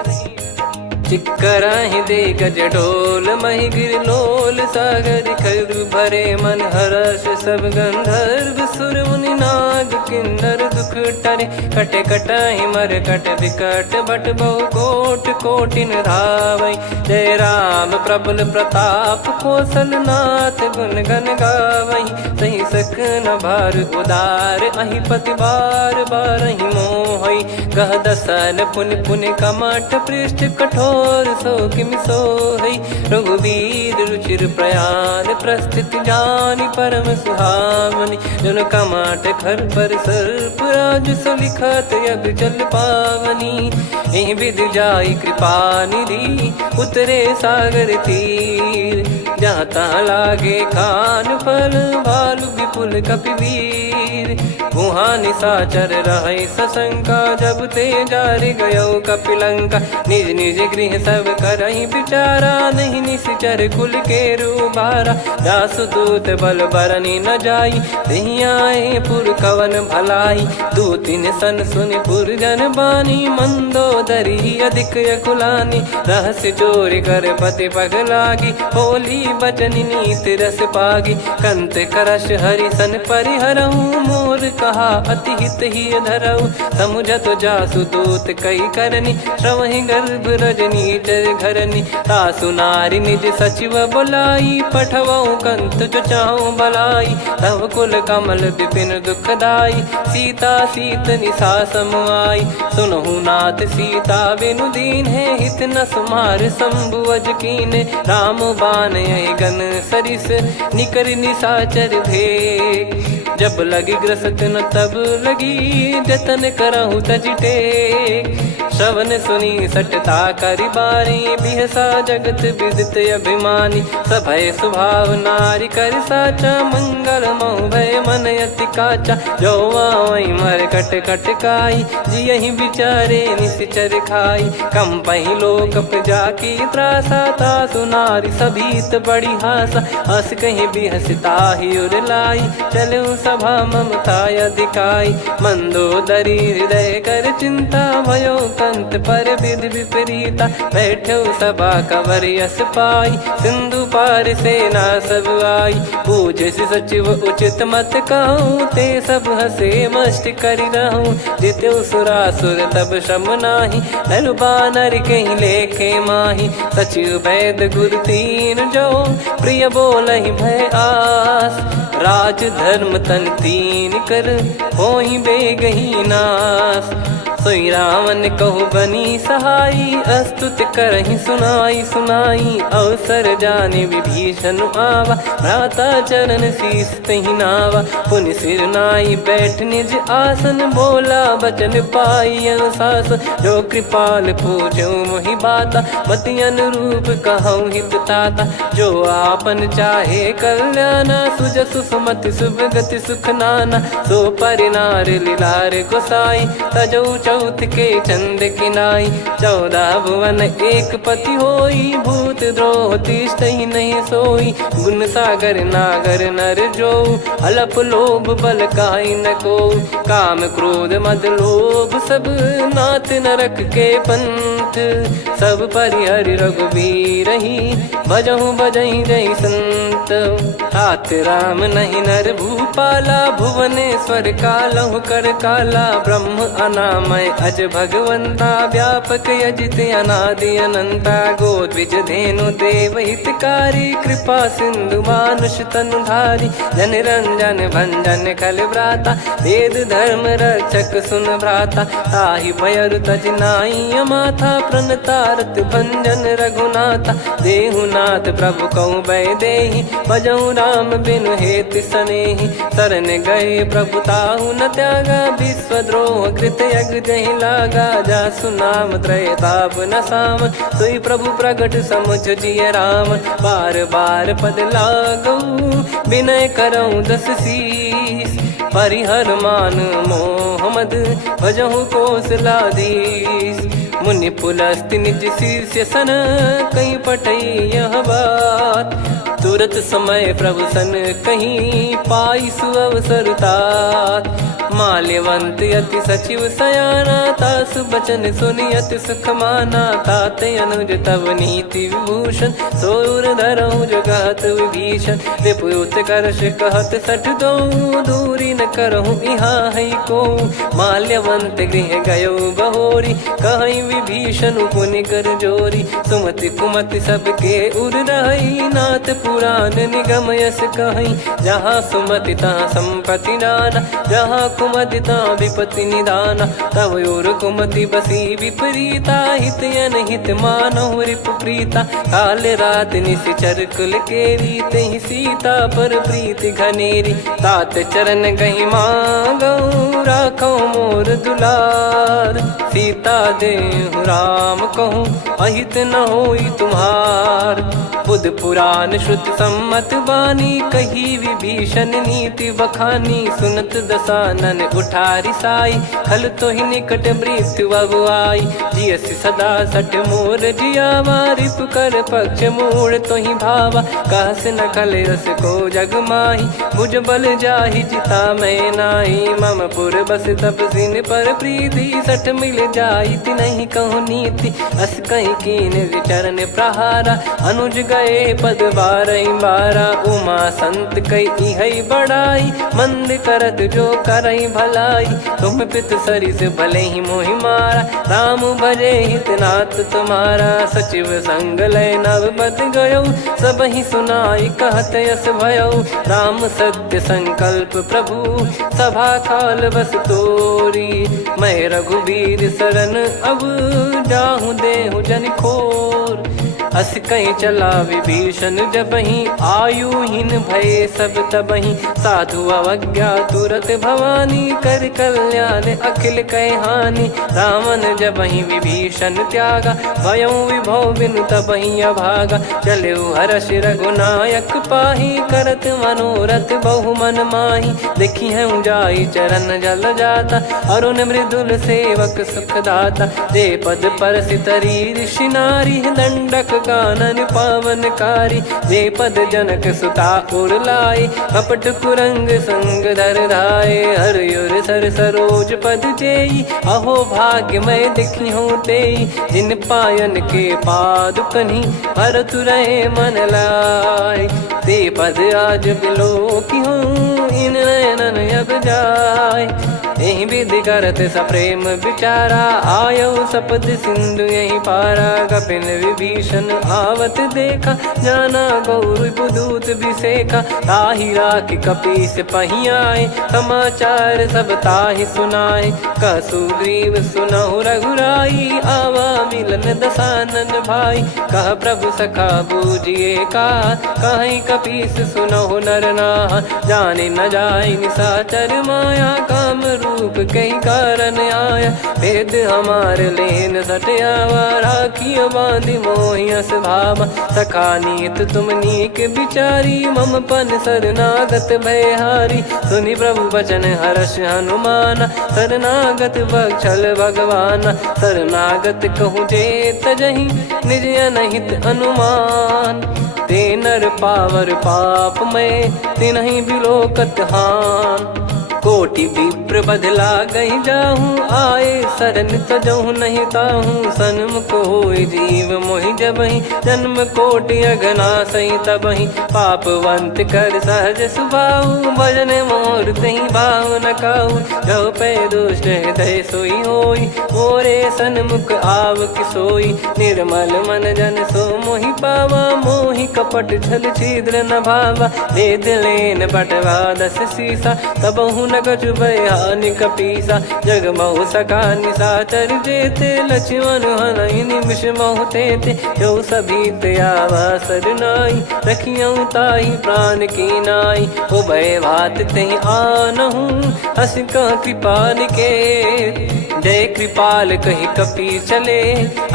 चिक्कराहि दिग्गज ढोल। महि गिर लोल सागर खर भरे मन हर्ष। सब गंधर्व सुर मुनि नाग किन्नर दुख टरे। कटे कटाहि मर कट विकट बट बहु कोट कोटिन धावै। जय राम प्रबल प्रताप कौशल नाथ, गुण गन गावै। सही सकन भार उदार, अहि पति बार बारहि मोहै। गह दसन पुन पुन कमठ पृष्ठ कठोर। सो किम सोहै, रघुवीर रुचिर प्रयाण। प्रस्थित जानि परम सुहावनी, जन कमाट खर पर सर्प राज। सलिखत यग जल पावनी, एहि विधि जाई कृपा निधि। उतरे सागर तीर, जहाँ तहाँ लागे खान फल। भालु विपुल कपिवीर, वहाँ निशाचर रहै सशंका। जब ते जारि गयो कपिलंका, निज निज गृह सब करहि विचारा। नहीं निश्चर कुल के रूबारा, जासु दूत बल बरनि न जाई। तेहि आए पुर कवन भलाई, दूतिन सन सुनि पुर जन बानी। मंदोदरी अधिक अकुलानी, रहस्य चोरी कर पति पग लागी। होली बचन नीति रस पागी, कंत करश हरि सन परिहरहु। मोर कहा अति हित ही धरऊ, समुझत जासु दूत कई करनी। श्रवहि गर्भ रजनी चर घरनी, तासु नारी निज सचिव बुलाई। पठवऊ कंत जो चाहूं भलाई, तव कुल कमल विपिन दुखदाई। सीता सीत निशा समुआई, सुनहु नाथ सीता बिनु दीन है। हित न सुमार शंभु अज कीने, राम बान यही गन सरिस। निकर निशाचर भेग, जब लगी ग्रसत न तब लगी। जतन करहु तज टेक, श्रवण सुनी सटता करि बारी। बिहसा जगत विदित अभिमानी, सभय स्वभाव नारी कर साचा। मंगल मोह भय मन अति काचा, जो आवै मर कट कट काई। जियहि विचारे निश्चर खाई, कम पहि लोक जाकी त्रासा। तासु नारी सभीत बड़ी हासा, हस कहीं बिहसता ही उर लाई। चलऊ सभा ममता अधिकाई, मंदोदरी हृदय कर चिंता। भयो कंत पर विधि विपरीता, बैठो सभा कवर यस पाई। सिंधु पार सेना सब आई, पूजे सचिव उचित मत कहूँ। ते सब हसे मस्त करि रहूँ, जित्यु सुरासुर तब श्रम नाही। नल बानर कहीं लेखे माही, सचिव वैद गुरु तीन जो। प्रिय बोलहि भय आस, राज धर्म तन तीन कर। होहि बेगहि नाश, सोई रावण कहु बनी सहाई। अस्तुत करहि सुनाई सुनाई, अवसर जाने विभीषण आवा। भ्राता चरण शीस तहि नावा, पुनि सिर नाई बैठ निज आसन। बोला बचन पाई अनुशासन, जो कृपाल पूछो मोहि बाता। मति अनुरूप कहूँ हित ताता, जो आपन चाहे कल्याणा। सुजसु सुमति शुभ गति सुख नाना, सो परिनार लीलार गोसाई। तजौ चौथ के चंद किनाई, 14 भुवन एक पति होई। भूत द्रोह तिष्ठहि नहीं सोई, गुण सागर नागर नर जो। अलप लोभ बल काई न को, काम क्रोध मद लोभ सब। नाथ नरक के पंथ, सब परिहरि रघुबीर ही, भजहु भजहि जय संत। तात राम नहीं नर भूपाला, भुवनेश्वर कालहु कर काला। ब्रह्म अनामय अज भगवंता, व्यापक यजित अनादि अनंता। गोद्विज धेनु देव हितकारी, कृपा सिंधु मानुष तनुधारी। जन रंजन भंजन खल भ्राता, वेद धर्म रक्षक सुन भ्राता। ताहि भयरु तज नाई माथा, प्रणतारत भंजन रघुनाथा। देहुनाथ प्रभु कहु बै देहि, भजहु राम बिनु हेति सनेहि। शरण गए प्रभु ताहु न त्यागा, विश्वद्रोह कृत यज्ञ जहि लागा। जासु नाम त्रय ताप न सावन, सोई प्रभु प्रगट समुझ जिय राम। बार बार पद लागऊ, विनय करऊँ दस शीस। परिहर मान मोहम्मद, भजहु कौशलाधीश। मुनि पुलस्त्य निज शीर्ष सन, कहीं पटई यह बात। तुरत समय प्रभु सन कहीं, पाई सुअवसर तात। माल्यवंत अति सचिव सयाना, तासु बचन सुनि अति सुख माना। तात अनुज तव नीति विभूषण, सोर धरहु जगत विभीषण। रिपुत करश कहत सठ दो, दूरी न करहु यहाँ है को। माल्यवंत गृह गयो बहोरी, कहीं विभीषण पुनि कर जोरी। सुमति कुमति सबके उर रही, नाथ पुराण निगम यस कहीं। जहाँ सुमति तहाँ संपत्ति नाना, जहाँ कुमति तहाँ विपत्ति निदाना। तव और कुमति बसी विपरीता, हित अनहित मानहु रिपु प्रीता। काल रात निशिचर कुल केरी, तेहि सीता पर प्रीति घनेरी। तात चरण गहि मांगऊ, राखो मोर दुलार। सीता देहु राम कहूँ, अहित न होई तुम्हार। बुध पुराण श्रुति सम्मत बानी, कही विभीषण नीति बखानी। सुनत दसानन उठारी साई, खल तो ही निकट मृत्यु अब आई। जियसि सदा सठ मोर जियावा, रिपु कर पक्ष मूड़ तो ही भावा। कहस न कलेस को जग माही, भुज बल जाहि जिता मैं नाई। मम पुर बस तप सिन पर प्रीति, सठ मिल जाई तिनहि कहु नीति। अस कहीं कीन विचरण प्रहारा, अनुज गए पद बारहि बारा। उमा संत कई है बड़ाई, मंद करत जो करई भलाई। तुम पित सरिस भले ही मोहि मारा, राम भजे हितनाथ तुम्हारा। सचिव संग लय नव बत गयो, सब ही सुनाई कहत यस भयो। राम सत्य संकल्प प्रभु, सभा काल बस तोरी। मैं रघुबीर शरण अब, जाहु देहु जन खोर। अस कहीं चला विभीषण जबहि, आयुहीन भय सब तबहि। साधु अवज्ञा तुरत भवानी, कर कल्याण अखिल कह हानि। रावण जबहि विभीषण त्यागा, भयउ विभव बिनु तबहि अभागा। चलऊ हर्ष रघुनायक पाहि, करत मनोरथ बहु मन माहि। देखी हूँ जाई चरण जल जाता, अरुण मृदुल सेवक सुखदाता। जे पद पर सितरी ऋषि नारी, दंडक कानन पावनकारी। जे पद जनक सुता उर लाए, कपट कुरंग संग धर धाये। हरियुर सर सरोज पद जेई, अहो भाग्य मैं दिखी हूँ तेई। जिन पायन के पादुकनि, भरत रहे मन लाए। ते पद आज बिलो की हूँ, इन नयनन अब जाय। यही विधि करत सप्रेम विचारा, आयऊ सपद सिंधु यही पारा। कपिन विभीषण आवत देखा, जाना गौर बुदूत विसेखा। ताहि राखि कपीस पही आए, समाचार सब ताहि सुनाए। कह सुग्रीव सुनहु रघुराई, आवा मिलन दसानन भाई। कह प्रभु सखा बूझिए का, कहीं कपीस सुनहु नर नाहा। जाने न जाय निशाचर माया, काम रूप कई कारण आया। भेद हमार लेन सटयावा, राखियो बांधि मोहियस भावा। सखा नीत तुम नीक बिचारी, मम पन शरणागत भयहारी। सुनि प्रभु वचन हर्ष हनुमाना, शरणागत बक्षल भगवाना। शरणागत कहूँ जे तजहि, निज अनहित अनुमान। ते नर पावर पाप में, तिन्हि बिलोकत हान। कोटि विप्र बदला गई जाहूँ, आए शरण तजहु नहीं ताहूँ। सन्मुख होई जीव मोहि जबहि, जन्म कोटि अगना सही तबहि। पापवंत कर सहज सुभाऊ, भजन मोर तहि भाव न काऊ। जो पै दुष्ट हृदय सोई होई, मोरे सन्मुख आव किसोई। निर्मल मन जन सो मोहि पावा, मोहि कपट छल छिद्र न भावा। वेद लेन बटवा 10 सीसा, तबहु न कछु भय हानि कपीसा। जग महु सका निशाचर जेते, लक्ष्मण हनहि निमिष महु तेते। जो सभी त्यावा सरनाई, रखियऊ ताहि प्राण की नाई। उभय भात तहि आनहु, हस कह कृपाल के। जय कृपाल कहि कपि चले,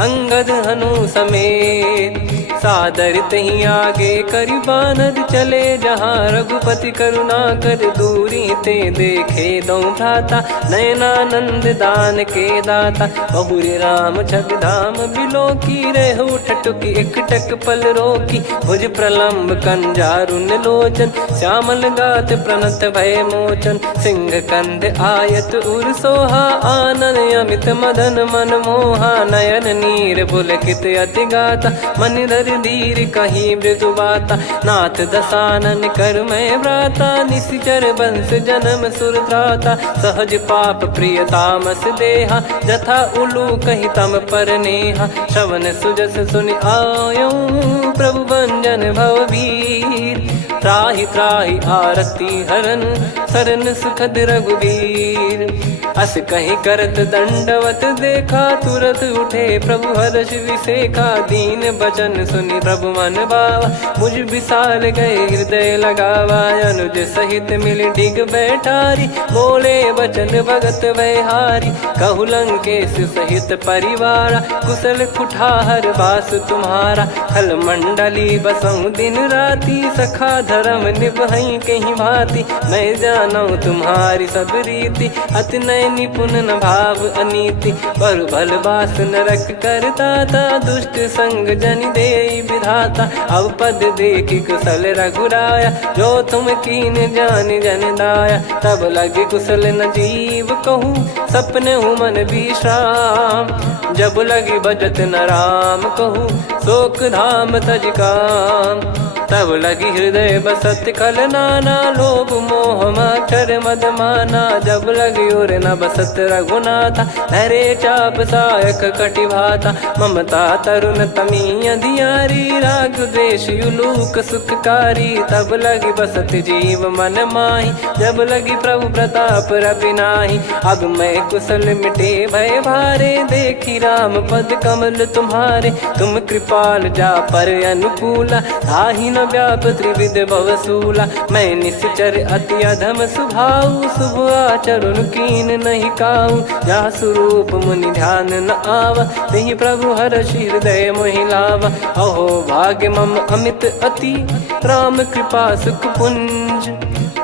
अंगद हनु समेत। सादर तहि आगे करि बानर चले, जहाँ रघुपति करुणा कर दूरी ते देखे दो भ्राता। नयनानंद दान के दाता, बहुरी राम छवि धाम बिलो की। रेहु ठटुकी एकटक पल रोकी, भुज प्रलम्ब कंजारुन लोचन। श्यामल गात प्रणत भय मोचन, सिंह कंद आयत उर सोहा। आनन अमित मदन मन मोहा, नयन नीर पुलकित अति गाता। मन धर धीर कहीं मृदु बाता, नाथ दसानन कर मैं व्राता। निशिचर बंस जन्म सुर त्राता, सहज पाप प्रिय तामस देहा। जथा उलू कही तम पर नेहा, श्रवण सुजस सुनि आयो। प्रभु भंजन भववीर, त्राहि त्राहि आरती हरन। सरन सुखद रघुवीर, अस कहीं करत दंडवत देखा। तुरत उठे प्रभु हर्ष विसेखा, दीन बचन सुनि प्रभु मन भावा। मुझ विशाल गए हृदय लगावा, अनुज सहित मिल डिग बैठारी। बोले बचन भगत वैहारी, कहु लंकेश सहित परिवारा। कुशल कुठार बास तुम्हारा, खल मंडली बसऊं दिन राती। सखा धर्म निभई कहीं भांति, मैं जानू तुम्हारी सब रीति। अति नय निपुण न भाव अनीति, पर भल बास नरक करता था। दुष्ट संग जन दे विधाता, अब पद देखी कुशल रघुराया। जो तुम कीन जान जन दाया, तब लगे कुशल न जीव कहूँ। सपने हूँ मन विश्राम, जब लगी बजत न राम कहूँ। शोक धाम तज काम, तब लगी हृदय बसत खल नाना। लोभ मोह मच्छर मद माना, जब लगी उर न बसत रघुनाथा। धरे चाप सायक कटि भाता, ममता तरुण तमी अधियारी। राग द्वेष युलूक सुखकारी, तब लगी बसत जीव मन माही। जब लगी प्रभु प्रताप रवि नाही, अब मैं कुशल मिटे भय भारे। देखी राम पद कमल तुम्हारे, तुम कृपाल जा पर अनुकूला। ताहि न व्याप त्रिविध भवसूला, मैं निश्चर अति अधम सुभाऊ। शुभ आचरण कीन नहीं काऊ, जा स्वरूप मुनि ध्यान न आवा। नहीं प्रभु हर्षि हृदय मोहि लावा। अहो भाग्य मम अमित अति, राम कृपा सुख पुंज।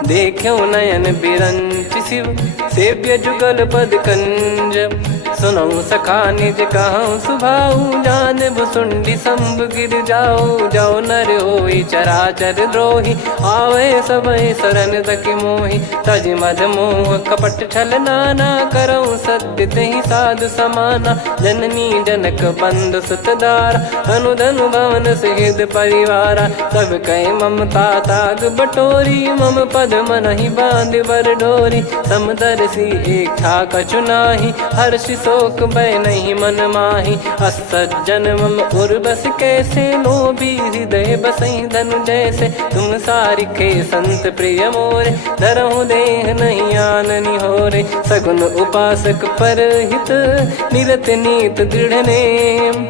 देखो नयन बिरंच शिव, सेव्य जुगल पद कंज। सुनऊ सखा निज कहूँ सुभाऊ, जान भुसुंडी शंभ गिर जाओ। जाओ नर होई चराचर द्रोही, आवे सबय शरण तकी मोहि। तज मद मोह कपट छल नाना, करऊँ सत्य तहि साधु समाना। जननी जनक बंधु सुतदारा, धनु धनु भवन सहित परिवारा। सब कहे ममता ताग बटोरी, मम पद मनहि बांध बर डोरी। समदर्शी इच्छा कछु नाही, हर्षि शोक भय नहीं मन माही। असज्जन मम उर बस कैसे, लोभी हृदय बसई धनु जैसे। तुम सारिखे संत प्रिय मोरे, धरहु देह नहीं आननि होरे। सगुन उपासक पर हित, निरत नीत दृढ़ नेम।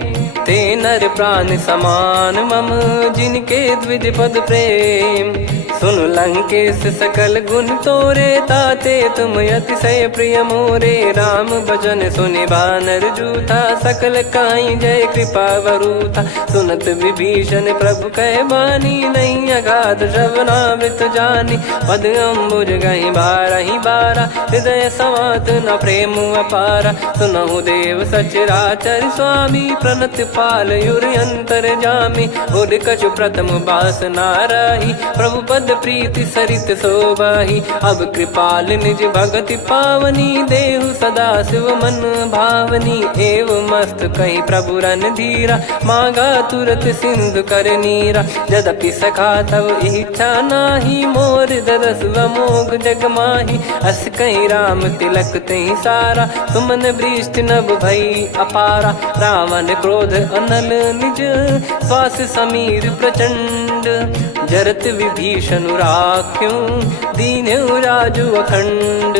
ते नर प्राण समान मम, जिनके द्विज पद प्रेम। सुन लंकेश सकल गुण तोरे, ताते तुम अतिशय प्रिय मोरे। राम भजन सुनि बानर जूथा, सकल काई जय कृपा वरूथा। सुनत विभीषण प्रभु कह बानी, नहीं अगाध श्रवणामृत जानी। पद अम्बुज गहि बारहि बारा, हृदय समात न प्रेम अपारा। सुनहु देव सचराचर स्वामी, प्रणत पाल युर अंतर जामी। उर कछु प्रथम बास नाराही, प्रभु पद पद प्रीति सरित शोभाही। अब कृपाल निज भगति पावनी, देहु सदा शिव मन भावनी। एव मस्त कही प्रभु रन धीरा, मांगा तुरत सिंधु कर नीरा। यद्यपि सखा तब इच्छा नाही, मोर दरस अमोघ जग माही। अस कहीं राम तिलक तही सारा, सुमन वृष्टि नभ भई अपारा। रावण क्रोध अनल निज, श्वास समीर प्रचंड। जरत विभीषण राख्यों, दीन्हु राजु अखंड।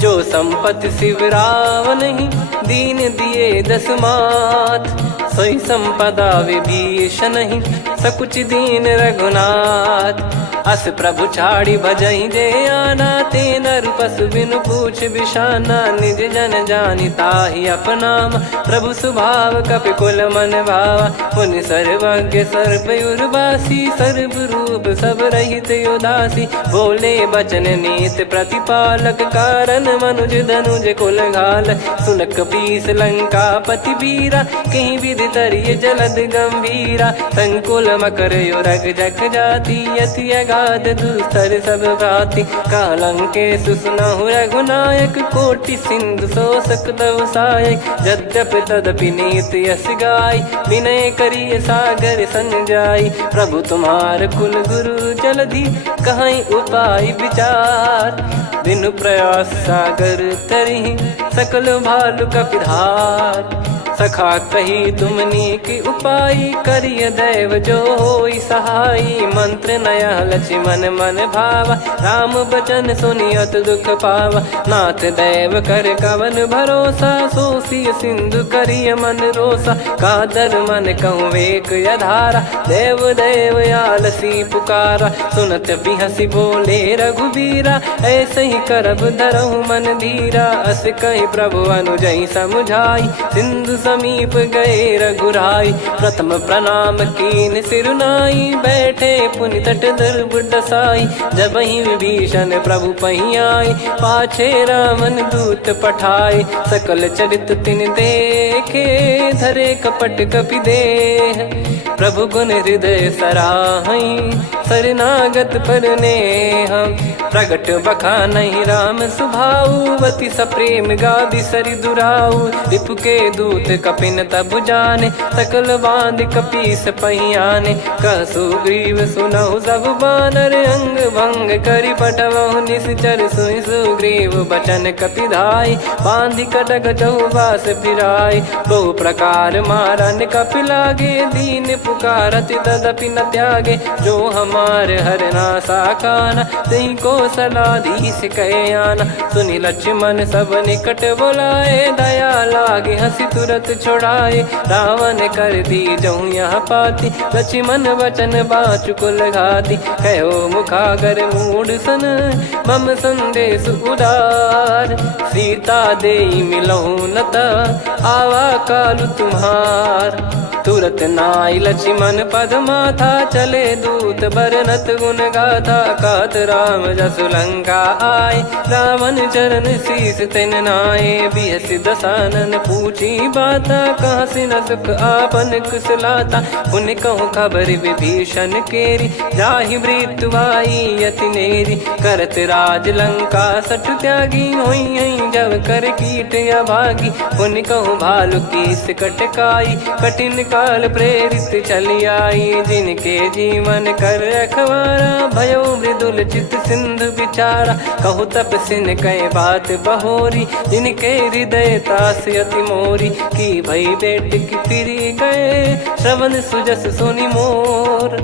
जो संपत्ति शिव रावण ही, दीन दिए दस मात। सोई संपदा विभीषण ही, सकुच दीन रघुनाथ। अस प्रभु छाड़ी भजई जे आना, ते नर पशु बिनु पूछ बिशाना। निज जन जानि ताहि अपनाम, प्रभु स्वभाव कपि कुल मन भावा। मुनि सर्वज्ञ सर्व उर्वासी, सर्व रूप सब रहित उदासी। बोले बचन नीत प्रतिपालक, कारण मनुज धनुज कुल घाल। सुन कपीस लंका पति वीरा, कहीं विधि तरिय जलद गंभीरा। संकुल मकर युरग जग जाति, यति अगाध दुस्तर सब भांति। कालंकेशु सुनहु रघुनायक, कोटि सिंधु शोषक तव सहायक। यद्यपि तदपि नीति यस गाय, विनय करिय सागर सन जाई। प्रभु तुम्हार कुल गुरु जलधि, कहीं उपाय विचार। बिनु प्रयास सागर तरिहि, सकल भालु कपिधार। सखा कही तुमनी की उपाय, करिय दैव जो होई सहाई। मंत्र नया लक्ष्मण मन भावा, राम बचन सुनियत दुख पावा। नाथ दैव कर कवन भरोसा, सोसिय सिंधु करिय मन रोसा। कादर मन कहूँ एक यधारा, देव देव आलसी पुकारा। सुनत बिहसी बोले रघुबीरा, ऐसे ही करब धरहु मन धीरा। अस कही प्रभु अनुजई समुझाई, सिंधु समीप गए रघुराई। प्रथम प्रणाम कीन सिरुनाई, बैठे पुनि तट दर्ब डसाई। जब ही विभीषण प्रभु पही आई, पाछे रावण दूत पठाए। सकल चरित तिन देखे, धरे कपट कपि देह। प्रभु गुण हृदय सराहई, शरणागत पर नेह। प्रगट बखानहि राम सुभाऊ, बति सप्रेम गादि सरि दुराऊ। रिपु के दूत कपिन तब जाने, सकल बांध कपीस पहियाने। कह सुग्रीव सुनहु सब बानर, अंग भंग करि पटवहु निश्चर। सुनि सुग्रीव बचन कपिधाई, बांधि कटक चौबास फिराई। बहु प्रकार मारन कपि लागे, दीन पुकारत तदपि न त्यागे। जो हमार हरना साखाना, तही को सलाधीश कहे आना। सुनि लक्ष्मण सब निकट बुलाए, दया लागे हंसी तुरत छुड़ाए। रावण कर दी जहूँ यहाँ पाती, लक्ष्मण वचन बाचु कुल घाती। कहो मुखागर मूढ़ सन, मम संदेश उदार। सीता देई मिलहु नता, आवा कालु तुम्हार। तुरत नाई लक्ष्मण पद माथा, चले दूत बरनत गुण गाथा। कहत राम जसु लंका आए, रावण चरण शीस तिन नाये। बिहस दसानन पूछी बाता, कहाँ से न सुख आपन कुशलाता। पुन कहूँ खबर विभीषण केरी, जाहि मृत्यु आई यति नेरी। करत राज लंका सठ त्यागी, होई जब कर कीट अभागी। पुन कहूँ भालु कीस कटकाई, कठिन काल प्रेरित चली आई। जिनके जीवन कर रखवारा, भयो मृदुल चित सिंधु विचारा। कहु तपसिन कई बात बहोरी, जिनके हृदय तास अति मोरी। की भई बेट की फिरी गए, श्रवण सुजस सुनि मोर।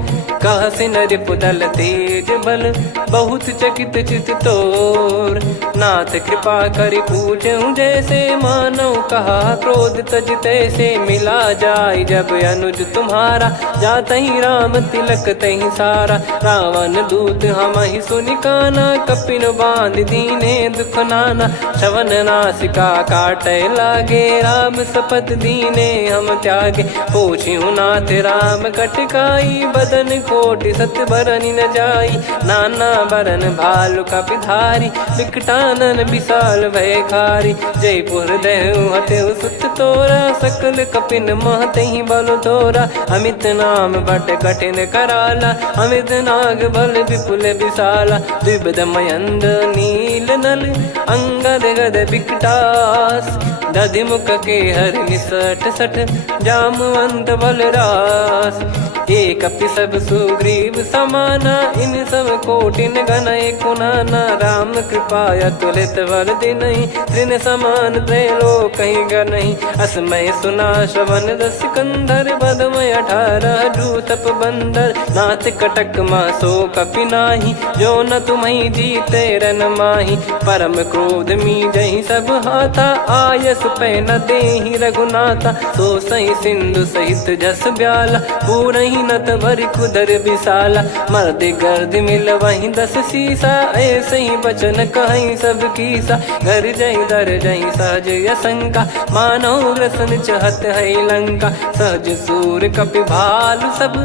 कह सिन रिपुदल तेज बल, बहुत चकित चित तोर। नाथ कृपा करि पूजऊं जैसे, मानव कहा क्रोध तज तैसे। मिला जाय जब अनुज तुम्हारा, जात ही राम तिलक तही सारा। रावण दूत हम ही सुनि काना, कपिन बांध दीने दुख नाना। श्रवण नासिका काटे लागे, राम शपथ दीने हम त्यागे। पूछिहु नाथ राम कटकाई, बदन कोटि सत्य बरनि न जाई। नाना बरन भालु कपिधारी विकटानन विशाल भयकारी। जयपुर देहु हतेउ सुत तोरा सकल कपिन महतेहि बल तोरा। अमित नाम बट कठिन कराला अमित नाग बल विपुल विशाला। द्विविध मयंद नील नल अंगद गद विकटास। दधिमुख के हर निसठ सठ जामवंत बलरास। एक अपि सब सुग्रीव समाना इन सब कोटिन गण कुनाना। राम कृपा अतुलित बल दिनहि त्रिन समान त्रैलोक कहीं गनहि। असमय सुना श्रवण दस कंधर बदमय 18 जूतप बंदर। नाथ कटक मासो कपि नाही जो न तुम्हि जीते रन माही। परम क्रोध मी जहि सब हाथा आयस पै न देहि रघुनाथा। सो सही सिंधु सहित जस ब्याला पूरहि नत भरि कुदर विशाला। मर्द गर्द मिल वही 10 सीसा ऐसे ही बचन कहीं सब कीसा। घर जय दर जय सहज यसंका मानो ग्रसन चहत है लंका। सहज सूर कपि भालु सब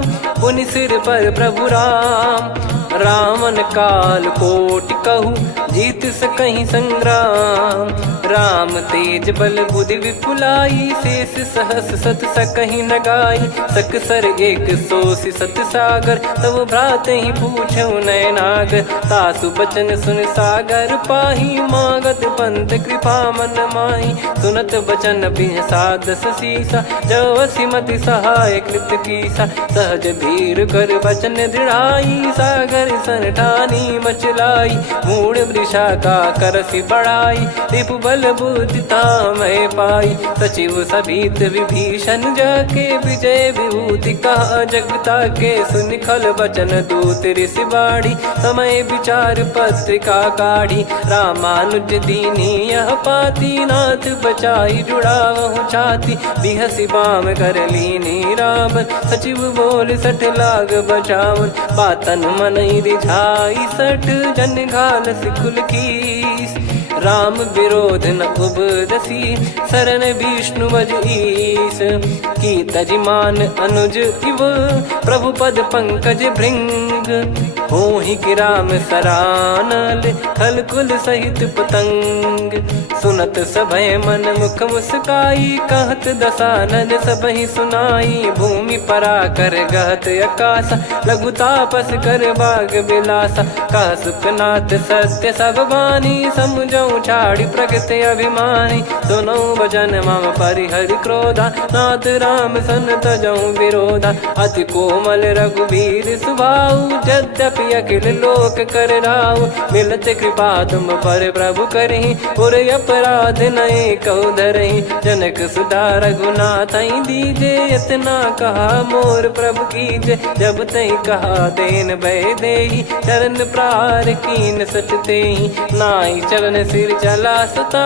पुनि सिर पर प्रभु राम। रावण काल कोटि कहु जीत सकहि संग्राम। राम तेज बल बुद्धि विपुलाई शेष सहस सत सकहि न गाई। सकसर एक सोसी सत सागर तब भ्रात ही पूछौ नयनागर। तासु बचन सुन सागर पाही मागत पंत कृपा मन माही। सुनत बचन बिहसा 10 सीसा जो सिमति सहाय कृत कीसा। सहज भीर कर बचन दृढ़ाई सागर सन ठानी मचलाई। मूढ़ वृषा का करसि बढ़ाई रिपु बल बुद्धि तामय पाई। सचिव सभीत विभीषण जाके विजय विभूति कहा जगता के। सुनि खल बचन दूत ऋषि बाड़ी समय विचार पत्रिका काढ़ी। रामानुज दीनी यह पाती नाथ बचाई जुड़ावहु छाती। बिहसि बाम कर लीनी राम सचिव बोल 60 लाग बचावन। बातन मनहि रिझाई 60 जन घाल सिकुल कीस। राम विरोध न उपदसी शरण विष्णु बज ईस। की तजिमान अनुज इव प्रभु पद पंकज भृंग। होहि कि राम सरानल खल कुल सहित पतंग। सुनत सभय मन मुख मुस्काई कहत दसानन सबहि सुनाई। भूमि परा कर गहत आकाशा लघु तापस कर बाग बिलासा। कह सुखनाथ सत्य सब बानी समझौ छाड़ी प्रकृति अभिमानी। सुनो भजन मम परिहरि क्रोधा नाथ राम सन तजौ विरोधा। अति कोमल रघुवीर सुभाऊ यद्यपि अखिल लोक कर राऊ। मिलत कृपा तुम पर प्रभु करहि पुर अपराध नए कहु धरहि। जनक सुधा रघुनाथ दीजे इतना कहा मोर प्रभु कीजे। जब तई कहा देन भय देहि चरण प्रार कीन सटतेहि। नाई चरण सिर चला सता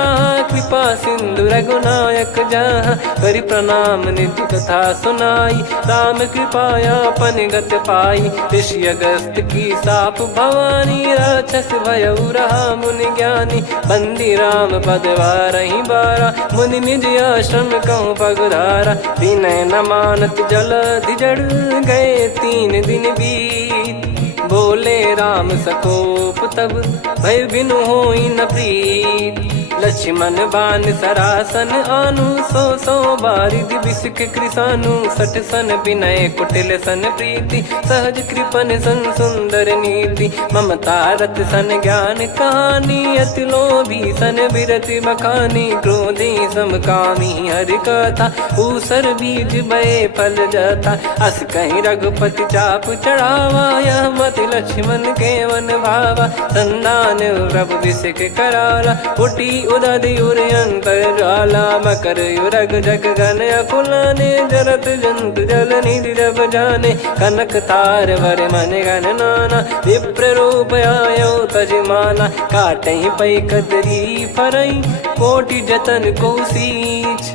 कृपा सिंधु रघुनायक जहाँ। करि प्रणाम निधि कथा सुनाई राम कृपाया अपन गत पाई। ऋषि अगस्त की साप भवानी राक्षस भयउ रहा मुनि ज्ञानी। बंदी राम पदवारहि बारा मुनि निज आश्रम कहूँ पगधारा। विनय न मानत जलधि जड़ गए 3 दिन बीत। बोले राम सकोप तब भय बिनु होई न प्रीत। लक्ष्मण बान सरासन आनु 100 बारिधि बिसक कृसानु। 60 सन विनय कुटिल सन प्रीति सहज कृपन सन सुंदर नीति। ममता रत सन ज्ञान कहानी अति लोभी सन विरति बखानी। क्रोधी समकामी हरि कथा ऊसर बीज भय फल जथा। अस कहीं रघुपति चाप चढ़ावा यह मति लक्ष्मण के वन भावा। संदान प्रभु बिसक कराला उठी उदधि उर अंतर ज्वाला। मकर युरग जग गन अकुलाने जरत जंतु जल निधि जब जाने। कनक तार वर मन गन नाना विप्र रूप आयो तजमाना। काटहि पै कदरी फरई कोटि जतन को सींच।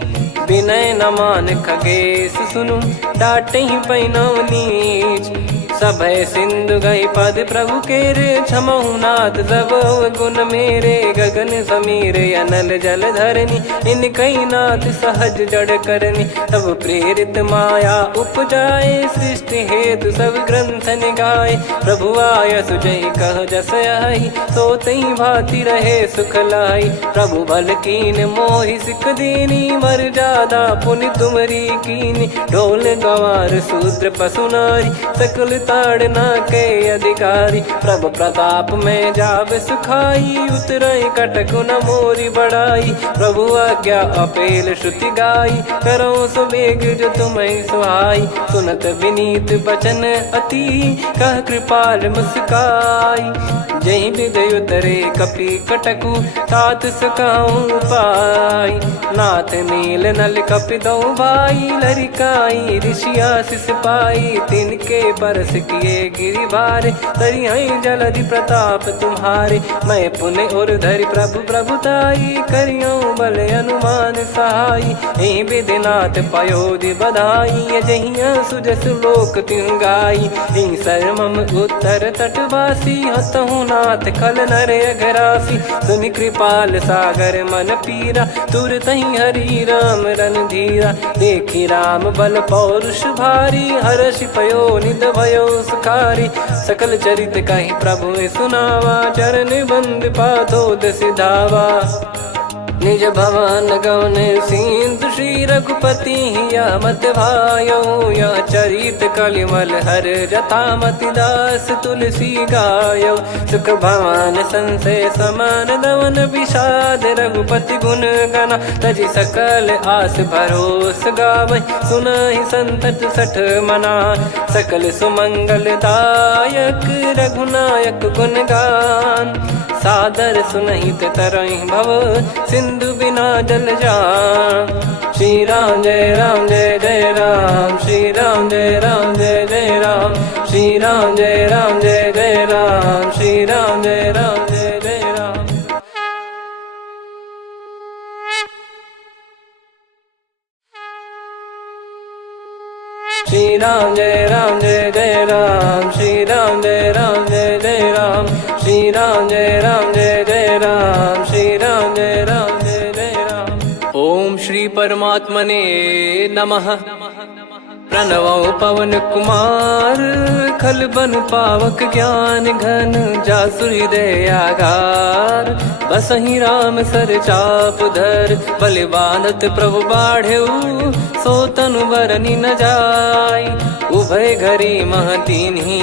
विनय न मान खगेश सुनु डांटहि पै नव नीच। सभय सिंधु गई पद प्रभु केरे, क्षमहु नाथ सब गुण मेरे। गगन समीर अनल जल धरनी, इन कई नाथ सहज जड़ करनी। तब प्रेरित माया उपजाए, सृष्टि हेतु सब ग्रंथ निगाए। प्रभु आय सुजय कह जस आई, सो तई भांति रहे सुख लाई। प्रभु बल कीन मोहि सिख दीनी, मर जादा पुनि तुमरी कीनी। ढोल गवार शूद्र पशु नारी, सकल ताड़ना के अधिकारी। प्रभु प्रताप में जाब सुखाई, उतरई कटक न मोरी बढ़ाई। प्रभु आज्ञा अपेल श्रुति गाई, करो सो बेग जो तुम्हें सुहाई। सुनत विनीत बचन अति, कह कृपाल मुस्काई। जय विदय उतरे कपि कटकु, तात सकाऊं पाई। नाथ नील नल कपि दो भाई, लरिकाई ऋषि आशीष पाई। तिनके परस किए गिरि भारे, तरिहई जलधि प्रताप तुम्हारे। मैं पुण्य और धरि प्रभु प्रभुताई, करियो बल अनुमान सहाई। ए विधिनाथ पयोधि बधाई, जहिया सुजस लोक तिहुँ गाई। ए सरमम उत्तर तटवासी, हतहु नाथ खल नर अघरासी। सुनि कृपाल सागर मन पीरा, तुरत ही हरि राम रन धीरा। देखी राम बल पौरुष भारी, हर्ष पयो निध भयो सुखारी। सकल चरित कहि प्रभु सुनावा, चरण बंद पाथोद सिधावा। निज भवन गवन सिंधु, श्री रघुपति या मत भायो। या चरित कलिमल हर जथामति, दास तुलसी गायो। सुख भवन संशय समान दवन, विषाद रघुपति गुण गना। तजि सकल आस भरोस गावै, सुनहि संतत सठ मना। सकल सुमंगल दायक, रघुनायक गुण गान। सादर सुनहित तरहि भव, सिंधु बिना जल जान। श्री राम जय राम जय जय राम, श्री राम जय राम जय जय राम। श्री राम जय राम जय जय राम, श्री राम जय राम जय जय राम। श्री राम जय राम जय जय राम, श्री राम जय राम जय जय राम। श्री राम जय राम जय जय राम, श्री राम जय राम जय जय राम। ओम श्री परमात्मने नमः। प्रणवो पवन कुमार, खल बन पावक ज्ञान घन। जासु हृदय आगार, बसहि राम सर चाप धर। बलिवानत प्रभु बाढ़ेऊ, सो तनु बरनि न जाय। उभय घरी महतीन्ही,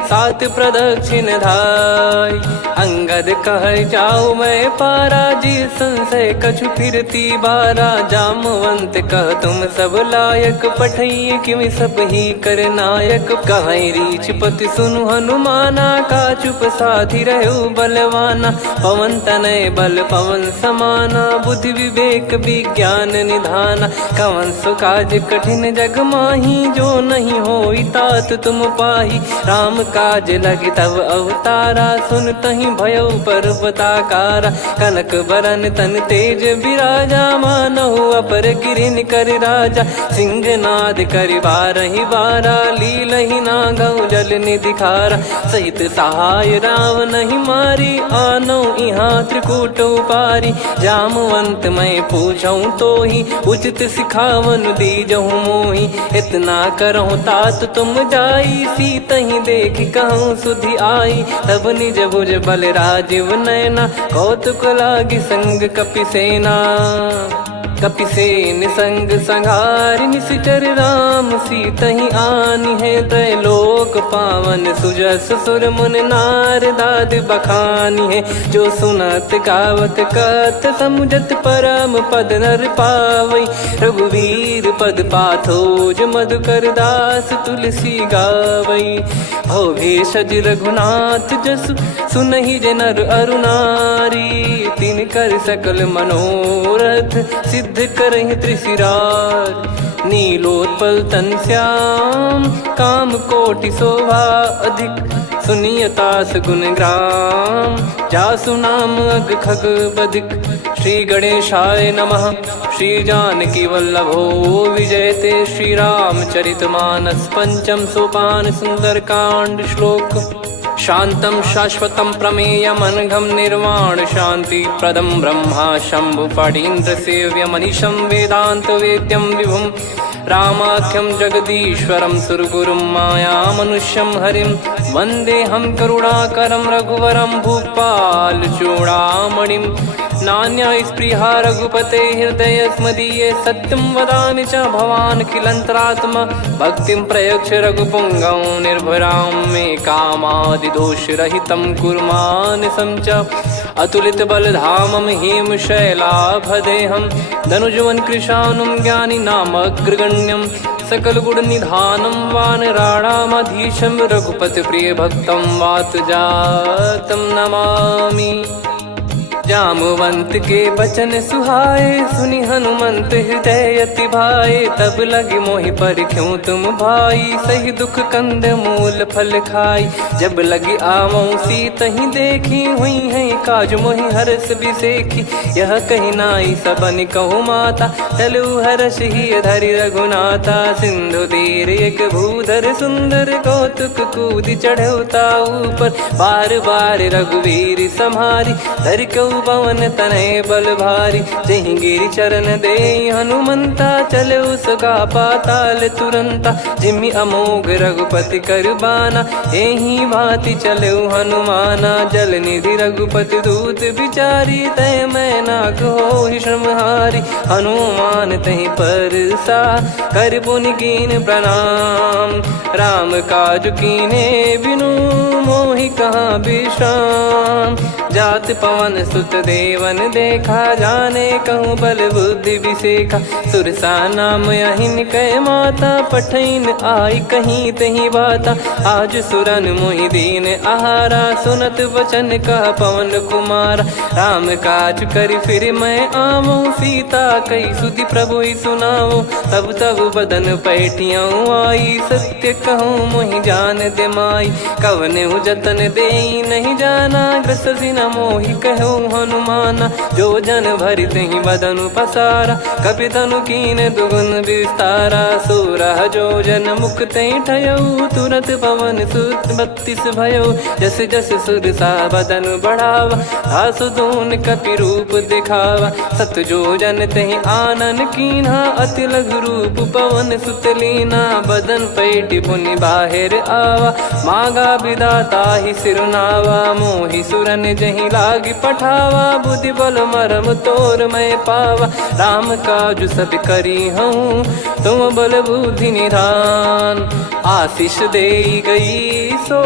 सात प्रदक्षिण धाय। अंगद कह जाऊ मैं पारा, जी संशय कछु फिरती बारा। जामवंत कह तुम सब लायक, पठई किमि सब ही कर नायक। कहीं रीछ पति सुनु हनुमाना, का चुप साधि रहु बलवाना। पवन तनय बल पवन समाना, बुद्धि विवेक विज्ञान निधाना। कवन सो काज कठिन जग माही, जो नहीं होई तात तुम पाही। राम काज लगी तब अवतारा, सुन तहि भयो पर्वताकारा। कनक बरन तन तेज विराजा, मानहु अपर गिरिन कर राजा। सिंहनाद करि बारहि बारा, लीलहि नागौ जल निधि खारा। सहित सहाय राव नहीं मारी, आनो इहाँ त्रिकूट उपारी। जामवंत मैं पूछऊँ तोहि, उचित सिखावन दीजहु मोहि। इतना करहु तात तुम जाई, सीतहि देख कहूँ सुधि आई। तब निज भुज बल राजीव नैना, कौतुक लागी संग कपि सेना। कपिसेन संग संघारि, निशिचर राम सीतहि आनि है। त्रैलोक पावन सुजस सुर मुन नार, दाद बखानी है। जो सुनत गावत कथ, समुझत परम पद नर पावै। रघुवीर पद पाथोज, मधुकर दास तुलसी गावै। भव भेषज रघुनाथ जसु, सुनहि जे नर अरु नारी। तिन कर सकल मनोरथ, सिद्ध करहि त्रिशिरार। नीलोत्पल तन श्याम, काम कोटि शोभा अधिक। सुनियतास गुण ग्राम, जासु नाम अग खग बदिक। श्री गणेशाय नमः। श्री जानकी वल्लभो विजयते श्रीरामचरितमानस। पंचम सोपान सुंदरकांड श्लोक। शांतं शाश्वतं प्रमेयमनघं निर्वाण शांति प्रदं ब्रह्मा शंभु फणीन्द्र सेव्यमनिशं वेदांत वेद्यं विभुं रामाख्यं जगदीश्वरं सुरगुरुं मायामनुष्यं हरिं वन्देऽहं करुणाकरं रघुवरं भूपाल चूडामणिं। नान्या स्पृहा रघुपते हृदयस्मदीये सत्यं वदामि च भवान् खिलन्तरात्मा भक्तिं प्रयच्छ रघुपुङ्गं निर्भरां मे कामादिदोषरहितं कुर्मानिसं च अतुलितबलधामं हेमशैलाभदेहं धनुजवन् कृशानुं ज्ञानिनामग्रगण्यं सकलगुणनिधानं वानराणामधीशं रघुपतिप्रियभक्तं वातजातं नमामि। जामवंत के बचन सुहाए सुनि हनुमंत हृदय अति भाए। तब लगे मोहि पर क्यों तुम भाई सही दुख कंद मूल फल खाई। जब लगी आवऊं सीतहि देखी हुई है काज मोहि हरस बिसेखी। यह कही नाई सबन कहु माता चलु हरष ही धरि रघुनाथा। सिंधु तीर एक भूधर सुंदर कौतुक कूद चढ़ौता ऊपर। बार बार रघुवीर सम्हारी धर कऊ पवन तनय बल भारी। जहि गिरि चरण दे हनुमंता चले उसका पाताल तुरंता। जिमि अमोघ रघुपति कर बाना एहि भांति चले हनुमाना। जल निधि रघुपति दूत बिचारी तय मैं नाग होहि श्रमहारी। हनुमान तहि परसा कर पुनि कीन प्रणाम। राम काज कीने बिनु मोहि कहाँ विश्राम। जात पवन सुत देवन देखा जाने कहूँ बल बुद्धि विसेखा। सुरसा नाम अहिन कै माता पठैन आई कहीं तही बाता। आज सुरन मोहि दीन आहारा सुनत वचन कह पवन कुमारा। राम काज कर फिर मैं आवूं सीता कई सुधि प्रभु ही सुनाओ। तब तब बदन पैठियाँ आई सत्य कहूँ मोहि जान दे माई। कवन जतन दे नहीं जाना ग्रसि न मोहि कहो हनुमाना। जो जन भरि तहि बदनु पसारा कपि तनु कीन दुगुन विस्तारा। सोरह जो जन मुख तहि ठयऊ तुरत पवन सुत 32 भयऊ। जस जस सुरसा बदन बढ़ावा आसु दून कपि रूप दिखावा। सत जो जन तहि आनन कीन्हा अति लघु रूप पवन सुत लीना। बदन पैटि पुनि बाहिर आवा मागा विधाता ही सिरनावा। मोहि सुरन जहि लागी पठावा बुद्धि बल मरम तोर मैं पावा। राम काजु सब करी हूँ तुम बल बुद्धि निधान। आशीष दे गई सो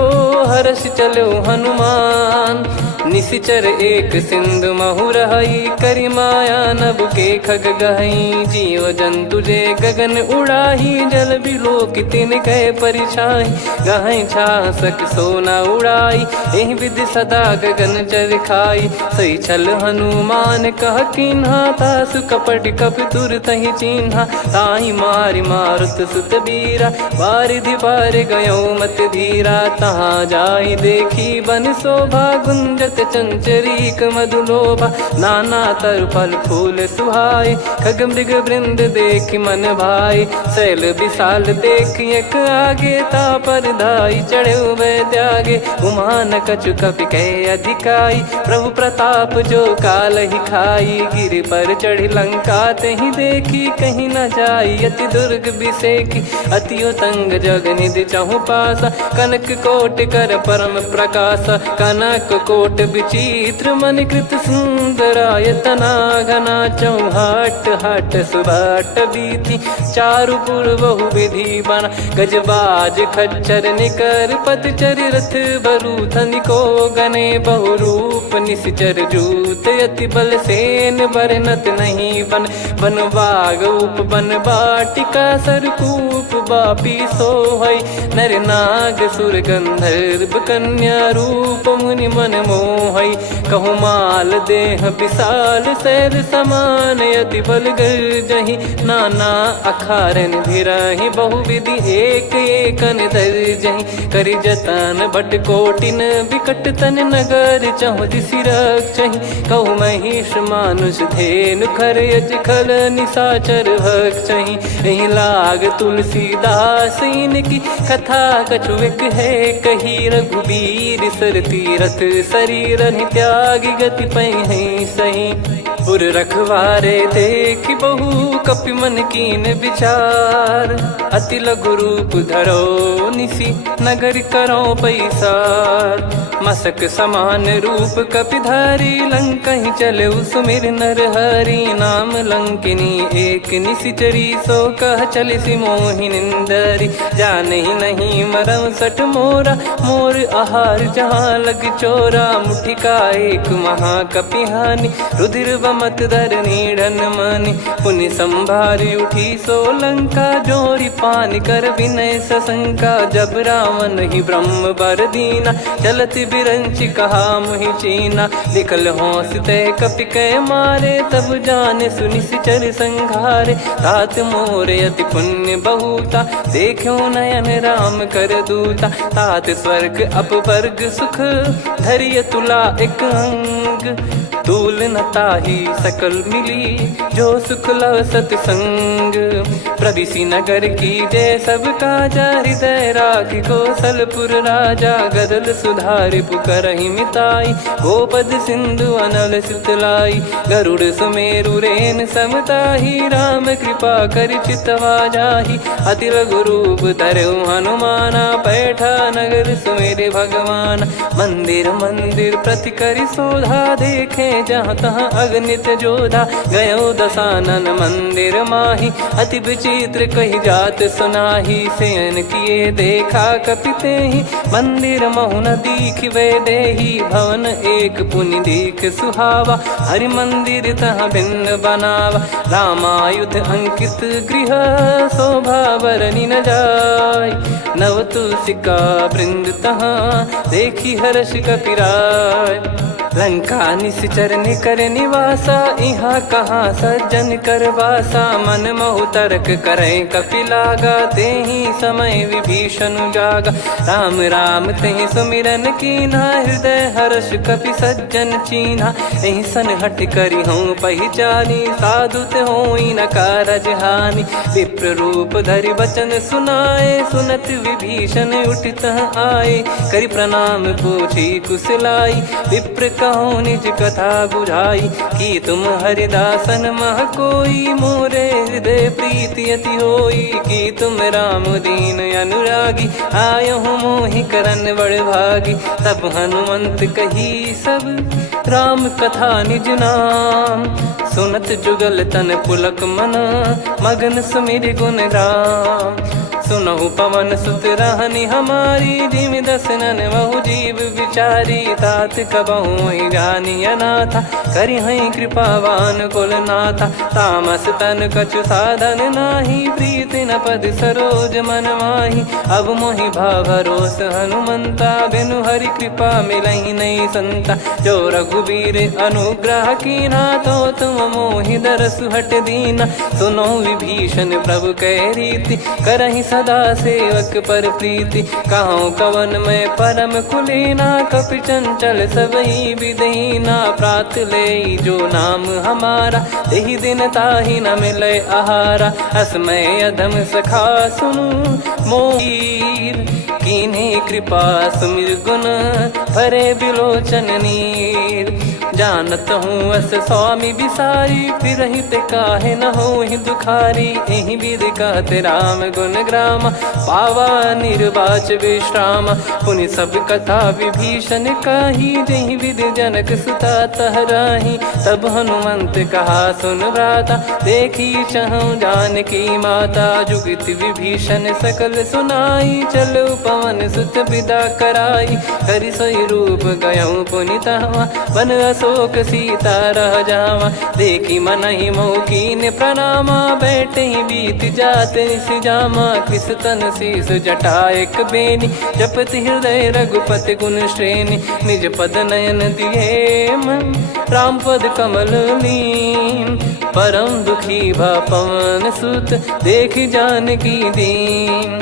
हर्ष चलो हनुमान। निशिचर एक सिंधु महु रही करी माया नभ के खग गहई। जीव जंतु जे गगन उड़ाही जल बिलो की तिन कह परिछाई। गहई छासक सोना उड़ाई एहि विधि सदा गगन चर खाई। सही छल हनुमान कह कीन्हा तासु कपट कप तुर तहि चिन्हा। ताहि मारि मारुत सुत बीरा बारिधि पार गयो मत धीरा। तहाँ जाई देखी बन शोभा गुंजत चंचरीक मधुलोभा। नाना तरु फल फूल सुहाई खग मृग वृंद देख मन भाई। शैल विशाल देख एक आगे ता पर धाई चढ़े वै त्यागे। उमान कछु कपि कह अधिकाई प्रभु प्रताप जो काल ही खाई। गिर पर चढ़ी लंका तहि देखी कहीं न जाई। अति दुर्ग बिसेखी अति उतंग जग निधि चहु पासा। कनक कोट कर परम प्रकाश कनक कोट विचित्र मन कृत सुंदरायतना। घना चौहाट हाट सुबाट बीथी चारु पुर बहु विधि बना। गजबाज खच्चर निकर पतचर रथ बरु धनिको गने बहु रूप। निशिचर जूत अति बल सेन बरनत नहीं बन। बन बाग उप बन बाटिका सरकूप बापी सोहई। नर नाग सुर गंधर्व कन्या रूप मुनि मन मोहई। कहु माल देह विशाल शैल समान अति बल गर्जहि। नाना अखारन भिरहि बहु विधि एक एकन दर्जहि। करि जतन भट कोटिन विकट तन नगर चहु दिसि रक्षहि कहु महिष मानुष धेनु खर यज खल निशाचर भक्षहि यही लाग तुलसीदास इनकी कथा कछुक है कही रघुबीर सर तीरथ शरीर त्यागी गति पै सही पुर रखवारे देख बहु कपि मन कीन विचार अति लघु रूप धरो निसी नगर करो पैसार मसक समान रूप कपिधारी लंकहि चले सुमिर नर हरि नाम लंकिनी एक निशिचरी सो कह चल सी मोहि निंदरी जान ही नहीं मरम सट मोरा मोर आहार जहाँ लग चोरा मुठिका एक महाकपिहानि रुधिर बमत धरनी ढन मानी पुनि संभारी उठी सोलंका जोरी पान कर विनय सशंका जब रावण ही ब्रह्म बर दीना चलति बिरंचि कहा मुहि चीना निकल होंस तय कपि कै मारे तब जाने सुनि सिचर संघारे तात मोर अति पुण्य बहुता देखो नयन राम कर दूता तात स्वर्ग अपवर्ग सुख धैर्य तुला एक अंग तूल न ताही सकल मिली जो सुख लव सतसंग प्रविसी नगर की जय सब काजा हृदय राखी कौशलपुर राजा गदल सुधारि पुकरहि मिताई गोपद सिंधु अनल सितलाई गरुड़ सुमेरु रेन समताही राम कृपा कर चितवा जाही अति लघु रूप धरऊ हनुमाना पैठा नगर सुमेरे भगवान मंदिर मंदिर प्रति करि शोधा देखे जहाँ तहाँ अगणित जोधा गयो दशानन मंदिर माही अति विचित्र कही जात सुनाही सेन किए देखा कपिते ही मंदिर महु न दीख वे देही भवन एक पुनि दीख सुहावा हरि मंदिर तहाँ भिन्न बनावा रामायुध अंकित गृह शोभा बरनी न जाय नव तुलसिका वृंद तहाँ देखी हर्ष कपिराय लंका निश्चर निकर निवासा यहाँ कहाँ सज्जन कर वासा मन महु तर्क करें कपिलागा ते ही समय विभीषण जागा राम राम ते सुमिरन कीन्हा हृदय हर्ष कपि सज्जन चीन्हा यही सन हट करी हूँ पहचानी साधु ते होई न कारज हानि विप्र रूप धरि बचन सुनाए सुनत विभीषण उठित आए करि प्रणाम पूछी कुशलाई विप्र कहो निज कथा बुझाई कि तुम हरिदासन मह कोई मोरे हृदय प्रीति अति होई कि तुम राम दीन अनुरागी आयो हूँ मोहि करन बड़ भागी तब हनुमंत कही सब राम कथा निज नाम सुनत जुगल तन पुलक मना मगन सुमिर गुण राम सुनहु पवन सुत रहनी हमारी जिम दसनन बहु जीव विचारी तात कबहु जानी अनाथा करि हई कृपावान कुल नाथा तामस तन कछु साधन नाही प्रीति न पद सरोज मन माही अब मोहि भावरोस हनुमंता बिनु हरि कृपा मिलहि नहीं संता जो रघुबीर अनुग्रह कीना तो तुम मोहि दरसु हट दीना सुनो विभीषण प्रभु कह रीति करहि सदा सेवक पर प्रीति कहो कवन में परम कुलीना कपि चंचल सबही विदहीना प्रात ले जो नाम हमारा यही दिन ताही न मिले आहारा असमय अधम सखा सुनु मोहीर कीन्ही कृपा सुमिर गुण भरे बिलोचन नीर जानत हूँ अस स्वामी बिसारी फिर ही ते काहे न हो ही दुखारी यही विधि कहते राम गुण ग्राम पावा निर्वाच विश्राम पुनि सब कथा विभीषण काही जही विधि जनक सुता तहराही तब हनुमंत कहा सुन भ्राता देखी चहु जानकी माता जुगित विभीषण सकल सुनाई चलो पवन सुत विदा कराई करि सोई रूप गयऊँ पुनि तहवा बन अशोक सीता रह जावा देखी मन ही मौकीन प्रणामा बैठे ही बीत जात निस जामा किस तन शीस जटा एक बेनी जपति हृदय रघुपति गुण श्रेणी निज पद नयन दिए मन राम पद कमल लीन परम दुखी भा पवन सुत देख जानकी दीन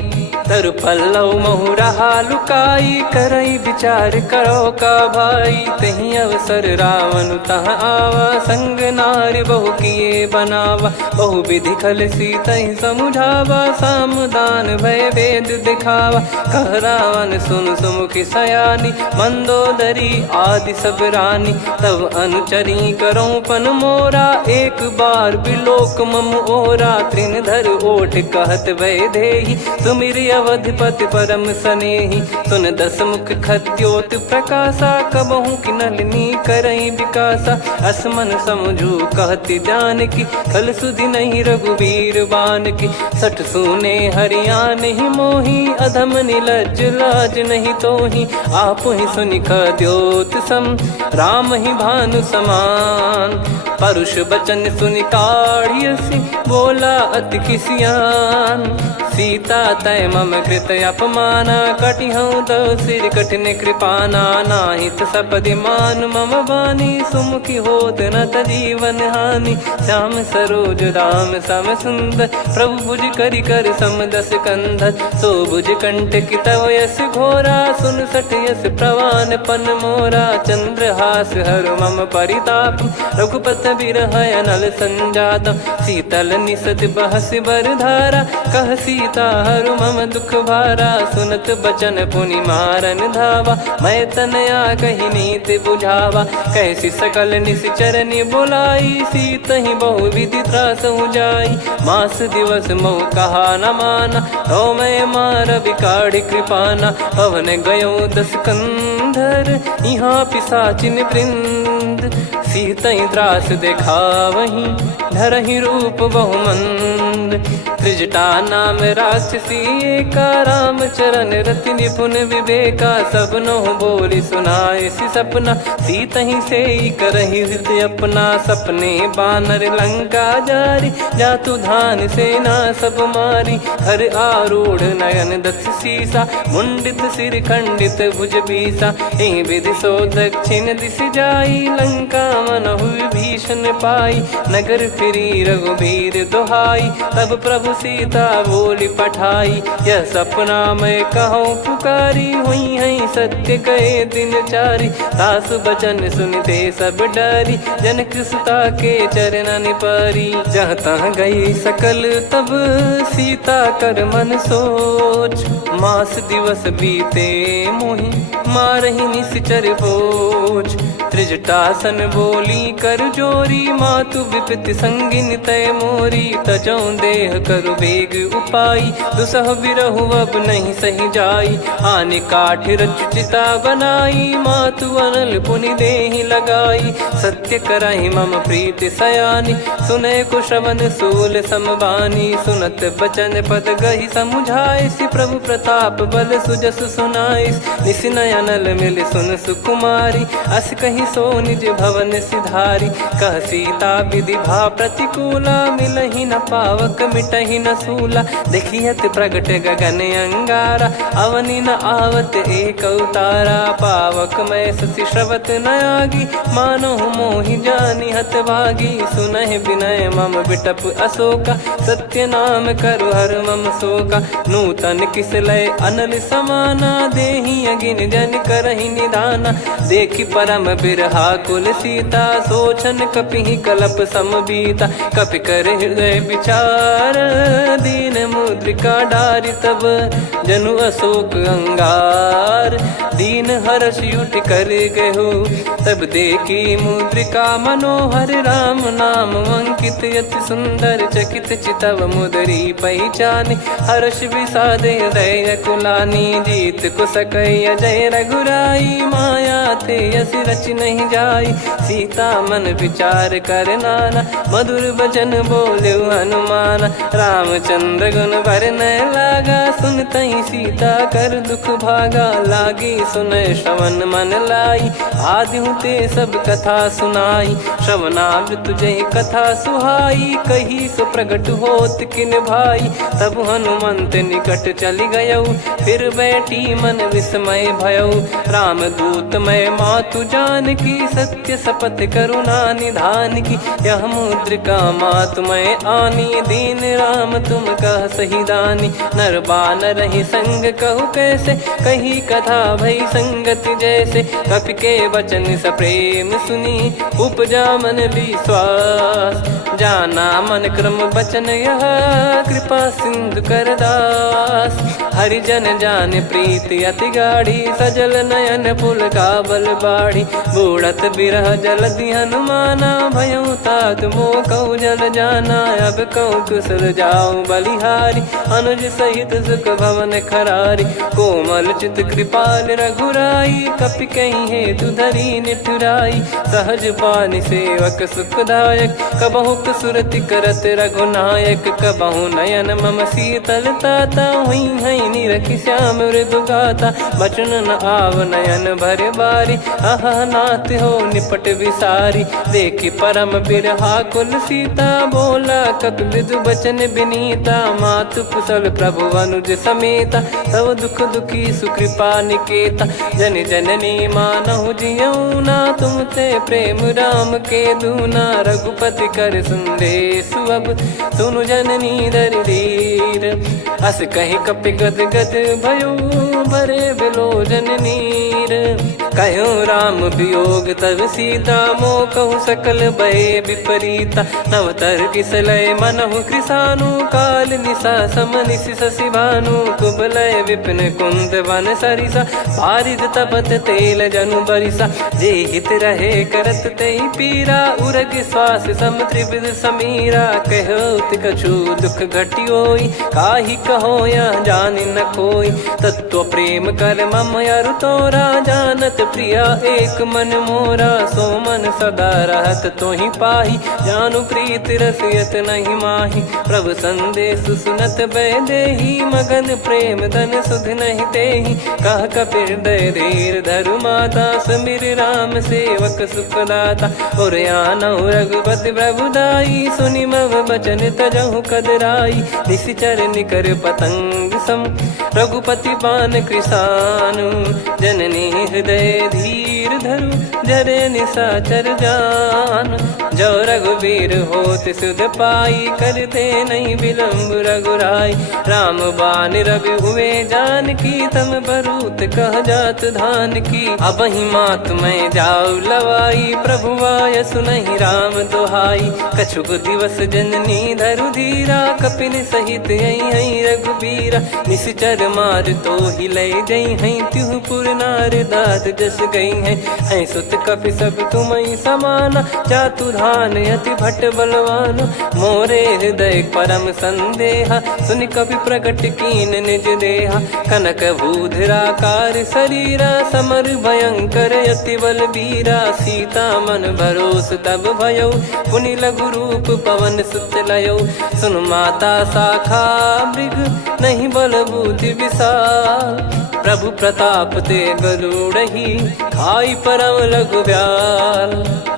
तरु पल्लव महु रहा लुकाई, करई विचार करो का भाई। तही अवसर रावण तह आवा, संग नार बहु किए बनावा। बहु विधि खल सीतहि समुझावा, सामदान भय वेद दिखावा। कह रावण सुन सुमुखी सयानी, मंदोदरी आदि सब रानी। तब अनुचरी करो पन मोरा, एक बार बिलोक मम ओरा। तृण धर ओठ कहत भय देहि, सुमिर अवधिपति परम सनेहि। सुन दस मुख खद्योत प्रकाशा, कबहु की नलिनी करई विकासा। असमन समझू कहति जानकी, कल सुधि नहीं रघुबीर बान की। सठ सुने हरियाण ही मोही, अधम निलज लाज नहीं तोही। आप ही सुनि खद्योत सम, राम ही भानु समान। परुष बचन सुनि काढ़ियसि, बोला अति किसियान। सीता तय मम कृत अपमाना, कटिहऊँ तो सिर कठिन कृपाना। नाहित सपदि मान मम बानी, सुमुखी होत न जीवन हानि। श्याम सरोज राम सम सुंदर, प्रभु भुज करि कर सम दस कंधर। सो भुज कंठ की तव यस घोरा, सुन सठ यस प्रवान पन मोरा। चंद्रहास हर मम परिताप, रघुपत बिरह अनल संजात। शीतल निसत बहस बर धारा, कह सीता हरु मम दुख भारा। सुनत बचन पुनि मारन धावा, मैं तनया कही नीति बुझावा। कैसी सकल निश्चरनि बोलाई, सीतहि बहु विधि त्रास जाई। मास दिवस मोह कहा न माना, तो मैं मार बिकाढ़ी कृपाना। पवन गयो दस कंधर, यहाँ पिशाचिन वृंद। सीतहि त्रास देखावहीं, धरहि रूप बहुमंद। त्रिजटा नाम राक्षसी एका, राम चरण रति निपुण विवेका। सबनो बोली सुनाए सि सपना, सीतहि से करहि हृदय अपना। सपने बानर लंका जारी, जातु धान सेना सब मारी। हर आरूढ़ नयन दस सीसा, मुंडित सिर खंडित भुज बीसा। ए विधि सो दक्षिण दिश जाई, लंका मनहु भीषण पाई। नगर फिरी रघुबीर दुहाई, तब प्रभु सीता बोली पठाई। यह सपना मैं कहूँ पुकारी, हुई है सत्य कहे दिन चारी। सासु बचन सुनते सब डरी, जनक सुता के चरण परी। जहाँ तहाँ गई सकल तब सीता कर मन सोच। मास दिवस बीते मोहि, मारहि निश्चर बोझ। त्रिजटासन बोली कर जोरी, मातु विपति संगिन तय मोरी। तजौ देह करु बेग उपाई, दुसह बिरहु अब नहीं सही जाई। आने काठ रचु चिता बनाई, मातु अनल पुनि देहि लगाई। सत्य करहि मम प्रीति सयानी, सुनय को श्रवण सूल समबानी। सुनत बचन पद गहि समुझाए, सि प्रभु प्रताप बल सुजस सुनाइस। निसिनय अनल मिल सुन सुकुमारी, अस कहि सो निज भवन सिधारी। कह सीता विधि भा प्रतिकूला, मिलहि न पावक मिटहि न सूला। देखियत प्रगट गगन अंगारा, अवनि न आवत एक अवतारा। पावक मैं ससि श्रवत न आगी, मानो मोहि जानि हत भागी। सुनहि विनय मम बिटप अशोका, सत्य नाम करु हर मम शोका। नूतन किस लय अनल समाना, देहि अगिन जन करहि निधाना। देखि परम बिरहा कुल सीता, सोचन कपिहि कलप समबीता। कपि कर हृदय विचार, दीन मुद्रिका डारि तब जनु अशोक अंगार। दीन हर्ष उठ कर गहु, तब देखी मुद्रिका मनोहर। राम नाम अंकित यति सुंदर, चकित चितव मुदरी पहचान। हर्ष विषाद हृदय कुलानी, जीत को सकय अजय रघुराई। माया थे यस रच नहीं जाई, सीता मन विचार कर नाना। मधुर बचन बोले हनुमान, रामचंद्र गुण बरनय लागा। सुनतहि सीता कर दुख भागा, लागी सुनय श्रवण मन लाई। आदिहु ते सब कथा सुनाई, श्रवणामृत जय कथा सुहाई। कही सो प्रगट होत किन भाई, तब हनुमंत निकट चली गयऊ। फिर बैठी मन विस्मय भयऊ, भयो। राम दूत मैं मातु जानकी, सत्य शपथ करुणा निधान की। यह मुद्रिका मातु मैं आनी, दीन राम तुम कह सही दानी। नर बानर ही संग कहु कैसे, कही कथा भई संगति जैसे। कपि के वचन सप्रेम सुनी, उपजा मन विश्वास। जाना मन क्रम बचन यह, कृपा सिंधु कर दास। हरिजन जान प्रीति अति गाढ़ी, सजल नयन पुल काबल बाढ़ी। बूढ़त बिरह जलधि हनुमाना, भयउ तात मोह कहु जल जाना। अब कहु कुशल जाऊं बलिहारी, अनुज सहित सुख भवन खरारी। कोमल चित कृपाल रघुराई, कपि कहीं हेतु धरी निठुराई। सहज पानि सेवक सुखदायक, कबहु सुरति करत रघुनायक। कबहु नयन मम शीतल ताता, हुई हई निरखि श्याम मृदु गाता। बचन न आव नयन भर बारी, अह नाथ हो निपट विसारी। देखि परम बिरहा कुल सीता, बोला कपि मृदु बचन बिनीता। मातु कुशल प्रभु अनुज समेता, तव दुख दुखी सुकृपा निकेता। जन जननी मानहु जियऊ ना, तुम ते प्रेम राम के दूना। रघुपति कर संदेश अब, सुनु जननी दर धीर। अस कहि कपि गद गद भयो, भरे बिलोचन नीर। कहूँ राम वियोग तब सीता, मोह कहूँ सकल भय विपरीता। नव तर किसलय मनहु कृसानु, काल निशा सम निशि शशि भानु। कुबलय विपिन कुंद वन सरिसा, पारिद तपत तेल जनु बरिसा। जे हित रहे करत तेहि पीरा, उरग श्वास सम त्रिविध समीरा। कहो कछु दुख घटियोई, काहि कहो या जानि न कोई। तत्व प्रेम कर मम अरु तोरा, जानत प्रिया एक मन मोरा। सो मन सदा रहत तोहि पाही, जानु प्रीति रसियत नहीं माही। प्रभु संदेश सुनत भय देहि, मगन प्रेम धन सुध नहीं तेहि। कह कपिर दय धीर धरु माता, समीर राम सेवक सुखदाता। और आनहु रघुपति प्रभु दाई, सुनि मम बचन तजहु कदराई। निशिचर निकर पतंग सम, रघुपति पान कृसानु। जननी हृदय धीर धरु, जरे निशाचर जान। जो रघुवीर होत सुध पाई, करते नहीं विलम्ब रघुराई। राम बान रवि हुए जानकी, तम बरूत कह जात धान की। अब ही मात मैं जाऊ लवाई, प्रभु आय सुनहि राम दुहाई। कछुक दिवस जननी धरु धीरा, कपिन सहित यही रघुबीरा। निश्चर मार तो ही लय जई हैं, त्युह पुर नार दात जस गई हैं। सुत कपि सब तुम समाना, जातु धान अति भट बलवान। मोरे हृदय परम संदेहा, सुनि कपि प्रकट कीन निज देहा। कनक भूधराकार शरीरा, समर भयंकर अति बलबीरा। सीता मन भरोस तब भयो, पुनि लघु रूप पवन सुत लयो। सुन माता शाखा मृग, नहीं बल बुद्धि विशाल। प्रभु प्रताप ते गरुड़हि, खाई परम लघु ब्याल।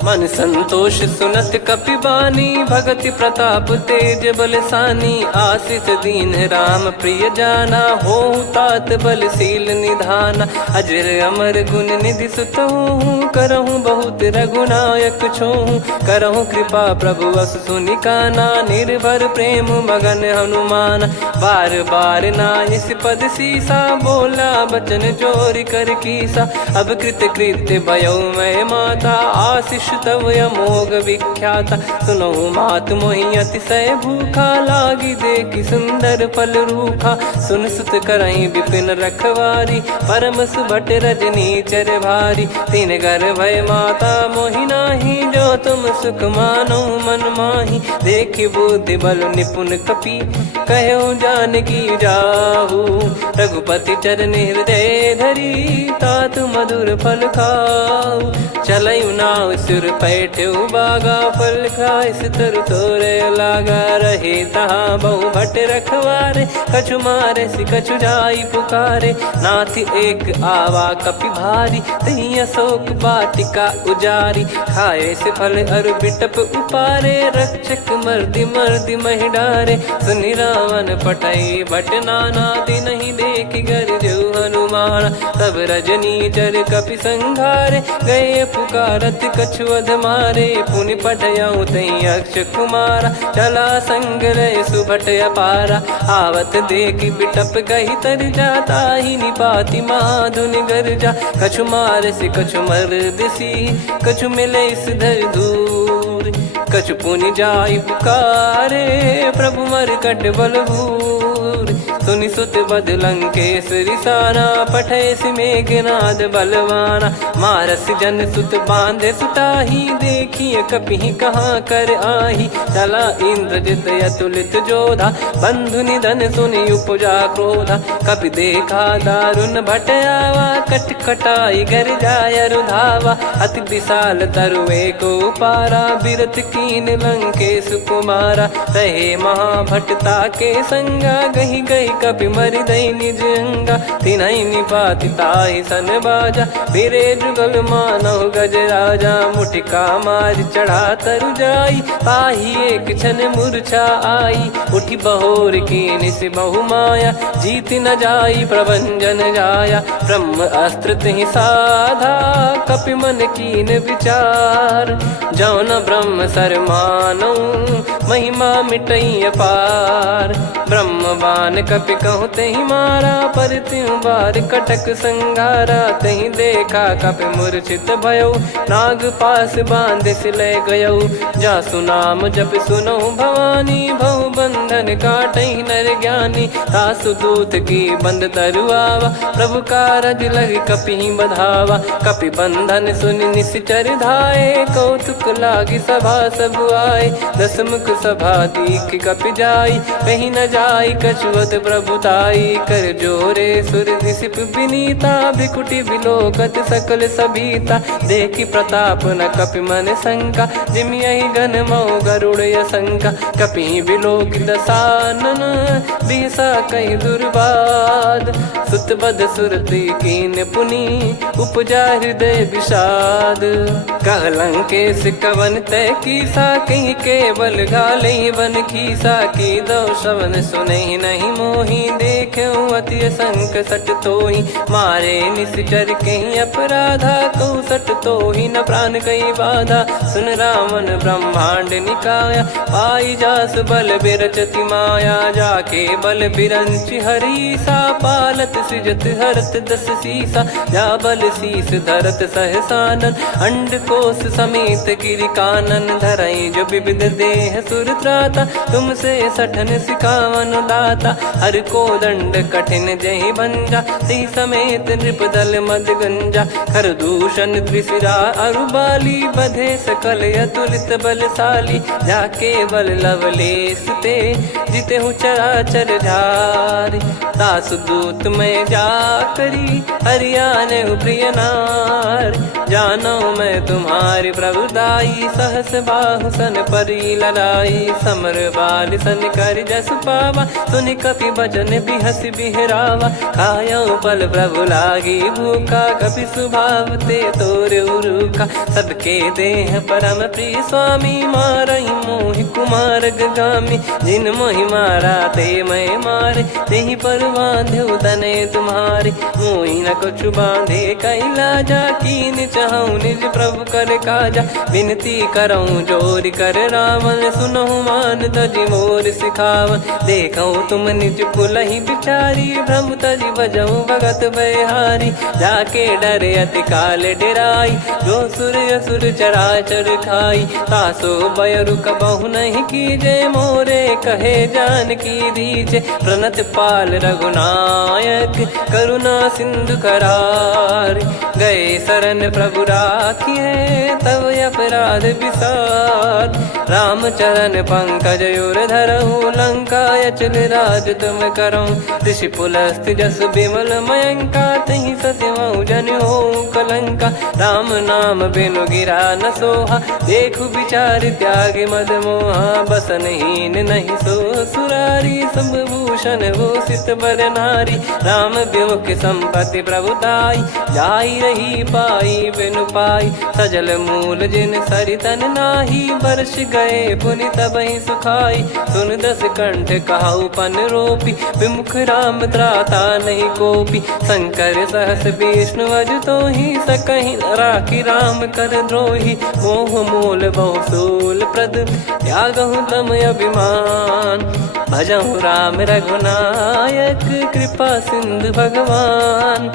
मन संतोष सुनत कपि बानी, भगति प्रताप तेज बलसानी। आशीष दीन राम प्रिय जाना, होहु तात बलशील निधाना। अजर अमर गुण निधि सुतहु, करहु बहुत रघुनायक छोहु। करहु कृपा प्रभु अस सुनि काना, निर्भर प्रेम मगन हनुमान। बार बार नायस पद सीसा, बोला बचन चोरी कर कीसा। अब कृत कृत्य भयो मैं माता, आशीष तव अमोघ विख्याता। सुनहु मात मोहि अतिशय भूखा, लागी देखि सुंदर फल रूखा। सुन सुत करई विपिन रखवारी, परम सुभट रजनी चर भारी। तीन घर भय माता मोहि नाही, जो तुम सुख मानो मन माही। देखि बुद्धि बल निपुण कपि, कहो जानकी जाहू। रघुपति चरण हृदय धरी, तात मधुर फल खाऊ। चलऊ नाव सुर पैठऊ बागा, फल खाइस तरु तोरे लागा। रहे तहाँ बहु भट रखवारे, कछु मारे सि कछु जाई पुकारे। नाथ एक आवा कपि भारी, तही अशोक वाटिका उजारी। खाए से फल अरु बिटप उपारे, रक्षक मर्दि मर्दि महि डारे। सुनि रावण पटई भट नाना, दिन नहीं दे देख गरजू हनुमान। तब रजनी चर कपि संघारे, गए पुकारत कछु अध मारे। पुनि पटयऊ तई अक्ष कुमारा, चला संग रहे सुभट अपारा। आवत देखि बिटप कही तर जाता, ही निपाति महाधुन गरजा। कछु मार से कछु मर दिसी, कछु मिले इस धर दूर। कछु पुनि जाई पुकारे, प्रभु मरकट बलभूर। सुनि सुत बद लंकेश रिसाना, पठेस मेघनाद बलवाना। मारस जन सुत बांधे सुताही, देखिए कपि कहाँ कर आही। चला इंद्रजित अतुलित जोधा, बंधु निधन सुनि उपजा क्रोधा। कपि देखा दारुण भट आवा, कट कटाई गर जाय रुधावा। अति विशाल तरुए को पारा, बिरथ कीन लंकेश कुमारा। रहे महाभटता के संगा, गही गही कपि मरि दई निज अंगा। तिन्हि निपाति ताहि सन बाजा, फिरे जुगल मानव गज राजा। मुटिका मार चढ़ा तरु जाई, ताहि एक क्षण मूर्छा आई। उठी बहोर कीन से बहु माया, जीत न जाई प्रभंजन जाया। ब्रह्म अस्त्र तिहि साधा, कपि मन कीन विचार। जौ न ब्रह्म सर मानौ, महिमा मिटई अपार। ब्रह्म बान कपि कहु तहि मारा, पर त्यों बार कटक संगारा। तहि देखा कपि मूर्छित भयउ, नाग पास बांध सिले गयउ। जासु नाम जप सुनौ भवानी, भव बंधन काटहि नर ज्ञानी। तासु दूत की बंद तरुआवा, प्रभु कारज लग कपि बधावा। कपि बंधन सुनि निश्चर धाये, कौतुक लागी सभा सब आए। दस मुख सभा दीख कपि जाई, कहीं न जाई कछुअत प्रभुताई। कर जोरे सुर निसिप विनीता, भ्रिकुटि बिलोकत सकल सबीता। देखि प्रताप न कपि मन शंका, जिमियहि गन मऊ गरुड़ असंका। कपि बिलोक दसानन, बिहसा कहि दुर्बाद। सुत बद सुरति कीन पुनि, उपजा हृदय विषाद। कह लंकेश कवन तय कीसा, कहीं केवल घाले बन खीसा। की दो श्रवण सुनहि नहीं मोही, देखऊं अति संक सट तोहि। मारे निश्चर कहीं अपराधा, कहूँ सट तोहि न प्राण कहीं बाधा। सुन रावण ब्रह्मांड निकाया, पाई जास बल बिरचति माया। जाके बल बिरंच हरीसा, पालत सृजत हरत दस सीसा। जा बल शीस धरत सहसानन, अंड कोश समेत गिरि कानन। धरई जो विविध देह सुर त्राता, तुमसे सठन सिखावन दाता। हर को दंड कठिन जहि भंजा, ती समेत नृप दल मद गंजा। खर दूषण त्रिशिरा अरुबाली, बधे सकल अतुलित बलशाली। जाके बल लवलेस ते, जिते हूँ चराचर झारी। तासु दूत में जा करी, हरियाने प्रिय नार। जानो मैं तुम्हारी प्रभुदाई, सहस बाहु सन परी लड़ाई। समर बाल सन कर जस पावा, सुनि कपि बचन बिहस बिहरावा। खायऊ पल प्रभु लागी भूखा, कपि स्वभाव ते तोर उरुखा। सबके देह परम प्रिय स्वामी, मारहि मोहि कुमार गगामी। जिन मोहि मारा ते मैं मारे, तेहि पर बांधु तने तुम्हारे। मोहि न कछु बांधे कैलाजा, कीन चाहूं निज प्रभु कर काजा। विनती करऊं जोर कर रावण, सुनहु मान तजि मोर सिखावन। देखऊं तुम निज पुलहि बिचारी, भ्रम तजि बजऊं भगत बयहारी। जाके डरे अति काल डेराई, जो सुर असुर चराचर खाई। तासो बयरु कबहु नहीं कीजे, मोरे कहे जानकी दीजे। प्रणत पाल रघुनायक, करुणा सिंधु करार। गए शरण प्रभु राखिए, तब अपराध विसार। राम चरण पंकज उर धरहु, लंका अचल राज तुम करऊं। ऋषि पुलस्त जस विमल मयंका, तहि सत्यमऊ जन होऊं कलंका। राम नाम बिनु गिरा न सोहा, देखु विचार त्याग मद मोहा। बसनहीन नहीं सो सुरारी, सब भूषण भूषित बर नारी। राम विमुख संपत्ति प्रभुताई, जाई रही पा पाई बिनु पाई। सजल मूल जिन सरितन नाही, बरस गए पुनि तबहि सुखाई। सुन दस कंठ कहाऊ पन रोपी, विमुख राम त्राता नहीं कोपी। शंकर सहस विष्णु अज तो ही, सकहि न राखी राम कर द्रोही। मोह मूल बहु सूल प्रद, त्यागहु तम अभिमान। भजहु राम रघुनायक, कृपा सिंधु भगवान।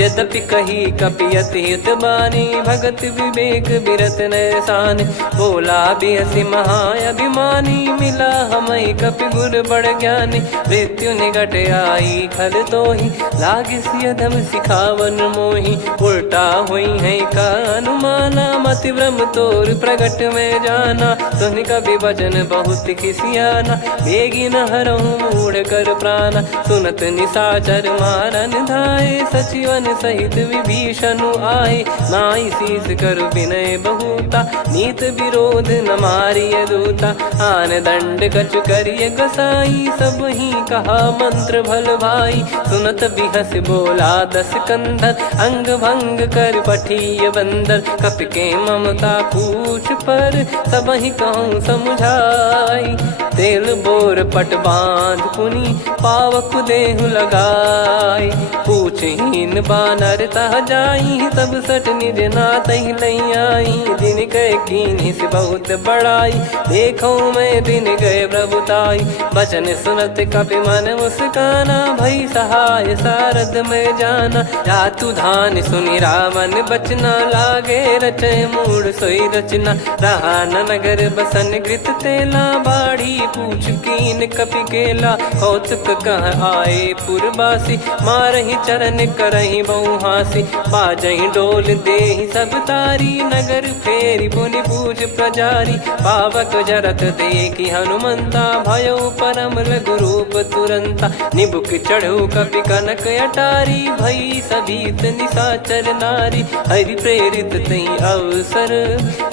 यद्यपि कही कपियति हित बानी, भगत विवेक बिरत नैसान। बोला बिहसि महाअभिमानी, मिला हमई कपि गुर बड़ ज्ञानी। मृत्यु निकट आई खल तोहि, लागिसि अधम सिखावन मोहि। उल्टा हुई है का अनुमाना, मति भ्रम तोर प्रगट में जाना। सुनि कपि वचन बहुत खिसियाना, बेगी न हरहु मूढ़ कर प्राणा। सुनत निशाचर मारन धाये, सचिवन सहित विभीषण आए। नाई शीस कर विनय बहुता, नीत विरोध न मारिय दूता। आन दंड कछु करिय गसाई, सब ही कहा मंत्र भल भाई। सुनत बिहस बोला दस कंधर, अंग भंग कर पठिय बंदर। कपि के ममता पूछ पर, सब ही कहूँ समझाई। तेल बोर पट बांध पुनि, पावक देहु लगाई। पूछहीन बानर तह जाई, तब सट निज नाथ ही लई आई। दिन गए कीन्ही से बहुत बड़ाई, देखो मैं दिन गए प्रभुताई। बचन सुनत कपि मन मुस्काना, भई सहाय सारद में जाना। जातु धान सुनि रावण बचना, लागे रचय मूढ़ सोई रचना। रहा न नगर बसन घृत तेला, बाढ़ी पूछ कीन कपि केला। कौतुक कह आए पुरबासी, मारहि चरण करहि बहु हासी। बाजहि डोल देहि सब तारी, नगर फेरी पुनि पूछ प्रजारी। पावक जरत देखि हनुमंता, भयो परम रघुरूप तुरंता। निबुक चढ़ऊ कपि कनक अटारी, भई सभीत निशाचर नारी। हरि प्रेरित तई अवसर,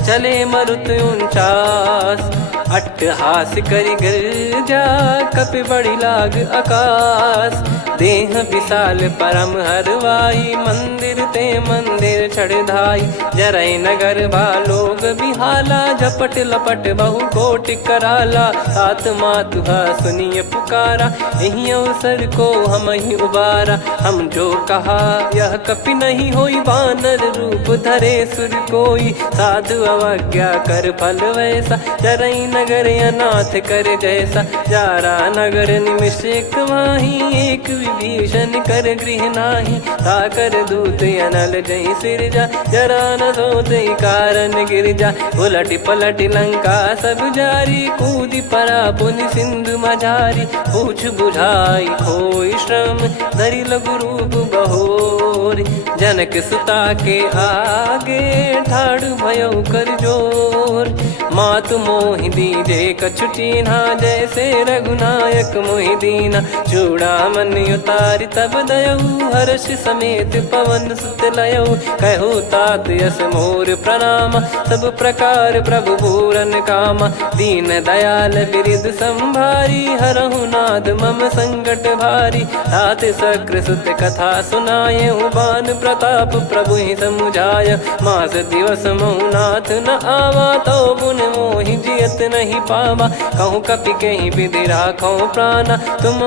चले मरुत 49। अट्टहास करि गिरजा, कपि बड़ी लाग आकाश। देह विशाल परम हरवाई, मंदिर ते मंदिर चढ़धाई। जरई नगर भालोग बिहाला, झपट लपट बहु कोटि कराला। सात मातुहा सुनिय पुकारा, यही अवसर को हम ही उबारा। हम जो कहा यह कपि नहीं होई, वानर रूप धरे सुर कोई। साधु अवज्ञा कर फल वैसा, जरई नगर अनाथ कर जैसा। जारा नगर निमिष एक माही, एक विभीषण कर गृह नाही। ताकर दूत अनल जय सिरजा, जरा न सोते कारण गिरजा। उलटि पलटि लंका सब जारी, कूदि परा पुनि सिंधु मझारी। पूछ बुझाई खोई श्रम, धरि लघु रूप बहोरी। जनक सुता के आगे, ठाड़ भयो कर जोर। मातु मोहि दीजे कछु चीन्हा, जैसे रघुनायक मोहि दीना। चूड़ामणि उतारि तब दयऊ, हर्ष समेत पवन सुत लयऊ। कहु तात यस मोर प्रणाम, सब प्रकार प्रभु पूरन कामा। दीन दयाल बिरिद संभारी, हरहु नाद मम संकट भारी। तात सक्र सुत कथा सुनाये, बान प्रताप प्रभु ही समुझाय। मास दिवस महु नाथ न आवा, तो पुन मोहि जियत नहीं पावा। कहूँ कपि कहीं विधि राखो प्राणा, तुम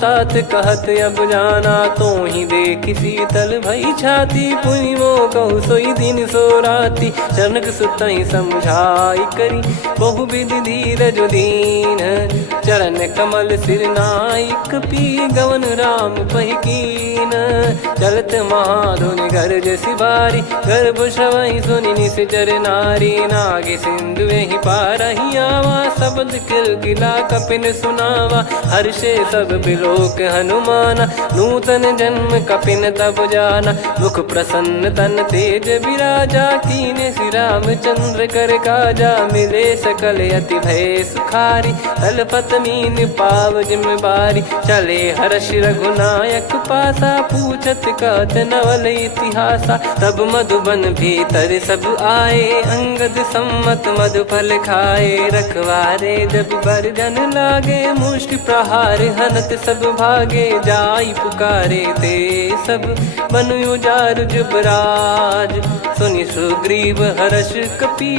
तात कहत अब जाना। तो ही देख शीतल भई छाती, पुनि मो कहु सोई दिन सो राती। जनक सुतहि समझाई करी, बहु विधि धीरज दीन। चरण कमल सिर नाइक, पी गवन राम पहि कीन। चलत महाधुनि गरज सिबारी, गर्भ श्रवहि सुनि निश्चर नारी। नागे सिंधु ही पारहि आवा, शब्द किलकिला कपिन सुनावा। हर्षे सब बिलोक हनुमाना, नूतन जन्म कपिन तब जाना। मुख प्रसन्न तन तेज विराजा, कीने श्री रामचंद्र कर काजा। मिले सकल अति भय सुखारी, तलपत मीन पाव जिम्मेवारी। चले हर्ष रघुनायक पासा, पूछत कहत नवल इतिहासा। तब मधुबन भीतर सब आए, अंगद सम्मत मधुप फल खाए रखवारे। जब बरगन लागे मुष्टि प्रहार हनत सब भागे। जाई पुकारे ते सब बन उजार जुबराज। सुनि सुग्रीव हर्ष कपि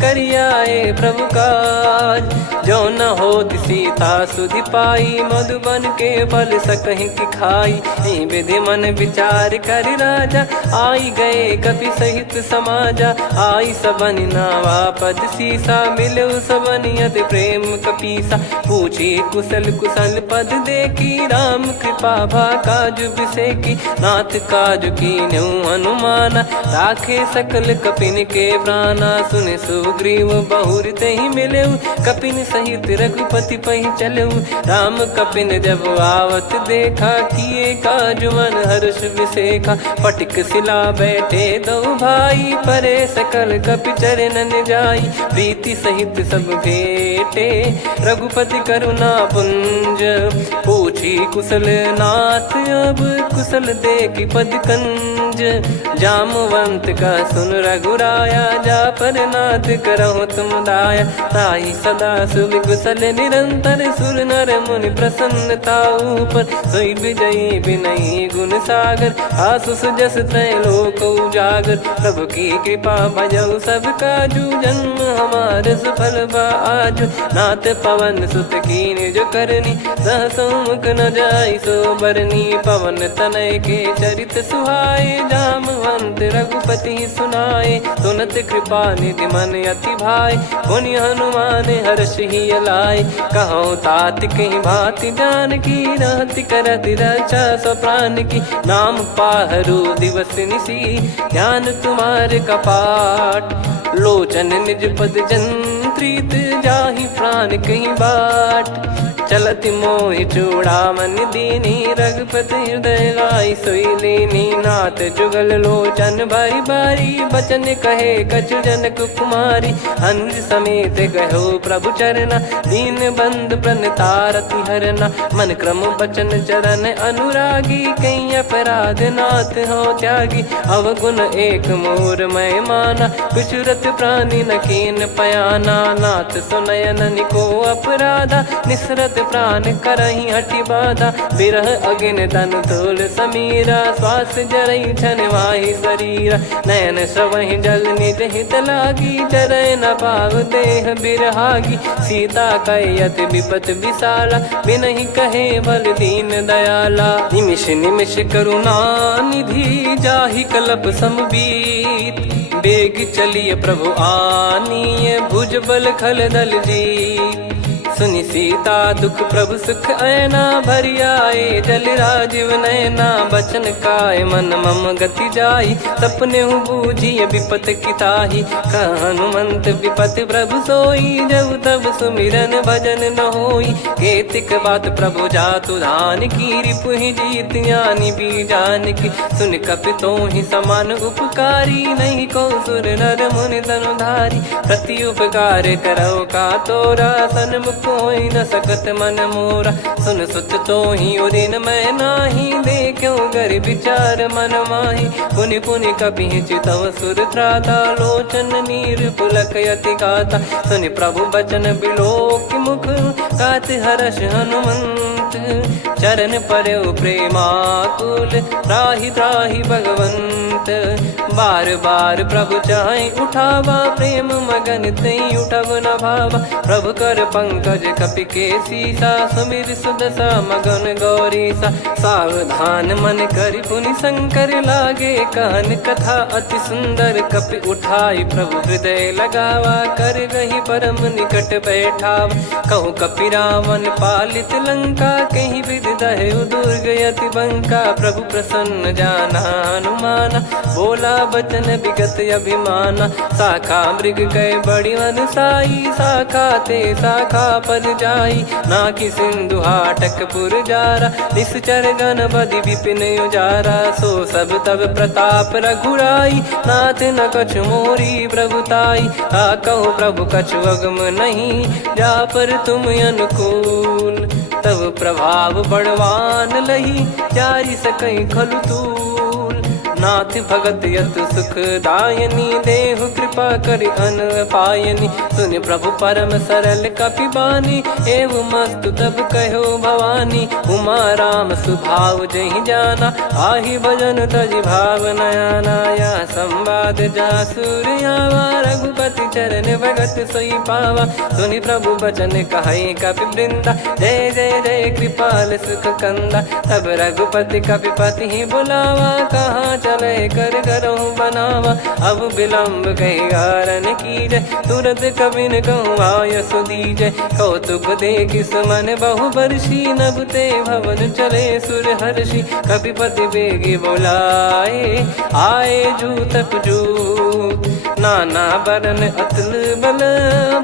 करियाए प्रभु काज। जो न होत सीता सुधि पाई मधुबन के फल सकहि की खाई। विधि मन विचार कर राजा आई गए कपि सहित समाजा। आई सबन नावा पद सीसा मिलो सबन यदि प्रेम कपीसा। पूछी कुशल कुशल पद देखी राम कृपा भा काज बिसेकी। नाथ काज की न्यू हनुमाना राखे सकल कपिन के प्राणा। सुने सुग्रीव बहुर ते ही मिले कपिन सहित रघुपति पहि चले। राम कपिन जब आवत देखा किए काज मन हर्ष विसेखा। पटिक सिला बैठे दो भाई परे सकल कपि चरणन जाई। प्रीति सहित सब भेटे रघुपति करुणा पुंज। पूछी कुशल नाथ अब कुशल देखी पद कंज। जामवंत का सुन रघुराया जा पर नाथ करहु तुम दाया। ताहि सदा सुभि कुशल निरंतर सुर नर मुनि प्रसन्नता ऊपर। सोई विजयी विनयी गुण सागर आसु सुजस त्रैलोक उजागर। प्रभु की कृपा भजऊ सब काजू जन्म हमार सफल बा आजु। नाथ पवन सुत कीन जो करनी सहसो मुख न जाई सो बरनी। पवन तनय के चरित सुहाए जामवंत रघुपति सुनाए। सुनत कृपा निधि मन अति भाई पुनि हनुमान हर्ष ही लाए। कहो तात कहीं भांति जान की रहति करति रक्षा सो प्राण की। नाम पाहरु दिवस निसी ध्यान तुम्हारे कपाट। लोचन निज पद जंत्रित जाहि प्राण कहीं बाट। चलति मोहि चूड़ामन दीनी रघुपति हृदय लाई सोई लीनी। नाथ जुगल लोचन बारी बारी बचन कहे कछु जनक कुमारी। अनुज समेत गयो प्रभु चरना दीन बंद प्रणतारति हरना। मन क्रम बचन चरण अनुरागी कहीं अपराध नाथ हो त्यागी। अवगुण एक मोर मैं माना कुछ रत प्राणी न कीन पयाना। नाथ सुनयन को अपराधा निसरत प्राण करही हटि बाधा। बिरह अगिन तन तोल समीरा श्वास जरई छन वाहि शरीरा। नयन सवहि जल निज हित लागी चरय न पाव देह बिरहागी। सीता कयत विपत विशाला बिनहि कहे बल दीन दयाला। निमिष निमिष करुणा निधि जाहि कलप समबीत। बेग चलिए प्रभु आनीय भुज बल खल दल जीत। सुनि सीता दुख प्रभु सुख ऐना भरि आए। जल राजीव नैना बचन काय मन मम गति जाई। सपने बूझी विपत किताही हनुमंत विपत प्रभु सोई। जब तब सुमिरन भजन न होई। केतिक बात प्रभु जातु धान की रिपुहि जीत ज्ञानी बीजान की। सुन कपि तोहि समान उपकारी नहीं को सुर नर मुनि तनुधारी। प्रति उपकार करो का तोरा सन्मुख कोई न सकत मन मोरा। सुन सुत तो ही उदिन मैं नाही देखो गर विचार मन माही। पुनि पुनि कपि चितव सुर त्राता लोचन नीर पुलक यति गाता। सुनि प्रभु बचन बिलोक मुख कात हर्ष हनुमंत। चरण परयो प्रेमाकुल त्राहि त्राहि भगवंत। बार बार प्रभु चाहि उठावा प्रेम मगन तई उठब न भावा। प्रभु कर पंकज कपि के सीसा सुमिर सुदशा मगन गौरीसा। सावधान मन करि पुनि शंकर लागे कहन कथा अति सुंदर। कपि उठाई प्रभु हृदय लगावा कर गही परम निकट बैठावा। कहु कपि रावण पालित लंका कहीं विधि दहु दुर्ग यति बंका। प्रभु प्रसन्न जाना हनुमाना बोला बचन विगत अभिमाना। शाखा मृग गए बड़ी वनसाई शाखा ते शाखा पर जाई। ना कि सिंधु हाटक पुर जारा निश्चर गण बदि विपिन उजारा। सो सब तब प्रताप रघुराई नाथ न कछु मोरी प्रभुताई। कहो प्रभु कछु अगम नहीं जा पर तुम अनुकूल। तब प्रभाव बड़वान लही जारी सकई खलु तूल। नाथ भगत यत सुख दायनी, देहु कृपा करि अन पायनी। सुन प्रभु परम सरल कपिबानी, एव मस्तु तब कहो भवानी। उमा राम सुभाव जहि जाना, आहि भजन तजि भाव नयाना। या संवाद जासुर आवा, रघुपति चरण भगत सोई पावा। सुनि प्रभु बचन कहै कपि वृंदा, जय जय जय कृपाल सुख कंदा। तब रघुपति कपिपति ही बुलावा, कहाँ चले कर करहु बनावा। अब विलम्ब कही कारण कीजय, तुरत कबिन कहूँ आय सुदीजय। कौतुक देखि सुमन बहु बरसी, नभ ते भवन चले सुर हर्षि। कपिपति बेगी बोलाए, आए जूतक जूत। नाना बरन अतुल बल,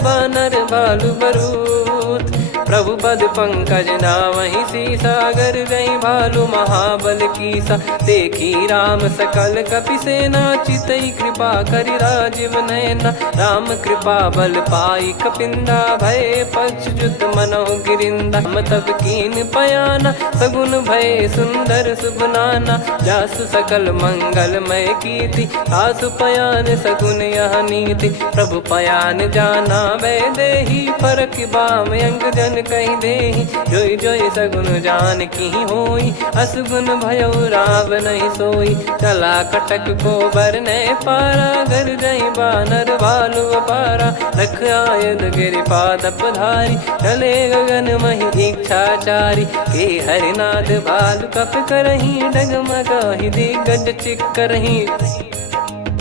बानर भालु बरूत। प्रभु पद पंकज नामहि सीसा, सागर गई भालु महाबल कीसा। देखी राम सकल कपि सेना, चितई कृपा करि राजीव नयना। राम कृपा बल पाई कपिंदा, भय पक्ष जुत मनोह गिरिंदा। हम तब कीन पयाना, सगुन भय सुंदर शुभ नाना। जासु सकल मंगलमय कीर्ति, आसु पयान सगुन यह नीति। प्रभु पयान जाना वै देहि, फरक बाम अंग जन कहि देहि। जोई जोई सगुन जान की होई, असगुन भयो राव नहीं सोई। चला कटक को बरने पारा, घर जई बानर भालु अपारा। रख आयद गिरिपाद पधारी, चले गगन महि इच्छाचारी। के हरिनाथ भालु कप करही, डगमगाहि दिग्गज चिक्करही।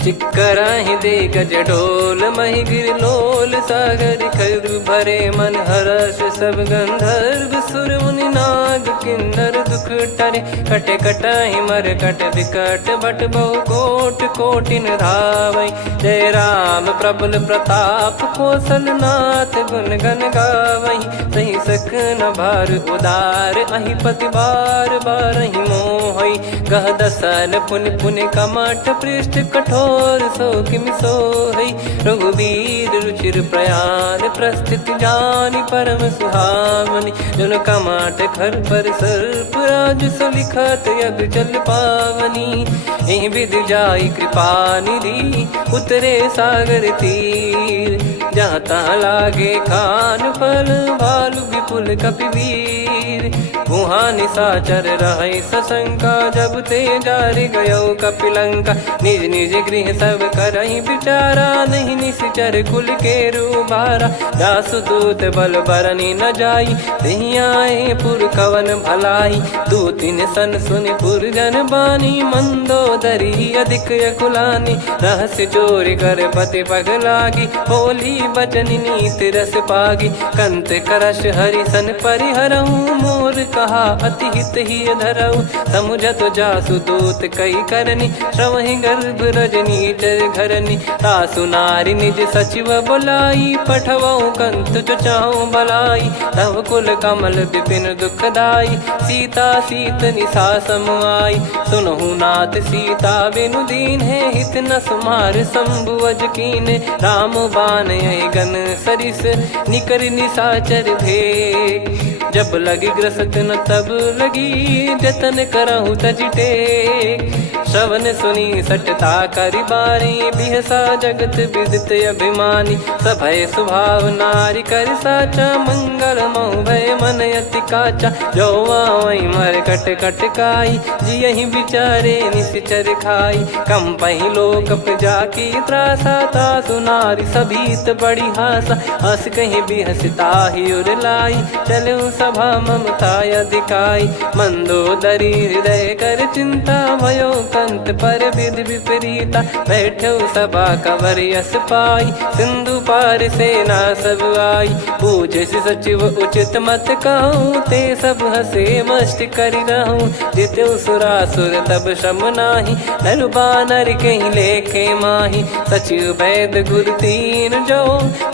चिक्कराहि दिग्गज ढोल, महि गिर लोल। सागर खर भरे मन हर्ष, सब गंधर्व सुर मुनि नाग किन्नर दुख टरे। कट कटाहि मर कट विकट, बट बहु कोट कोटिन धावै। जय राम प्रबल प्रताप, कौशल नाथ गुण गन गावै। सही सखन भार उदार, अहि पति बार बारहि मोहै। गह दसन पुन पुन कमठ, पृष्ठ कठोर सो किमि सोहै। रघुवीर रुचिर प्रयाण, प्रस्थित जानि परम सुहावनी। जुन कमाट खर पर सर्प, राज सलिखत यग चल पावनी। एहि विधि जाई कृपा निधि, उतरे सागर तीर। जहाँ तहाँ लागे खान फल, भालु विपुल कपिवीर। वहाँ निशाचर रहै सशंका, जब ते जारि गयो कपिलंका। निज निज गृह सब करहि विचारा, नहीं निश्चर कुल के रूबारा। दासदूत बल बरनी न जाई, तेहि आए पुर कवन भलाई। दू तीन सन सुनि पुर जन बानी, मंदोदरी अधिक अकुलानी। रहस्य चोरी कर पति पग लागी, बोली बचन नीत रस पागी। कंत करश हरि सन परिहरहु, मोर कहा अति हित ही धरऊ। समुझत जासु दूत कई करनी, श्रवहि गर्भ रजनी चर घरनी। तासु नारी निज सचिव बुलाई, पठवऊ कंत जो चाहूं भलाई। तव कुल कमल विपिन दुखदाई, सीता सीत निशा समाई। सुनहु नाथ सीता बिनु दीन है, हित न सुमार शंभु अज कीने। राम बान गन सरिस, निकर निशाचर भेग। जब लगी ग्रसत न तब लगी, जतन करहु तज टेक। श्रवण सुनी सटता करि बारी, बिहसा जगत विदित अभिमानी। सभय स्वभाव नारी कर साचा, मंगल महु भय मन अति काचा। जो आवै मर कट कट काई, जियहि विचारे निश्चर खाई। कम पहि लोक जाकी त्रासा, तासु नारी सभीत बड़ी हासा। हस कहीं बिहसता ही उर लाई, चलऊ सभा ममता अधिकाई। मंदोदरी हृदय कर चिंता, भयो कंत पर विधि विपरीता। बैठो सभा कवर यस पाई, सिंधु पार सेना सब आई। पूजे सचिव उचित मत कहूँ, ते सब हसे मस्त करि रहूं। जित्यु सुरासुर तब श्रम नाही, नर बानर कहीं लेखे माही। सचिव वैद गुरु तीन जो,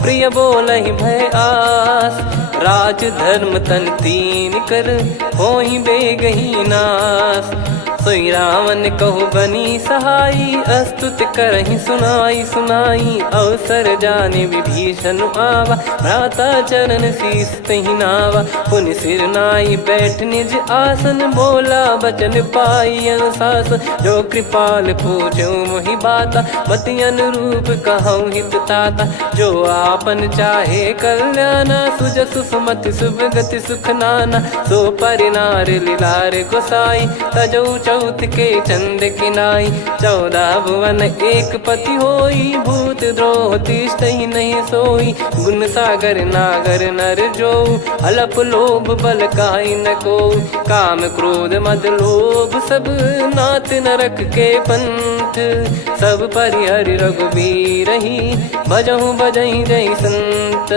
प्रिय बोलहि भय आस। राज धर्म तन तीन कर, होहि बेगहि नास। सोई रावण कहु बनी सहाई, अस्तुत करहि सुनाई सुनाई। अवसर जाने विभीषण आवा, भ्राता चरण शीस तहि नावा। पुनि सिर नाई बैठ निज आसन, बोला बचन पाई अनुशासन। जो कृपाल पूछो मोहि बाता, मति अनुरूप कहूँ हित ताता। जो आपन चाहे कल्याणा, सुजसु सुमति सुभगति सुख नाना। सो परिनार लीलार गोसाई, तजौ चौथ के चंद किनाई। 14 भुवन एक पति होई, भूत द्रोह तिष्ठहि नहीं सोई। गुण सागर नागर नर जो, अलप लोभ बल काई न को। काम क्रोध मद लोभ सब, नाथ नरक के पंथ। सब परिहरि रघुबीर ही, भजहु भजहि जय संत।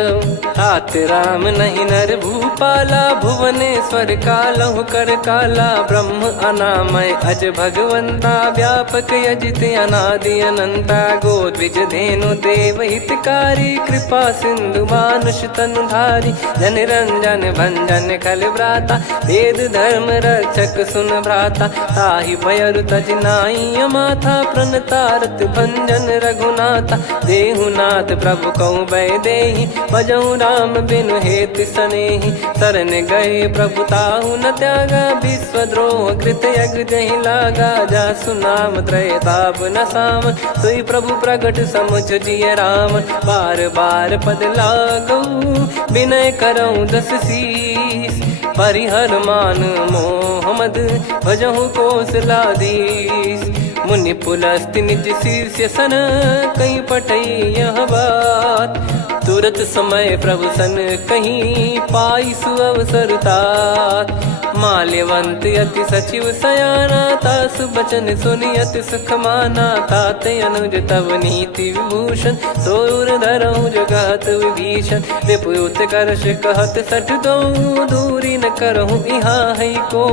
तात राम नहीं नर भूपाला, भुवनेश्वर कालहु कर काला। ब्रह्म अनामय अज भगवंता, व्यापक यजित अनादि अनंता। गोद्विज धेनु देव हितकारी, कृपा सिंधु मानुष तनुधारी। जन रंजन भंजन खल भ्राता, वेद धर्म रक्षक सुन भ्राता। ताहि भयरु तज नाई माथा, प्रणतारत भंजन रघुनाथा। देहुनाथ प्रभु कहु भय देहि, भजहु राम बिनु हेत सनेहि। शरण गए प्रभु ताहु न त्यागा, विश्वद्रोह कृत यज्ञ जहि लागा। जासु नाम त्रय ताप न साम, सोई प्रभु प्रगट समुझ जिय राम। बार बार पद लागऊ, विनय करऊँ दस शीस। परिहर मान मोह मद, भजहु कौशलाधीश। मुनि पुलस्त्य निज शीर्ष सन, कहीं पठई यह बात। तुरत समय प्रभु सन कहीं, पाई सुअवसर तात। माल्यवंत अति सचिव सयाना, तासु बचन सुनि अति सुख माना। तात अनुज तव नीति विभूषण, सोर धरहु जगत विभीषण। विपुत करश कहत सठ दो, दूरी न करहु इहाँ है को।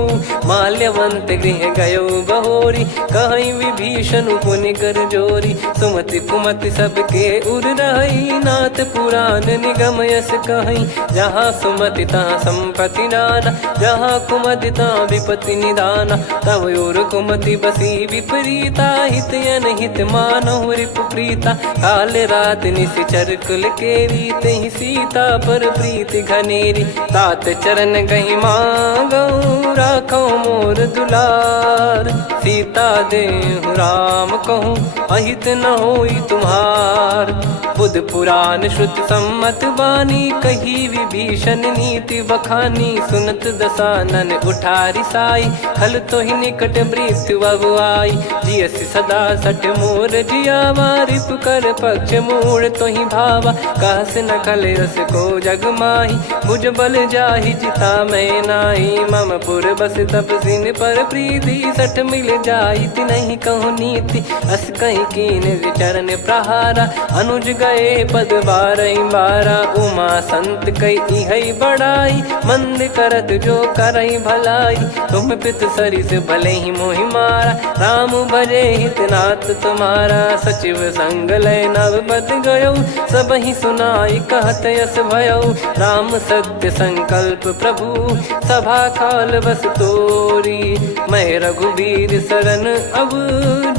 माल्यवंत गृह गयो बहोरी, कहीं विभीषण पुनि कर जोरी। सुमति कुमति सबके उर रही, नाथ पुराण निगम यस कहीं। जहाँ सुमति तहाँ संपत्ति नाना, जहाँ कुमति तहाँ विपत्ति निदाना। तव और कुमति बसी विपरीता, हित अनहित मानहु रिपु प्रीता। काल रात निशिचर कुल केरी, तहि सीता पर प्रीति घनेरी। तात चरण गहि मांगऊ, राखौ मोर दुलार। सीता देहु राम कहूँ, अहित न होई तुम्हार। बुध पुराण श्रुत सम्मत बानी, कही विभीषण नीति बखानी। सुनत दसानन उठारी साई, खल तो ही निकट मृत्यु अब आई। जियसि सदा सठ मोर जियावा, रिप कर पक्ष मूड़ तो ही भावा। कहस न खल रस को जग माही, भुज बल जाहि जिता मैं नाही। मम पुर बस तपसिन पर प्रीति, सठ मिल जाई तिनहि कहूँ नीति। अस कहीं कीन चरण प्रहारा, अनुज गए पद बारहि बारा। उमा संत कई इहै बड़ाई, मंद करत जो करई भलाई। तुम पित सरिस भले ही मोहि मारा, राम भजे हितनाथ तुम्हारा। सचिव संग लय नव बद गयो, सब ही सुनाई कहत यस भयो। राम सत्य संकल्प प्रभु, सभा काल बस तोरी। मैं रघुबीर शरण अब,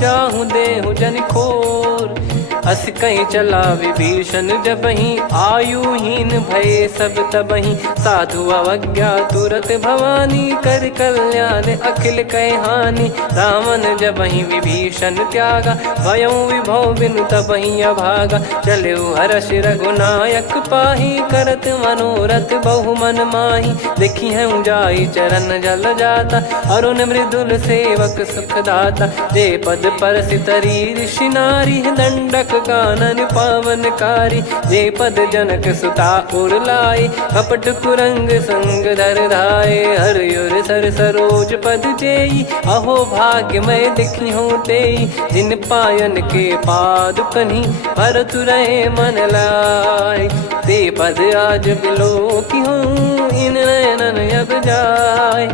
जाहूँ देहु जन खोर। अस कहीं चला विभीषण जबहि, आयुहीन भये सब तबहि। साधु अवज्ञा तुरत भवानी, कर कल्याण अखिल कह हानि। रावण जबहि विभीषण त्यागा, भयउ विभव बिनु तबहि अभागा। चलऊ हर्ष रघुनायक पाहि, करत मनोरथ बहु मन माहि। देखी है जाई चरण जल जाता, अरुण मृदुल सेवक सुखदाता। जे पद परसि तरी ऋषि नारी, दंडक कानन पावनकारी। जे पद जनक सुता उर लाई, कपट कुरंग संग धर धाये। हरियुर सर सरोज पद जेई, अहो भाग्य मैं दिखी हूँ तेई। जिन पायन के पाद कन्ही, भरतु रहे मन लाई। ते पद आज बिलो की हूँ, इन नयनन अब जाय।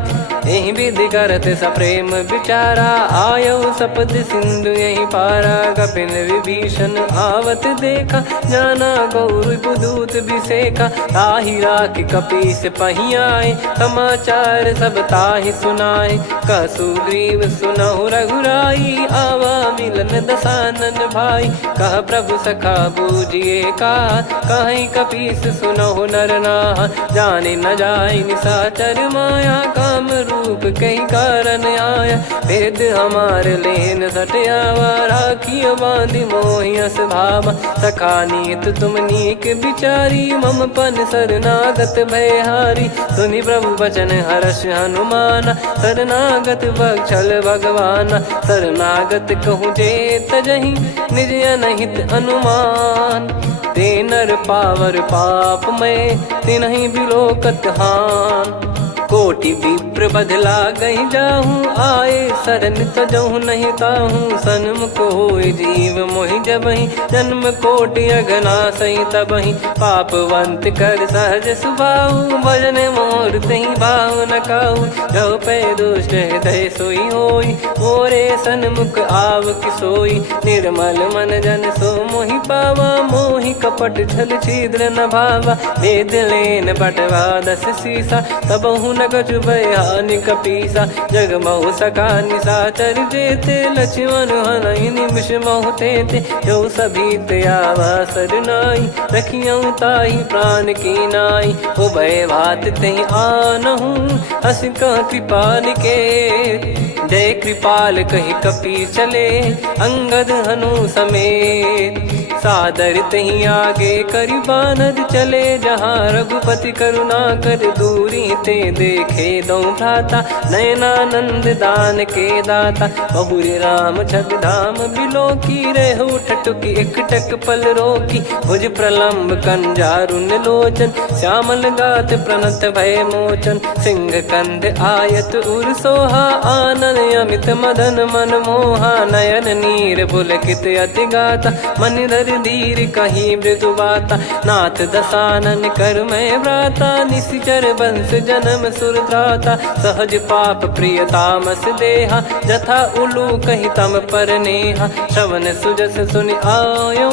यही विधि करत सप्रेम विचारा, आयो सपद सिंधु यही पारा। कपिल विभीषण आवत देखा, जाना गौर बुदूत बिसेखा। ताहि राख कपीस पहियाए, समाचार सब ताहि सुनाए। कह सुग्रीव सुनहु रघुराई, आवा मिलन दसानन भाई। कह प्रभु सखा बूझिए का, कहीं कपीस सुनहु नर नाहा। जाने न जाय निशाचर माया, काम रूप कई कारण आया। भेद हमार लेन सटयावा, राखिय बांधि मोहियस भावा। सखा नीत तुम नीक बिचारी, मम पन शरणागत भयहारी। सुनि प्रभु बचन हर्ष हनुमाना, शरणागत बक्षल भगवाना। शरणागत कहूँ जे तजहि, निज अनहित अनुमान। ते नर पावर पाप में, तिन्हि बिलोकत हान। कोटि विप्र बदला गई जाहूँ, आए शरण तजहु नहीं ताहूँ। सन्मुख होय जीव मोहि जबहि, जन्म कोटि अगना सही तबहि। पापवंत कर सहज सुभाऊ, भजन मोर तहि भाव न काऊ। जो पै दुष्ट हृदय सोई होई, मोरे सन्मुख आव किसोई। निर्मल मन जन सो मोहि पावा, मोहि कपट छल छिद्र न भावा। वेद लेन बटवा 10 सीसा, तबहु न कछु बयान कपीसा। जग महु सका निशाचर जेते, लक्ष्मण हनहि निमिष महु तेते। जो सभी त्यावा सरनाई, रखियऊँ ताहि प्राण की नाई। उभय भात तहि आनहु, हस कह कृपाल के। जय कृपाल कहि कपी चले, अंगद हनु समेत। सादर तहि आगे करि बानर चले, जहाँ रघुपति करुणा कर दूरी ते देखे दो भ्राता। नयनानंद दान के दाता, बहुरे राम छग धाम बिलो की। रहु ठटुकी एकटक पल रोकी, भुज प्रलम्ब कंजारुन लोचन। श्यामल गात प्रणत भय मोचन, सिंह कंध आयत उर सोहा। आनन अमित मदन मन मोहा, नयन नीर पुलकित अति गाता। मन धर धीर कहीं मृदु बाता, नाथ दसानन कर मैं व्राता। निशिचर बंस जन्म सुरत्राता, सहज पाप प्रिय तामस देहा। जथा उलू कही तम पर नेहा, श्रवण सुजस सुनि आयो।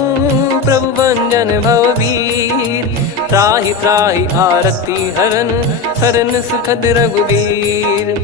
प्रभु भंजन भवभीर, त्राहि त्राहि आरती हरन। शरण सुखद रघुवीर,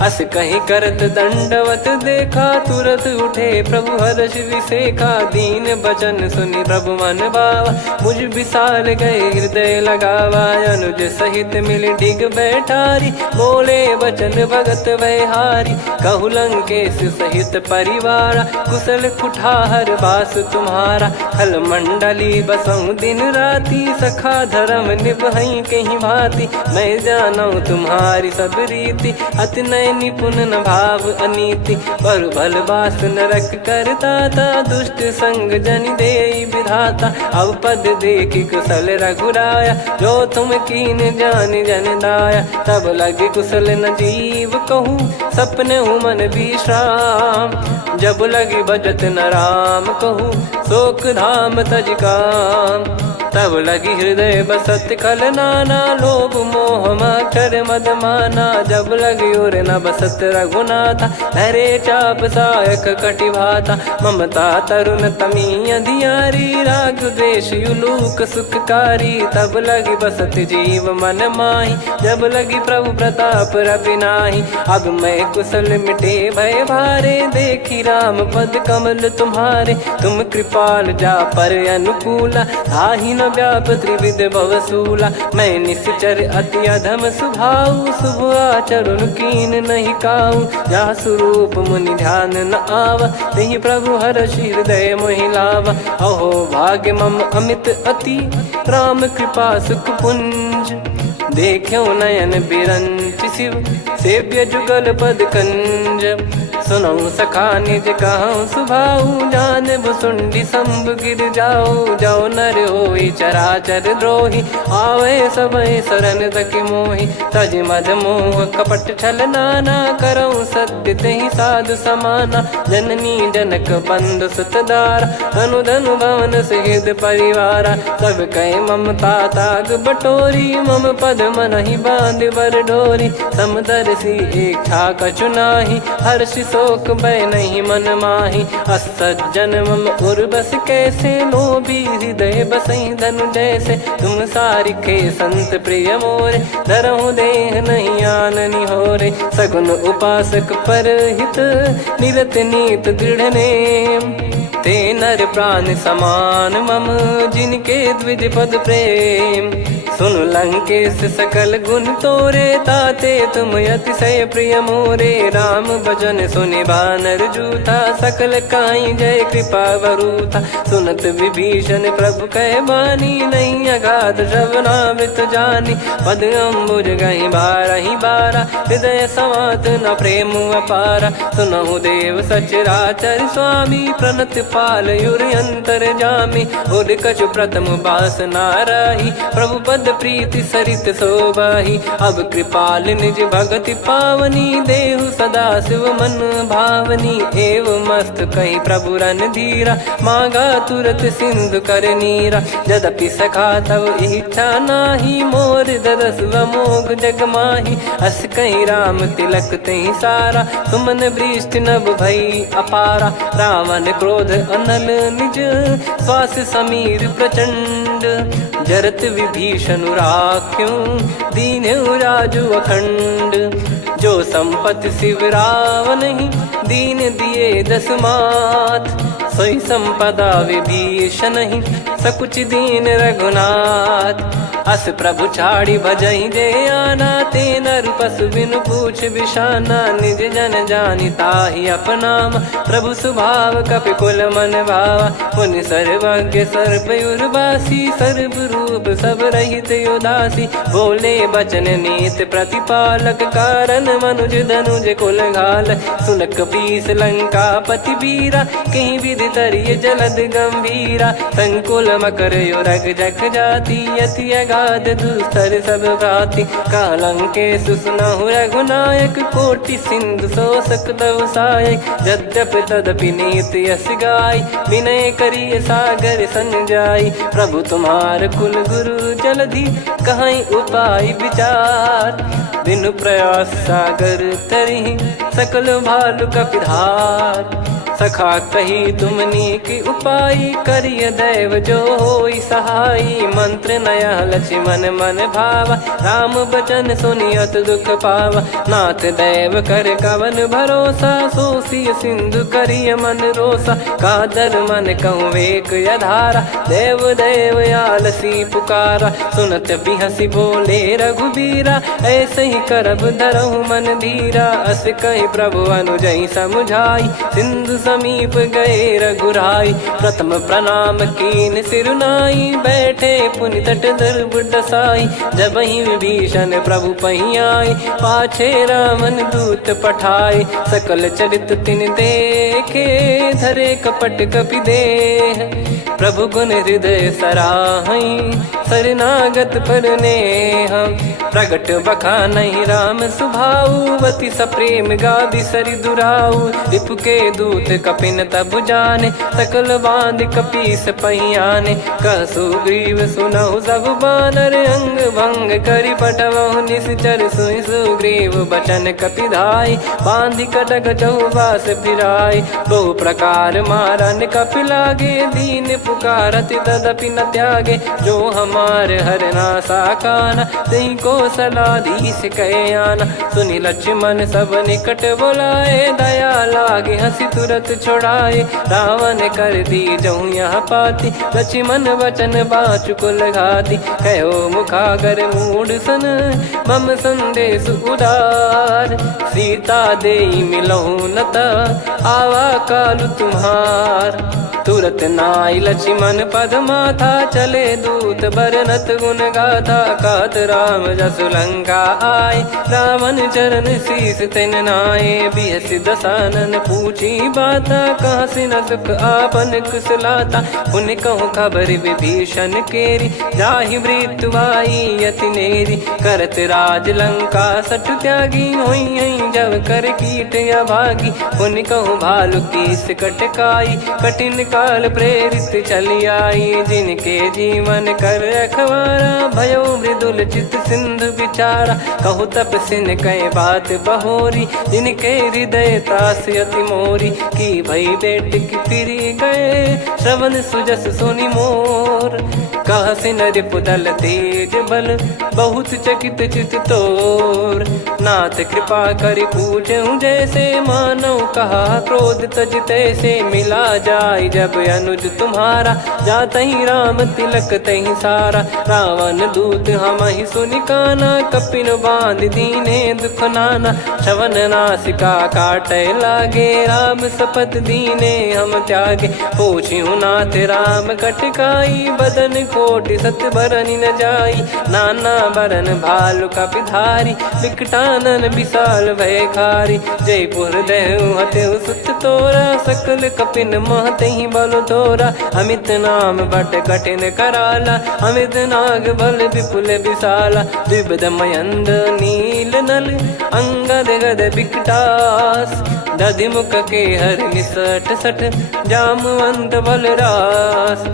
अस कहीं करत दंडवत देखा। तुरत उठे प्रभु हर्ष विसेखा, दीन बचन सुनि प्रभु मन भावा। मुझ विशाल गए हृदय लगावा, अनुज सहित मिल डिग बैठारी। बोले बचन भगत वैहारी, कहु लंकेश सहित परिवारा। कुशल कुठार बास तुम्हारा, खल मंडली बसऊं दिन राती। सखा धर्म निभई कहीं भांति, मैं जानू तुम्हारी सब रीति। अति नय निपुण न भाव अनीति, पर भल बास नरक करता था। दुष्ट संग जन देई विधाता, अब पद देखी कुशल रघुराया। जो तुम कीन जान जन दाया, तब लगे कुशल न जीव कहूँ। सपने मन विश्राम, जब लगी बजत न राम कहूँ। शोक धाम तज काम, तब लगी हृदय बसत खल नाना। लोभ मोह मकर मद माना, जब लगी उर न बसत रघुनाथा। धरे चाप सायक कटि भाता, ममता तरुण तमी अधियारी। राग द्वेष युलूक सुखकारी, तब लगी बसत जीव मन माही। जब लगी प्रभु प्रताप रवि नाही, अब मैं कुशल मिटे भय भारे। देखी राम पद कमल तुम्हारे, तुम कृपाल जा पर अनुकूला। ताहि न व्याप त्रिविध भवसूला, मैं निश्चर अति अधम सुभाऊ। शुभ आचरण कीन नहीं काऊ, जा स्वरूप मुनि ध्यान न आवा। तेहि प्रभु हर्ष हृदय मोहि लावा। अहो भाग्य मम अमित अति, राम कृपा सुख पुंज। देखो नयन बिरंच शिव, सेव्य जुगल पद कंज। सुनऊ सखा निज कहूँ सुभाऊ जान भुसुंडी संभ गिर जाओ जाओ नर होई चराचर द्रोही आवे सबय शरण दकि मोहि तज मद मोह कपट छल नाना करऊँ सत्य तेहि साधु समाना जननी जनक बंधु सुतदार धनु धनु भवन सहित परिवारा सब कहे ममता ताग बटोरी मम पद मनहि बांध बर डोरी समदर्शी इच्छा कछु नाही हर्ष शोक भय नहीं मन माही असज्जन मम उर्वश कैसे लोभी हृदय बसई धनु जैसे तुम सारिखे संत प्रिय मोरे धरहु देह नहीं आननि होरे सगुन उपासक पर हित निरत नीत दृढ़ नेम ते नर प्राण समान मम जिनके द्विज पद प्रेम सुन लंकेश सकल गुण तोरे ताते तुम अतिशय प्रिय मोरे राम भजन सुनि बानर जूथा सकल काई जय कृपा वरूथा सुनत विभीषण प्रभु कह बानी नहीं अगाध श्रवणामृत जानी पद अम्बुज गहि बारहि बारा हृदय समात न प्रेम अपारा सुनहु देव सचराचर स्वामी प्रणत पाल युर अंतर जामी उर कछु प्रथम बास नाराही प्रभु पद प्रीति सरित शोभाही अब कृपाल निज भगति पावनी देहु सदा शिव मन भावनी एव मस्त कहीं प्रभु रन धीरा मांगा तुरत सिंधु कर नीरा यद्यपि सखा तव इच्छा नाही मोर दरस मोग जग माही अस कहीं राम तिलक तही सारा सुमन वृष्टि नभ भई अपारा रावण क्रोध अनल निज श्वास समीर प्रचंड जरत विभीषण राख्यों दीन राजु अखंड जो संपत्ति शिव रावण ही दीन दिए दस मात सोई संपदा विभीषण ही सकुच दीन रघुनाथ अस प्रभु छाड़ी भजई जे आना ते नर पशु बिनु पूछ बिशाना निज जन जानि ताहि अपनाम प्रभु स्वभाव कपि कुल मन भावा पुनि सर्वज्ञ सर्वयुर्वासी सर्व रूप सब रहित उदासी बोले बचन नीत प्रतिपालक कारण मनुज धनुज कुल घाल सुनक पीस लंका पति वीरा कहीं विधि तरिय जलद गंभीरा संकुल मकर युरग जग जाति यति अगाध दुस्तर सब भाति कालंके सुसुनहु रघुनायक कोटि सिंधु शोषक तव सहायक यद्यप तदपि नीत यस गाय विनय करिय सागर सन जाई प्रभु तुम्हार कुल गुरु जलधि कहीं उपाय विचार बिनु प्रयास सागर तरी सकल भालु कपिधार सखा कही तुमनी की उपाय करिय दैव जो होई सहाई मंत्र नया लक्ष्मण मन भावा राम बचन सुनियत दुख पावा नाथ दैव कर कवन भरोसा सोसिय सिंधु करिय मन रोसा कादर मन कहूँ वेक यधारा देव देव आलसी पुकारा सुनत बिहसी बोले रघुबीरा ऐसे ही करब धरहु मन धीरा अस कही प्रभु अनुजई समुझाई सिंधु समीप गए रघुराई प्रथम प्रणाम कीन सिरुनाई बैठे पुनि तट दर्भ डसाई जब ही विभीषण प्रभु पही आए पाछे रामन दूत पठाए सकल चरित तिन देखे धरे कपट कपि देह प्रभु गुण हृदय सराहई शरणागत पर नेह प्रगट बखा नहीं राम सुभाऊ वति सप्रेम गादि सरि दुराऊ रिपु के दूत कपिन तब जाने सकल बांध कपीस पहियाने कह सुग्रीव सुनहु सब बानर अंग भंग करि पटवहु निश्चर सुई सुग्रीव बचन कपिधाई बांधि कटक चौबास फिराई बहु प्रकार मारन कपि लागे दीन पुकारति तदपि न त्यागे जो हमार हरना साकाना तई को सलाधीश कहे आना सुनि लक्ष्मण सब निकट बोलाए दया लागे हंसी तुरत छोड़ाए रावण कर दी जऊँ यहाँ पाती लक्ष्मण वचन बाचु कुल घाती कहो मुखागर मूड सन मम संदेश उदार सीता देई मिलहु नता आवा कालु तुम्हार। तुरत नाई लक्ष्मण पद माथा, चले दूत बरनत गुण गाथा। कहत राम जसु लंका आए, रावण चरण शीस तिन नाए। बिहस दसानन पूछी बाता, कहाँ से न सुख आपन कुशलाता। पुन कहूँ खबर विभीषण केरी, जाहि मृत्यु आई अति नेरी। करत राज लंका सठ त्यागी, होई जब कर कीट अभागी। पुन कहूँ भालु कीस कटकाई, कठिन काल प्रेरित चली आई। जिनके जीवन कर रखवारा, भयो मृदुल चित सिंधु विचारा। कहु तपसिन कई बात बहोरी, जिनके हृदय तास अति मोरी। की भई बेट की फिरी गए, श्रवण सुजस सुनि मोर। कहसिन रिपुदल तेज बल, बहुत चकित चित तोर। नाथ कृपा करि पूछऊं जैसे, मानव कहा क्रोध तज तैसे। मिला जाय जब अनुज तुम्हारा, जातहि राम तिलक तहि सारा। रावण दूत हमहि सुनि काना, कपिन बांध दीने दुख नाना। श्रवण नासिका काटै लागे, राम शपथ दीने हम त्यागे। पूछिहु नाथ राम कटकाई, बदन कोटि सत बरनि न जाई। नाना बरन भालु कपिधारी, विकटानन विशाल भयखारी। जयपुर देहु हतेउ सुत तोरा, सकल कपिन महतहि बल तोरा। अमित नाम बट कठिन कराला, अमित नाग बल विपुल विशाला। द्विविध मयंद नील नल, अंगद गद विकटास। दधिमुख के हर निसठ सठ, जामवंत बलरास।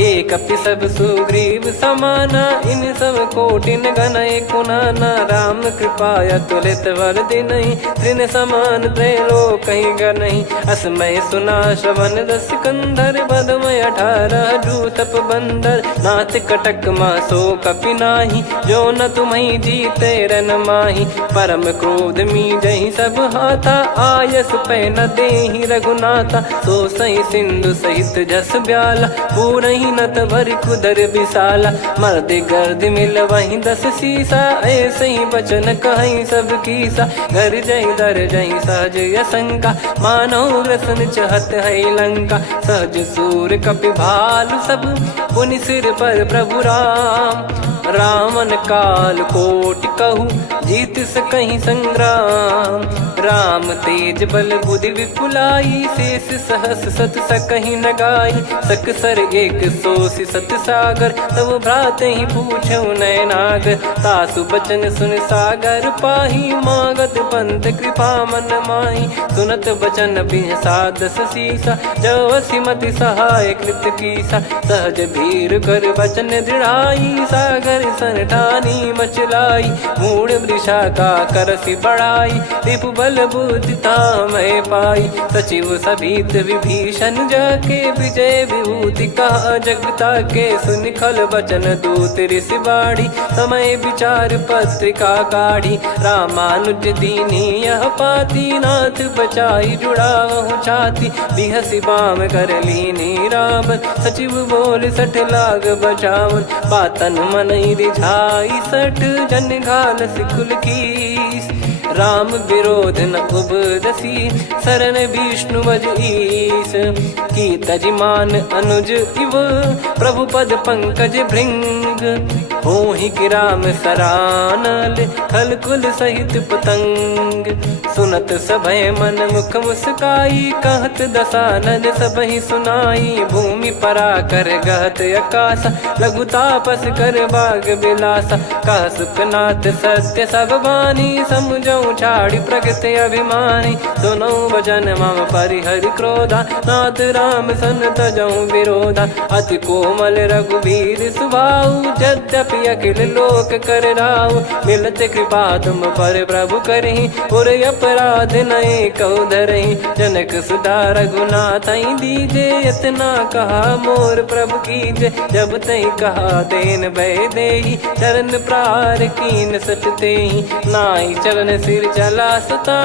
एक अपि सब सुग्रीव समाना, इन सब कोटिन गनय कुनाना। राम कृपा अतुलित बल दिनहि, तृण समान त्रैलोकहि गनहि। असमय सुना श्रवण रस कंधर, बदमय 18 जूतप बंदर। नाथ कटक मासो कपि नाही, जो न तुम्हि जीते रन माही। परम क्रोध मीजहि सब हाथा, आयस पै न देहि रघुनाथा। सो सही सिंधु सहित जस ब्याला, पूरहि नत भर कुदर विशाला। मर्द गर्द मिल वहीं 10 सीसा, ऐसे ही बचन कहीं सब कीसा। घर जय दर जय सहज यसंका, मानो ग्रसन चहत है लंका। सहज सूर कपि भालु सब, पुनि सिर पर प्रभु राम। रामन काल कोटि कहु, जीत सकहि संग्राम। राम तेज बल बुद्धि विपुलाई, शेष सहस सत सकहि न गाई। सकसर 180 सत सागर, तब भ्राते ही पूछौ नयनागर। तासु बचन सुन सागर पाही, मागत पंथ कृपा मन माही। सुनत बचन बिहसा 10 सीसा, जवसि मति सहाय कृत कीसा। सहज भीर कर बचन दृढ़ाई, सागर सन ठानी मचलाई। मूढ़ वृषा का करसि बढ़ाई, रिपु बल बुद्धि तामय पाई। सचिव सभीत विभीषण जाके, विजय विभूति कहा जगता के। सुनि खल बचन दूत ऋषि बाढ़ी, समय विचार पत्रिका काढ़ी। रामानुज दीनी यह पाती, नाथ बचाई जुड़ावहु छाती। बिहसि बाम कर लीनी रावण, सचिव बोल 60 लाग बचावन। बातन मन रिझाई 60, जन घाल सिकुल कीस। राम विरोध न उपदसी, शरण विष्णु बज ईस। की तजिमान अनुज इव, प्रभु पद पंकज भृंग। होहि कि राम सरानल, खल कुल सहित पतंग। सुनत सभय मन मुख मुस्काई, कहत दसानन सबहि सुनाई। भूमि परा कर गहत आकाशा, लघु तापस कर बाग बिलासा। कह सुखनाथ सत्य सब बानी, समुझौ छाड़ी प्रकृति अभिमानी। सुनो वचन मम परिहरि क्रोधा, नाथ राम सन तजौ विरोधा। अति कोमल रघुवीर सुभाऊ, यद्यपि अखिल लोक कर राऊ। मिलत कृपा तुम पर प्रभु करहि, और अपराध नये कौ धरहि। जनक सुधा रघुनाथ दीजे, इतना कहा मोर प्रभु कीजे। जब तई कहा देन भय देहि, चरण प्रार कीन सटतेहि। नाई चरण सिर चला सता,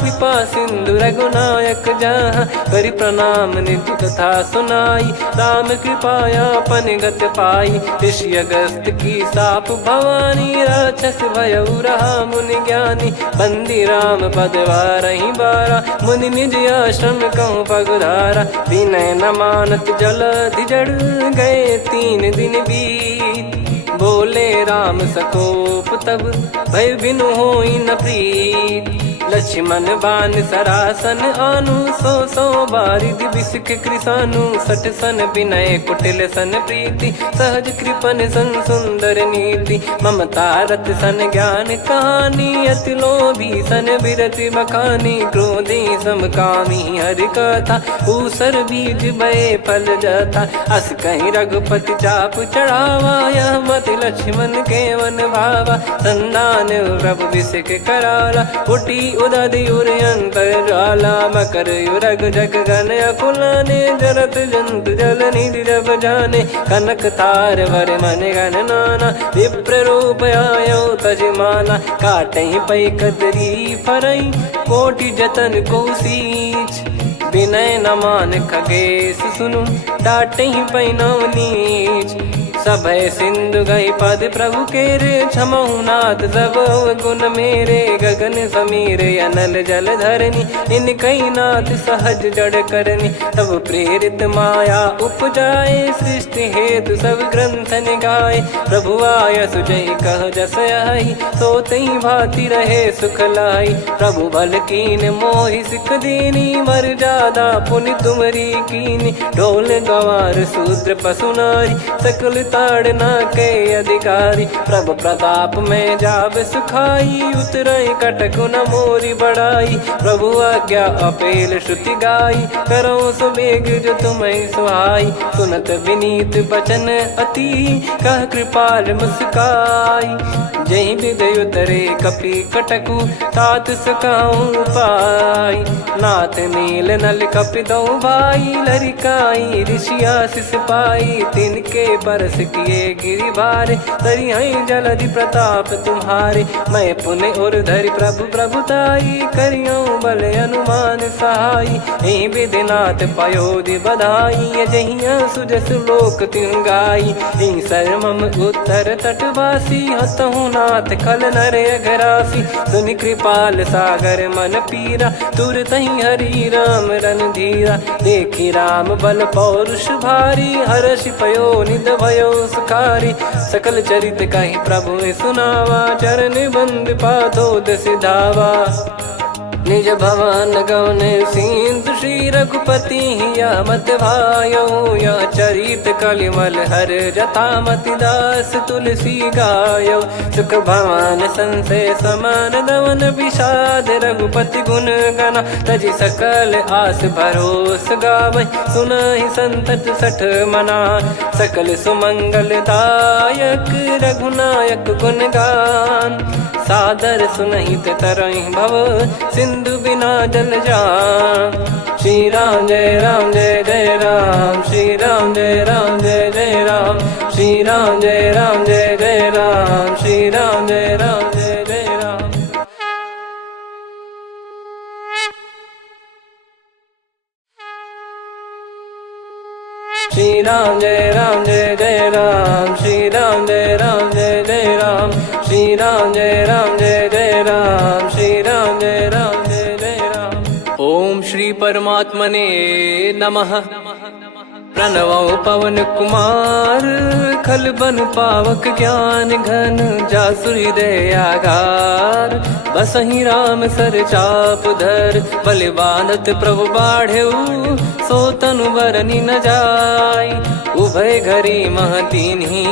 कृपा सिंधु रघुनायक जहाँ। करि प्रणाम निज कथा सुनाई, राम कृपाया पन गत पाई। ऋषि अगस्त की साप भवानी, राक्षस भयउ रहा मुनि ज्ञानी, बंदी राम पद वारहि बारा, मुनि निज आश्रम कहूँ पगुधारा, विनय न मानत जलधि जड़ गए 3 दिन बीत, बोले राम सकोप तब भय बिनु होई न प्रीत, लक्ष्मण बान सरासन आनु, 100 बारिद बिसक कृसानु, 60 सन विनय कुटिल सन प्रीति, सहज कृपन सन सुंदर नीति, ममता रत सन ज्ञान कहानी, अति लोभी सन बिरति बखानी, क्रोधी समकामी हरि कथा, ऊसर बीज बये फल जथा, अस कहीं रघुपति चाप चढ़ावा, यह मत लक्ष्मण के वन भावा, संदान प्रभु बिसक कराला, उठी उदधि उर अंतर ज्वाला, मकर युरग जग गण अकुलाने, जरत जंतु जल निधि जब जाने, कनक तार वर मन गण नाना, विप्र रूप आयो तजमाना, काटहि पै कदरी फरई, कोटि जतन को सींच, विनय न मान खगेश सुनु, डांटहि पै नव नीच, सभय सिंधु गई पद प्रभु केरे, क्षमहु नाथ सब गुण मेरे, गगन समीरे अनल जल धरनी, इन कई नाथ सहज जड़ करनी, तब प्रेरित माया उपजाए, सृष्टि हेतु सब ग्रंथ निगाए, प्रभु आय सुजय कह जस आई, सोतई भांति रहे सुख लाई, प्रभु बल कीन मोहि सिख दीनी, मर जादा पुनि तुमरी कीनी, ढोल गवार शूद्र पशु नारी, सकल ताड़ना के अधिकारी, प्रभु प्रताप में जाब सुखाई, उतरई कटक न मोरी बढ़ाई, प्रभु आज्ञा अपेल श्रुति गाई, करो सुबेग जो तुम्हें सुहाई, सुनत विनीत बचन अति, कह कृपाल मुस्काई, जही विदय उतरे कपि कटकु, तात सकाऊं पाई, नाथ नील नल कपि दो भाई, लरिकाई ऋषिया शिष पाई, तिनके परस किए गिरि भारे, तरी हई जलधि प्रताप तुम्हारे, मैं पुण्य और धरि प्रभु प्रभुताई, करियो बल अनुमान सहाई, यही विधिनाथ पयोधि बधाई, जहिया सुजस लोक तिहु गाई, यही सरमम उत्तर तटवासी, हतहु नाथ खल नर अघरासी, सुनि कृपाल सागर मन पीरा, तुरत ही हरि राम रन धीरा, देखी राम बल पौरुष भारी, हर्षि पयो निध भयो सुखारी, सकल चरित कहीं प्रभु सुनावा, चरण बंद पादोद सिधावा, निज भवन गौन सिंधु श्री रघुपति या मत भायो, या चरित कलिमल हर जथा मति दास तुलसी गायो, सुख भवन संशय समान दवन विषाद, रघुपति गुण गना तजि सकल आस भरोस गावै, सुनहि संतत सठ मना, सकल सुमंगल दायक रघुनायक गुण गान, सादर सुनहित तरहि भव सिंधु बिना जल जान, श्री राम जय राम जय जय राम, श्री राम जय राम जय जय राम, श्री राम जय राम जय जय राम, श्री राम जय राम जय जय राम, श्री राम जय राम जय जय राम, श्री राम जय राम जय जय राम, श्री राम जय राम जय जय राम, श्री राम जय राम जय जय राम। ओम श्री परमात्मने नमः। प्रणवो पवन कुमार, खल बन पावक ज्ञान घन, जासुर हृदय आगार, बसहि राम सर चाप धर, बल बांधत प्रभु बाढ़ेऊ, सो तनु बरनि न जाय, उभय घरी मह तीन्ही,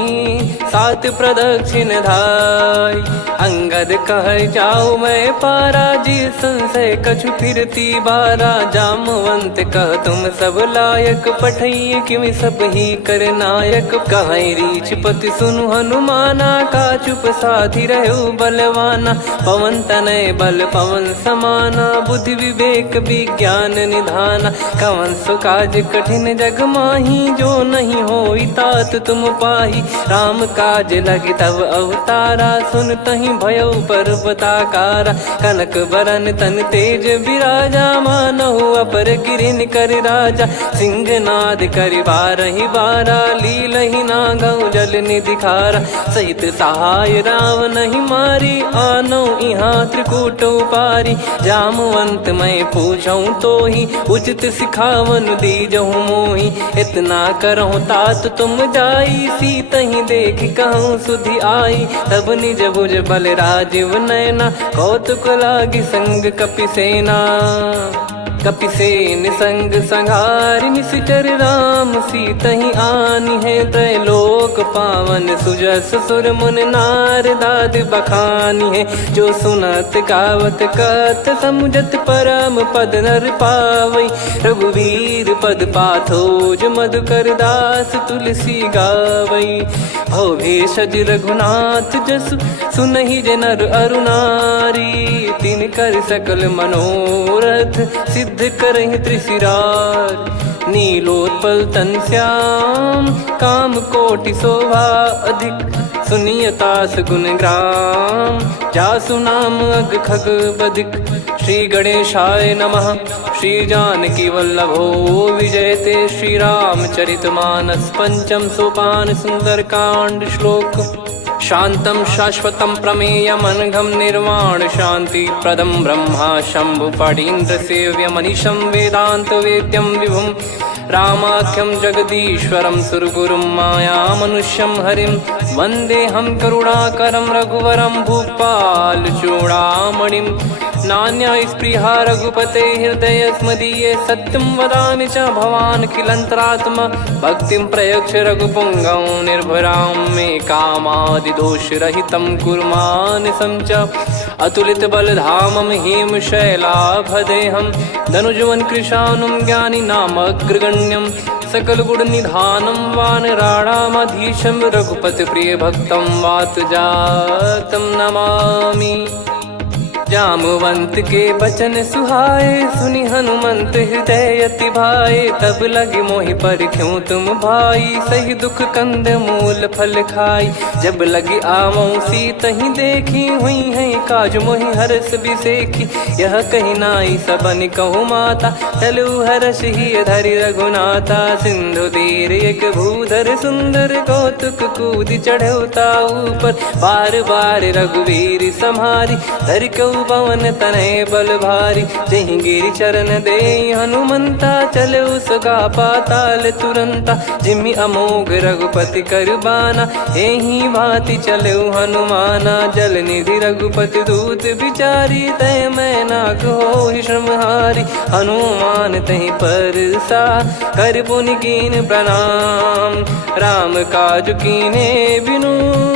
सात प्रदक्षिण धाय, अंगद कह जाऊ मैं पारा, जी संशय कछु फिरती बारा, जामवंत कह तुम सब लायक, पठई किमि सब ही कर नायक, कहीं रीछ पति सुनु हनुमाना, का चुप साधि रहु बलवाना, पवन तनय बल पवन समाना, बुद्धि विवेक विज्ञान निधाना, कवन सो काज कठिन जग माही, जो नहीं होई तात तुम पाही, राम काज लगी तब अवतारा, सुन तहि भयो पर्वताकारा, कनक बरन तन तेज विराजा, मानहु अपर गिरिन कर राजा, सिंहनाद कर करि बारहि बारा, लीलहि नागौ जल निधि खारा। सहित सहाय रावणहि मारी, आनौ इहाँ त्रिकूट उपारी। जामवंत मैं पूछऊँ तोहि, उचित सिखावन दीजहु मोहि। इतना करहु तात तुम जाई, सीतहि देखि कहूँ सुधि आई। तब निज भुज बल राजीव नैना, कौतुक लागी संग कपिसेना। कपिसेन संग संहारि निशिचर राम, सीतहि आनि है त्रैलोक पावन। सुजस सुर मुन नार दाद बखानी है, जो सुनत गावत कथ समुझत परम पद नर पावई। रघुवीर पद पाथोज मधुकर दास तुलसी गावई। भव भेषज रघुनाथ जसु, सुनहि जे नर अरु नारी। तिन कर सकल मनोरथ, सिद्ध करहि त्रिशिरार। नीलोत्पल तन श्याम, काम कोटि शोभा अधिक। सुनियतास गुण ग्राम, जासु नाम अग खग बदिक। श्री गणेशाय नमः। श्री जानकी वल्लभो विजयते, श्री रामचरित मानस पंचम सोपान सुंदरकांड श्लोक। शांतं शाश्वतं प्रमेयमनघं निर्वाण शांति प्रदं ब्रह्मा शंभु फणीन्द्र सेव्य मनीषं वेदांत वेद्यं विभुं। रामाख्यं जगदीश्वरं सुरगुरुं माया मनुष्यं हरिं। वन्देऽहं करुणाकरं रघुवरं भूपाल चूडामणिं। नान्या स्पृहा रघुपते हृदय स्मदीये, सत्यं वदामि च भवान् खिलन्तरात्मा। भक्तिं प्रयच्छ रघुपुङ्गं निर्भरां मे कामादिदोषरहितं कुर्मानिसं च। अतुलित बलधामं हेमशैलाभदेहं, धनुजवन कृशानुं ज्ञानी नामग्रगण्यं। सकल गुण निधानं वानराणामधीशं, रघुपति प्रिय भक्तं वात जातं नमामि। जामवंत के बचन सुहाए, सुनि हनुमंत हृदय अति भाए। तब लगे मोहि परख्यूं तुम भाई, सही दुख कंद मूल फल खाई। जब लगे आवऊं सीतहि देखी, हुई है काज मोहि हरस बिसेखी। यह कही नाई सबन कहु माता, चलु हरष ही धरि रघुनाथा। सिंधु तीर एक भूधर सुंदर, कौतुक कूद चढ़ौता ऊपर। बार बार रघुवीर सम्हारी, धरि कऊ पवन तनय बल भारी। जहि गिरि चरण दे हनुमंता, चले उसका पाताल तुरंता। जिमि अमोघ रघुपति कर बाना, एहि भांति चले हनुमाना। जल निधि रघुपति दूत बिचारी, तय मैं नाक होहि श्रमहारी। हनुमान तहि परसा, कर पुनि कीन प्रणाम। राम काज कीने बिनु,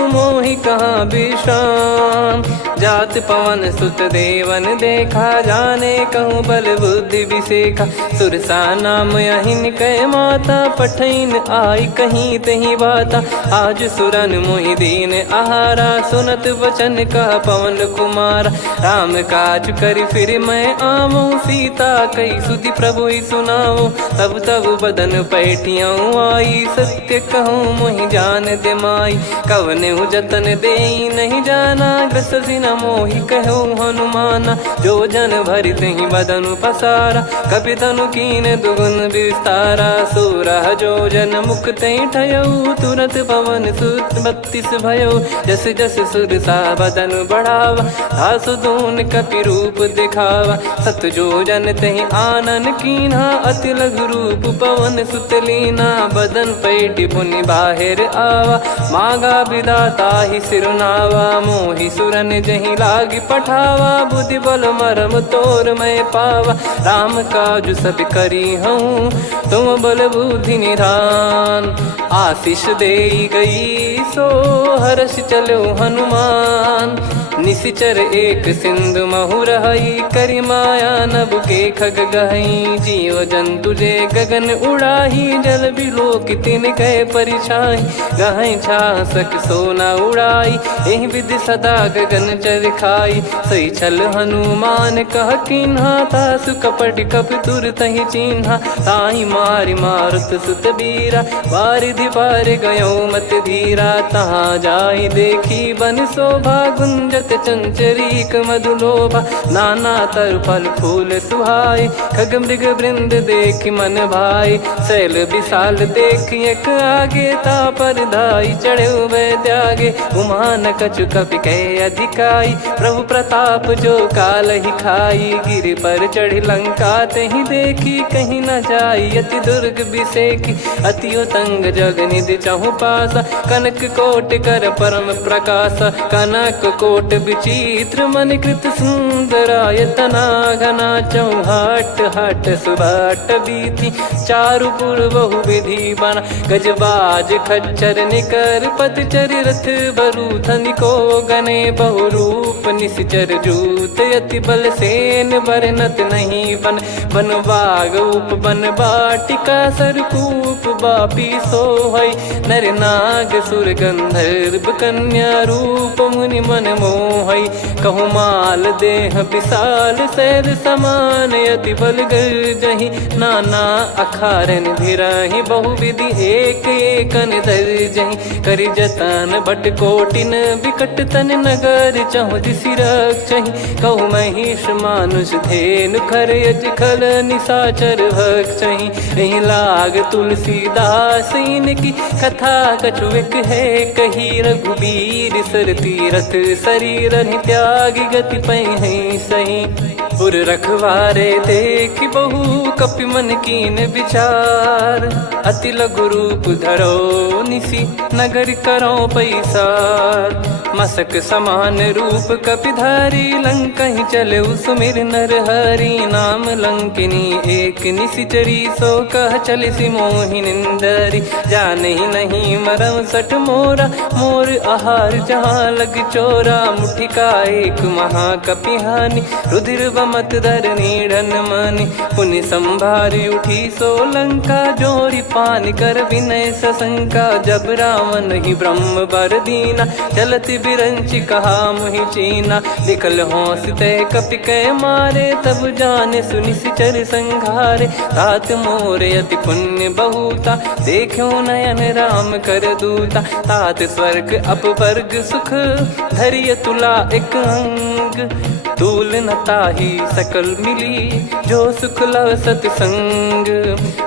मोहि कहाँ विश्राम। जात पवन सुत देवन देखा, जाने कहूँ बल बुद्धि विसेखा। सुरसा नाम अहिन कै माता, पठैन आई कहीं तहीं बाता। आज सुरन मोहि दीन आहारा, सुनत वचन कह पवन कुमारा। राम काज करि फिर मैं आवऊं, सीता कई सुधि प्रभु ही सुनाओ। तब तब बदन पैठियाँ आई, सत्य कहूँ मोहि जान दे माई। कवनेहु जतन देई नहीं जाना, ग्रसि न मोहि कहूँ हनुमाना। जो जन भरि तहि बदनु पसारा, कपितनु कीन दुगुन विस्तारा। सोरह जो जन मुख तहि ठयऊ, तुरत पवन सुत 32 भयऊ। जस जस सुरसा बदन बढ़ावा, दासु दून कपि रूप दिखावा। सत जो जन तहि आनन कीन्हा, अति लघु रूप पवन सुत लीना। बदन पैठि पुनि बाहिर आवा, मांगा विधाता ही सिरुनावा। मोहि सुरन जहि लागी पठावा, बुद्धि बल मरम तोर मैं पावा। राम काज सब करी हूँ, तुम बल बुद्धि निधान। आशीष देई गई सो, हर्ष चलो हनुमान। निशिचर एक सिंधु महु रहई, करि माया नभ के खग गहई। जीव जंतु जे गगन उड़ाही, जल बिलोक तिन गए परिछाई। गहई छासक सोना उड़ाई, एहि विधि सदा गगन निश्चर खाई। सही छल हनुमान कह कीन्हा, तासु कपट कप तुर तहि चिन्हा। ताहि मारि मारुत सुत बीरा, वारिधि पार गयो मत धीरा। तहाँ जाई देखी बन शोभा, गुंजत चंचरीक मधुलोभा। नाना तर फल फूल सुहाए, खग मृग वृंद देखि मन भाई। शैल विशाल देखि एक आगे, तापर धाई चढ़े वै त्यागे। उमा न कछु कपि कह अधिकाई, प्रभु प्रताप जो काल ही खाई। गिर पर चढ़ी लंका तहि देखी, कहीं न जाई अति दुर्ग बिसेकी। अति उतंग जग निधि चहु पासा, कनक कोट कर परम प्रकाशा। कनक कोट विचित्र मन कृत सुंदरायतना घना। चौहाट हाट सुबाट बीती, चारु पुर बहु विधि बना। गजबाज खच्चर निकर पतचर, रथ बरु धनिको गने। बहु रूप निश्चर जूत, अति बल सेन बरनत नहीं बन। बन बाग उप बन बाटिका, सरकूप बापी सोहई। नर नाग सुर गंधर्व कन्या, रूप मुनि मन मोहई। कहु माल देह विशाल, शैल समान अति बल गर्जहि। नाना अखारन भिराहि, बहु विधि एक एकन दर्जहि। करि जतन भट कोटिन, विकट तन नगर चहु दिसि रक्षहि। कहु महिष मानुष धेनु, खर यज खल निशाचर भक्षहि। एहि लाग तुलसीदास इनकी, कथा कछु एक है कही। रघुबीर सर तीरथ शरीर, त्यागी गति पै सही। पुर रखवारे देखि बहु, कपि मन कीन विचार। अति लघु रूप धरो निसी, नगर करो पैसार। मसक समान रूप कपिधारी, लंकहि चले सुमिर नर हरि। नाम लंकिनी एक निशिचरी, सो कह चलिसि मोहि निंदरी। जानहि नहीं मरम सठ मोरा, मोर आहार जहाँ लग चोरा। मुठिका एक महाकपिहानि, रुधिर बमत धरनी ढन मानि। पुनि संभारी उठी सो लंका, जोरी पान कर विनय सशंका। जब रावण ही ब्रह्म बर दीना, चलत बिरंचि कहा मुहि चीना। निकल होंस तय कपि कै मारे, तब जाने सुनि सिचर संघारे। तात मोर अति पुण्य बहुता, देखो नयन राम कर दूता। तात स्वर्ग अपवर्ग सुख, धरिय तुला एक अंग। तूल न ताहि सकल मिली, जो सुख लव सतसंग।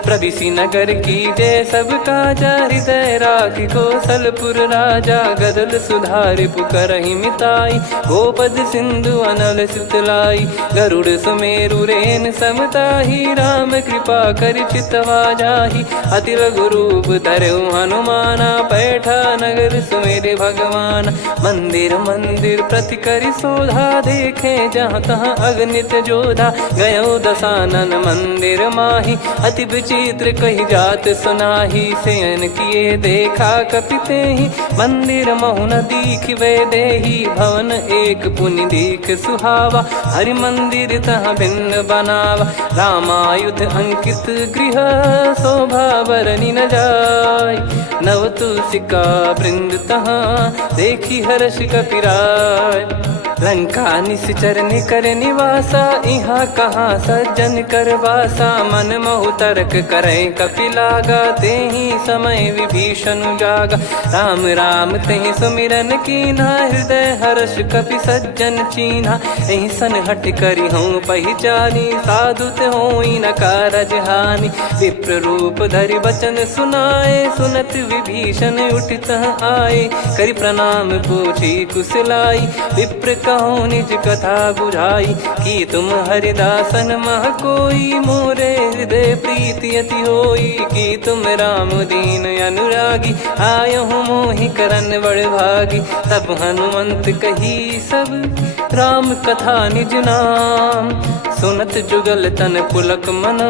प्रविशि नगर की जय सब काजा, हृदय राखि कौशलपुर राजा। गदल सुधारि पुकारहि मिताई, गोपद सिंधु अनल सितलाई। गरुड़ सुमेरु रेन समताहि, राम कृपा करि चितवा जाहि। अति लघु रूप धरऊ हनुमाना, पैठा नगर सुमेर भगवान। मंदिर मंदिर प्रति करि शोधा, देखे जहाँ तहाँ अगणित जोधा। गयो दशानन मंदिर माही, अति विचित्र कही जात सुनाही। शयन किए देखा कपि तेहि, मंदिर महु न दीख वे देही। भवन एक पुनि दीख सुहावा, हरि मंदिर तहाँ भिन्न बनावा। रामायुध अंकित गृह, शोभा बरनि न जाय। नव तुलसिका वृंद तहाँ, देखी हर्ष कपिराय। लंका निश्चर निकर निवासा, इहाँ कहाँ सज्जन कर वासा। मन महु तर्क करे कपि लागा, तेहि समय विभीषण जागा। राम राम तेहि सुमिरन कीन्हा, हृदय हर्ष कपि सज्जन चीन्हा। एहि सन हट करि हूँ पहिचानी, साधु होई न कारज हानि। विप्र रूप धरि बचन सुनाए, सुनत विभीषण उठित आए। करि प्रणाम पूछी कुशलाई, विप्र कहो निज कथा बुझाई। कि तुम हरिदासन मह कोई, मोरे हृदय प्रीति अति होई। कि तुम राम दीन अनुरागी, आयहु मोहि करन बड़ भागी। तब हनुमंत कही सब, राम कथा निज नाम। सुनत जुगल तन पुलक मना,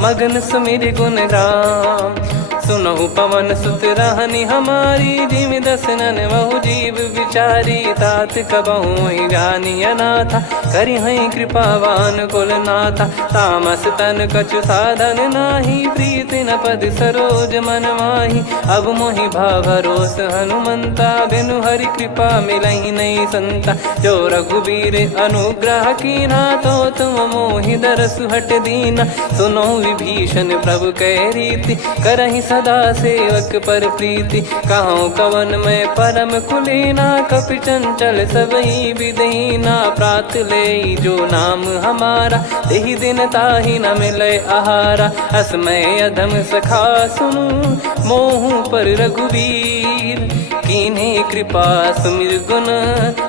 मगन सुमिर गुण राम। सुनहु पवन सुत रहनी हमारी, जिमि दसनन बहु जीव विचारी। तात कबहु ही जानी अनाथा, करि हई कृपावान कुलनाथा। तामस तन कछु साधन नाही, प्रीति न पद सरोज मन माही। अब मोहि भाव भरोस हनुमंता, बिनु हरि कृपा मिलहि नहीं संता। जो रघुबीर अनुग्रह कीना, तो तुम मोहि दरसु हट दीना। सुनो विभीषण प्रभु कह रीति, करहि सदा सेवक पर प्रीति। कहूँ कवन में परम कुलीना, कपि चंचल सबई विदहीना। प्रात ले जो नाम हमारा, तेहि दिन ताहि न मिले आहारा। असमय अधम सखा सुनु, मोहु पर रघुवीर। कीन्ही कृपा सुमिर गुण,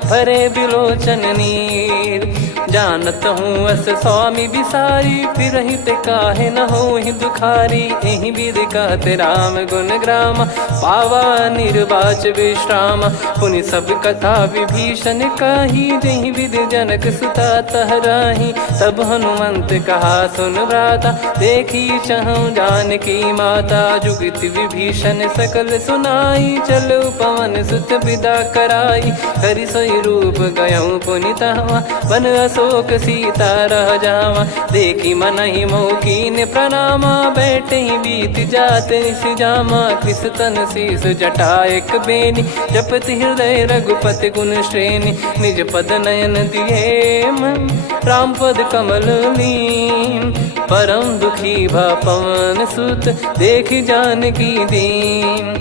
भरे बिलोचन नीर। जानत हूँ अस स्वामी बिसारी, फिर हित काहे न हो ही दुखारी। एहि विधि कहते राम गुण ग्राम, पावा निर्वाच विश्राम। पुनि सब कथा विभीषण कही, जहि विधि जनक सुता तहराही। तब हनुमंत कहा सुन भ्राता, देखी चहु जानकी माता। जुगित विभीषण सकल सुनाई, चलो पवन सुत विदा कराई। हरि सोई रूप गयऊँ पुनि तहवा, बन अशोक सीता रह जावा। देखी मनहि मोकीन प्रणामा, बैठे ही बीत जात निस जामा। कृस तन शीस जटा एक बेनी, जपति हृदय रघुपति गुण श्रेणी। निज पद नयन दिए मन, राम पद कमल लीन। परम दुखी भा पवन सुत, देखि जानकी दीन।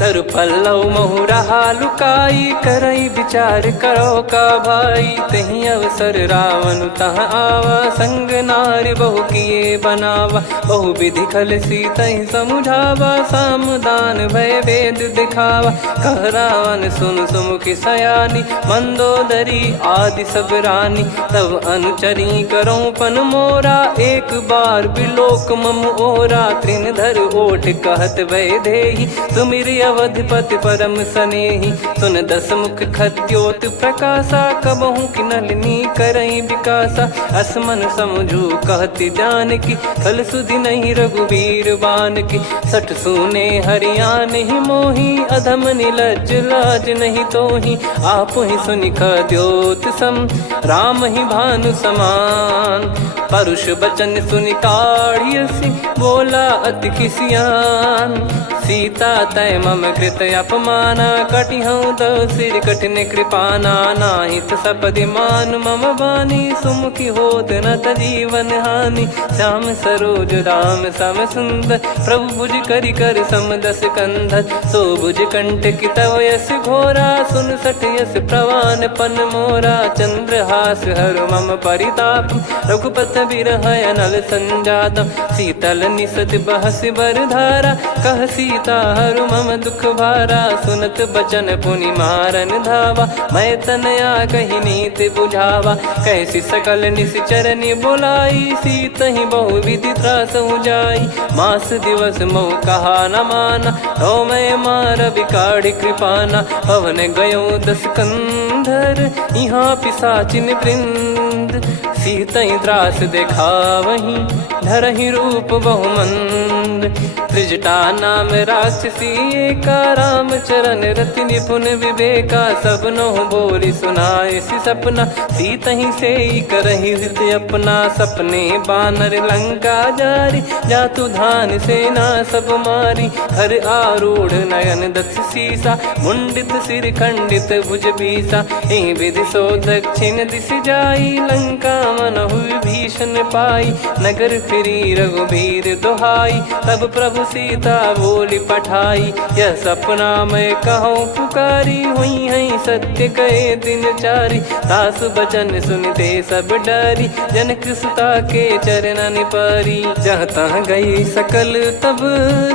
तरु पल्लव महु रहा लुकाई, करई विचार करो का भाई। तही अवसर रावण तहाँ आवा, संग नारी बहु किए बनावा। बहु विधि खल सीतहि समुझावा, सामदान भय वेद दिखावा। कह रावण सुन सुमुखी सयानी, मंदोदरी आदि सब रानी। तब अनुचरी करो पन मोरा, एक बार बिलोक मम ओरा। तृण धर ओठ कहत भय देहि, सुमिर अवधिपति परम सनेहि। सुन दस मुख खद्योत प्रकाशा, कबहु की नलिनी करई विकासा। असमन समझू कहति जानकी, खल सुधि नहीं रघुबीर बान की। सठ सुने हरियाण ही मोही, अधम निलज लाज नहीं तोही। आप ही सुनि खद्योत सम, राम ही भानु समान। परुष बचन सुनि काढ़ियसि, बोला अति किसियान। सीता तय मम कृत अपमाना, कटिहऊँ दो सिर कठिन कृपाना। नाहित सपदि मान मम बानी, सुमुखी होत न तजीवन हानि। श्याम सरोज राम सम सुंदर, प्रभु भुज करि कर सम दस कंधर। सो भुज कंठ की तव यस घोरा, सुन सठ यस प्रवान पन मोरा। चंद्रहास हर मम परिताप, रघुपत बिरह अनल संजात। शीतल निसत बहस बर धारा, कह सीता हरु मम दुख भारा। सुनत बचन पुनि मारन धावा, मैं तनया कही नीति बुझावा। कैसी सकल निश्चरनि बोलाई, सीतहि बहु विधि त्रासहु जाई। मास दिवस मोह कहा न माना, तो मैं मार बिकाढ़ी कृपाना। पवन गयो दस कंधर, यहाँ पिशाचिन वृंद। सीतहि त्रास देखावहीं, धरहि रूप बहुमंद। त्रिजटा नाम राक्षसी एका, राम चरण रति निपुण विवेका। सब नहुँ बोली सुनाए सि सपना, सीतहि सेई करहि हृत अपना। सपने बानर लंका जारी, जातु धान सेना सब मारी। हर आरूढ़ नयन दस सीसा, मुंडित सिर खंडित भुज बीसा। एहि विधि सो दक्षिण दिस जाई, लंका मनहु विभीषण पाई। नगर फिरी रघुबीर दुहाई, तब प्रभु सीता बोली पठाई। यह सपना मैं कहूँ पुकारी, हुई है सत्य कहे दिन चारी। दास बचन सुनते सब डरी, जनक सुता के चरण पारी। जहाँ तहाँ गई सकल तब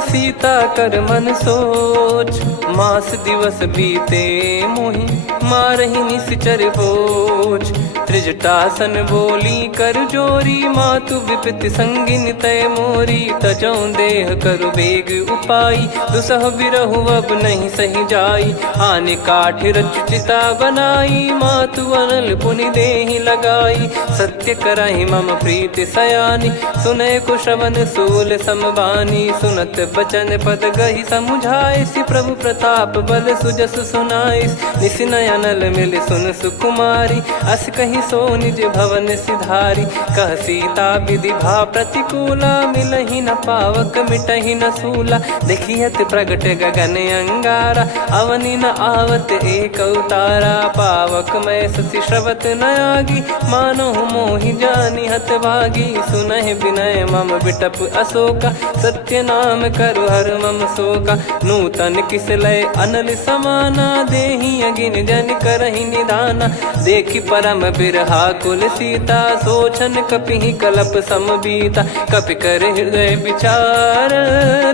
सीता कर मन सोच। मास दिवस बीते मोहि, मारहि निश्चर बोझ। त्रिजटासन बोली कर जोरी, मातु विपति संगिन तय मोरी। तजौ देह करु बेग उपाई, दुसह बिरहु अब नहीं सही जाई। आने काठ रचु चिता बनाई, मातु अनल पुनि देहि लगाई। सत्य करहि मम प्रीति सयानी, सुनै कुशवन सूल समबानी। सुनत बचन पद गहि समुझाइसि, प्रभु प्रताप बल सुजस सुनाइस। निसि नयनल मिल सुन सुकुमारी, अस कहि सो निज भवन सिधारी। कह सीता विधि भा प्रतिकूला, मिलहि न पावक मिटहि न सूला। देखियत प्रगट गगन अंगारा, अवनि न आवत एक उतारा। पावक मैं ससि श्रवत न आगी, मानो मोहि जानि हत भागी। सुनहि विनय मम बिटप अशोका, सत्य नाम करु हर मम शोका। नूतन किस लय अनल समाना, देहि अगिन जन करहि निदाना। देखि परम बिरहा कुल सीता, सोचन कपिहि कलप समबीता। कपि कर हृदय विचार,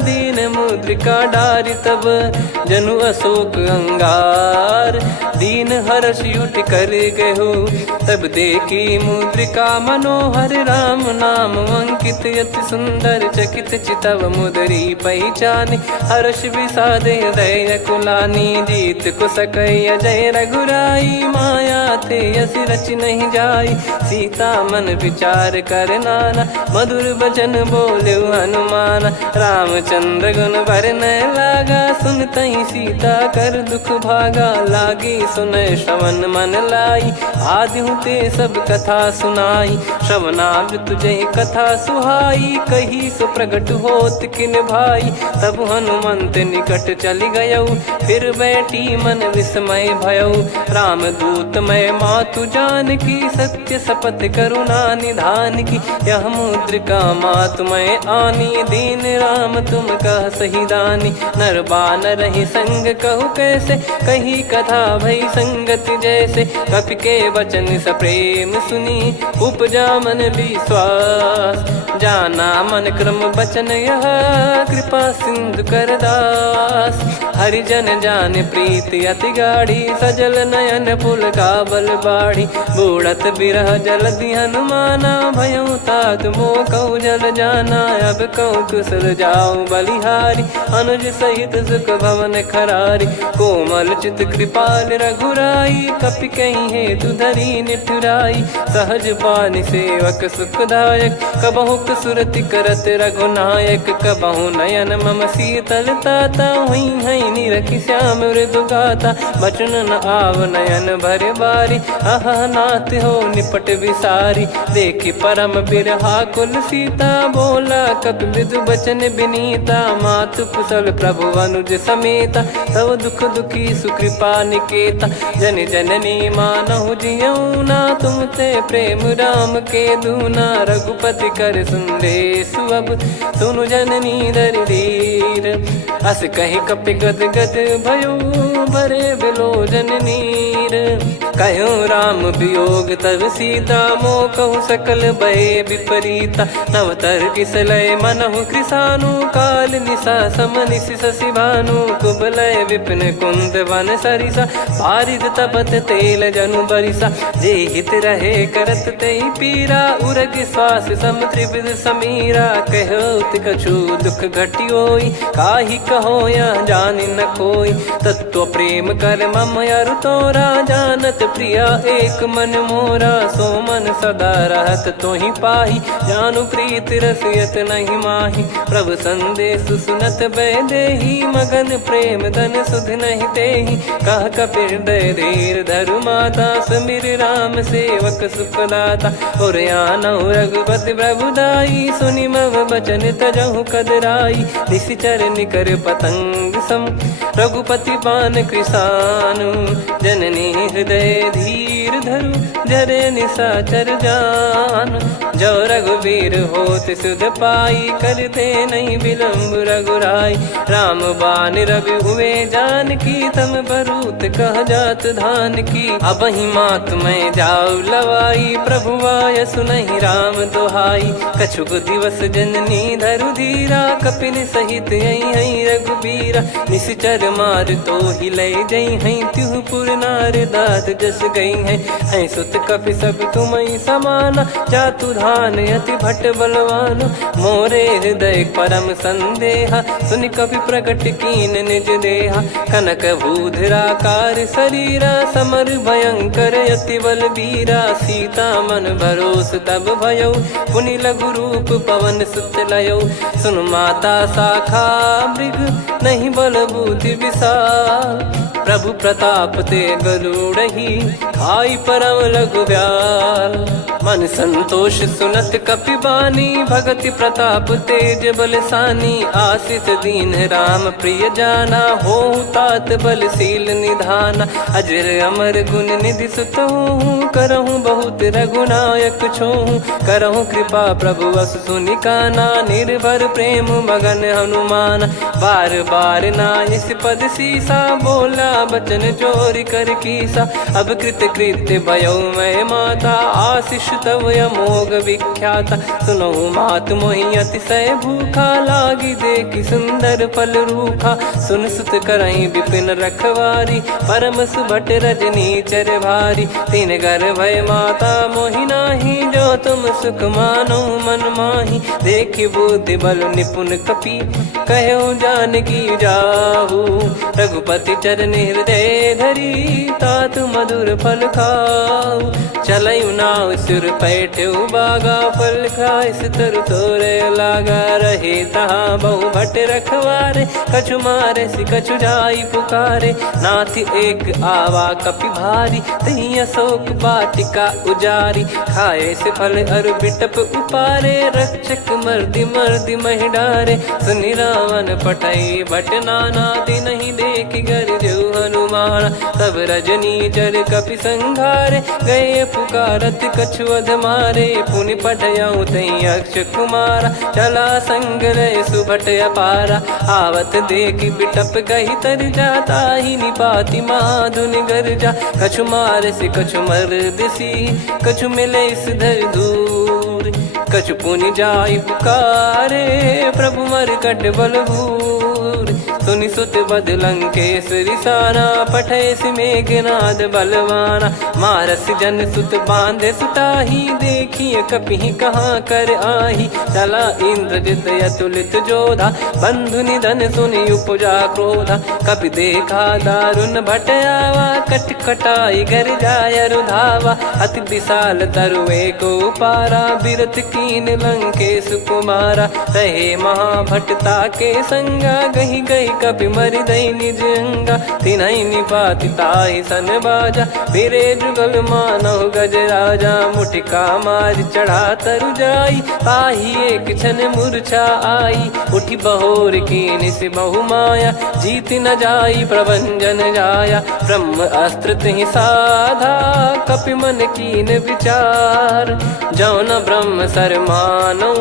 दीन मुद्रिका डारि तब। जनु अशोक अंगार, दीन हर्ष उठ कर गहु। तब देखी मुद्रिका मनोहर, राम नाम अंकित अति सुंदर। चकित चितव मुदरी पहचानी, हर्ष विषाद हृदय कुलानी। जीत को सकई अजय रघुराई, माया थे यस रच नहीं जाई। सीता मन विचार कर नाना, मधुर बचन बोले हनुमान। रामचंद्र गुण बरनय लागा, सुनतहि सीता कर दुख भागा। लागी सुनय श्रवण मन लाई, आदिहु ते सब कथा सुनाई। श्रवणामृत जय कथा सुहाई, कही सो प्रगट होत किन भाई। तब हनुमंत निकट चली गयौ, फिर बैठी मन विस्मय भयौ। राम दूत मैं मातु जानकी, सत्य शपथ करुणा निधान की। यह मुद्रिका मातु मैं आनी, दीन राम तुम कह सही दानी। नर बानर ही संग कहु कैसे, कही कथा भई संगति जैसे। कपि के वचन सप्रेम सुनी, उपजा मन विश्वास। जाना मन क्रम बचन यह, कृपा सिंधु कर दास। हरिजन जान प्रीति अति गाढ़ी, सजल नयन पुल काबल बाढ़ी। बूढ़त बिरह जलधि हनुमाना, भयउ तात मोह कहु जल जाना। अब कहु कुशल जाऊ बलिहारी, अनुज सहित सुख भवन खरारी। कोमल चित कृपाल रघुराई, कपि कहीं हेतु धरी निठुराई। सहज पानि सेवक सुखदायक, कबहु सुरति करत रघुनायक। कबहु नयन मम शीतल ताता, हुई हई निरखि श्याम मृदु गाता। बचन न आव नयन भर बारी, अह नाथ हो निपट विसारी। देखि परम बिरहा कुल सीता, बोला कपि मृदु बचन बिनीता। मातु कुशल प्रभु अनुज समेता, तव दुख दुखी सुकृपा निकेता। जन जननी मानहु जियऊ ना, तुम ते प्रेम राम के दूना। रघुपति कर संदेश अब, सुनु जननी दर धीर। अस कहि कपि गद गद भयो, भरे बिलोचन नीर। कहु राम वियोग तब सीता, मोह कहु सकल भय विपरीता। नवतर किसलय मनहु कृसानु, काल निशा सम निशि शशि भानु। कुबलय विपिन कुंद वन सरिसा, पारिद तपत तेल जनु बरिसा। जे हित रहे करत तेहि पीरा, उरग श्वास सम त्रिविध समीरा। कहत कछु दुख घटियोई, काहि कहो यह जानि न कोई। तत्व प्रेम कर मम अरु तोरा, जानत प्रिया एक मन मोरा। सो मन सदा रहत तोहि पाही, जानु प्रीति रसियत नहीं माही। प्रभु संदेश सुनत भय देहि, मगन प्रेम धन सुध नहीं तेहि। कह कपि हृदय धीर धरु माता, समीर राम सेवक सुखदाता। और आनहु रघुपति प्रभुदाई, सुनि मम बचन तजहु कदराई। निशिचर निकर पतंग सम, रघुपति पान कृसानु। जननी हृदय धीर धरु, जरे निशाचर जान। जो रघुवीर होत सुध पाई, करते नहीं विलम्ब रघुराई। राम बान रवि हुए जानकी, तम बरूत कह जात धान की। अब ही मात मैं जाऊ लवाई, प्रभु आय सुनहि राम दोहाई। कछुक दिवस जननी धरु धीरा, कपिन सहित यही रघुबीरा। निश्चर मार तो ही ले जई हैं त्यू पुर नार दात जस गई हैं सुत कपि सब तुमई समाना जातु धान अति भट बलवान मोरे हृदय परम संदेहा सुनि कपि प्रकट कीन निज देहा कनक भूधराकार शरीरा समर भयंकर अति बल बीरा सीता मन भरोस तब भयो पुनि लघु रूप पवन सुत लयो सुन माता शाखा मृग नहीं बल बुद्धि विशाल प्रभु प्रताप ते गरुड़ही खाई परम लघु ब्याल मन संतोष सुनत कपि बानी भगति प्रताप तेज बलसानी आशीष दीन राम प्रिय जाना हो तात बलशील निधाना अजर अमर गुण निधि सुतहूँ करहूँ बहुत रघुनायक छोहूँ करहूँ कृपा प्रभु अस सुनिकाना निर्भर प्रेम मगन हनुमान बार बार नायस पद सीसा बोला बचन चोरी कर कीसा अब कृत कृत्य भयो मैं माता आशीष तव अमोघ विख्याता सुनहु मात मोहि अतिशय भूखा लागी देखी सुंदर फल रूखा सुन सुत करई विपिन रखवारी परम सुभट रजनी चर भारी तीन घर भय माता मोहि नाही जो तुम सुख मानो मन माही देखी बुद्धि बल निपुण कपि कहो जानकी जाहू रघुपति चरण हृदय धरी तात मधुर फल खाऊ चलऊ नाव सिर पैठ्यू बागा फल खाइस तरु तोरे लागा रहे तहाँ बहु भट रखवारे कछु मारे सि कछु जाई पुकारे नाथ एक आवा कपि भारी तही अशोक वाटिका उजारी खाए से फल अरु बिटप उपारे रक्षक मर्दि मर्दि महि डारे सुनि रावण पटई भट नाना दिन नहीं देख गर जो हनुमान तब रजनी चर कपि संघारे गए पुकारत कछु अध मारे पुनि पटयाऊँ तई अक्ष कुमारा चला संग रहे सुभट अपारा आवत देखी बिटप कही तर जाता ही निपाति माधुन गर्जा कछु मार से कछु मर दिसी कछु मिले इस धर दूर कछु पुनि जाई पुकारे प्रभु मर कट बलभूर सुनि सुत बद लंकेश रिसाना पठेस मेघनाद बलवाना मारस जन सुत बांधे सुताही देखिए कपि कहाँ कर आही चला इंद्रजित अतुलित जोधा बंधु निधन सुनि उपजा क्रोधा कपि देखा दारुण भट आवा कट कटाई घर जाय रुधावा अति विशाल तरुए को पारा बिरत कीन लंकेश कुमारा रहे महाभटता के संगा गही गही कपि मरि दई निज अंगा तिन्हई निपाति ताहि सन बाजा बिरे जुगल मानव गज राजा मुटिका मार चढ़ा तरु जाई ताहि एक क्षण मूर्छा आई उठी बहोर कीन से बहु माया जीत न जाई प्रभंजन जाया ब्रह्म अस्त्र तिहि साधा कपि मन कीन विचार जौन ब्रह्म सर मानौ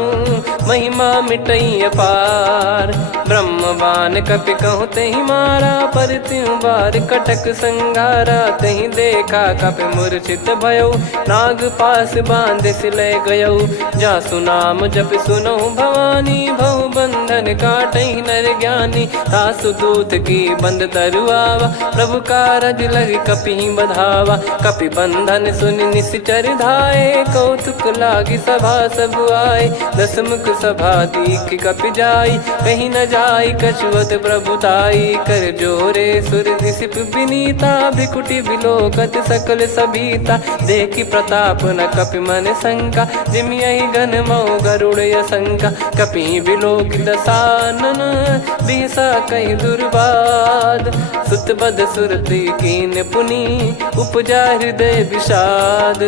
महिमा मिटई अपार ब्रह्म बान कपि कहूँ तही मारा पर त्यों बार कटक संगारा तही देखा कपि मूर्छित भयो नाग पास बांध सिले गयो जा सुनाम जप सुनो भवानी भव बंधन काटई नर ज्ञानी तासु दूत की बंद तरुआवा प्रभु कारज लग कपि बधावा कपि बंधन सुन निश्चर धाये कौतुक लागी सभा सब आए दसमुख सभा दीख कपि जाई कहीं न जाई कछुअत प्रभुताई कर जोरे सुर दिसिप विनीता भिकुटी बिलोकत सकल सबीता देखी प्रताप न कपि मन शंका जिमियहि घन मऊ गरुड़ शंका कपि बिलोक दसानन बिहसा कहीं दुर्बाद सुत बद सुरति कीन पुनि उपजा हृदय विषाद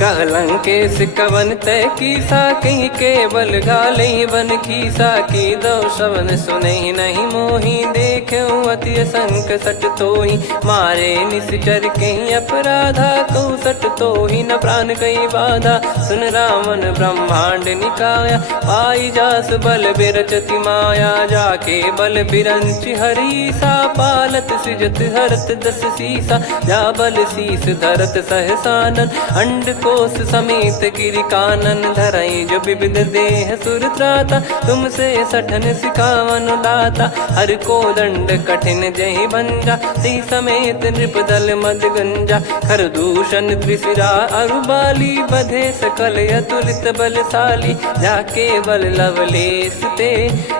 कहलंकेश कवन तय कीसा कहीं केवल घाले बन खीसा की दो शवन सुने नहीं मोही देखे अति संक सट तोही मारे निश्चर कहीं अपराधा को सट तोही न प्राण कई बाधा सुन रावण ब्रह्मांड निकाया पाई जास बल बिरचति माया जाके बल बिरंच हरीसा पालत सृजत हरत दस सीसा जा बल शीस धरत सहसानन अंड कोश समेत गिरि कानन धरई जो विविध देह सुर त्राता तुमसे सठन सिखावन दाता हर को दंड कठिन जहि भंजा, ती समेत नृपदल मद गंजा। खर दूषण त्रिशिरा अरुबाली, बधे सकल अतुलित बलशाली। जाके बल लवलेस ते,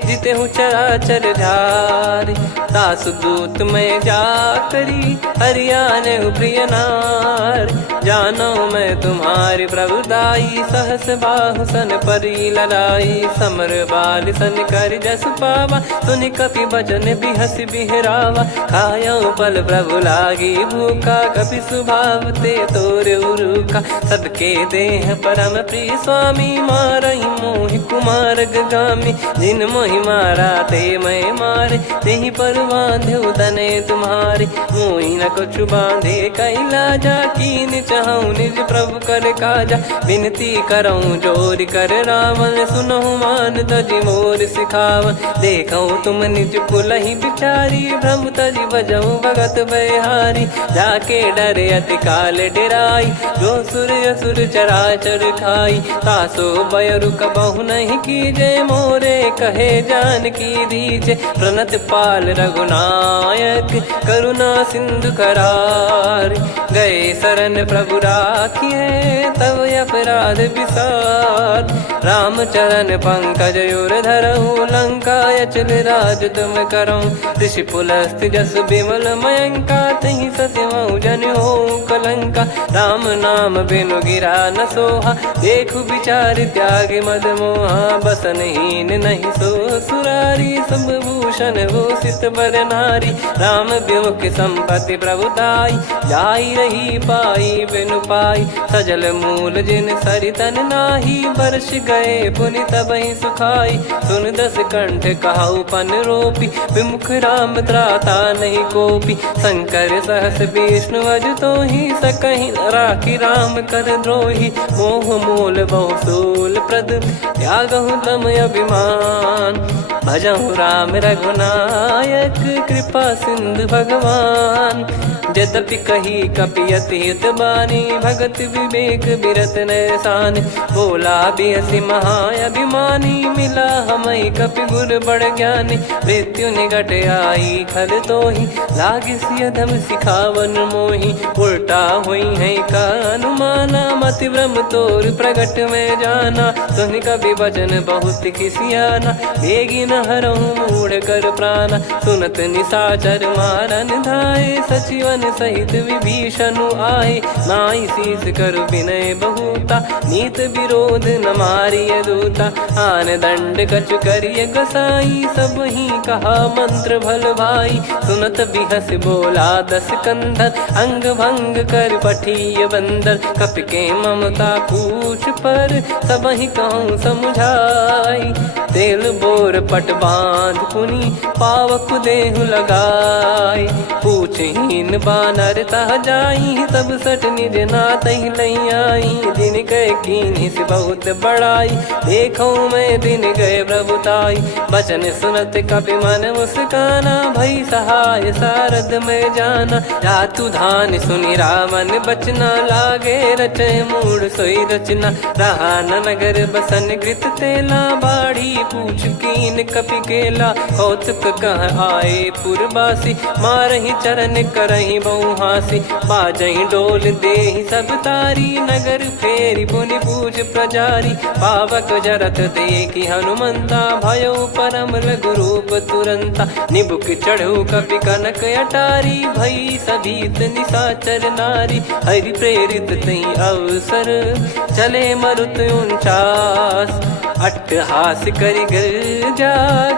जिते हूँ चराचर झारी। दास दूत में जा करी, हरियाने प्रिय नार। जानो मैं तुम्हारी प्रभुदाई, सहस बाहु सन परी लड़ाई। समर बाल सन कर जस पावा, सुनि कपि बचन बिहस बिहरावा। खायो पल प्रभु लागी भूखा, कपि स्वभाव ते तोर उरुखा। सबके देह परम प्रिय स्वामी, मारहि मोहि कुमार गामी। जिन मोहि मारा ते मैं मारे, तेहि पर बांधे तने तुम्हारे। मोहि न कुछ बांधे कैलाजा, कीन चाहूं निज प्रभु कर काजा। विनती करऊं जोर कर रावण, सुनहु मान तजि मोर सिखावन। देखऊं तुम निज कुलहि बिचारी, भ्रम तजि बजऊं भगत बहारी। जाके डरे अति काल डेराई, जो सुर असुर चराचर खाई। तासो बयरु कबहु नहीं कीजे, मोरे कहे जानकी दीजे। प्रणत पाल रघुनायक, करुणा सिंधु करार। गए शरण प्रभु राखिए, तव अपराध विसार। राम चरण पंकज उर धरहु, लंका अचल राज तुम करऊं। ऋषि पुलस्त जस विमल मयंका, तहि सत्यमऊ जन हो कलंका। राम नाम बिनु गिरा न सोहा, देखु विचार त्याग मद मोहा। बसनहीन नहीं सो सुरारी, सब भूषण भूषित बर नारी। राम विमुख संपत्ति प्रभुताई, जाई रही पाई बिनु पाई। सजल मूल जिन सरितन नाही, वर्ष गए पुनि तबहि सुखाई। सुन दस कंठ कहाऊ पन रोपी, विमुख राम त्राता नहीं कोपी। शंकर सहस विष्णु अज तोहि, सकहि राखी राम कर द्रोही। मोह मूल बहु सूल प्रद, त्यागहु तम अभिमान। भजहु राम रघुनायक, कृपा सिंधु भगवान। यद्यपि कही कपि अति हित बानी, भगत विवेक बिरत नैसान। बोला बिहसि महाअभिमानी, मिला हमई कपि गुर बड़ ज्ञानी। मृत्यु निकट आई खल तोहि, लागे सियधम सिखावन मोहि। उल्टा हुई है का अनुमाना, मति भ्रम तोर प्रगट में जाना। सुनि कपि वचन बहुत खिसियाना, बेगी न हरहु मूढ़ कर प्राणा। सुनत निशाचर मारन धाये, सचिवन सहित विभीषणु आए। नाई शीस कर विनय बहुता, नीत विरोध न मारिय दूता। आन दंड कछु करिय गसाई, सब ही कहा मंत्र भल भाई। सुनत बिहस बोला दस कंधर, अंग भंग कर पठिय बंदर। कपि के ममता पूछ पर, सब ही कहूँ समुझाई। तेल बोर पट बांध पुनि, पावक देहु लगाई। पूछहीन बानर तह जाई, तब सट निज नातहि लई आई। दिन गए कीन्हि से बहुत बड़ाई, देखो मैं दिन गए प्रभुताई। बचन सुनत कपि मन मुस्काना, भई सहाय सारद में जाना। जातु धान सुनि रावण बचना, लागे रचे मूढ़ सोई रचना। रहा न नगर बसन कृत तेला, बाढ़ी पूछ कीन कपि केला। कौतुक कह आए पुरबासी, मारहि चरण करहि बहु हासी। बाजहि डोल देहि सब तारी, नगर फेरी पुनि पूछ प्रजारी। पावक जरत देखि हनुमंता, भयो परम रघुरूप तुरंता। निबुक चढ़ऊ कपि कनक अटारी, भई सभीत निशाचर नारी। हरि प्रेरित तहि अवसर, चले मरुत 49। अट्टहास करि गिरजा,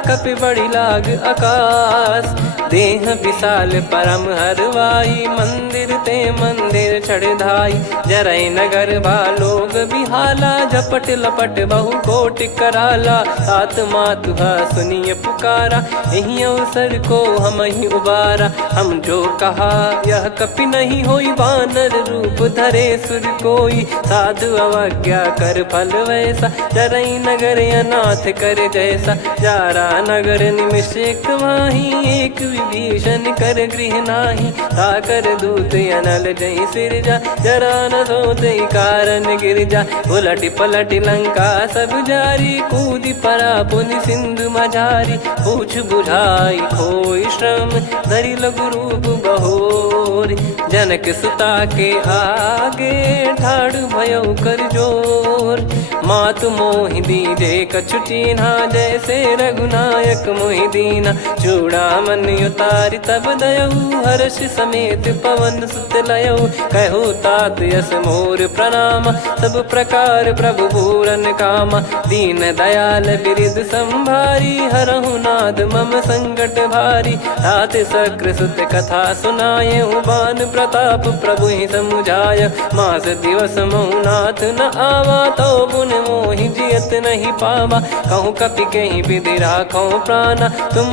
कपि बड़ी लाग आकाश। देह विशाल परम हरवाई, मंदिर ते मंदिर चढ़धाई। जरई नगर बालोग बिहाला, झपट लपट बहु कोटि कराला। सात मातुहा सुनिय पुकारा, यही अवसर को हम ही उबारा। हम जो कहा यह कपि नहीं होई, बानर रूप धरे सुर कोई। साधु अवज्ञा कर फल वैसा, जरई नगर अनाथ कर जैसा, जारा नगर निमिष एक माही, एक विभीषण कर गृह नाही, ताकर दूत अनल जय सिरजा, जरा न सोते कारण गिरजा, उलट पलट लंका सब जारी, कूदी परा पुनि सिंधु मझारी, पूछ बुझाई खोई श्रम, धरि लघु रूप बहोर, जनक सुता के आगे ठाड़ भयो कर जोर, मातु मोहि दीजे कछु चीन्हा, जैसे रघुनायक मोहि दीना, चूड़ामन उतारि तब दयऊ, हर्ष समेत पवन सुत लयऊ, कहो तात यस मोर प्रणाम, सब प्रकार प्रभु पूरन कामा, दीन दयाल बिरिद संभारी, हरहु नाद मम संकट भारी, तात सक्र सुत कथा सुनाये, बान प्रताप प्रभु ही समुझाय, मास दिवस महु नाथ न आवा, तो पुन मोहि जियत नहीं पावा, कहूँ कपि कहीं विधि राखो प्राणा, तुम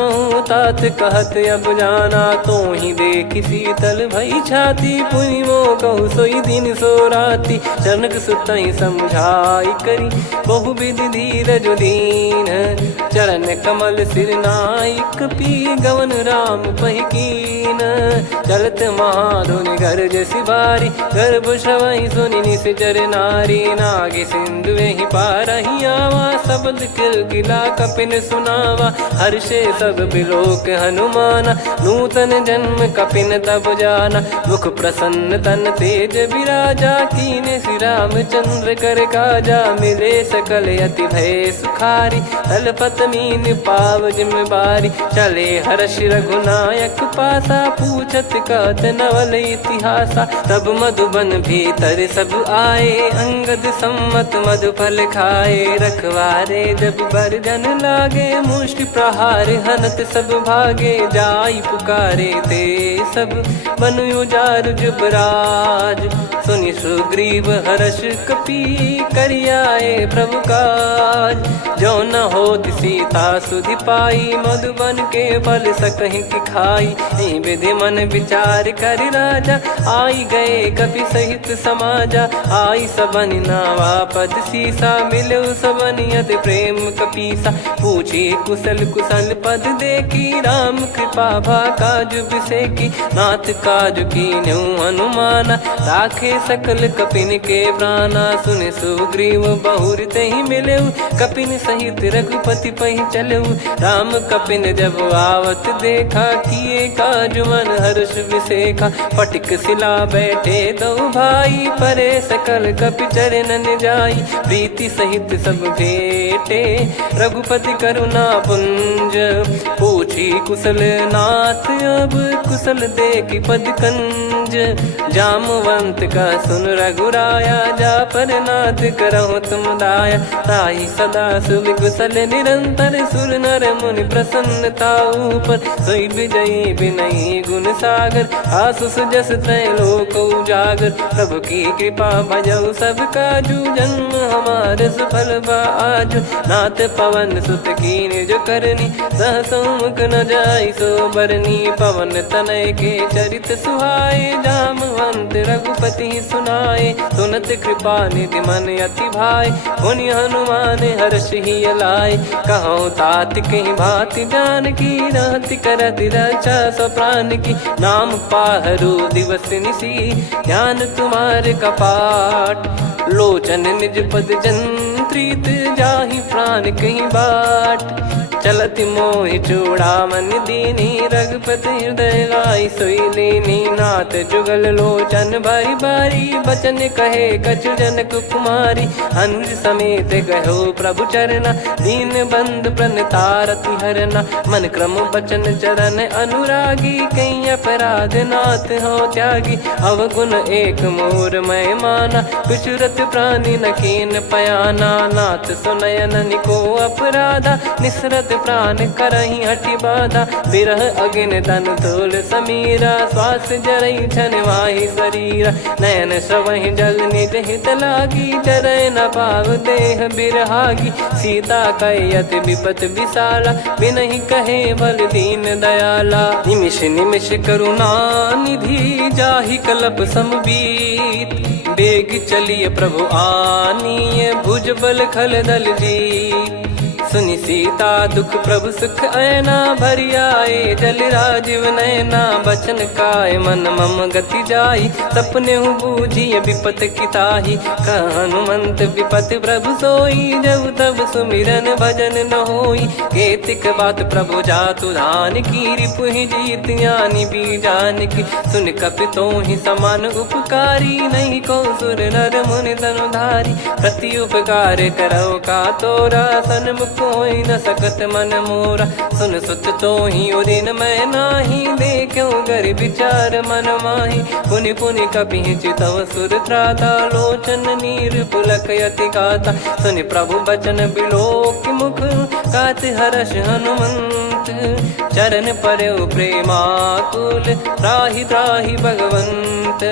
तात कहत अब जाना, तो ही देखी शीतल भई छाती, पुनि मो कहु सोई दिन सो राती, जनक सुत ही समझाई करी, बहु विधि धीरज दीन, चरण कमल सिर नाई, कपि गवन राम पहि कीन, चलत महाधुनि गर्ज सिबारी, गर्भ श्रवहि सुनि निश्चर नारी, नागे सिंधु ही पारहि आवा, शब्द किलकिला कपिन सुनावा, हर्षे सब बिलोक हनुमाना, नूतन जन्म कपिन तब जाना, मुख प्रसन्न तन तेज विराजा, कीने श्री रामचंद्र कर काजा, मिले सकल अति भय सुखारी, तलपत मीन पाव जिम्मेवारी, चले हर्ष रघुनायक पासा, पूछत कहत नवल इतिहासा, तब मधुबन भीतर सब आए, अंगद सम्मत मधुफल खाए, रखवारे जब बरजन लागे, मुष्टि प्रहार हनत सब भागे, जाई पुकारे ते सब बन उजारु जुबराज, सुनि सुग्रीव हर्ष कपि करियाए प्रभु काज, जो न होत सीता सुधि पाई, मधुबन के फल सकहि की खाई, विधि मन विचार कर राजा, आई गए कपि सहित समाजा, आई सबन नावा पद सीसा, मिलो सबन यद प्रेम कपीसा, पूछी कुशल कुशल पद देखी, राम कृपा भा काज बिसेकी, नाथ काज कीन्हु हनुमाना, राखे सकल कपिन के प्राणा, सुने सुग्रीव बहुर तेहि मिलेऊ, कपिन सहित रघुपति पहि चलेऊ, राम कपिन जब आवत देखा, किए काज मन हर्ष विसेखा, फटिक सिला बैठे दो भाई, परे सकल कपि चरणन जाई, प्रीति सहित सब भेटे, रघुपति करुणा पुंज, पूछी कुशल नाथ अब कुशल देखी पद कंज, जामवंत का सुन रघुराया, जा पर नाथ करहु तुम दाया, ताहि सदा सुभि कुशल निरंतर, सुर नर मुनि प्रसन्नता ऊपर, सोई विजयी विनयी गुण सागर, आसु सुजस त्रैलोक उजागर, प्रभु की कृपा भजऊ सब काजू, जन्म हमारे सफल बा आजु, नाथ पवन सुत कीन्ह जो करनी, सहसो मुख न जाई सो बरनी, पवन तनय के चरित सुहाए, जामवंत रघुपति सुनाए, सुनत कृपा निधि मन अति भाई, पुनि हनुमान हर्ष ही लाए, कहो तात कहीं भाति जान की, रहति करति रक्षा सो प्राण की, नाम पाहरु दिवस निसी, ज्ञान तुम्हारे कपाट, लोचन निज पद जंत्रित, जाहि प्राण कहीं बाट, चलति मोहि चूड़ामन दीनी, रघुपति हृदय लाई सोई लीनी, नाथ जुगल लोचन बारी बारी, बचन कहे कछु जनक कुमारी, अनुज समेत गयो प्रभु चरना, दीन बंद प्रणतारति हरना, मन क्रम बचन चरण अनुरागी, कहीं अपराध नाथ हो त्यागी, अवगुण एक मोर मैं माना, कुछुरत प्राणी न कीन पयाना, नाथ सुनयन निको अपराधा, निसरत प्राण करही हटि बाधा, बिरह अगिन तन तोल समीरा, श्वास जरई छन माही शरीरा, नयन श्रवहि जल निज हित लागी, चरय न पाव देह बिरहागी, सीता कैयत विपत विशाला, बिनहि कहे बल दीन दयाला, निमिष निमिष करुणा निधि, जाहि कल्प समबीत, बेग चलिए प्रभु आनीय, भुज बल खल दल जीत, सुनि सीता दुख प्रभु सुख ऐना, भरि आए जल राजीव नैना, बचन काय मन मम गति जाई, सपने बूझी विपत किताही, हनुमंत विपत प्रभु सोई, जब तब सुमिरन भजन न होई, केतिक बात प्रभु जातु धान की, रिपुहि जीत ज्ञानी बीजान की, सुन कपितो ही समान उपकारी, नहीं को सुर नर मुनि तनुधारी, प्रति उपकार करो का तोरा, सन्मुख होई न सकत मन मोरा, सुन सुत तो ही उदिन मैं नाही, देखो गर विचार मन माही, पुनि पुनि कपि चितव सुर त्राता, लोचन नीर पुलक यति गाता, सुनि प्रभु बचन बिलोक मुख, कात हर्ष हनुमंत, चरण परयो प्रेमाकुल, त्राहि त्राहि भगवंत,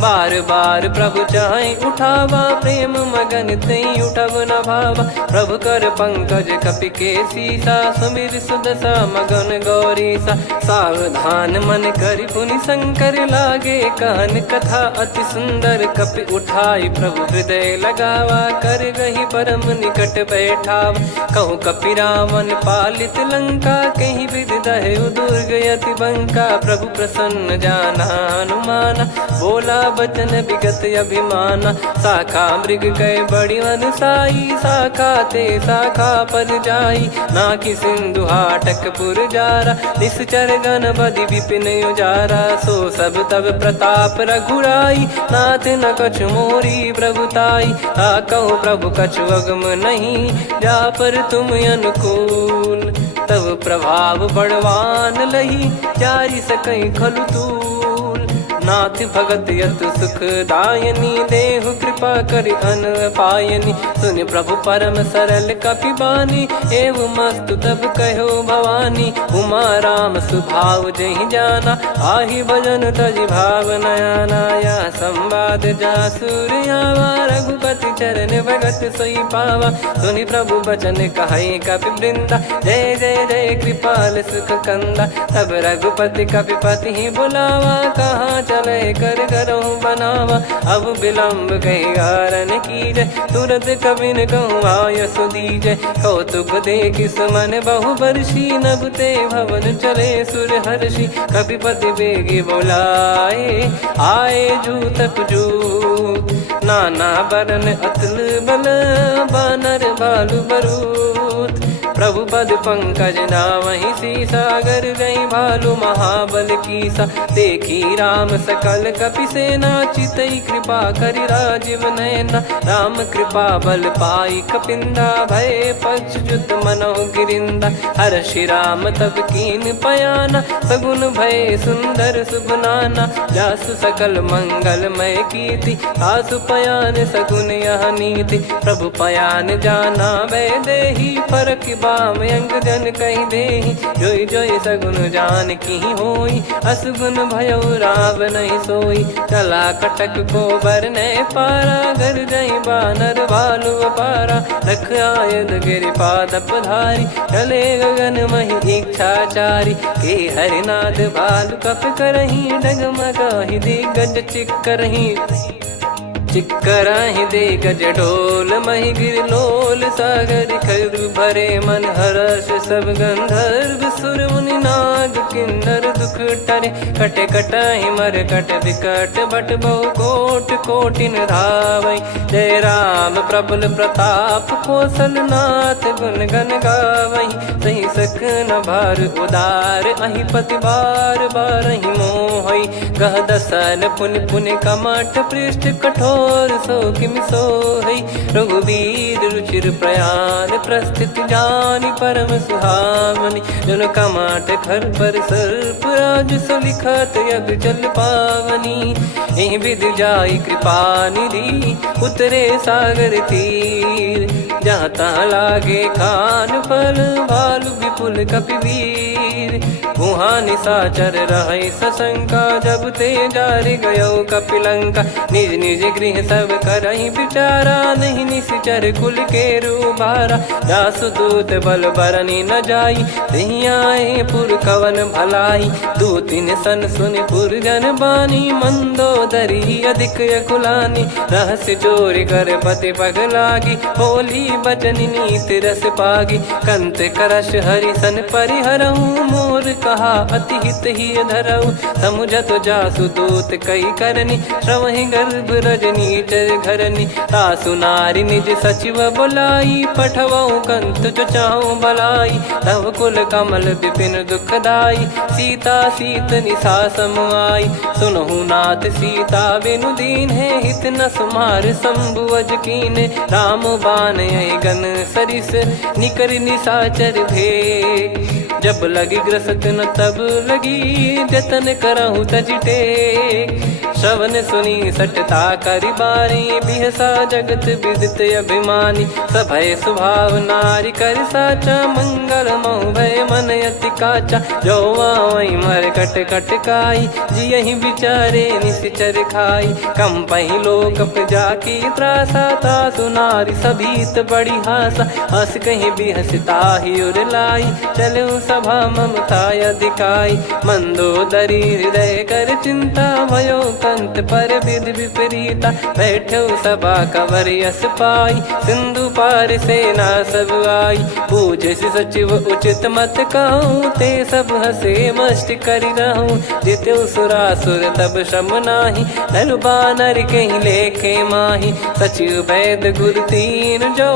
बार बार प्रभु चाहि उठावा, प्रेम मगन तई उठब न भावा, प्रभु कर पंकज कपि के सीसा, सुमिर सुदशा मगन गौरीसा, सावधान मन करि पुनि शंकर लागे, कहन कथा अति सुंदर, कपि उठाई प्रभु हृदय लगावा, कर गही परम निकट बैठावा, कहूँ कपि रावण पालित लंका, कहीं विद दहु दुर्ग यति बंका, प्रभु प्रसन्न जाना हनुमाना, बोला बचन विगत अभिमाना, शाखा मृग गए बड़ी अनुसाई, शाखा ते शाखा पर जाई, नाकि सिंधु हाटक पुर जारा, निश्चर गण बदि विपिन उजारा, सो सब तब प्रताप रघुराई, नाथ न कछु मोरी प्रभुताई, कहो प्रभु कछु अगम नहीं, जा पर तुम अनुकूल, तब प्रभाव बड़वान लही, जारी सकई खलु तूल, नाथ भगत यत सुख दायनी, देहु कृपा करि अन पायनी, सुन प्रभु परम सरल कपि बानी, एव मस्तु तब कहो भवानी, उमा राम सुभाव जहि जाना, आहि भजन तजि भाव नयाना, या संवाद जासुर आवा, रघुपति चरण भगत सोई पावा, सुनि प्रभु बचन कहै कपि वृंदा, जय जय जय कृपाल सुख कंदा, तब रघुपति कपिपति ही बुलावा, कहाँ चले कर करो बनावा, अब विलम्ब कही कारण कीजय, तुरंत कबिन कहूँ आय सुदीजय, कौतुक देख सुमन बहु बरसी, नभ ते भवन चले सुर हर्षि, कपिपति बेगी बोलाए, आए जूतक जूत, नाना बरन अतुल बल, बानर भालु बरूत, प्रभु पद पंकज नामहि सीसा, सागर गई भालु महाबल कीसा, देखी राम सकल कपि सेना, चितई कृपा करि राजीव नयना, राम कृपा बल पाई कपिंदा, भय पक्षजुत मनोह गिरिंदा, हर्षि राम तब कीन पयाना, सगुन भय सुंदर सुबनाना, जासु सकल मंगलमय कीर्ति, आसु पयान सगुन यह नीति, प्रभु पयान जाना वै देहि, फरक बाम अंग जन कहि देहि, जोई जोई सगुन जान की होई, असगुन भयो राव नहीं सोई, चला कटक को बरने पारा, घर जई बानर भालु अपारा, रख आयद गिरि पाद पधारी, चले गगन महि इच्छाचारी, के हरिनाथ भालु कप करही, डगमगाहि दिग्गज चिक्करही, चिक्कराहि दे गज ढोल, महि गिर लोल, सागर खरु भरे मन हर्ष, सब गंधर्व सुर मुनि नाग किन्नर दुख टरे, कट कटाहि मर कट विकट बट बहु कोट कोटिन धावै, जय राम प्रबल प्रताप कौशल नाथ, गुण गण गावै, सही सख न भार उदार, अहि पति बार बारहि मोहै, गह दसन पुनि पुनि कमठ पृष्ठ कठोर, सो किमि सोहै, रघुवीर रुचिर प्रयाण, प्रस्थित जानि परम सुहावनी, जन कमाट खर पर सर्प राज, सलिखत यग जल पावनी, एहि विधि जाई कृपा निधि, उतरे सागर तीर, जहाँ तहाँ लागे खान फल भालू विपुल कपिवीर। वहाँ निशाचर रहे सशंका जब ते जारी गयो कपिलंका। निज निज गृह सब करहि बिचारा नहीं निश्चर कुल के रूबारा। जासुदूत बल बरनी न जाई तेहि आए पुर कवन भलाई। दू तीन सन सुन पुर जन बानी मंदोदरी अधिक अकुलानी। रहस्य चोरी कर पति पग लागी बोली बचन नीत रस पागी। कंत करश हरि सन परिहरऊ मोर कहा अति हित ही धरऊ। समुझत जासुदूत कई करनी श्रवहि गर्भ रजनी चर घरनी। तासु नारी निज सचिव बुलाई पठवऊ कंत जो चाहू बलाई। तव कुल कमल विपिन दुखदाई सीता सीत निशा समाई। सुनहु नाथ सीता बिनु दीन है हित न सुमार शंभुअज कीने। राम बान गन सरिस निकर निशाचर भेग। जब लगी ग्रसत न तब लगी जतन करहु तज टेक। श्रवण सुनी सटता करि बारी बिहसा जगत विदित अभिमानी। सभय स्वभाव नारी कर साचा मंगल महु भय मन अति काचा। जो आवई मर कट कट काई जियहि बिचारे निश्चर खाई। कम पही लोक प्रजा की त्रासा तासु नारी सभीत बड़ी हासा। हस कहीं बिहसता ही उर लाई चलऊ सभा ममता अधिकाई। मंदोदरी हृदय कर चिंता भयो कंत पर विधि विपरीता। बैठो सभा कवर यस पाई सिंधु पार सेना सब आई। पूजे सचिव उचित मत कहूँ ते सब हसे मस्त करि रहूँ। जित्यो सुरासुर तब श्रम नाही नल बानर कहीं लेखे माही। सचिव वैद गुरु तीन जो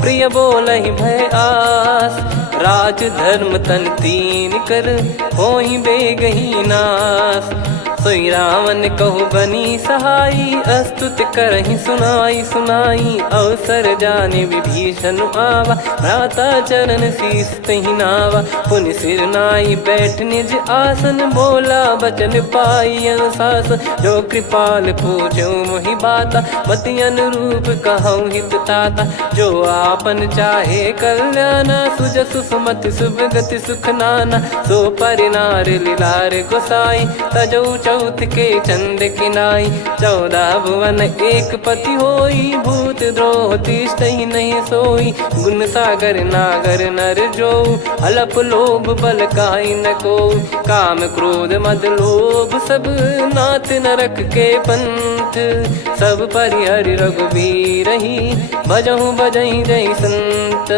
प्रिय बोलहि भय आस। राज धर्म तन तीन कर होई बेगही नास। सोई रावण कहु बनी सहाई अस्तुत करहि सुनाई सुनाई। अवसर जाने विभीषण आवा भ्राता चरण शीस तहि नावा। पुनि सिर नाई बैठ निज आसन बोला बचन पाई अनुशासन। जो कृपाल पूछो मोहि बाता मति अनुरूप कहूँ हित ताता। जो आपन चाहे कल्याणा सुजसु सुमति सुभगति सुख नाना। सो परिनार लीलार गोसाई तजौ चौथ के चंद किनाई। 14 भुवन एक पति होई भूत द्रोह तिष्ठहि नहीं सोई। गुण सागर नागर नर जो अलप लोभ बल काई न को। काम क्रोध मद लोभ सब नाथ नरक के पंथ। सब परिहरि रघुबीर ही भजहु भजहि जय संत।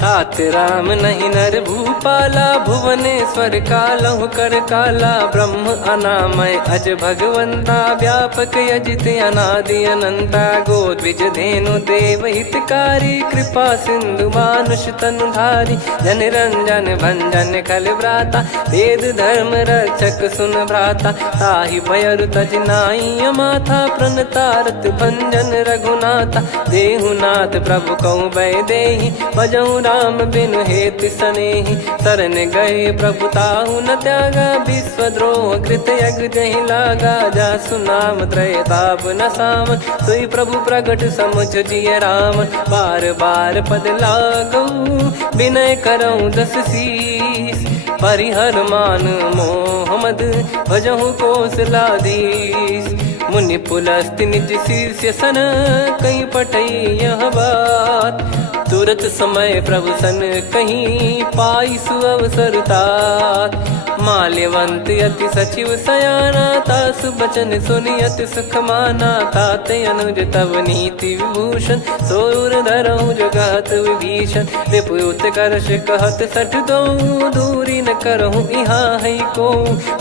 तात राम नहीं नर भूपाला भुवनेश्वर कालहु कर काला। ब्रह्म अनामय अज भगवंता व्यापक यजित अनादि अनंता। गोद्विज धेनु देव हितकारी कृपा सिंधु मानुष तनुधारी। जन रंजन भंजन कल व्राता वेद धर्म रक्षक सुन भ्राता। ताहि भयरु तज नाई माथा प्रणतारत भंजन रघुनाथा। देहुनाथ प्रभु कहु भय देहि भजहु राम बिनु हेतु सनेहि। शरण गए प्रभु ताहु न त्यागा विश्वद्रोह कृत यज्ञ जहि लागा। जासु नाम त्रय ताप न सामन सोई प्रभु प्रगट समुझ जिय रामन। बार बार पद लागऊ विनय करऊँ दस शीस। परिहर मान मोह मद भजहु कौशलाधीश। मुनि पुलस्त्य निज शीर्ष सन कहीं पटई यह बात। तुरत समय प्रभु सन कहीं पाई सुअवसर तात। माल्यवंत अति सचिव सयाना तासु बचन सुनि अति सुख माना। तात अनुज तव नीति विभूषण सोर धरऊ जगत विभीषण। विपुत करश कहत सठ दो दूरी न करहु यहाँ है को।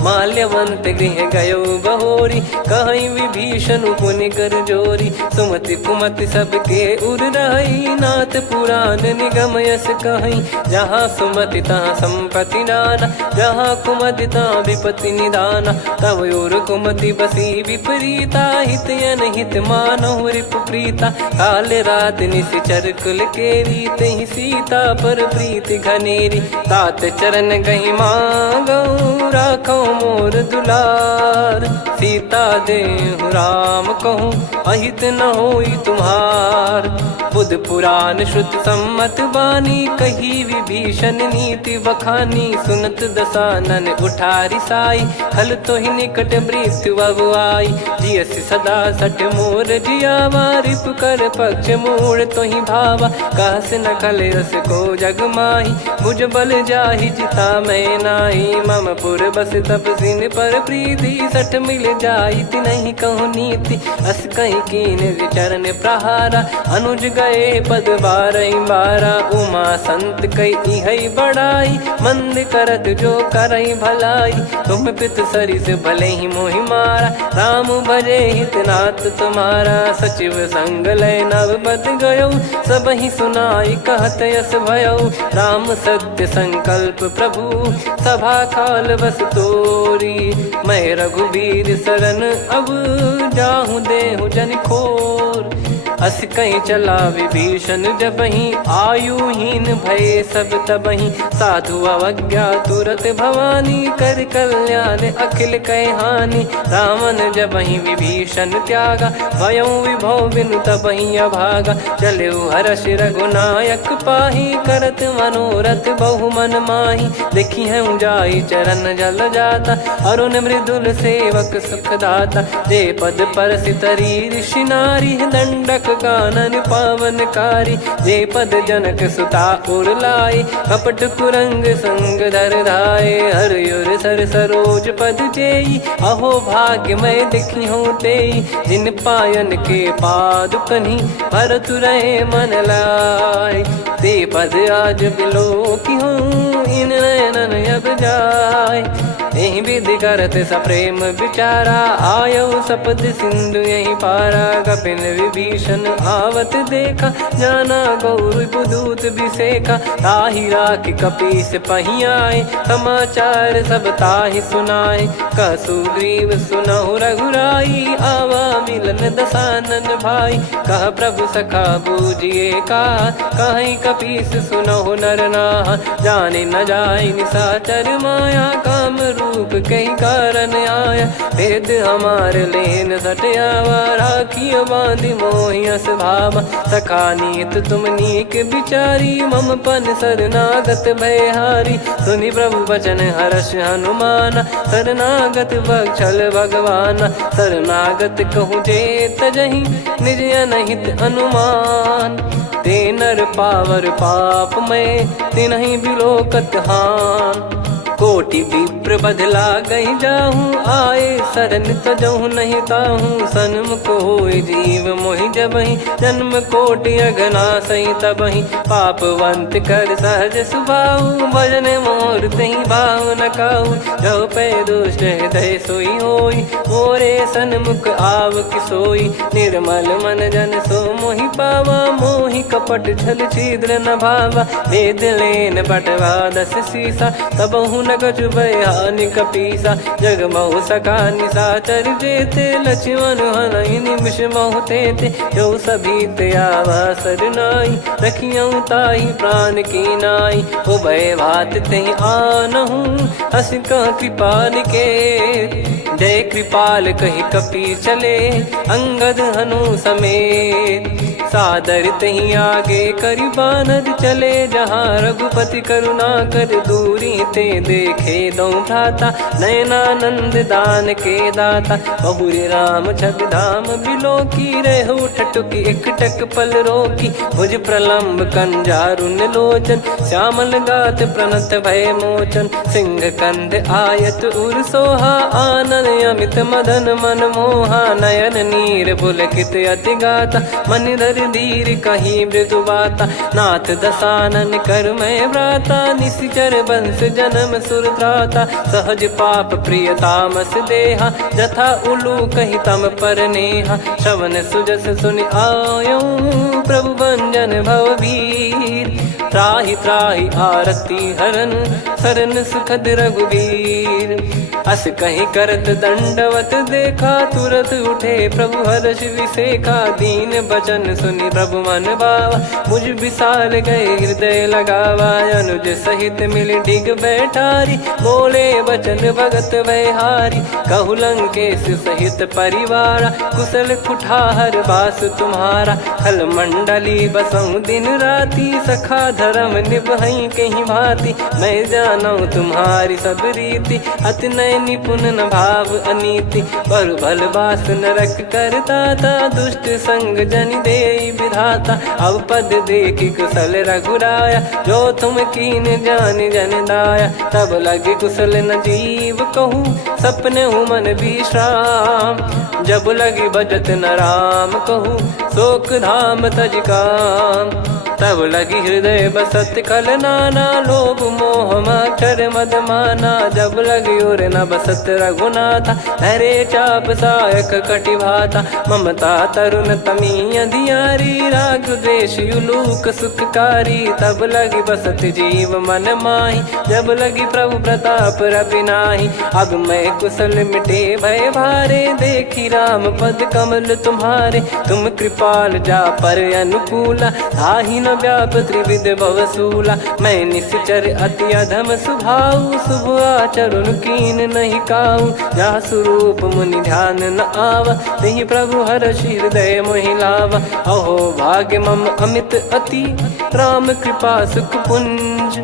माल्यवंत गृह गयो बहोरी कहीं विभीषण पुनि कर जोरी। सुमति कुमति सबके उर रही नाथ पुराण निगम यस कहीं। जहाँ सुमति तहाँ संपत्ति नाना जहाँ कुमदिता विपत्ति निदाना। तव और कुमति बसी विपरीता, हित अनहित मानव रिप प्रीता। काल रात निश्चर कुल केरी, तहि सीता पर प्रीति घनेरी। तात चरण गही मांगऊ, राखो मोर दुलार। सीता देहु राम कहूँ, अहित न होई तुम्हार। बुध पुराण श्रुत सम्मत बानी, कही विभीषण नीति बखानी। सुनत दसानन उठारी साई, खल तो ही निकट मृत्यु अब आई। जियस सदा सठ मोर जियावा, रिप कर पक्ष मूड़ तो ही भावा। कहस न खल रस को जग माही, भुज बल जाहि जिता मैं नाही। मम पुर बस तप सिन पर प्रीति, सठ मिल जाई तिनहि कहूँ नीति। अस कहीं कीन चरण प्रहारा, अनुज गए पद बारही बारा। उमा संत कई इहै बड़ाई, मंद करत जो करई भलाई। तुम पित सरिस भले ही मोहि मारा, राम भजे हित नाथ तुम्हारा। सचिव संग लय नव बद गयो, सब ही सुनाई कहत यस भयो। राम सत्य संकल्प प्रभु, सभा काल बस तोरी। मैं रघुबीर शरण अब, जाहूँ देहु जन खोर। अस कहीं चला विभीषण जबहि, आयुहीन भये सब तबहि। साधु अवज्ञा तुरत भवानी, कर कल्याण अखिल कह हानि। रावण जबहि विभीषण त्यागा, भयउ विभव बिनु तबहि अभागा। चलऊ हर्ष रघुनायक पाहि, करत मनोरथ बहु मन माहि। देखी है जाई चरण जल जाता, अरुण मृदुल सेवक सुखदाता। जे पद परसि तरी ऋषि नारी, दंडक कानन पावनकारी। जे पद जनक सुता उर लाई, कपट कुरंग संग धर धाये। हरियुर सर सरोज पद जेई, अहो भाग्य मैं दिखी हूँ तेई। जिन पायन के पाद कन्ही, भरतु रहे मन लाई। ते पद आज बिलो की हूँ, इन नयनन अब जाय। यही विधि करत सप्रेम विचारा, आयो सपद सिंधु यही पारा। कपिन विभीषण आवत देखा, जाना गौर बुदूत बिसेखा। ताहि राखि कपीस पही आए, समाचार सब ताहि सुनाए। कह सुग्रीव सुनहु रघुराई, आवा मिलन दसानन भाई। कह प्रभु सखा बूझिए का, कहीं कपीस सुनहु नर नाहा। जाने न जाय निशाचर माया, काम रूप कई कारण आया। भेद हमार लेन सटयावा, राखियो बांधि मोहियस भावा। सखा नीत तुम नीक बिचारी, मम पन शरणागत भयहारी। सुनि प्रभु वचन हर्ष हनुमाना, शरणागत बक्षल भगवाना। शरणागत कहूँ जे तजहि, निज अनहित अनुमान। ते नर पावर पाप में, तिन्हि बिलोकत हान। कोटि विप्र बदला गई जाहूँ, आए शरण तजहु नहीं ताहूँ। सन्मुख होय जीव मोहि जबहि, जन्म कोटि अघना सही तबहि। पापवंत कर सहज सुभाऊ, भजन मोर तहि भाव न काऊ। जो पै दुष्ट हृदय सोई होई, मोरे सन्मुख आव किसोई। निर्मल मन जन सो मोहि पावा, मोहि कपट छल छिद्र न भावा। वेद लेन बटवा दस सीसा, तबहु न कछु भयानि कपीसा। जग महु सका निशाचर जेते, लक्ष्मण हनहि निमिष महु तेते। जो सभी त्यावा सरनाई, रखियऊ ताहि प्राण की नाई। उभय भात तेहि आनहु, हस कह कृपाल के। जय कृपाल कहि कपी चले, अंगद हनु समेत। सादर तही आगे करि बानर चले, जहाँ रघुपति करुणा कर दूरी ते देखे दो भ्राता। नयनानंद दान के दाता, बहुरे राम छग धाम बिलो की। रहु ठटुकी एकटक पल रोकी, भुज प्रलम्ब कंजारुन लोचन। श्यामल गात प्रणत भय मोचन, सिंह कंध आयत उर सोहा। आनन अमित मदन मन मोहा, नयन नीर पुलकित अति गाता। मन धर धीर कहीं मृदु बाता, नाथ दसानन कर मैं व्राता। निशिचर वंश जन्म सुरत्राता, सहज पाप प्रिय तामस देहा। जथा उलू कही तम पर नेहा, श्रवण सुजस सुनि आयो। प्रभु भंजन भवभीर, त्राहि त्राहि आरती हरन सरन सुखद रघुवीर। अस कहीं करत दंडवत देखा तुरत उठे प्रभु हर्ष विसेखा। दीन बचन सुनि प्रभु मन भावा मुझ विसाल गए हृदय लगावा। अनुज सहित मिल डिग बैठारी बोले बचन भगत वैहारी। कहु लंकेश सहित परिवारा कुशल कुठार बास तुम्हारा। खल मंडली बसऊं दिन राती सखा धर्म निभई कहीं भांति। मैं जानू तुम्हारी सब रीति अति नय निपुण न भाव अनीति। पर भल बास नरक करता था दुष्ट संग जन दे विधाता। अब पद देखी कुशल रघुराया जो तुम कीन जान जन दाया। तब लगे कुशल न जीव कहूँ सपने हूँ मन विश्राम। जब लगी बजत न राम कहूँ शोक धाम तज काम। तब लगी हृदय बसत खल नाना लोभ मोह मक्षर मद माना। जब लगी और न बसत रघुनाथा हरे चाप सायक कटि भाता। ममता तरुण तमी अधियारी राग द्वेष युलूक सुखकारी। तब लगी बसत जीव मन माही जब लगी प्रभु प्रताप रविनाही। अब मैं कुशल मिटे भय भारे देखी राम पद कमल तुम्हारे। तुम कृपाल जा पर अनुकूला ताहि न व्याप त्रिविध भवसूला। मैं निश्चर अति अधम सुभाऊ शुभ आचरण कीन नहीं काऊ। जा स्वरूप मुनि ध्यान न आवा तेहि प्रभु हर्ष हृदय मोहि लावा। अहो भाग्य मम अमित अति राम कृपा सुख पुंज।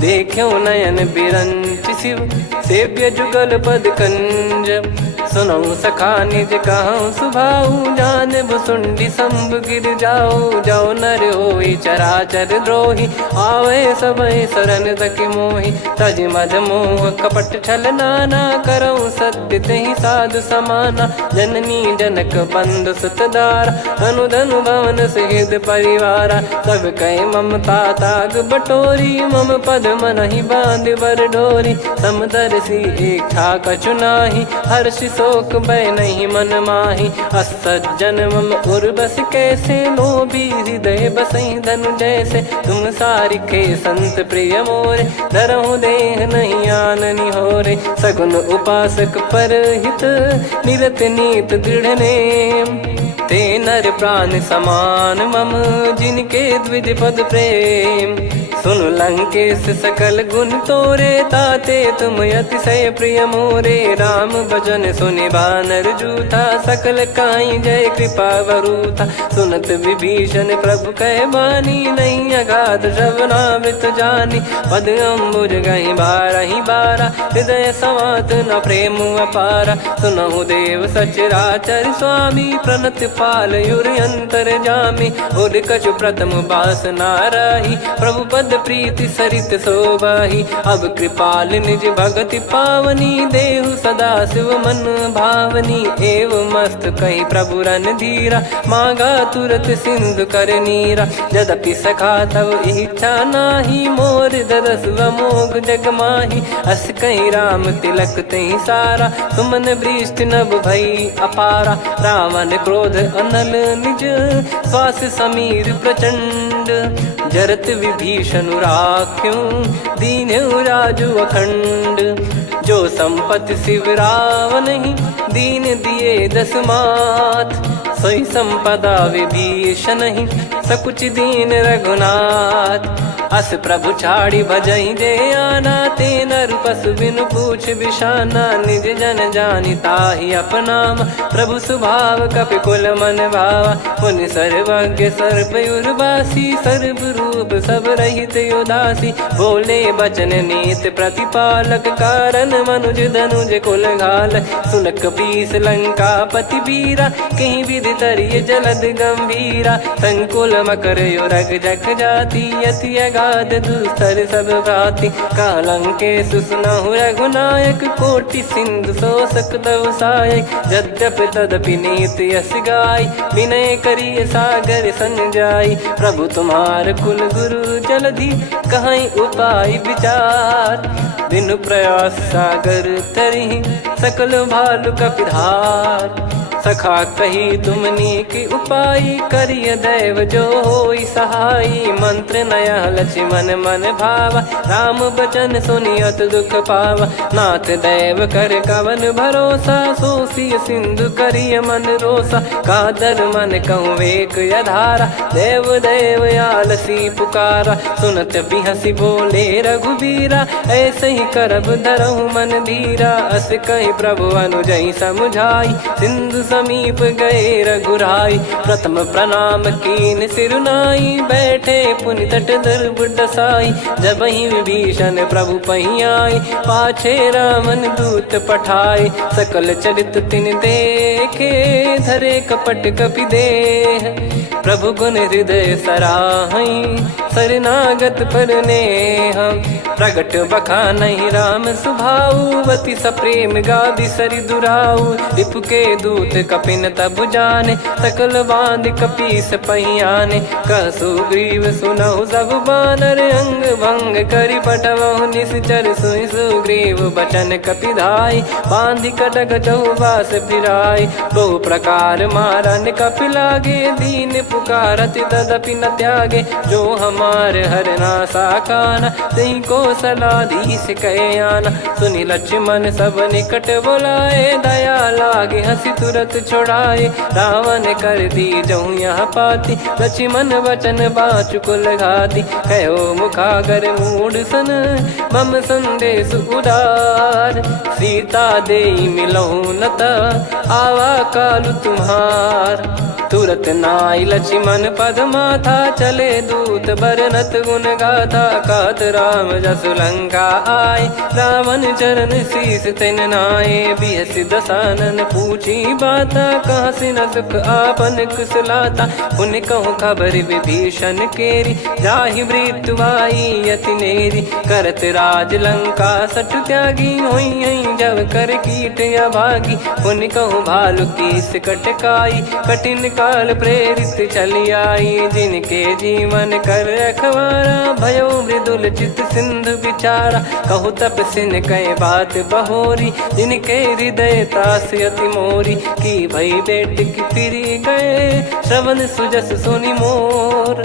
देखो नयन बिरंच शिव सेव्य जुगल पद कंज। सुनऊ सखा निज कहूँ सुभाऊ जान भुसुंडी संभ गिर जाओ। जाओ नर होई चराचर द्रोही आवे सबय शरण तक मोहि। तज मद मोह कपट छल नाना करऊँ सत्य तेहि साधु समाना। जननी जनक बंधु सुतदारा धनु धनु भवन सहित परिवारा। सब कहे ममता ताग बटोरी मम पद मन ही बांध बर डोरी। समदर्शी इच्छा कछु नाही हर्ष शोक भय नहीं मन माही। असज्जन मम उर्वश कैसे लोभी हृदय बसई धनु जैसे। तुम सारिखे संत प्रिय मोरे धरहु देह नहीं आननि होरे। सगुन उपासक पर हित निरत नीत दृढ़ नेम। ते नर प्राण समान मम जिनके द्विज पद प्रेम। सुन लंकेश सकल गुण तोरे ताते तुम अतिशय प्रिय मोरे। राम भजन सुनि बानर जूथा सकल काई जय कृपा वरूथा। सुनत विभीषण प्रभु कह बानी नहीं अगाध श्रवणामृत जानी। पद अम्बुज गहि बारहि बारा हृदय समात न प्रेम अपारा। सुनहु देव सचराचर स्वामी प्रणत पाल युर अंतर जामी। उर कछु प्रथम बास नाराही प्रभु पद प्रीति सरित शोभाही। अब कृपाल निज भगति पावनी देहु सदा शिव मन भावनी। एव मस्त कही प्रभु रन धीरा मांगा तुरत सिंधु कर नीरा। यद्यपि सखा तब इच्छा नाही मोर दरस मोग जग माही। अस कहीं राम तिलक तही सारा सुमन वृष्टि नभ भई अपारा। रावण क्रोध अनल निज श्वास समीर प्रचंड। जरत विभीषण राख्यूं दीन्यु राजु अखंड। जो संपत्ति शिव रावण ही दीन दिए दस मात। सोई संपदा विभीषण ही सकुच दीन रघुनाथ। अस प्रभु छाड़ी भजई जे आना ते नर पशु बिनु पूछ बिशाना। निज जन जानि ताहि अपनाम प्रभु स्वभाव कपि कुल मन भावा। पुनि सर्वज्ञ सर्वयुर्वासी सर्व रूप सब रहित उदासी। बोले बचन नीत प्रतिपालक कारण मनुज धनुज कुल घाल। सुन कपीस लंका पति वीरा कहीं विधि तरिय जलद गंभीरा। संकुल मकर युरग जग जाति यति अगाध दुस्तर सब भाति। कालंकेश सुनहु रघुनायक कोटि सिंधु शोषक तव सहायक। यद्यपि तदपि नीत यस गाय विनय करिय सागर सन जाई। प्रभु तुम्हार कुल गुरु जलधि कहीं उपाय विचार। बिनु प्रयास सागर तरि सकल भालु कपिधार। सखा कही तुमनी की उपाय, करिय दैव जो होई सहाई। मंत्र नया लक्ष्मण मन भावा, राम बचन सुनियत दुख पावा। नाथ दैव कर कवन भरोसा, सोसिय सिंधु करिय मन रोसा। कादर मन कहूँ एक यधारा, देव देव आलसी पुकारा। सुनत बिहसी बोले रघुबीरा, ऐसे ही करब धरहु मन धीरा। अस कही प्रभु अनुजई समुझाई, सिंधु समीप गए रघुराई। प्रथम प्रणाम कीन सिरुनाई, बैठे पुनि तट दर्ब डसाई। जब ही विभीषण प्रभु पही आई, पाछे रामन दूत पठाए। सकल चरित तिन देखे, धरे कपट कपि देह। प्रभु गुण हृदय सराहई, शरणागत पर नेह। प्रगट बखानहि राम सुभाऊ, बति सप्रेम गादि सरि दुराऊ। रिपु के दूत कपिन तब जाने, सकल बांध कपीस पहियाने। कह सुग्रीव सुनहु सब बानर, अंग भंग करि पठवहु निश्चर। सुनि सुग्रीव बचन कपिधाई, बांधि कटक चौबास फिराई। बहु प्रकार मारन कपि लागे, दीन पुकारति तदपि न त्यागे। जो हमार हरना साकाना, तई को सलाधीश कहे आना। सुनि लक्ष्मण सब निकट बोलाए, दया लागे हंसी तुरत छोड़ाए। रावण कर दी जहूँ यहाँ पाती, लक्ष्मण वचन बाचु कुल घाती। कहो मुखागर मूढ़ सन, मम संदेश उदार। सीता देई मिलहु नता, आवा कालु तुम्हार। तुरत नाई लक्ष्मण पद माथा, चले दूत बरनत गुण गाथा। कहत राम जसु लंका आए, रावण चरण शीस तिन नाये। बिहस दसानन पूछी बाता, कहाँ से न सुख आपन कुशलाता। पुन कहूँ खबर विभीषण केरी, जाहि मृत्यु आई अति नेरी। करत राज लंका सठ त्यागी, होई जब कर कीट अभागी। पुन कहूँ भालु कीस कटकाई, कठिन काल प्रेरित चली आई। जिनके जीवन कर रखवारा, भयो मृदुल चित सिंधु विचारा। कहु तपसिन कह बात बहोरी, जिनके हृदय तास अति मोरी। की भई बेट की फिरी गए, श्रवण सुजस सुनि मोर।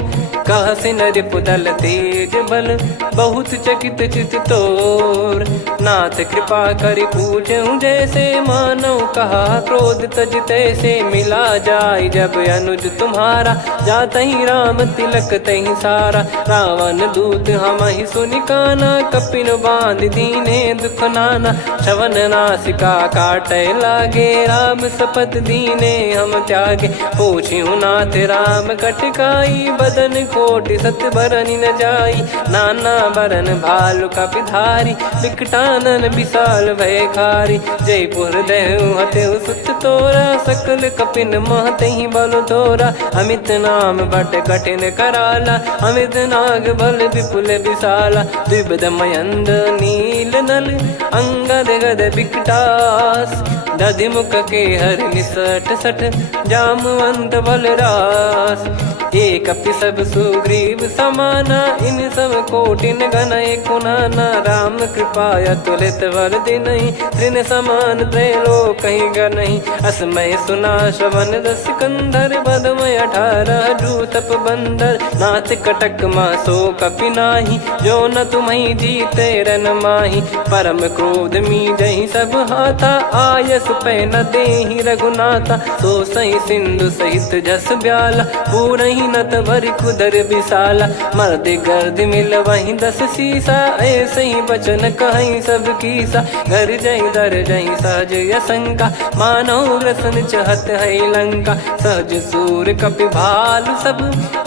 कह सिन रिपुदल तेज बल, बहुत चकित चित तोर। नाथ कृपा करि पूछऊँ जैसे, मानव कहा क्रोध तज तैसे। मिला जाय जब अनुज तुम्हारा, जात ही राम तिलक तही सारा। रावण दूत हम ही सुनि काना, कपिन बांध दीने दुख नाना। श्रवण नासिका काटे लागे, राम सपत दीने हम त्यागे। पूछिहु नाथ राम कटकाई, बदन कोटि सत बरनि न जाई। नाना बरन भालु कपिधारी, विकटानन विशाल भयखारी। जयपुर देहु हतेउ सुत तोरा, सकल कपिन महतहि बल तोरा। अमित नाम बट कठिन कराला, अमित नाग बल विपुल विशाला। द्विविध मयंद नील नल, अंगद गद विकटास। दधिमुख के हर निसठ सठ, जामवंत बलरास। एक अपि सब सुग्रीव समाना, इन सब कोटिन गणय कुनाना। राम कृपा अतुलित बल दिनहि, त्रिन समान त्रैलोक कहीं गनहि। असमय सुना श्रवण दस कंधर, बदमय 18 जूतप बंदर। नाथ कटक मासो कपि नाही, जो न तुम्हि जीते रन माही। परम क्रोध मी जहि सब हाथा, आयस पै न देहि रघुनाथा। सो सही सिंधु सहित जस ब्याला, पूरहि नत भरि कुदर विशाला। मर्द गर्द मिल वहीं 10 सीसा, ऐसे ही बचन कहीं सब कीसा। घर जहि दर जहि सहज यसंका, मानो ग्रसन चहत है लंका। सहज सूर कपि भालु सब,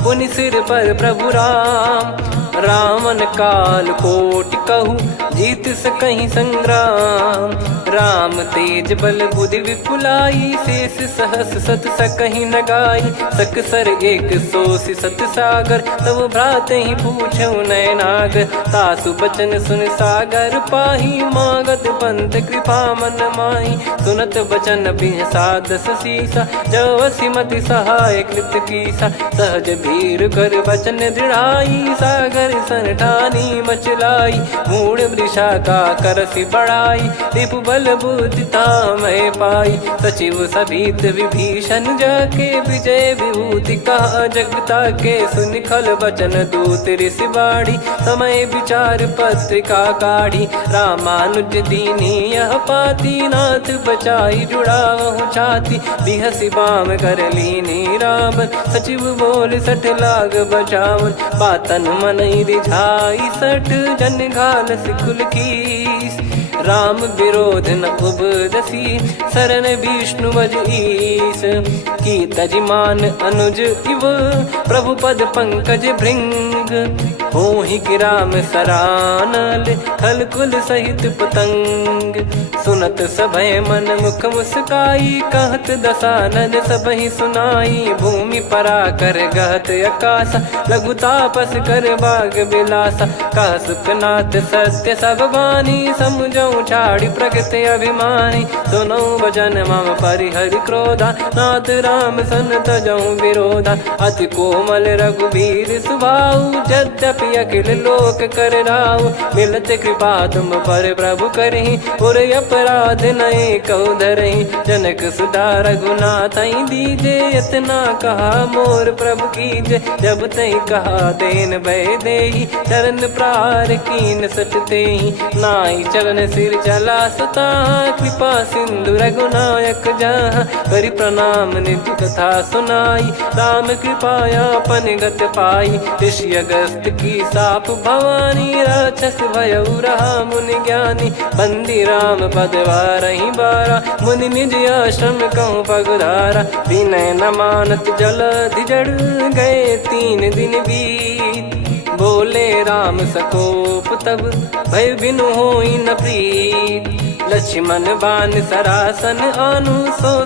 पुनि सिर पर प्रभु राम। रामन काल कोटि कहु, जीत सकहि संग्राम। राम तेज बल बुद्धि विपुलाई, शेष सहस सत सकहि न गाई। सकसर 100 सत सागर, तब भ्राते ही पूछऊ नयनागर। तासु बचन सुन सागर पाही, मागत पंथ कृपा मन माही। सुनत बचन बिहसा 10 सीसा, जवसि मति सहाय कृत कीसा। सहज भीर कर बचन दृढ़ाई, सागर सन ठानी मचलाई। मूढ़ विशाखा करसी बढ़ाई, रिपु बल बुद्धि तामय पाई। सचिव सभीत विभीषण जाके, विजय विभूति कहा जगता के। सुनि खल बचन दूत ऋषि बाड़ी, समय विचार पत्रिका काढ़ी। रामानुज दीनी यह पाती, नाथ बचाई जुड़ावहु छाती। बिहसी बाम कर लीनी रावण, सचिव बोल सठ लाग बचावन। बातन मनई रिझाई सठ, जन घाल सिकुल कीस। राम विरोध न उपजसी, शरण विष्णु बज ईस। की तजिमान अनुज इव, प्रभु पद पंकज भृंग। होहि कि राम सरानल, खल कुल सहित पतंग। सुनत सभय मन मुख मुस्काई, कहत दसानन सबहि सुनाई। भूमि परा कर गहत आकाशा, लघु तापस कर बाग बिलासा। कह सुखनाथ सत्य सब बानी, समुझौ छाड़ी प्रकृति अभिमानी। सुनो वचन मम परिहरि क्रोधा, नाथ राम सन तजौ विरोधा। अति कोमल रघुबीर सुभाऊ, यद्यपि अखिल लोक कर राऊ। मिलत कृपा तुम पर प्रभु करहि, और अपराध नये कौ धरहि। जनक सुता रघुनाथ दीजे, इतना कहा मोर प्रभु कीजे। जब तई कहा देन भय देहि, चरण प्रहार कीन सट तेहि। नाई चरण सिर चला सता, कृपा सिंधु रघुनायक जहाँ। करि प्रणाम निधि कथा सुनाई, राम कृपाया पन गत पाई। ऋषि अगस्त की साप भवानी, राक्षस भयउ रहा मुनि ज्ञानी। बंदी राम पद वारहि बारा, मुनि निज आश्रम कहूँ पगधारा। विनय न मानत जलधि जड़, गए 3 दिन बीत। बोले राम सकोप तब, भय बिनु होई न प्रीत। लक्ष्मण बान सरासन आनु,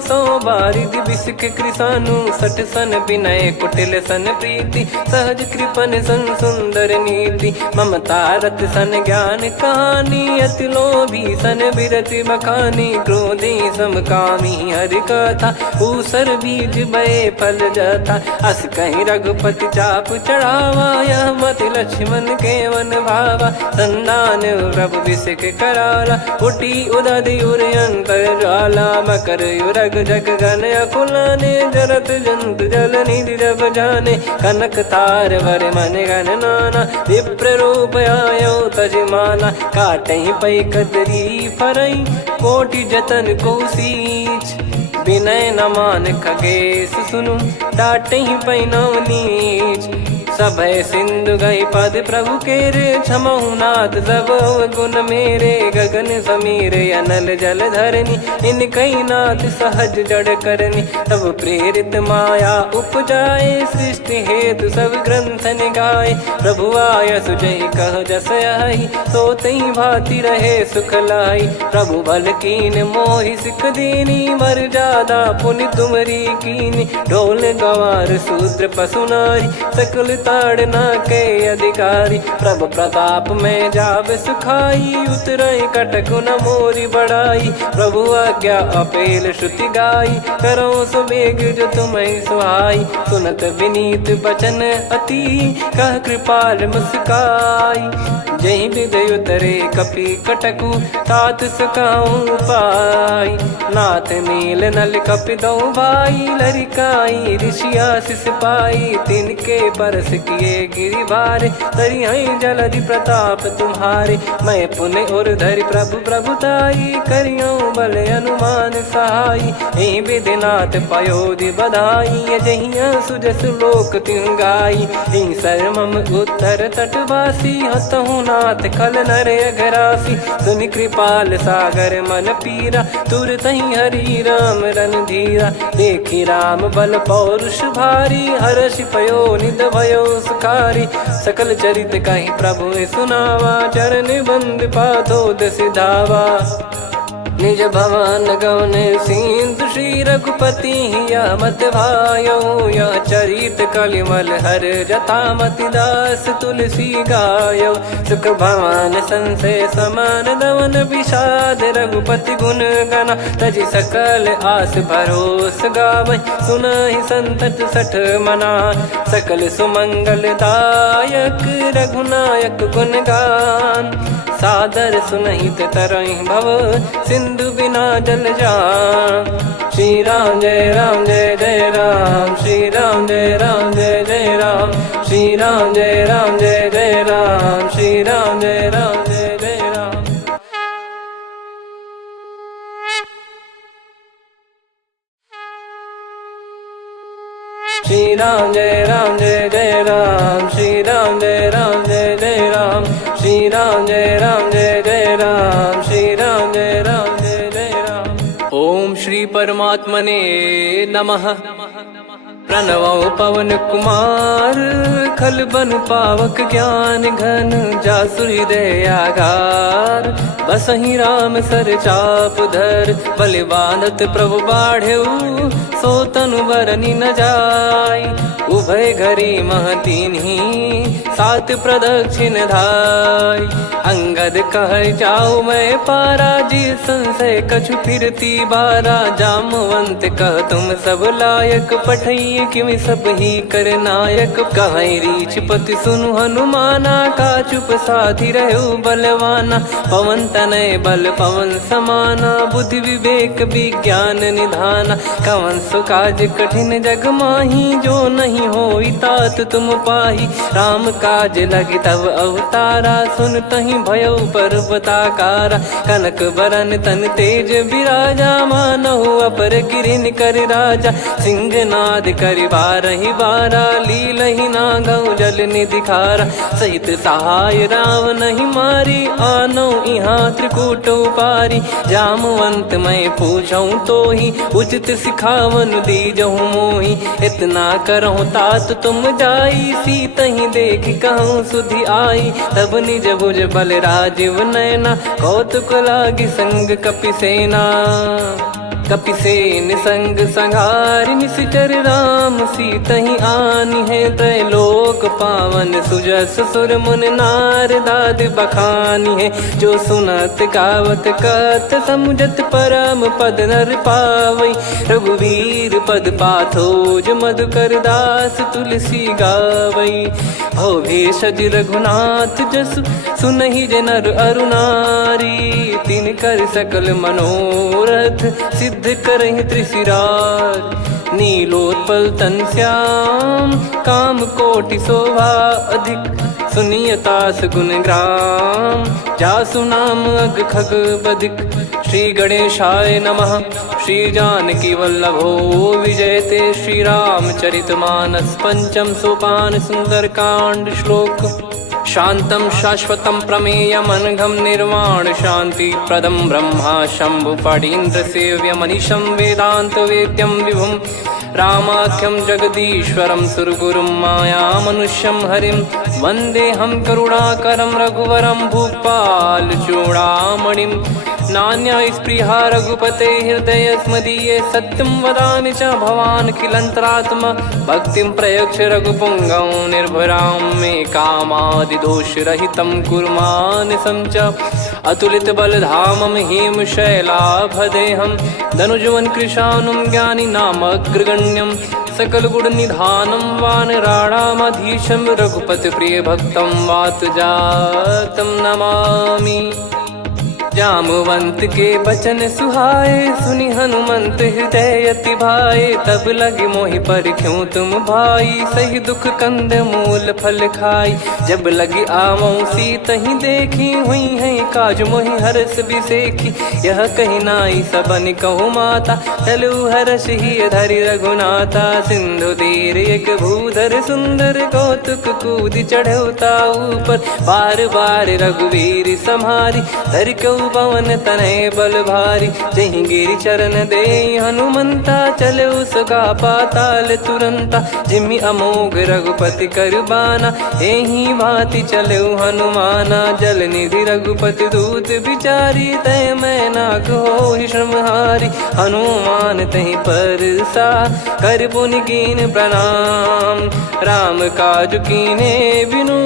सो बारिद बिसिक कृसानु। सठ सन विनय कुटिल सन प्रीति, सहज कृपन सन सुंदर नीति। ममता रत सन ज्ञान कहानी, अति लोभी सन बिरति बखानी। क्रोधी समकामी हरि कथा, ऊसर बीज भय फल जथा। अस कहीं रघुपति चाप चढ़ावा, यह मति लक्ष्मण के वन भावा। संदान प्रभु बिसिक कराला, उटी उदधि उर अंतर ज्वाला। मकर युरग जग गन अकुलाने, जरत जंतु जल निधि जब जाने। कनक तार वर मन गण नाना, विप्र रूप आयो तजमाना। काटहि पै कदरी फरई, कोटि जतन को सींच। विनय न मान खगेश सुनु, डांटहि पै नव नीच। सभय सिंधु गई पद प्रभु केरे, क्षमहु नाथ सब गुण मेरे। गगन समीरे अनल जल धरनी, इनकई नाथ सहज जड़ करनी। तब प्रेरित माया उपजाए, सृष्टि हेतु सब ग्रंथ निगाए। प्रभु आय सुजय कह जस आई, सो तई भांति रहे सुख लाई। प्रभु बल कीन मोहि सिख दीनी, मर जादा पुनि तुमरी कीनी। ढोल गवार शूद्र पशु नारी, सकल ताड़ना के अधिकारी। प्रभु प्रताप में जाब सुखाई, उतरई कटक न मोरी बढ़ाई। प्रभु आज्ञा अपेल श्रुति गाई, करो सुबेग जो तुम्हें सुहाई। सुनत विनीत बचन अति, कह कृपाल मुस्काई। जहि विदय उतरे कपि कटकु, तात सकाऊं पाई। नाथ नील नल कपि दो भाई, लरिकाई ऋषि आशीष पाई। तिनके परस किए गिरि भारे, तरि हई जलधि प्रताप तुम्हारे। मैं पुण्य और धरि प्रभु प्रभुताई, करियऊं बल अनुमान सहाई। एहि विधिनाथ पयोधि बधाई, जहिया सुजस लोक तिहुँ गाई। एहि सरमम उत्तर तटवासी, हतहु नाथ खल नर अघरासी। सुनि कृपाल सागर मन पीरा, तुरतहि हरि राम रणधीरा। देखि राम बल पौरुष भारी, हर्षि पयो निध भयो सुखारी। सकल चरित कहि प्रभु सुनावा, चरण बंद पादोद सिधावा। निज भवन गौन सिंधु, श्री रघुपति हिया मत भायो। यह चरित कलिमल हर जथामति, दास तुलसी गायो। सुख भवन संशय समान दवन, विषाद रघुपति गुण गना। तजि सकल आस भरोस गावै, सुनहि संतत सठ मना। सकल सुमंगल दायक, रघुनायक गुण गान। सादर सुनहित तरहि भव सिंधु बिना जल जान। श्री राम जय राम जय जय राम, श्री राम जय राम जय जय राम, श्री राम जय राम जय जय राम, श्री राम जय राम जय जय राम। श्री राम जय राम जय जय राम, श्री राम जय राम जय जय राम, श्री राम जय राम जय जय राम, श्री राम जय राम जय जय राम। ओम श्री परमात्मने नमः। प्रणवो पवन कुमार खल बन पावक ज्ञान घन जासु हृदय आगार। बसहि राम सर चाप धर बलि बांधत प्रभु बाढ़ेऊ सो तनु बरनि न जाय। उभय घरी मह तीन्ही सात प्रदक्षिण धाय। अंगद कह जाऊ मैं पारा जी संशय कछु फिरती बारा। जामवंत कह तुम सब लायक पठई किमि सब ही कर नायक। कहीं रीछ पति सुनु हनुमाना का चुप साधि रहो बलवाना। पवन तनय बल पवन समाना बुद्धि विवेक विज्ञान निधाना। कवन सो काज कठिन जग माही जो नहीं होई तात तुम पाही। राम काज लगी तब अवतारा सुन तहि भयो पर्वताकारा। कनक बरन तन तेज बिराजा मानहु अपर गिरिन कर राजा। सिंहनाद करि बारहि बारा लीलहि नागौ जल निधि खारा। सहित सहाय रावणहि मारी आनो इहाँ त्रिकूट उपारी। जामवंत मैं पूछऊँ तोहि उचित सिखावन दीजहु मोहि। इतना करहु तात तुम जाई सीतहि देख कहूँ सुधि आई। तब निज भुज बल राजीव नैना कौतुक लागी संग कपिसेना। कपिसेन संग संहारि निशिचर राम सीतहि आनि है। त्रैलोक पावन सुजस सुर मुन नार दाद बखानी है। जो सुनत गावत कथ समुझत परम पद नर पावई। रघुवीर पद पाथोज मधुकर दास तुलसी गावई। हो भेषज रघुनाथ जसु सुनहि जे नर अरु नारी। तिन कर सकल मनोरथ सिद्ध करहि त्रिशिराज। नीलोत्पल तन श्याम काम कोटि शोभा अधिक। सुनियतास गुण ग्राम जासु नाम अग खग बदिक। श्री गणेशाय नमः। श्री जानकी वल्लभो विजयते श्री रामचरित मानस। पंचम सोपान सुंदर कांड श्लोक। शांतं शाश्वतं प्रमेयमनघं निर्वाण शांति प्रदं ब्रह्मा शंभु फणीन्द्र सेव्य मनीषं वेदांत वेद्यं विभुं। रामाख्यं जगदीश्वरं सुरगुरुं माया मनुष्यं हरिं। वन्देऽहं करुणाकरं रघुवरं भूपाल चूडामणिं। नान्या स्पृहा रघुपते हृदय स्मदीये। सत्यं वदामि च भवान् खिलन्तरात्मा। भक्तिं प्रयच्छ रघुपुङ्गं निर्भरां मे कामादिदोषरहितं कुर्मानिसं च। अतुलित बलधामं हेमशैलाभदेहं। धनुजवन कृशानुं ज्ञानी नामग्रगण्यं। सकल गुण निधानं वानराणामधीशं। रघुपति प्रिय भक्तं वात जातं नमामि। जामवंत के बचन सुहाए सुनि हनुमंत हृदय अति भाए। तब लगे मोहि परख्यूं तुम भाई सही दुख कंद मूल फल खाई। जब लगी आवऊं सीतहि देखी हुई है काज मोहि हरस बिसेखी। यह कही नाई सबन कहु माता चलु हरष ही धरि रघुनाथा। सिंधु तीर एक भूधर सुंदर कौतुक कूद चढ़ौता ऊपर। बार बार रघुवीर सम्हारी धरि कऊ पवन तनय बल भारी। जहि गिरि चरण दे हनुमंता चले उसका पाताल तुरंता। जिमि अमोघ रघुपति कर बाना एहि भांति चले हनुमाना। जल निधि रघुपति दूत बिचारी तय मैं नाक होहि श्रमहारी। हनुमान तहि परसा कर पुनि कीन प्रणाम। राम काज कीने बिनु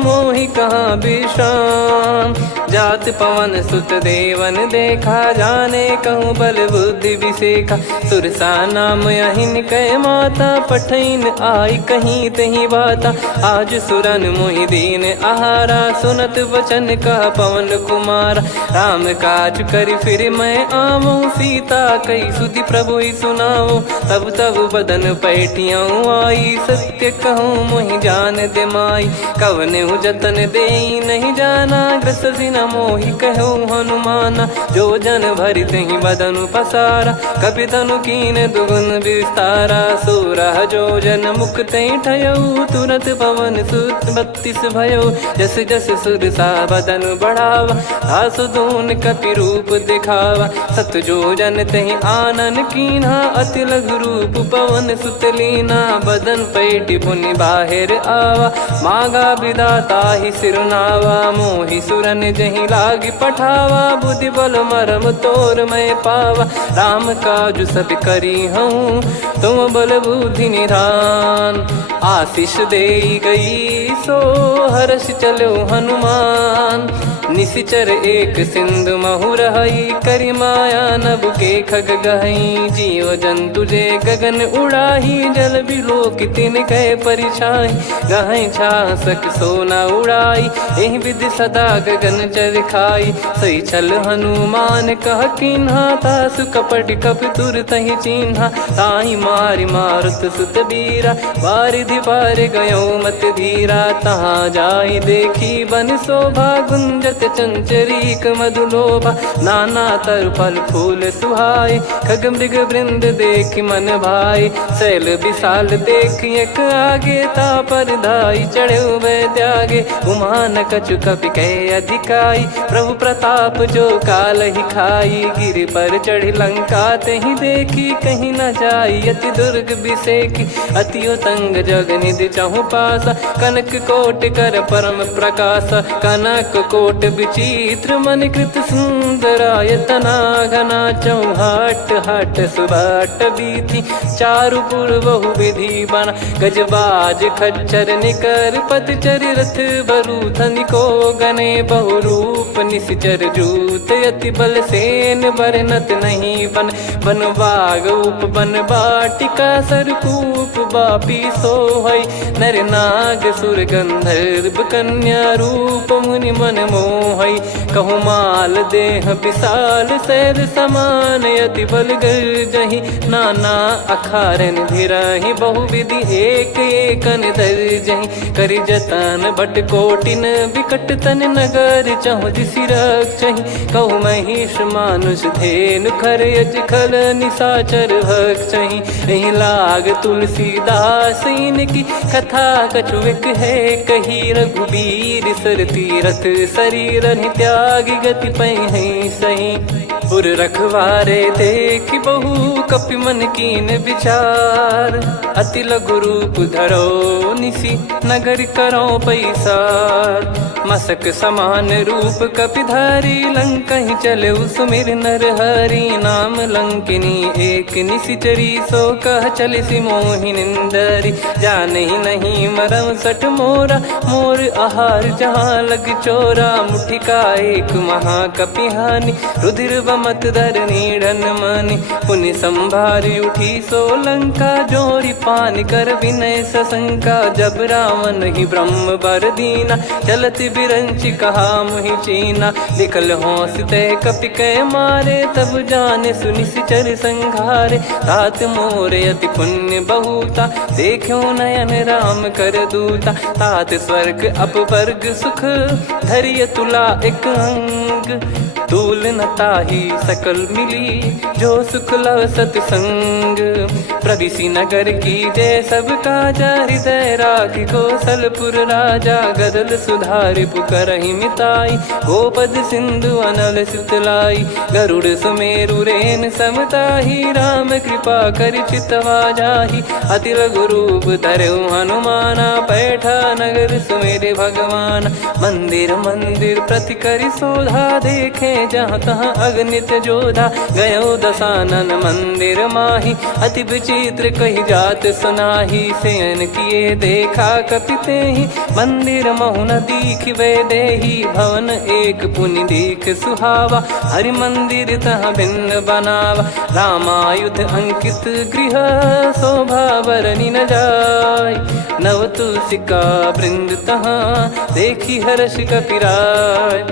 मोहि कहाँ विश्राम। जात पवन सुत देवन देखा, जाने कहूँ बल बुद्धि विसेखा। सुरसा नाम अहिन कै माता, पठैन आई कहीं तहीं बाता। आज सुरन मोहि दीन आहारा, सुनत वचन कह पवन कुमारा। राम काज करि फिर मैं आवूं, सीता कई सुधि प्रभु ही सुनाओ। तब तब बदन पैठियाँ आई, सत्य कहूँ मोहि जान दे माई। कवने जतन दे नहीं जाना, ग्रसि न मोहि कहूँ हनुमाना। जो जन भरि तहि बदनु पसारा, कपि तनु कीन दुगुन विस्तारा। सोरह जो जन मुख तहि ठयऊ, तुरत पवन सुत 32 भयऊ। जस जस सुरसा बदन बढ़ावा, आसु दून कपि रूप दिखावा। सत जो जन तहि आनन कीन्हा, अति लघु रूप पवन सुत लीना। बदन पैटि पुनि बाहिर आवा, मांगा विधाता ही सिरनावा। मोहि सुरन जहि लागी पठावा, बुद्धि बल मरम तोर मैं पावा। राम काज सब करी हूँ, तुम बल बुद्धि निधान। आशीष दे गई सो हर्ष चलो हनुमान। निशिचर एक सिंधु महु रहई, करि माया नभ के खग गहई। जीव जंतु जे गगन उड़ाही, जल बिलोक तिन कह परिछाई। गहई छासक सोना उड़ाई, एहि विधि सदा गगन चर खाई। सही छल हनुमान कह किन्हा, तासु कपट कपि तुर तहि चिन्हा। ताहि मारि मारुत सुत बीरा, वारिधि पार गयो मत धीरा। तहाँ जाई देखी बन शोभा, गुंजत चंचरीक मधुलोभा। नाना तर फल फूल सुहाए, खग मृग वृंद देख मन भाई। शैल विशाल देख एक आगे, तापर धाई चढ़े वै त्यागे। उमा न कछु कपि कह अधिकाई, प्रभु प्रताप जो काल ही खाई। गिर पर चढ़ी लंका तहि देखी, कहीं न जाई अति दुर्ग बिसेकी। अति उतंग जग निधि चहु पासा, कनक कोट कर परम प्रकाशा। कनक कोट विचित्र मन कृत सुंदरायतना। घना चौहाट हाट सुबाट बीथी, चारु पुर बहु विधि बना। गजबाज खच्चर निकर पतचर, रथ बरु धनिको गने। बहु रूप निशिचर जूत, अति बल सेन बरनत नहीं बन। बन बाग उप बन बाटिका, सरकूप बापी सोहई। नर नाग सुर गंधर्व कन्या, रूप मुनि मन मोहई। कहु माल देह विशाल, शैल समान अति बल गर्जहि। नाना अखारन भिरहि, बहु विधि एक एकन दर्जहि। करि जतन बट कोटिन, विकट तन नगर चहु दिसि रक्षहि। कहु महिष मानुष धेनु, खर यज खल निशाचर भक्षहि। एहि लाग तुलसीदास इनकी, कथा कछु एक है कही। रघुबीर सर तीरथ शरीर, त्यागी गति पै सही। पुर रखवारे देख बहु, कपि मन कीन विचार। अति लघु रूप धरो निसी, नगर करो पैसार। मसक समान रूप कपि धारी, लंकहि चले सुमिर नर हरि। नाम लंकिनी एक निशिचरी, सो कह चलिसि मोहि निंदरी। जानहि नहीं मरम सठ मोरा, मोर आहार जहाँ लग चोरा। मुठिका एक महाकपि हानि, रुधिर बमत धरनी ढन मानि। पुनि संभारी उठी सो लंका, जोरी पान कर विनय सशंका। जब रावण ही ब्रह्म बर दीना, चलत बिरंच कहा मुहि चीना। निकल होश तय कपि कै मारे, तब जाने सुनिश्चर संघारे। तात मोरे अति पुण्य बहुता, देखो नयन राम कर दूता। तात स्वर्ग अपवर्ग सुख, धैर्य तुला एक अंग। तूल न ताहि सकल मिली, जो सुख लव सतसंग। प्रविशि नगर की जय सब काजा, हृदय राखि कौशलपुर राजा। गदल सुधारि पुकारहि मिताई, गोपद सिंधु अनल सुतलाई। गरुड़ सुमेरु रेन समताहि, राम कृपा करि चितवा जाहि। अति लघु रूप धरऊ हनुमाना, पैठा नगर सुमेरे भगवान। मंदिर मंदिर प्रति करि शोधा, देखे जहाँ तहाँ अगणित जोधा। गयो दशानन मंदिर माही, अति विचित्र कही जात सुनाही। सेन किए देखा कपिते ही, मंदिर महु न दीखिबे देही। भवन एक पुनि दीख सुहावा, हरि मंदिर तहाँ भिन्न बनावा। रामायुध अंकित गृह, शोभा बरनी न जाय। नव तुलसी का वृंद तहाँ, देखी हर्ष कपिराय।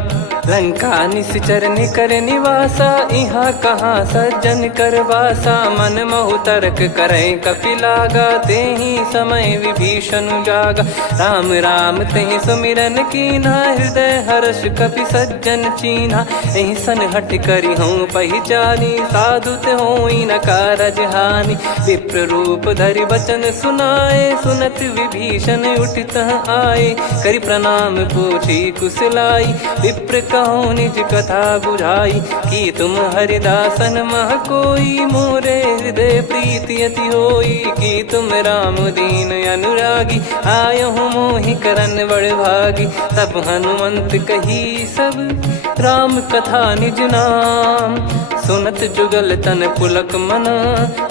लंका निश्चर कर निवासा, यहाँ कहाँ सज्जन कर वासा। मन महु तर्क करें कपिलागा, तेहि समय विभीषण जागा। राम राम तेहि सुमिरन कीन्हा, हृदय हर्ष कपि सज्जन चीन्हा। एहि सन हट करी हूँ पहिचानी, साधु ते होई न कारज हानि। विप्र रूप धरि वचन सुनाए, सुनत विभीषण उठित आए। करि प्रणाम पूछी कुशलाई, विप्र कहो निज कथा बुझाई। कि तुम हरिदासन मह कोई, मोरे हृदय प्रीति अति होई। कि तुम राम दीन अनुरागी, आयहु मोहि करन बड़ भागी। तब हनुमंत कही सब राम कथा निज नाम। सुनत जुगल तन पुलक मना,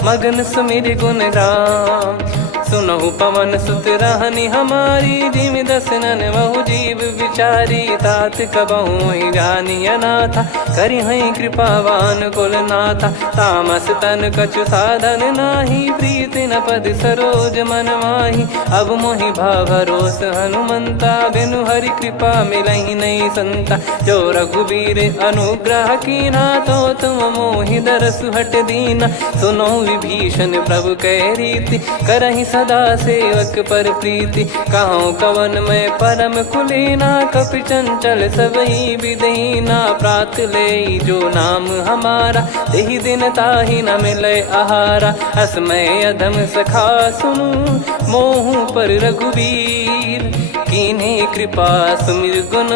मगन सुमिर गुण राम। सुनहु पवन सुत रहनी हमारी, जिमि दसनन बहु जीव विचारी। तात कबहु ही जानी अनाथा, करि हई कृपावान कुल नाथा। तामस तन कछु साधन नाही, प्रीति न पद सरोज मन माही। अब मोहि भाव भरोस हनुमंता, बिनु हरि कृपा मिलहि नहीं संता। जो रघुबीर अनुग्रह कीना, तो तुम मोहि दरस हट दीना। सुनो विभीषण प्रभु कह रीति, करहि सदा सेवक पर प्रीति। कहूँ कवन में परम कुलीना, कपि चंचल सबही विदहीना। प्रात ले जो नाम हमारा, तेहि दिन ताहि न मिले आहारा। असमय अधम सखा सुनु, मोहु पर रघुवीर। कीन्ही कृपा सुमिर गुण,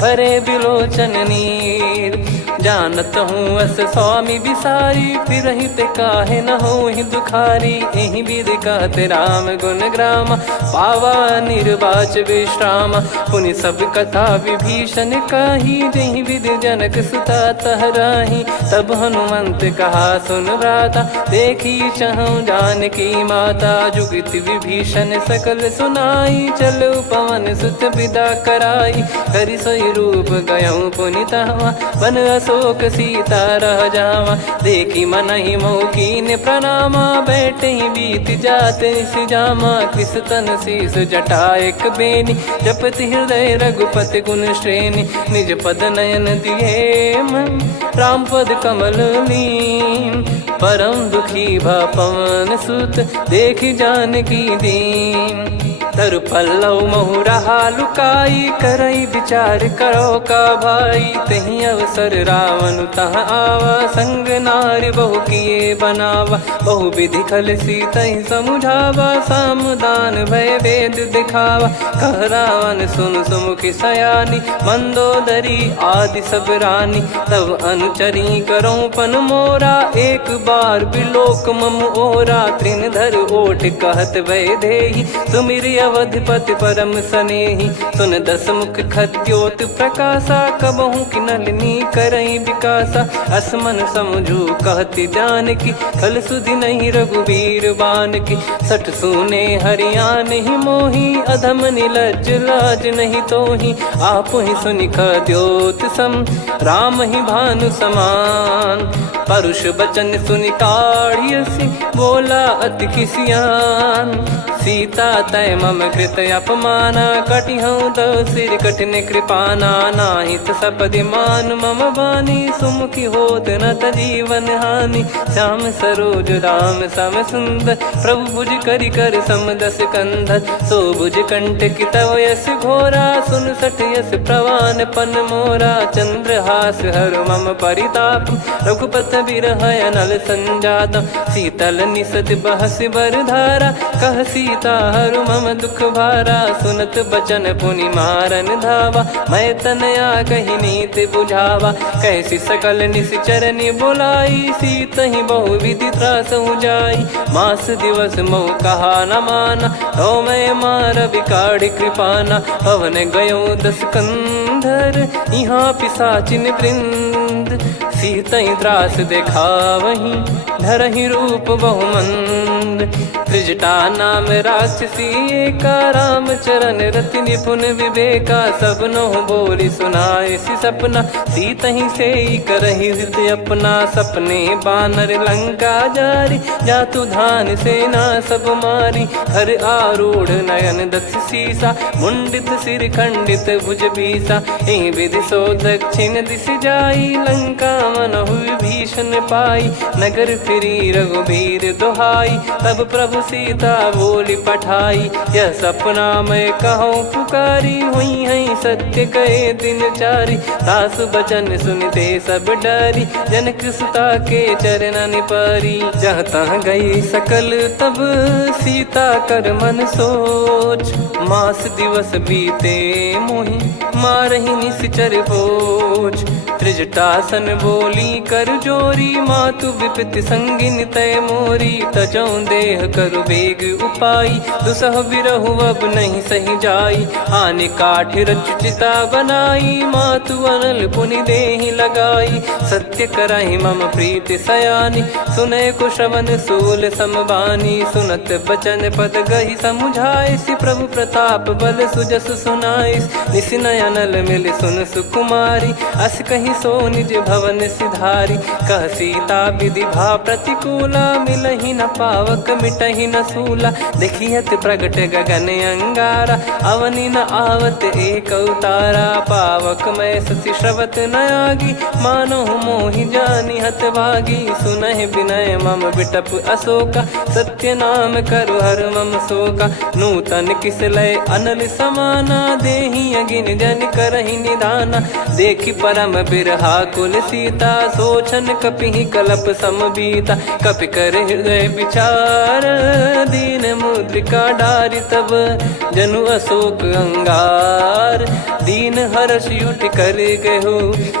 भरे बिलोचन नीर। जानत हूँ अस स्वामी बिसारी, फिर ते काहे न होहि दुखारी। एहि विधि कहते राम गुण ग्राम, पावा निर्वाच विश्राम। पुनि सब कथा विभीषण काही, जहि विधि जनक सुता तहराही। तब हनुमंत कहा सुन भ्राता, देखी चहु जानकी माता। जुगित विभीषण सकल सुनाई, चलो पवन सुत विदा कराई। करि सोई रूप गयऊँ पुनि तहवा, बन अशोक सीता रह जावा। देखी मनहि मौकीन प्रणामा, बैठे ही बीत जात निस जामा। कृस तन शीस जटा एक बेनी, जपति हृदय रघुपति गुण श्रेणी। निज पद नयन दिए मन, राम पद कमल लीन। परम दुखी भा पवन सुत, देखी जानकी दीन। तरु पल्लव महु रहा लुकाई, करई विचार करो का भाई। तही अवसर रावण तहाँ आवा, संग नार बहु किए बनावा। बहु विधि खल सीतहि समुझावा, सामदान भय वेद दिखावा। कह रावण सुन सुमुखी सयानी, मंदोदरी आदि सब रानी। तब अनुचरी करो पन मोरा, एक बार बिलोक मम ओरा। तृण धर ओट कहत भय देहि, सुमिर अवधिपति परम सनेहि। सुन दस मुख खद्योत प्रकाशा, कबहु कि नलिनी करई विकासा। असमन समझू कहति जानकी, खल सुधि नहीं रघुवीर बान की। सठ सुने हरियान ही मोही, अधम निलज लाज नहीं तोहि। आप ही सुनि खद्योत सम, राम ही भानु समान। परुष बचन सुनि काढ़ियसि, बोला अति किसियान। सीता तय मम कृत अपमाना, कटिहऊँ तो सिर कठिन कृपाना। नाहित सपदि मान मम बानी, सुमुखी होत न तजीवन हानि। श्याम सरोज राम सम सुंदर, प्रभु भुज करि कर समदस कंधर। सो भुज कंठ की तव यस घोरा, सुन सठ यस प्रवान पन मोरा। चंद्रहास हर मम परिताप, रघुपत बिरह अनल संजात। शीतल निसत बहस बर धारा, कह सीता हरु मम दुख भारा। सुनत बचन पुनि मारन धावा, मैं तनया कही नीति बुझावा। कैसी सकल निश्चरनि बुलाई, सीतहि बहु विधि त्रासहु जाई। मास दिवस मोह कहा न माना, तो मैं मार बिकाढ़ि कृपाना। पवन गयो दस कंधर, यहाँ पिशाचिन वृंद मंद। सीतई त्रास देखावहीं धरहि रूप बहुमंद। त्रिजटा नाम राक्षसी एका रामचरण रति निपुण विवेका। सब नोह बोली सुनाए सि सपना सीतहि से करहि हृद अपना। सपने बानर लंका जारी जातु धान सेना सब मारी। हर आरूढ़ नयन दस सीसा मुंडित सिर खंडित भुज बीसा। एहि विधि सो दक्षिण दिश जाई लंका मनहु विभीषण पाई। नगर फिरी रघुबीर दोहाई तब प्रभु सीता बोली पठाई। यह सपना मैं कहूँ पुकारी हुई है सत्य कहे दिन चारी। सास बचन सुनते सब डरी जनक सुता के चरण पारी। जहाँ तहाँ गई सकल तब सीता कर मन सोच। मास दिवस बीते मोहि मारहि निश्चर बोझ। त्रिजटासन बोली कर जोरी मातु विपत्ति संगिन तय मोरी। तजौ देह करु बेग उपाई दुसह बिरहु अब नहीं सही जाई। आने काठ रचिता बनाई मातु अनल पुनि देहि लगाई। सत्य कराहि मम प्रीति सयानी सुनय को श्रवण सूल समबानी। सुनत बचन पद गहि समुझाए सि प्रभु प्रताप बल सुजस सुनाइस। निस नयनल मिल सुन सुकुमारी अस कहि सो निज भवन सिधारी। कह सीता विधि भा प्रतिकूला मिलहि न पावक मिटहि न सूला। देखियत प्रगट गगन अंगारा अवनि न आवत एक अवतारा। पावक मैं शशि श्रवत न आगी मानो मोहि जानि हत भागी। सुनहि विनय मम बिटप अशोका सत्य नाम करु हर मम शोका। नूतन किस लय अनल समाना देहि अगिन जन करहि निदाना। देखि परम बिरहा कुल सीता सोचन कपिहि कलप समबीता। कपि कर हृदय विचार दीन मुद्रिका डारि तब जनु अशोक अंगार। दीन हर्ष उठ कर गहु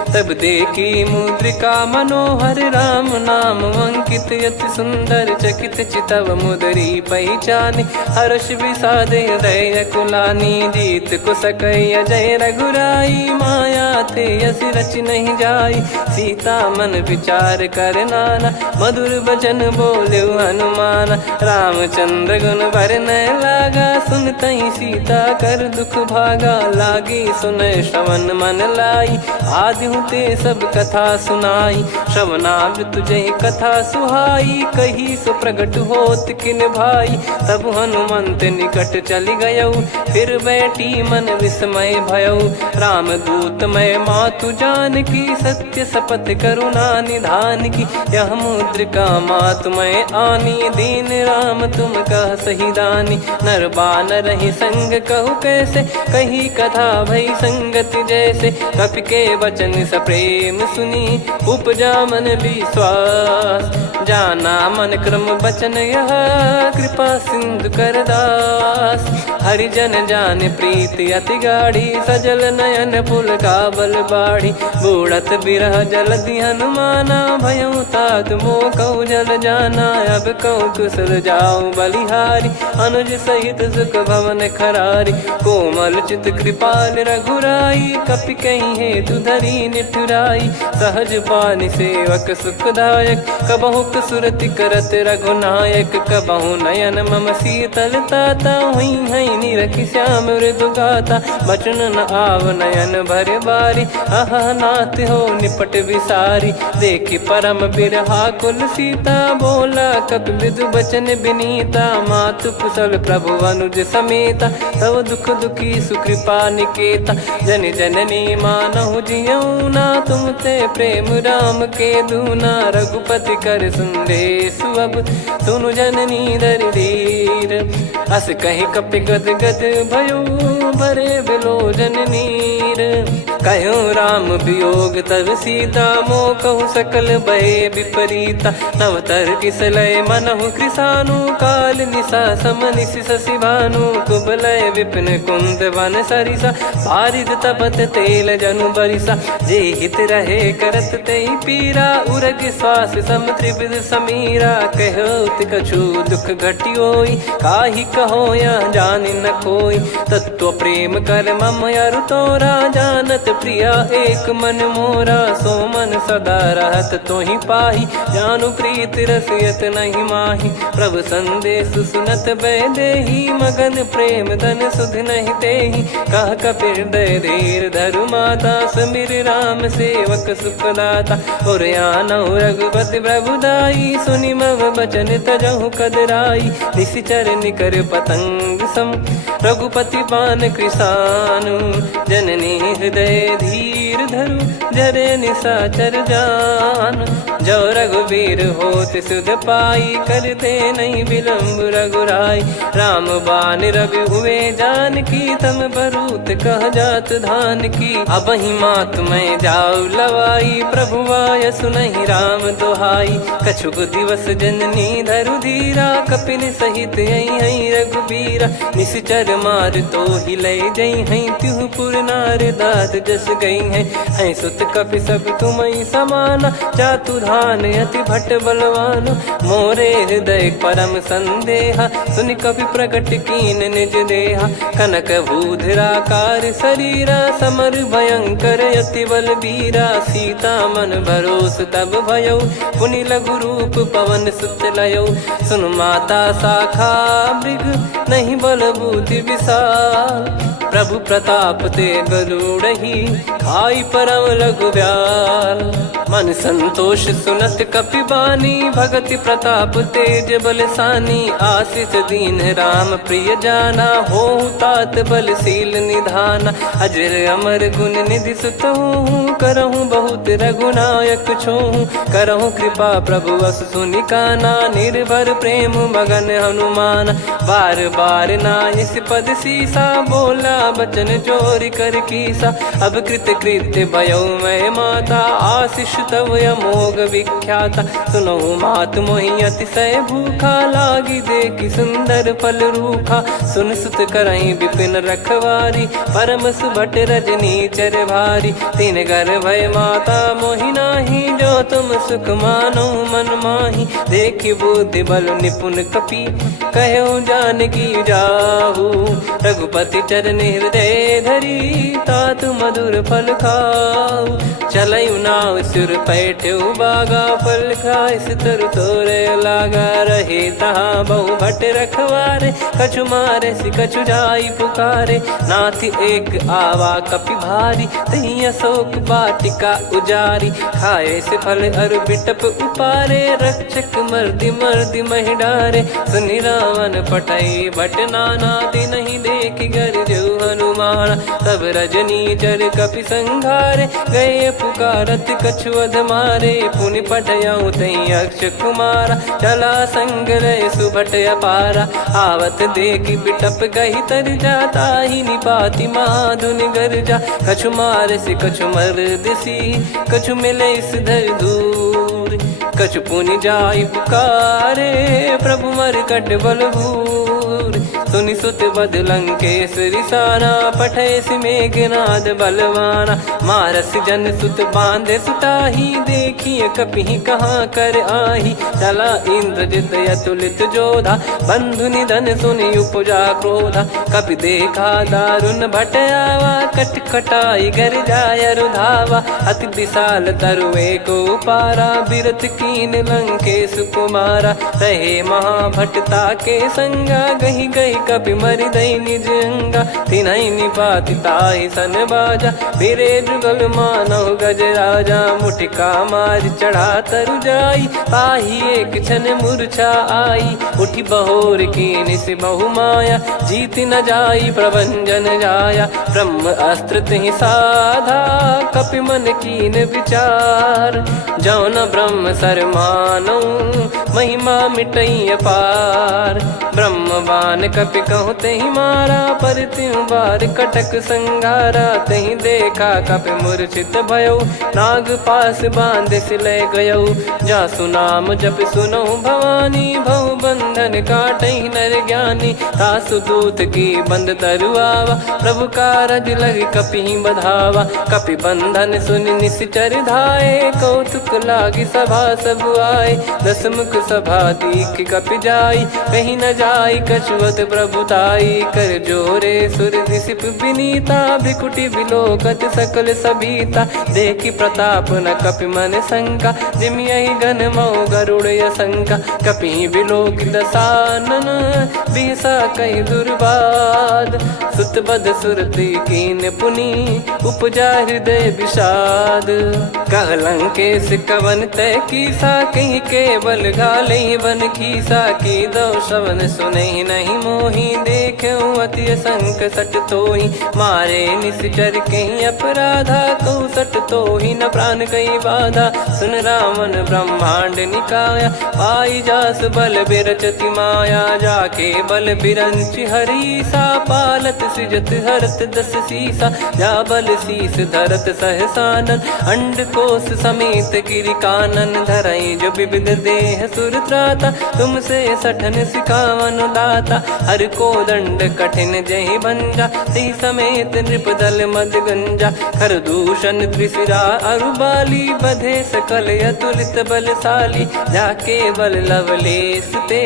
तब देखी मुद्रिका मनोहर। राम नाम अंकित अति सुंदर चकित चितव मुदरी पहचानी। हर्ष विषाद हृदय कुलानी जीत को सकई अजय रघुराई। माया थे यस रच नहीं जाई सीता मन विचार कर नाना। मधुर बचन बोले हनुमान रामचंद्र गुण वरनय लागा। सुनतहि सीता कर दुख भागा लागी सुनय श्रवण मन लाई। आदि ते सब कथा सुनाई श्रवणाव तुझे कथा सुहाई। कही सो प्रगट होत किन भाई तब हनुमंत निकट चली गयौ। फिर बैठी मन विस्मय भयौ राम दूत मैं मातु जान की। सत्य शपथ करुणा निधान की यह मुद्रिका मातु मैं आनी। दीन राम तुम कह सही दानी नर बानर ही संग कहु कैसे। कही कथा भई संगति जैसे कपि के वचन सप्रेम सुनी। उपजा मन विश्वास जाना मन क्रम बचन यह कृपा सिंधु कर दास। हरिजन जान प्रीति अति गाढ़ी सजल नयन पुल काबल बाढ़ी। बूढ़त बिरह जलधि हनुमाना भयउ तात मोह कहु जल जाना। अब कहु कुशल जाऊ बलिहारी अनुज सहित सुख भवन खरारी। कोमल चित कृपाल रघुराई कपि कहीं हेतु धरी निठुराई। सहज पानि सेवक सुखदायक कबहु सुरति करत रघुनायक। कबहु नयन मम शीतल ताता हुई है निरखि श्याम मृदु गाता। बचन न आव नयन भर बारी अह नाथ हो निपट विसारी। देखि परम बिरहा कुल सीता बोला कपि मृदु बचन विनीता। मातु कुशल प्रभु अनुज समेता तव दुख दुखी सुकृपा निकेता। जन जननी मानहु जियऊ ना तुम ते प्रेम राम के दूना। रघुपति कर संदेश अब सुनु जननी दर धीर। अस कहि कपि गद गद भयो भरे बिलोचन नीर। कहो राम वियोग तब सीता मोह कहु सकल भय विपरीता। नवतर किसलय मनहु कृसानु काल निशा समनिश शशि भानु। कुबलय विपिन कुंद वन सरिसा बारिद तपत तेल जनु बरिसा। जे हित रहे करत ते पीरा उरग श्वास सम त्रिविध समीरा। कहो कछु दुख घटियोई काहि कहो या जान न कोई। तत्व प्रेम कर मम अरु तोरा, जानत प्रिया एक मन मोरा। सो मन सदा रहत तो ही पाही, जानु प्रीत रसियत नहीं माही। प्रभु संदेश सुनत बैदेही, मगन प्रेम धन सुध नहीं तेही। कह कपिर दय धीर धरु माता, समिर राम सेवक सुखदाता। और आनौ रघुपति प्रभुदाई, सुनि मम बचन तजहु कदराई। निशिचर निकर पतंग सम, रघुपति पान कृसानु। जननी हृदय धीर धरु, जरे निशाचर जान। जो रघुवीर होत सुध पाई, करते नहीं विलम्ब रघुराई। राम बान रवि हुए जानकी, तम बरूत कह जात धान की। अब ही मात मैं जाऊ लवाई, प्रभु आय सुनहि राम दोहाई। कछुक दिवस जननी धरु धीरा, कपिन सहित आई रघुबीरा। निश्चर मार तो ही लय जई हैं, त्यों पुर नार दाद जस गई हैं। सुत कपि सब तुमई समाना, जातु धान अति भट बलवान। मोरे हृदय परम संदेहा, सुनि कपि प्रकट कीन निज देहा। कनक भूधराकार शरीरा, समर भयंकर अति बलबीरा। सीता मन भरोस तब भयो, पुनि लघु रूप पवन सुत लयो। सुन माता शाखा मृग, नहीं बल बुद्धि विशाल। प्रभु प्रताप ते गरुड़हि, खाई परम लघु ब्याल। मन संतोष सुनत कपि बानी, भगति प्रताप तेज बलसानी। आशीष दीन राम प्रिय जाना, होहु तात बलशील निधाना। अजर अमर गुण निधि सुतहु, करहु बहुत रघुनायक छोहु। करहु कृपा प्रभु अस सुनि काना, निर्भर प्रेम मगन हनुमान। बार बार नायस पद सीसा, बोला बचन चोरी कर कीसा। अब कृत कृत्य भयो मैं माता, आशीष तव अमोघ विख्याता। सुनहु मात मोहि अतिशय भूखा, लागी देखि सुंदर फल रूखा। सुन सुत करहि विपिन रखवारी, परम सुभट रजनी चर भारी। तीन घर भय माता मोहि नाही, जो तुम सुख मानो मन माही। देखि बुद्धि बल निपुण कपि, कहो जानकी जाहू। रघुपति चरण हृदय धरी, तात मधुर फल खाऊ। चलयु नाव सिर पैठ्यु बागा, फल खाय सितर तोरे लागा। रहे तहाँ बहु भट रखवारे, कछु मारे सि कछु जाई पुकारे। नाथ एक आवा कपि भारी, तही अशोक वाटिका उजारी। खाए से फल अरु बिटप उपारे, रक्षक मर्दि मर्दि महि डारे। सुनि रावण पटई भट नाना, तिनहि देखि गरजु हनुमान। तब रजनी चर कपि संघारे, गए पुकारत कछु अध मारे। पुनि पटयऊ तई अक्ष कुमारा, चला संग रहे सुभट अपारा। आवत देखि बिटप गही तर जाता, ही निपाति माधुनि गर्जा। कछु मार से कछु मर्दिसी, कछु मिले इस धर दूर। कछु पुनि जाई पुकारे, प्रभु मरकट बलभूर। सुनि सुत बद लंकेश रिसाना, पठैसि मेघनाद बलवाना। मारस जन सुत बांधे सुताही, देखिए कपि कहाँ कर आही। चला इंद्रजित अतुलित जोधा, बंधु निधन सुनि उपजा क्रोधा। कपि देखा दारुण भट आवा, कट कटाई गर जाय रुधावा। अति विशाल तरुए को पारा, बिरत कीन लंकेश कुमारा। रहे महाभटता के संगा, गही गही कपि मरि दई निज अंगा। तिन्हि निपाति ताहि सन बाजा, फिरे जुगल मानव गज राजा। मुटिका मार चढ़ा तरु जाई, ताहि एक क्षण मूर्छा आई। उठी बहोर कीन से बहु माया, जीत न जाई प्रभंजन जाया। ब्रह्म अस्त्र तिहि साधा, कपि मन कीन विचार। जौन ब्रह्म सर मानौ, महिमा मिटई अपार। ब्रह्म बान कपि कहूँ तहि मारा, पर त्यों बार कटक संगारा। तहि देखा कपि मूर्छित भयो, नाग पास बांध सिलय गयो। जासु नाम जप सुनो भवानी, भव बंधन काटहि नर ज्ञानी। तासु दूत की बंद तरुआवा, प्रभु कारज लग कपि बधावा। कपि बंधन सुनि निश्चर धाये, कौतुक लागी सभा सब आए। दस मुख सभा दीख कपि जाई, कहीं न जाई यशवत प्रभुताई कर जोरे सुर दिसिप विनीता भिकुटी बिलोकत सकल सबीता देखी प्रताप न कपि मन शंका जिम यही गण मऊ गरुड़ यसंका कपि बिलोकित सानन बीसा कई दुर्बाद सुत बद सुरति कीन पुनी उपजा हृदय विषाद कहलंके सिकवन तय कीसा कहीं केवल घाले बन खीसा की दो श्रवण सुने नहीं मोही देखे अति संक सट तो ही मारे निश्चर कहीं अपराधा को सट तो ही न प्राण कई बाधा सुन रावण ब्रह्मांड निकाया पाई जास बल बिरचति माया जाके बल बिरंच हरी सा पालत सृजत हरत दस सीसा जा बल शीस धरत सहसानन अंड कोश समेत गिरि कानन धरई जो विविध देह सुर त्राता तुमसे सठन सिखावन दाता हर को दंड कठिन जय भंजा ती समेत नृप दल मद गंजा खर दूषण त्रिशिरा अरुबाली बधे सकल अतुलित बलशाली जाके बल लवलेस ते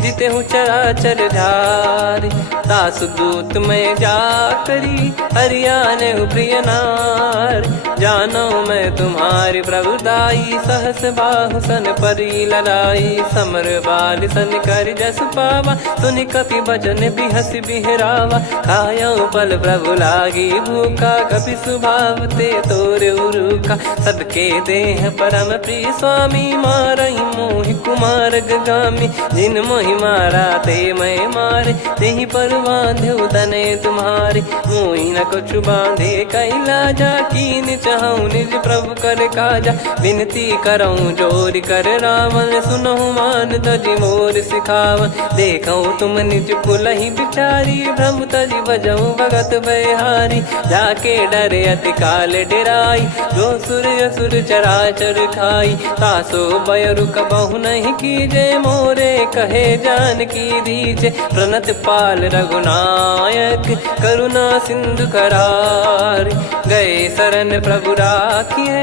जिते हूँ चराचर झार तासु दूत में जा करी हरियाने प्रिय नार जानो मैं तुम्हारी प्रभुताई सहस बाहु सन परी लड़ाई समर बाल सन कर जस पावा सुनि कपि भजन बिहस बिहरावा खायो पल प्रभु लागी भूखा कपि स्वभाव ते तोर उरुखा सबके देह परम प्रिय स्वामी मारई मोहि कुमार गामी जिन मोहि मारा ते मैं मारे तेहि पर बांधे तने तुम्हारे मोहि न कुछ बांधे कैला जा कीन चाहूं निज प्रभु कर काजा विनती करऊं जोर कर रावण सुनहु मान तजी मोर सिखावन देखऊं तुम निज पुलहि बिचारी ब्रह्म तजी बजऊं भगत बहारी जाके डरे अति काल डेराई जो सुर असुर चराचर खाई तासो बयरु कबहु नहीं कीजे मोरे कहे जान की दीजे प्रणत पाल रघुनायक करुणा सिंधु करार गए शरण प्रभु राखिए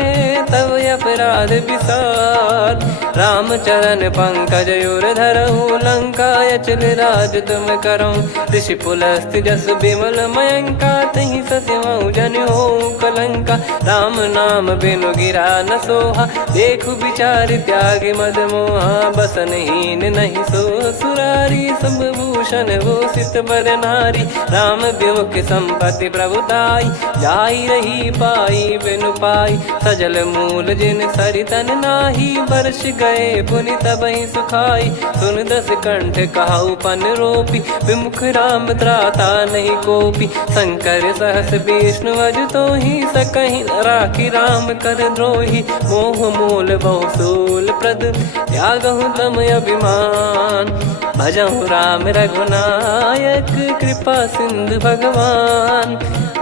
तब अपराध विसार राम चरण पंकज उर धरहु लंका अचल राज तुम करऊं ऋषि पुलस्त जस विमल मयंका तहि ससिमऊ जन हो कलंका राम नाम बिनु गिरा न सोहा देखु विचार त्याग मद मोहा बसनहीन नहीं सो सुरारी सब भूषण वो सित बर नारी राम विमुख संपत्ति प्रभुताई जाई रही पाई बिनु पाई सजल मूल जिन सरितन नाही वर्ष गए पुनि तबहि सुखाई सुन दस कंठ कहाऊ पन रोपी विमुख राम त्राता नहीं कोपी शंकर सहस विष्णु अज तो ही सकहि राखी राम कर द्रोही मोह मूल बहु सूल प्रद त्यागहु तम अभिमान भजहु राम रघुनायक कृपा सिंधु भगवान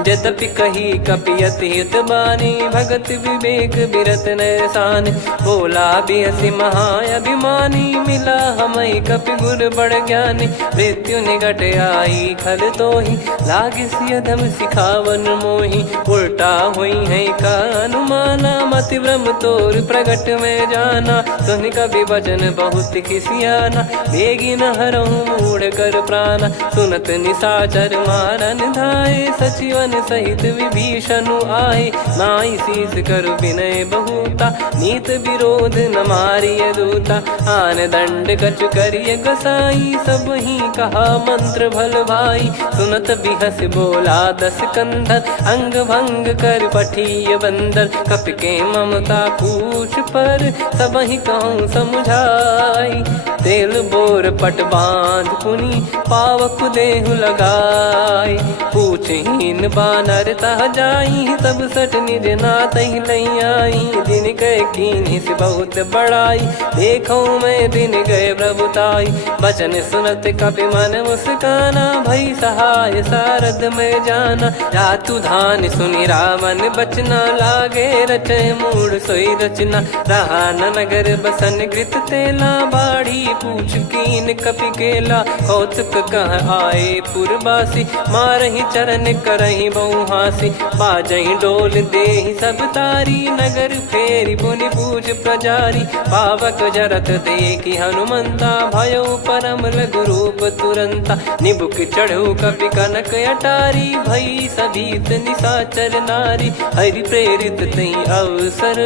यद्यपि कही कपियति हित बानी भगत विवेक बिरत नैसान बोला बिहसी महाअभिमानी मिला हमई कपि गुर बड़ ज्ञानी मृत्यु निकट आई खल तो ही लागे सियधम सिखावन मोही उल्टा हुई है का अनुमाना मति ब्रह्म तोर प्रगट में जाना सुन कवि वचन बहुत खिसियाना बेगी न हरहु मूढ़ कर प्राण सुनत निशाचर मारन धाये सचिवन सहित विभीषण आए नाई शीस करु विनय बहुता नीत विरोध न मारिय दूता आन दंड कछ करिय गसाई सब ही कहा मंत्र भल भाई सुनत बिहस बोला दस कंधर अंग भंग कर पठिय बंदर कपि के ममता पूछ पर सब ही कहूँ समझाई तेल बोर पट बांध पुनि पावक देहु लगाई पूछहीन बानर तह जाई सब सट निज नाथ ही लई आई दिन गए कीन्ही से बहुत बड़ाई देखो मैं दिन गए प्रभुताई बचन सुनत कपि मन मुस्काना भई सहाय सारद में जाना जातु धान सुनि रावण बचना लागे रचे मूड सोई रचना रहा न नगर बसन कृत तेला बाड़ी पूछ कीन कपि केला कौतुक कह आए पुरबासी मारहि चरण करहि बहु हासी बाजहि डोल देहि सब तारी नगर फेरी पुनि पूज प्रजारी पावक जरत देखि हनुमंता भयो परम लघुरूप तुरंता निबुक चढ़ऊ कपि कनक अटारी भई सभीत निशाचर नारी हरि प्रेरित तई अवसर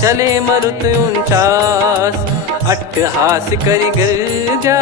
चले मरुत 49 अट्टहास करि गर्जा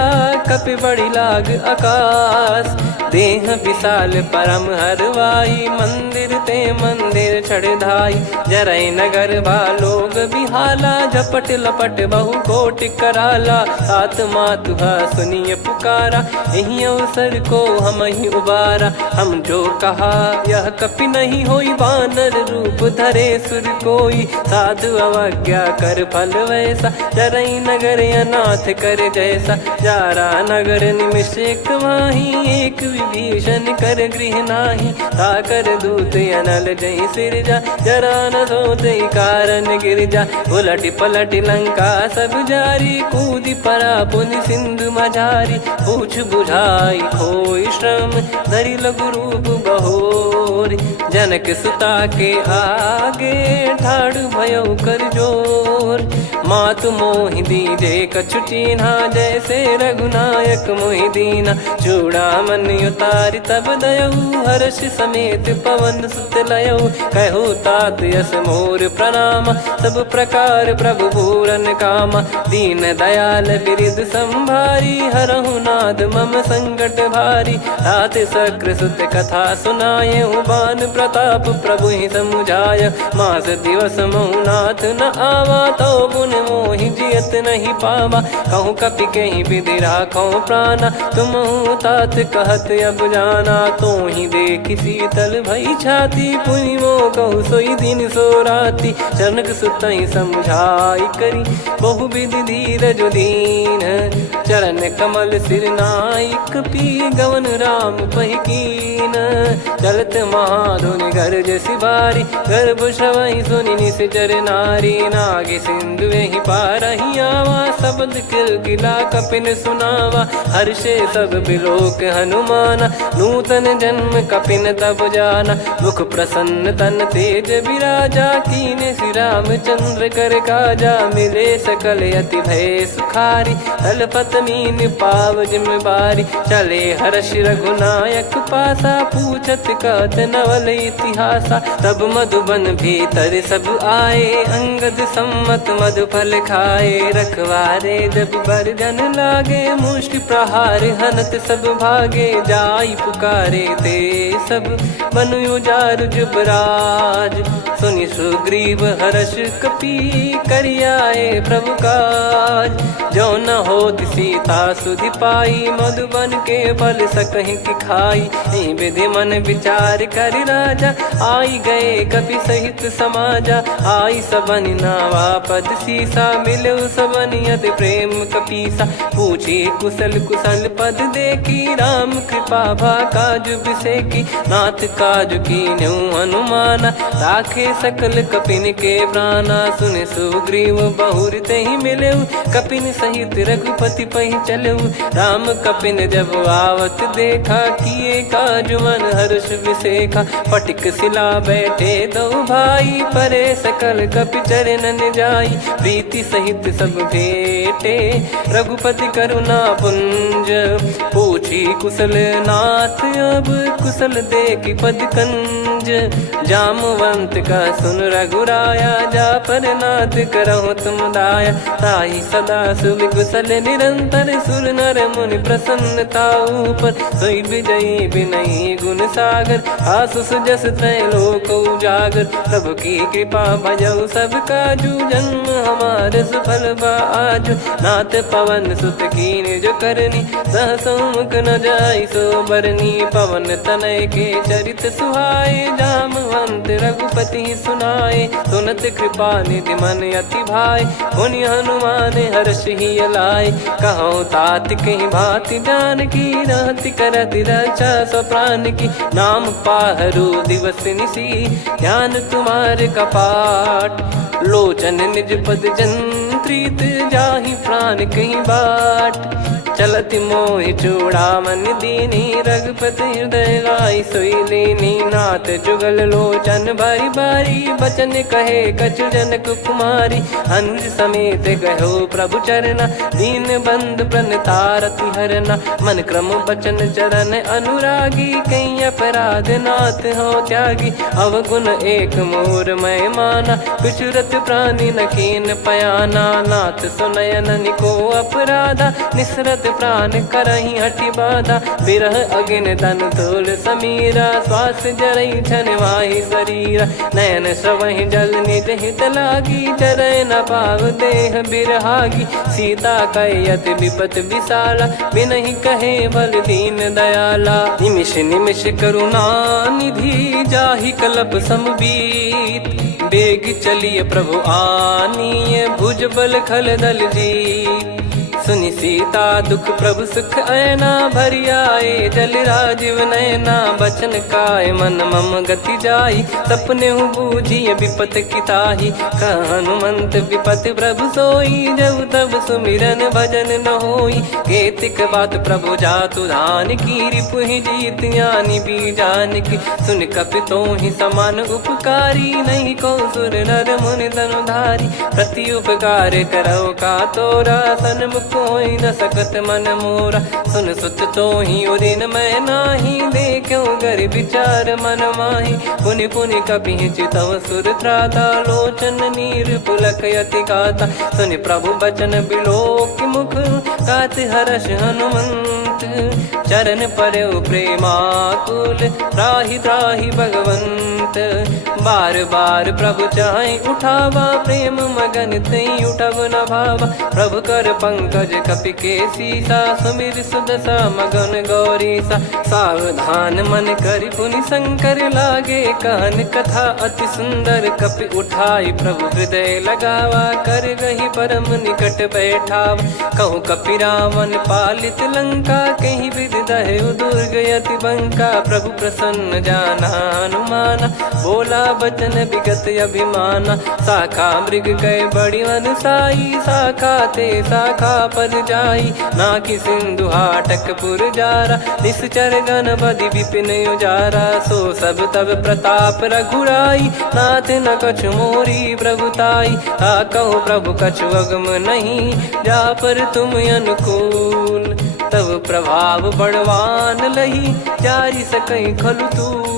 कपि बड़ी लाग आकाश देह विशाल परम हरवाई मंदिर ते मंदिर चढ़धाई जरई नगर बालोग बिहाला झपट लपट बहु कोटि कराला सात मातुहा सुनिय पुकारा यही अवसर को हम ही उबारा हम जो कहा यह कपि नहीं होई वानर रूप धरे सुर कोई साधु अवज्ञा कर फल वैसा जरई नगर अनाथ कर जैसा जारा नगर निमिष एक वाही एक विभीषण कर गृह नाही ताकर दूत अनल जय सिरजा जरा न सोते कारण गिरजा उलट पलट लंका सब जारी कूदी परा पुनि सिंधु मझारी पूछ बुझाई खोई श्रम धरि लघु रूप बहोरी जनक सुता के आगे ठाड़ भयो कर जोर मातु मोहि दीजे कछु चीन्हा जैसे रघुनायक मोहि दीना चूड़ामन उतारि तब दयऊ हर्ष समेत पवन सुत लयऊ कहु तात यस मोर प्रणाम सब प्रकार प्रभु पूरन कामा दीन दयाल बिरिद संभारी हरहु नाद मम संकट भारी तात सक्र सुत कथा सुनाये बान प्रताप प्रभु ही समुझाय मास दिवस मौनाथ न आवा तो पुन मोहि जियत नहीं पावा कहूँ कपि कहीं विधि राखो प्राणा तुम तात कहत अब जाना तो ही देखी शीतल भई छाती पुनि मो कहु सोई दिन सो राती जनक सुतई समझाई करी बहु विधि धीरज दीन चरण कमल सिर नाई कपि गवन राम पहिकीन चलत महाधुनि गर्ज सिबारी गर्भ श्रवहि सुनि निश्चर नारी नागे सिंधु ही पारहि आवा शब्द किलकिला कपिन सुनावा हर्षे सब बिलोक हनुमाना नूतन जन्म कपिन तब जाना मुख प्रसन्न तन तेज विराजा कीने श्री रामचंद्र कर काजा मिले सकल अति भय सुखारी तलपत मीन पाव जिम बारी चले हर्ष रघुनायक पासा पूछत कहत नवल इतिहासा तब मधुबन भीतर सब आए अंगद सम्मत मधुफल खाए रखवारे जब बरजन लागे मुष्टि प्रहार हनत सब भागे जाई पुकारे ते सब बन उजार जुबराज सुनि सुग्रीव हर्ष कपि करियाए प्रभु काज जो न होत सीता सुधि पाई मधुबन के बल सकहि की खाई विधि मन विचार कर राजा आई गए कपि सहित समाजा आई सबन नावा पद सीसा मिलो सबनियत प्रेम कपीसा पूछी कुशल कुशल पद देखी राम कृपा भा काज बिसेकी नाथ काज की न्यू हनुमाना राखे सकल कपिन के प्राणा सुन सुग्रीव बहुर ही मिले कपिन सहित रघुपति पही चले राम कपिन जब आवत देखा किए काज मन हर्ष विसेखा फटिक सिला बैठे दो भाई परे सकल कपि चरणन जाई प्रीति सहित सब भेटे रघुपति करुणा पुंज पूछी कुशल नाथ अब कुशल देखी पद कंज जामवंत का सुन रघुराया जा पर नाथ करहु तुम दाया ताहि सदा सुभ कुशल निरंतर सुर नर मुनि प्रसन्नता ऊपर सोई विजयी विनयी गुण सागर आसु सुजस त्रैलोक उजागर प्रभु की कृपा भजऊ सब काजू जन्म हमारे सफल बा आज नाथ पवन सुत कीन जो करनी सहसो मुख न जाई सो बरनी पवन तनय के चरित सुहाए जामवंत रघुपति सुनाए सुनत कृपा निधि मन अति भाई पुनि हनुमान हर्ष ही लाए कहो तात कहीं भांति जान की रहति करति रक्षा सो प्राण की नाम पाहरू दिवस निसी ध्यान तुम्हारे कपाट लोचन निज पद जंत्रित जाहि प्राण कहीं बाट चलत मोहि चूड़ामन दीनी, रघुपति हृदय लाई सोई लीनी। नाथ जुगल लोचन बारी बारी, बचन कहे कछु जनक कुमारी। अनुज समेत गयो प्रभु चरना, दीन बंद प्रण तारति हरना। मन क्रम बचन चरण अनुरागी, कई अपराध नाथ हो त्यागी। अवगुण एक मोर मैं माना, बिचुरत प्राणी न कीन पयाना। नाथ सुनयन निको अपराधा, निसरत प्राण करही हटि बाधा। बिरह अगिन तन तोल समीरा, श्वास जरई छन माही शरीरा। नयन श्रवहि जल निज हित लागी, चरय न पाव देह बिरहागी। सीता कयत विपत विशाला, बिनहि कहे बल दीन दयाला। निमिष निमिष करुणा निधि, जाहि कल्प समबीत। बेग चलिए प्रभु आनीय, भुज बल खल दल जीत। सुनि सीता दुख प्रभु सुख ऐना, भरि आए जल राजीव नैना। बचन काय मन मम गति जाई, सपने हूँ बूझिए विपत किताही। हनुमंत विपत प्रभु सोई, जब तब सुमिरन भजन न होई। केतिक बात प्रभु जातु धान की, रिपुहि जीत ज्ञानी बीजान की। सुन कपि तोहि समान उपकारी, नहीं को सुर नर मुनि धनुधारी। प्रति उपकार करौ का तोरा, सन्मुख कोई न सकत मन मोरा। सुन सुत तो ही उदिन मैं नाही, देखो गर विचार मन माही। पुनि पुनि कपि चितव सुर त्राता, लोचन नीर पुलक यति गाता। सुनि प्रभु बचन बिलोक मुख, गात हर्ष हनुमंत। चरण परौ प्रेमाकुल, त्राहि त्राहि भगवंत। बार बार प्रभु चाहि उठावा, प्रेम मगन तई उठब न भावा। प्रभु कर पंकज कपि के सीसा, सुमिर सुदशा मगन गौरीसा। सावधान मन करि पुनि शंकर, लागे कान कथा अति सुंदर। कपि उठाई प्रभु हृदय लगावा, कर गही परम निकट बैठावा। कहूँ कपि रावण पालित लंका, कहीं विधि दहु दुर्ग यति बंका। प्रभु प्रसन्न जाना हनुमाना, बोला बचन विगत अभिमाना। शाखा मृग गए बड़ी मनसाई, शाखा ते शाखा पर जाई। ना कि सिंधु हाटक पुर जारा, निश्चर गण बदि विपिन उजारा। सो सब तब प्रताप रघुराई, नाथ न कछु मोरी प्रभुताई। कहो प्रभु कछु अगम नहीं, जा पर तुम अनुकूल। तब प्रभाव बड़वान लही, जारी सकई खलु तूल।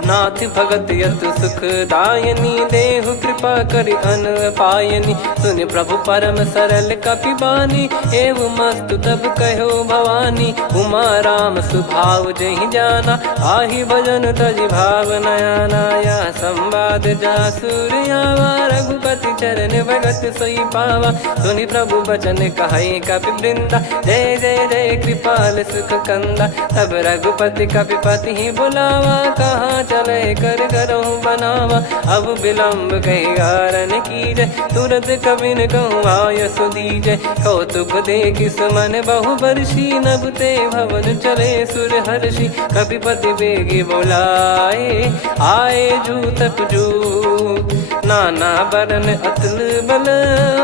नाथ भगत यत सुख दायनी, देहु कृपा करि अन पायनी। सुन प्रभु परम सरल कपि बानी, एव मस्तु तब कहो भवानी। उमा राम सुभाव जहि जाना, आहि भजन तजि भाव नयाना। या संवाद जासुर आवा, रघुपति चरण भगत सोई पावा। सुनि प्रभु बचन कहै कपि वृंदा, जय जय जय कृपाल सुख कंदा। तब रघुपति कपि पति ही बुलावा, कहाँ चले कर करहु बनावा। अब विलम्ब कही कारण कीजय, तुरत कबिन कहूँ आय सुदीजय। कौतुक देखि सुमन बहु बरसी, नभ ते भवन चले सुर हर्षि। कपिपति बेगी बोलाए, आए जूतक जूत। नाना बरन अतुल बल,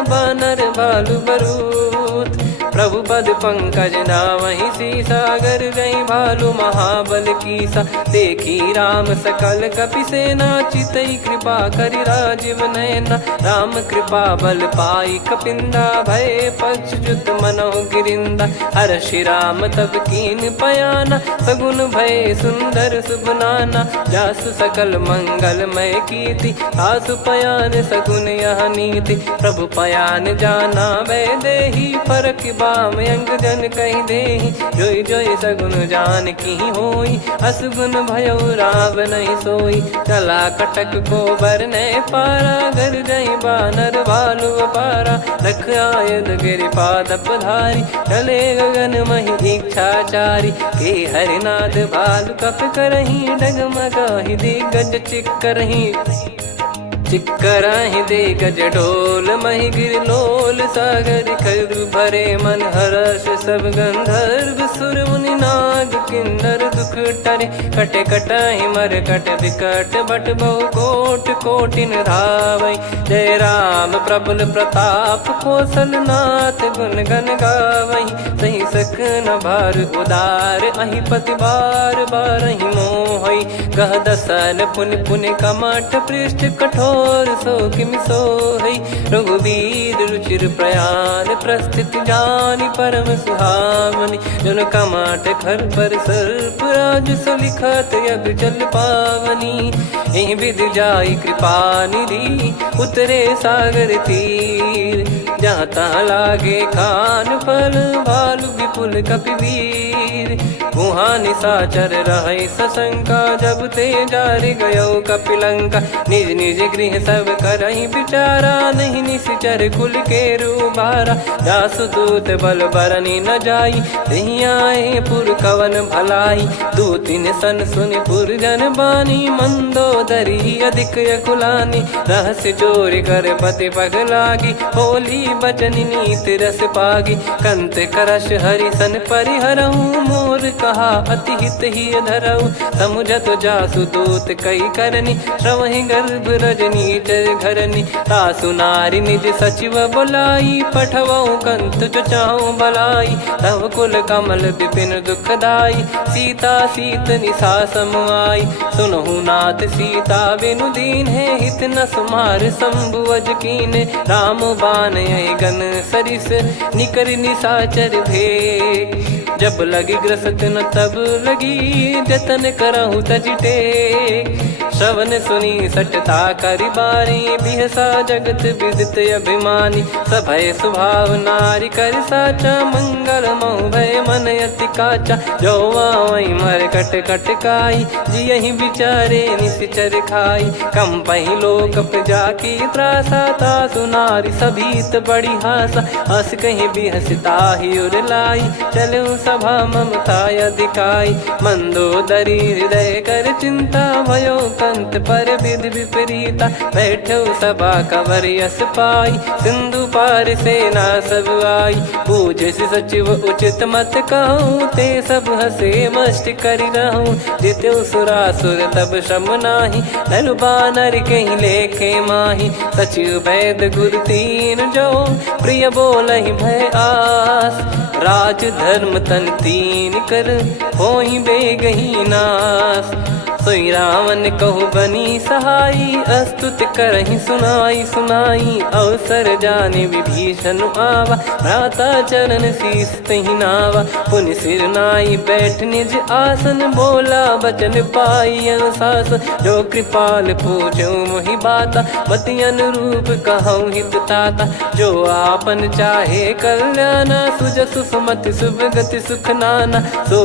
बानर बालु बरूत। प्रभु पद पंकज नामहि सीसा, गर गई भालु महाबल कीसा। देखी राम सकल कपि सेना, चितई कृपा करि राजीव नयना। राम कृपा बल पाई कपिंदा, भय पक्षजुत मनोह गिरिंदा। हर्षि राम तब कीन पयाना, सगुन भय सुंदर सुबनाना। जासु सकल मंगलमय कीर्ति, तासु पयान सगुन यह नीति। प्रभु पयान जाना वै देहि, फरक बाम अंग जन कहि देहि। जोई जोई सगुन जान की होई, असगुन भयो राव नहीं सोई। चला कटक को बरने पारा, घर जई बानर भालु अपारा। लख आयद गिरिपाद पधारी, चले गगन महि इच्छाचारी। हे हरिनाथ भालु कप करही, डगमगाहि दिग्गज चिक्करही। चिक्कराहि दिग्गज ढोल, महि गिरलोल सागर। खरु भरे मन हर्ष सब गंधर्व, सुर मुनि नाग नाग किन्नर दुख टरे, कटे कटाई मर कट विकट बट बहु कोट कोटिन धावै। जय राम प्रबल प्रताप कौशल नाथ गुण गण गावै। सही सक न भार उदार अहि पति बार बार ही मोहै। गह दसन पुन पुन कमठ पृष्ठ कठोर सो किमि सोहै। रघुवीर रुचिर प्रयाण प्रस्थित जानि परम सुहावनी। जुन कमठ खर पर सर्प राज सलिखत यग जल पावनी। एहि विध जाई कृपा निधि उतरे सागर तीर। जहाँ तहाँ लागे खान फल भालु विपुल कपिवीर। वहाँ निशाचर रहे सशंका जब ते जारि गयो कपिलंका। निज निज गृह सब करहि विचारा नहीं निश्चर कुल के रूबारा। जासु दूत बल बरनी न जाई तेहि आए पुर कवन भलाई। दू तीन सन सुनि पुर जन बानी मंदोदरी अधिक अकुलानी। रहस्य चोरी कर पति पग लागी होली बचन नीत रस पागी। कंत करश हरि सन परिहरऊ मोर कहा अति हित ही धरऊ। समुझत जासु दूत कई करनी श्रवहि गर्भ रजनी चर घरनी। तासु नारी निज सचिव बुलाई पठवऊ कंत जो चाहू बलाई। तव कुल कमल विपिन दुखदाई सीता सीत निशा समाई। सुनहु नाथ सीता बिनु दीन है हित न सुमार शंभुअज कीन। राम बान गन सरिस निकर निशाचर भेग। जब लगी ग्रसत न तब लगी जतन करहु तजिटे। श्रवण सुनी सटता करि बारी बिहसा जगत विदित अभिमानी। सभय स्वभाव नारी कर साचा मंगल मऊ भय मन अति काचा। जो आवई मर कट कट काई जियहि विचारे निश्चर खाई। कम पही लोक प्रजा की त्रासा तासु नारी सभीत बड़ी हासा। हस कहीं बिहसता ही उर लाई चलऊ सभा ममता अधिकाई। मंदोदरी हृदय कर चिंता भयो कंत पर विधि विपरीता। बैठो सभा कवर यस पाई सिंधु पार सेना सब आई। पूज सचिव उचित मत कहूँ ते सब हसे मस्त करि रहूँ। जित्यु सुरासुर तब श्रम नाही नल बानर कहीं लेखे माही। सचिव वैद गुरु तीन जो प्रिय बोलहि भय आस। राज धर्म तन तीन कर होई बेगही नास। सोई रावण कहु बनी सहाई अस्तुत करहि सुनाई सुनाई। अवसर जाने विभीषण आवा भ्राता चरण शीस तहि नावा। पुन सिर नाई बैठ निज आसन बोला बचन पाई अनुशासन। जो कृपाल पूछो मोहि बाता मति अनुरूप कहूँ हित ताता। जो आपन चाहे कल्याणा सुजसु सुमति सुभगति सुख नाना। सो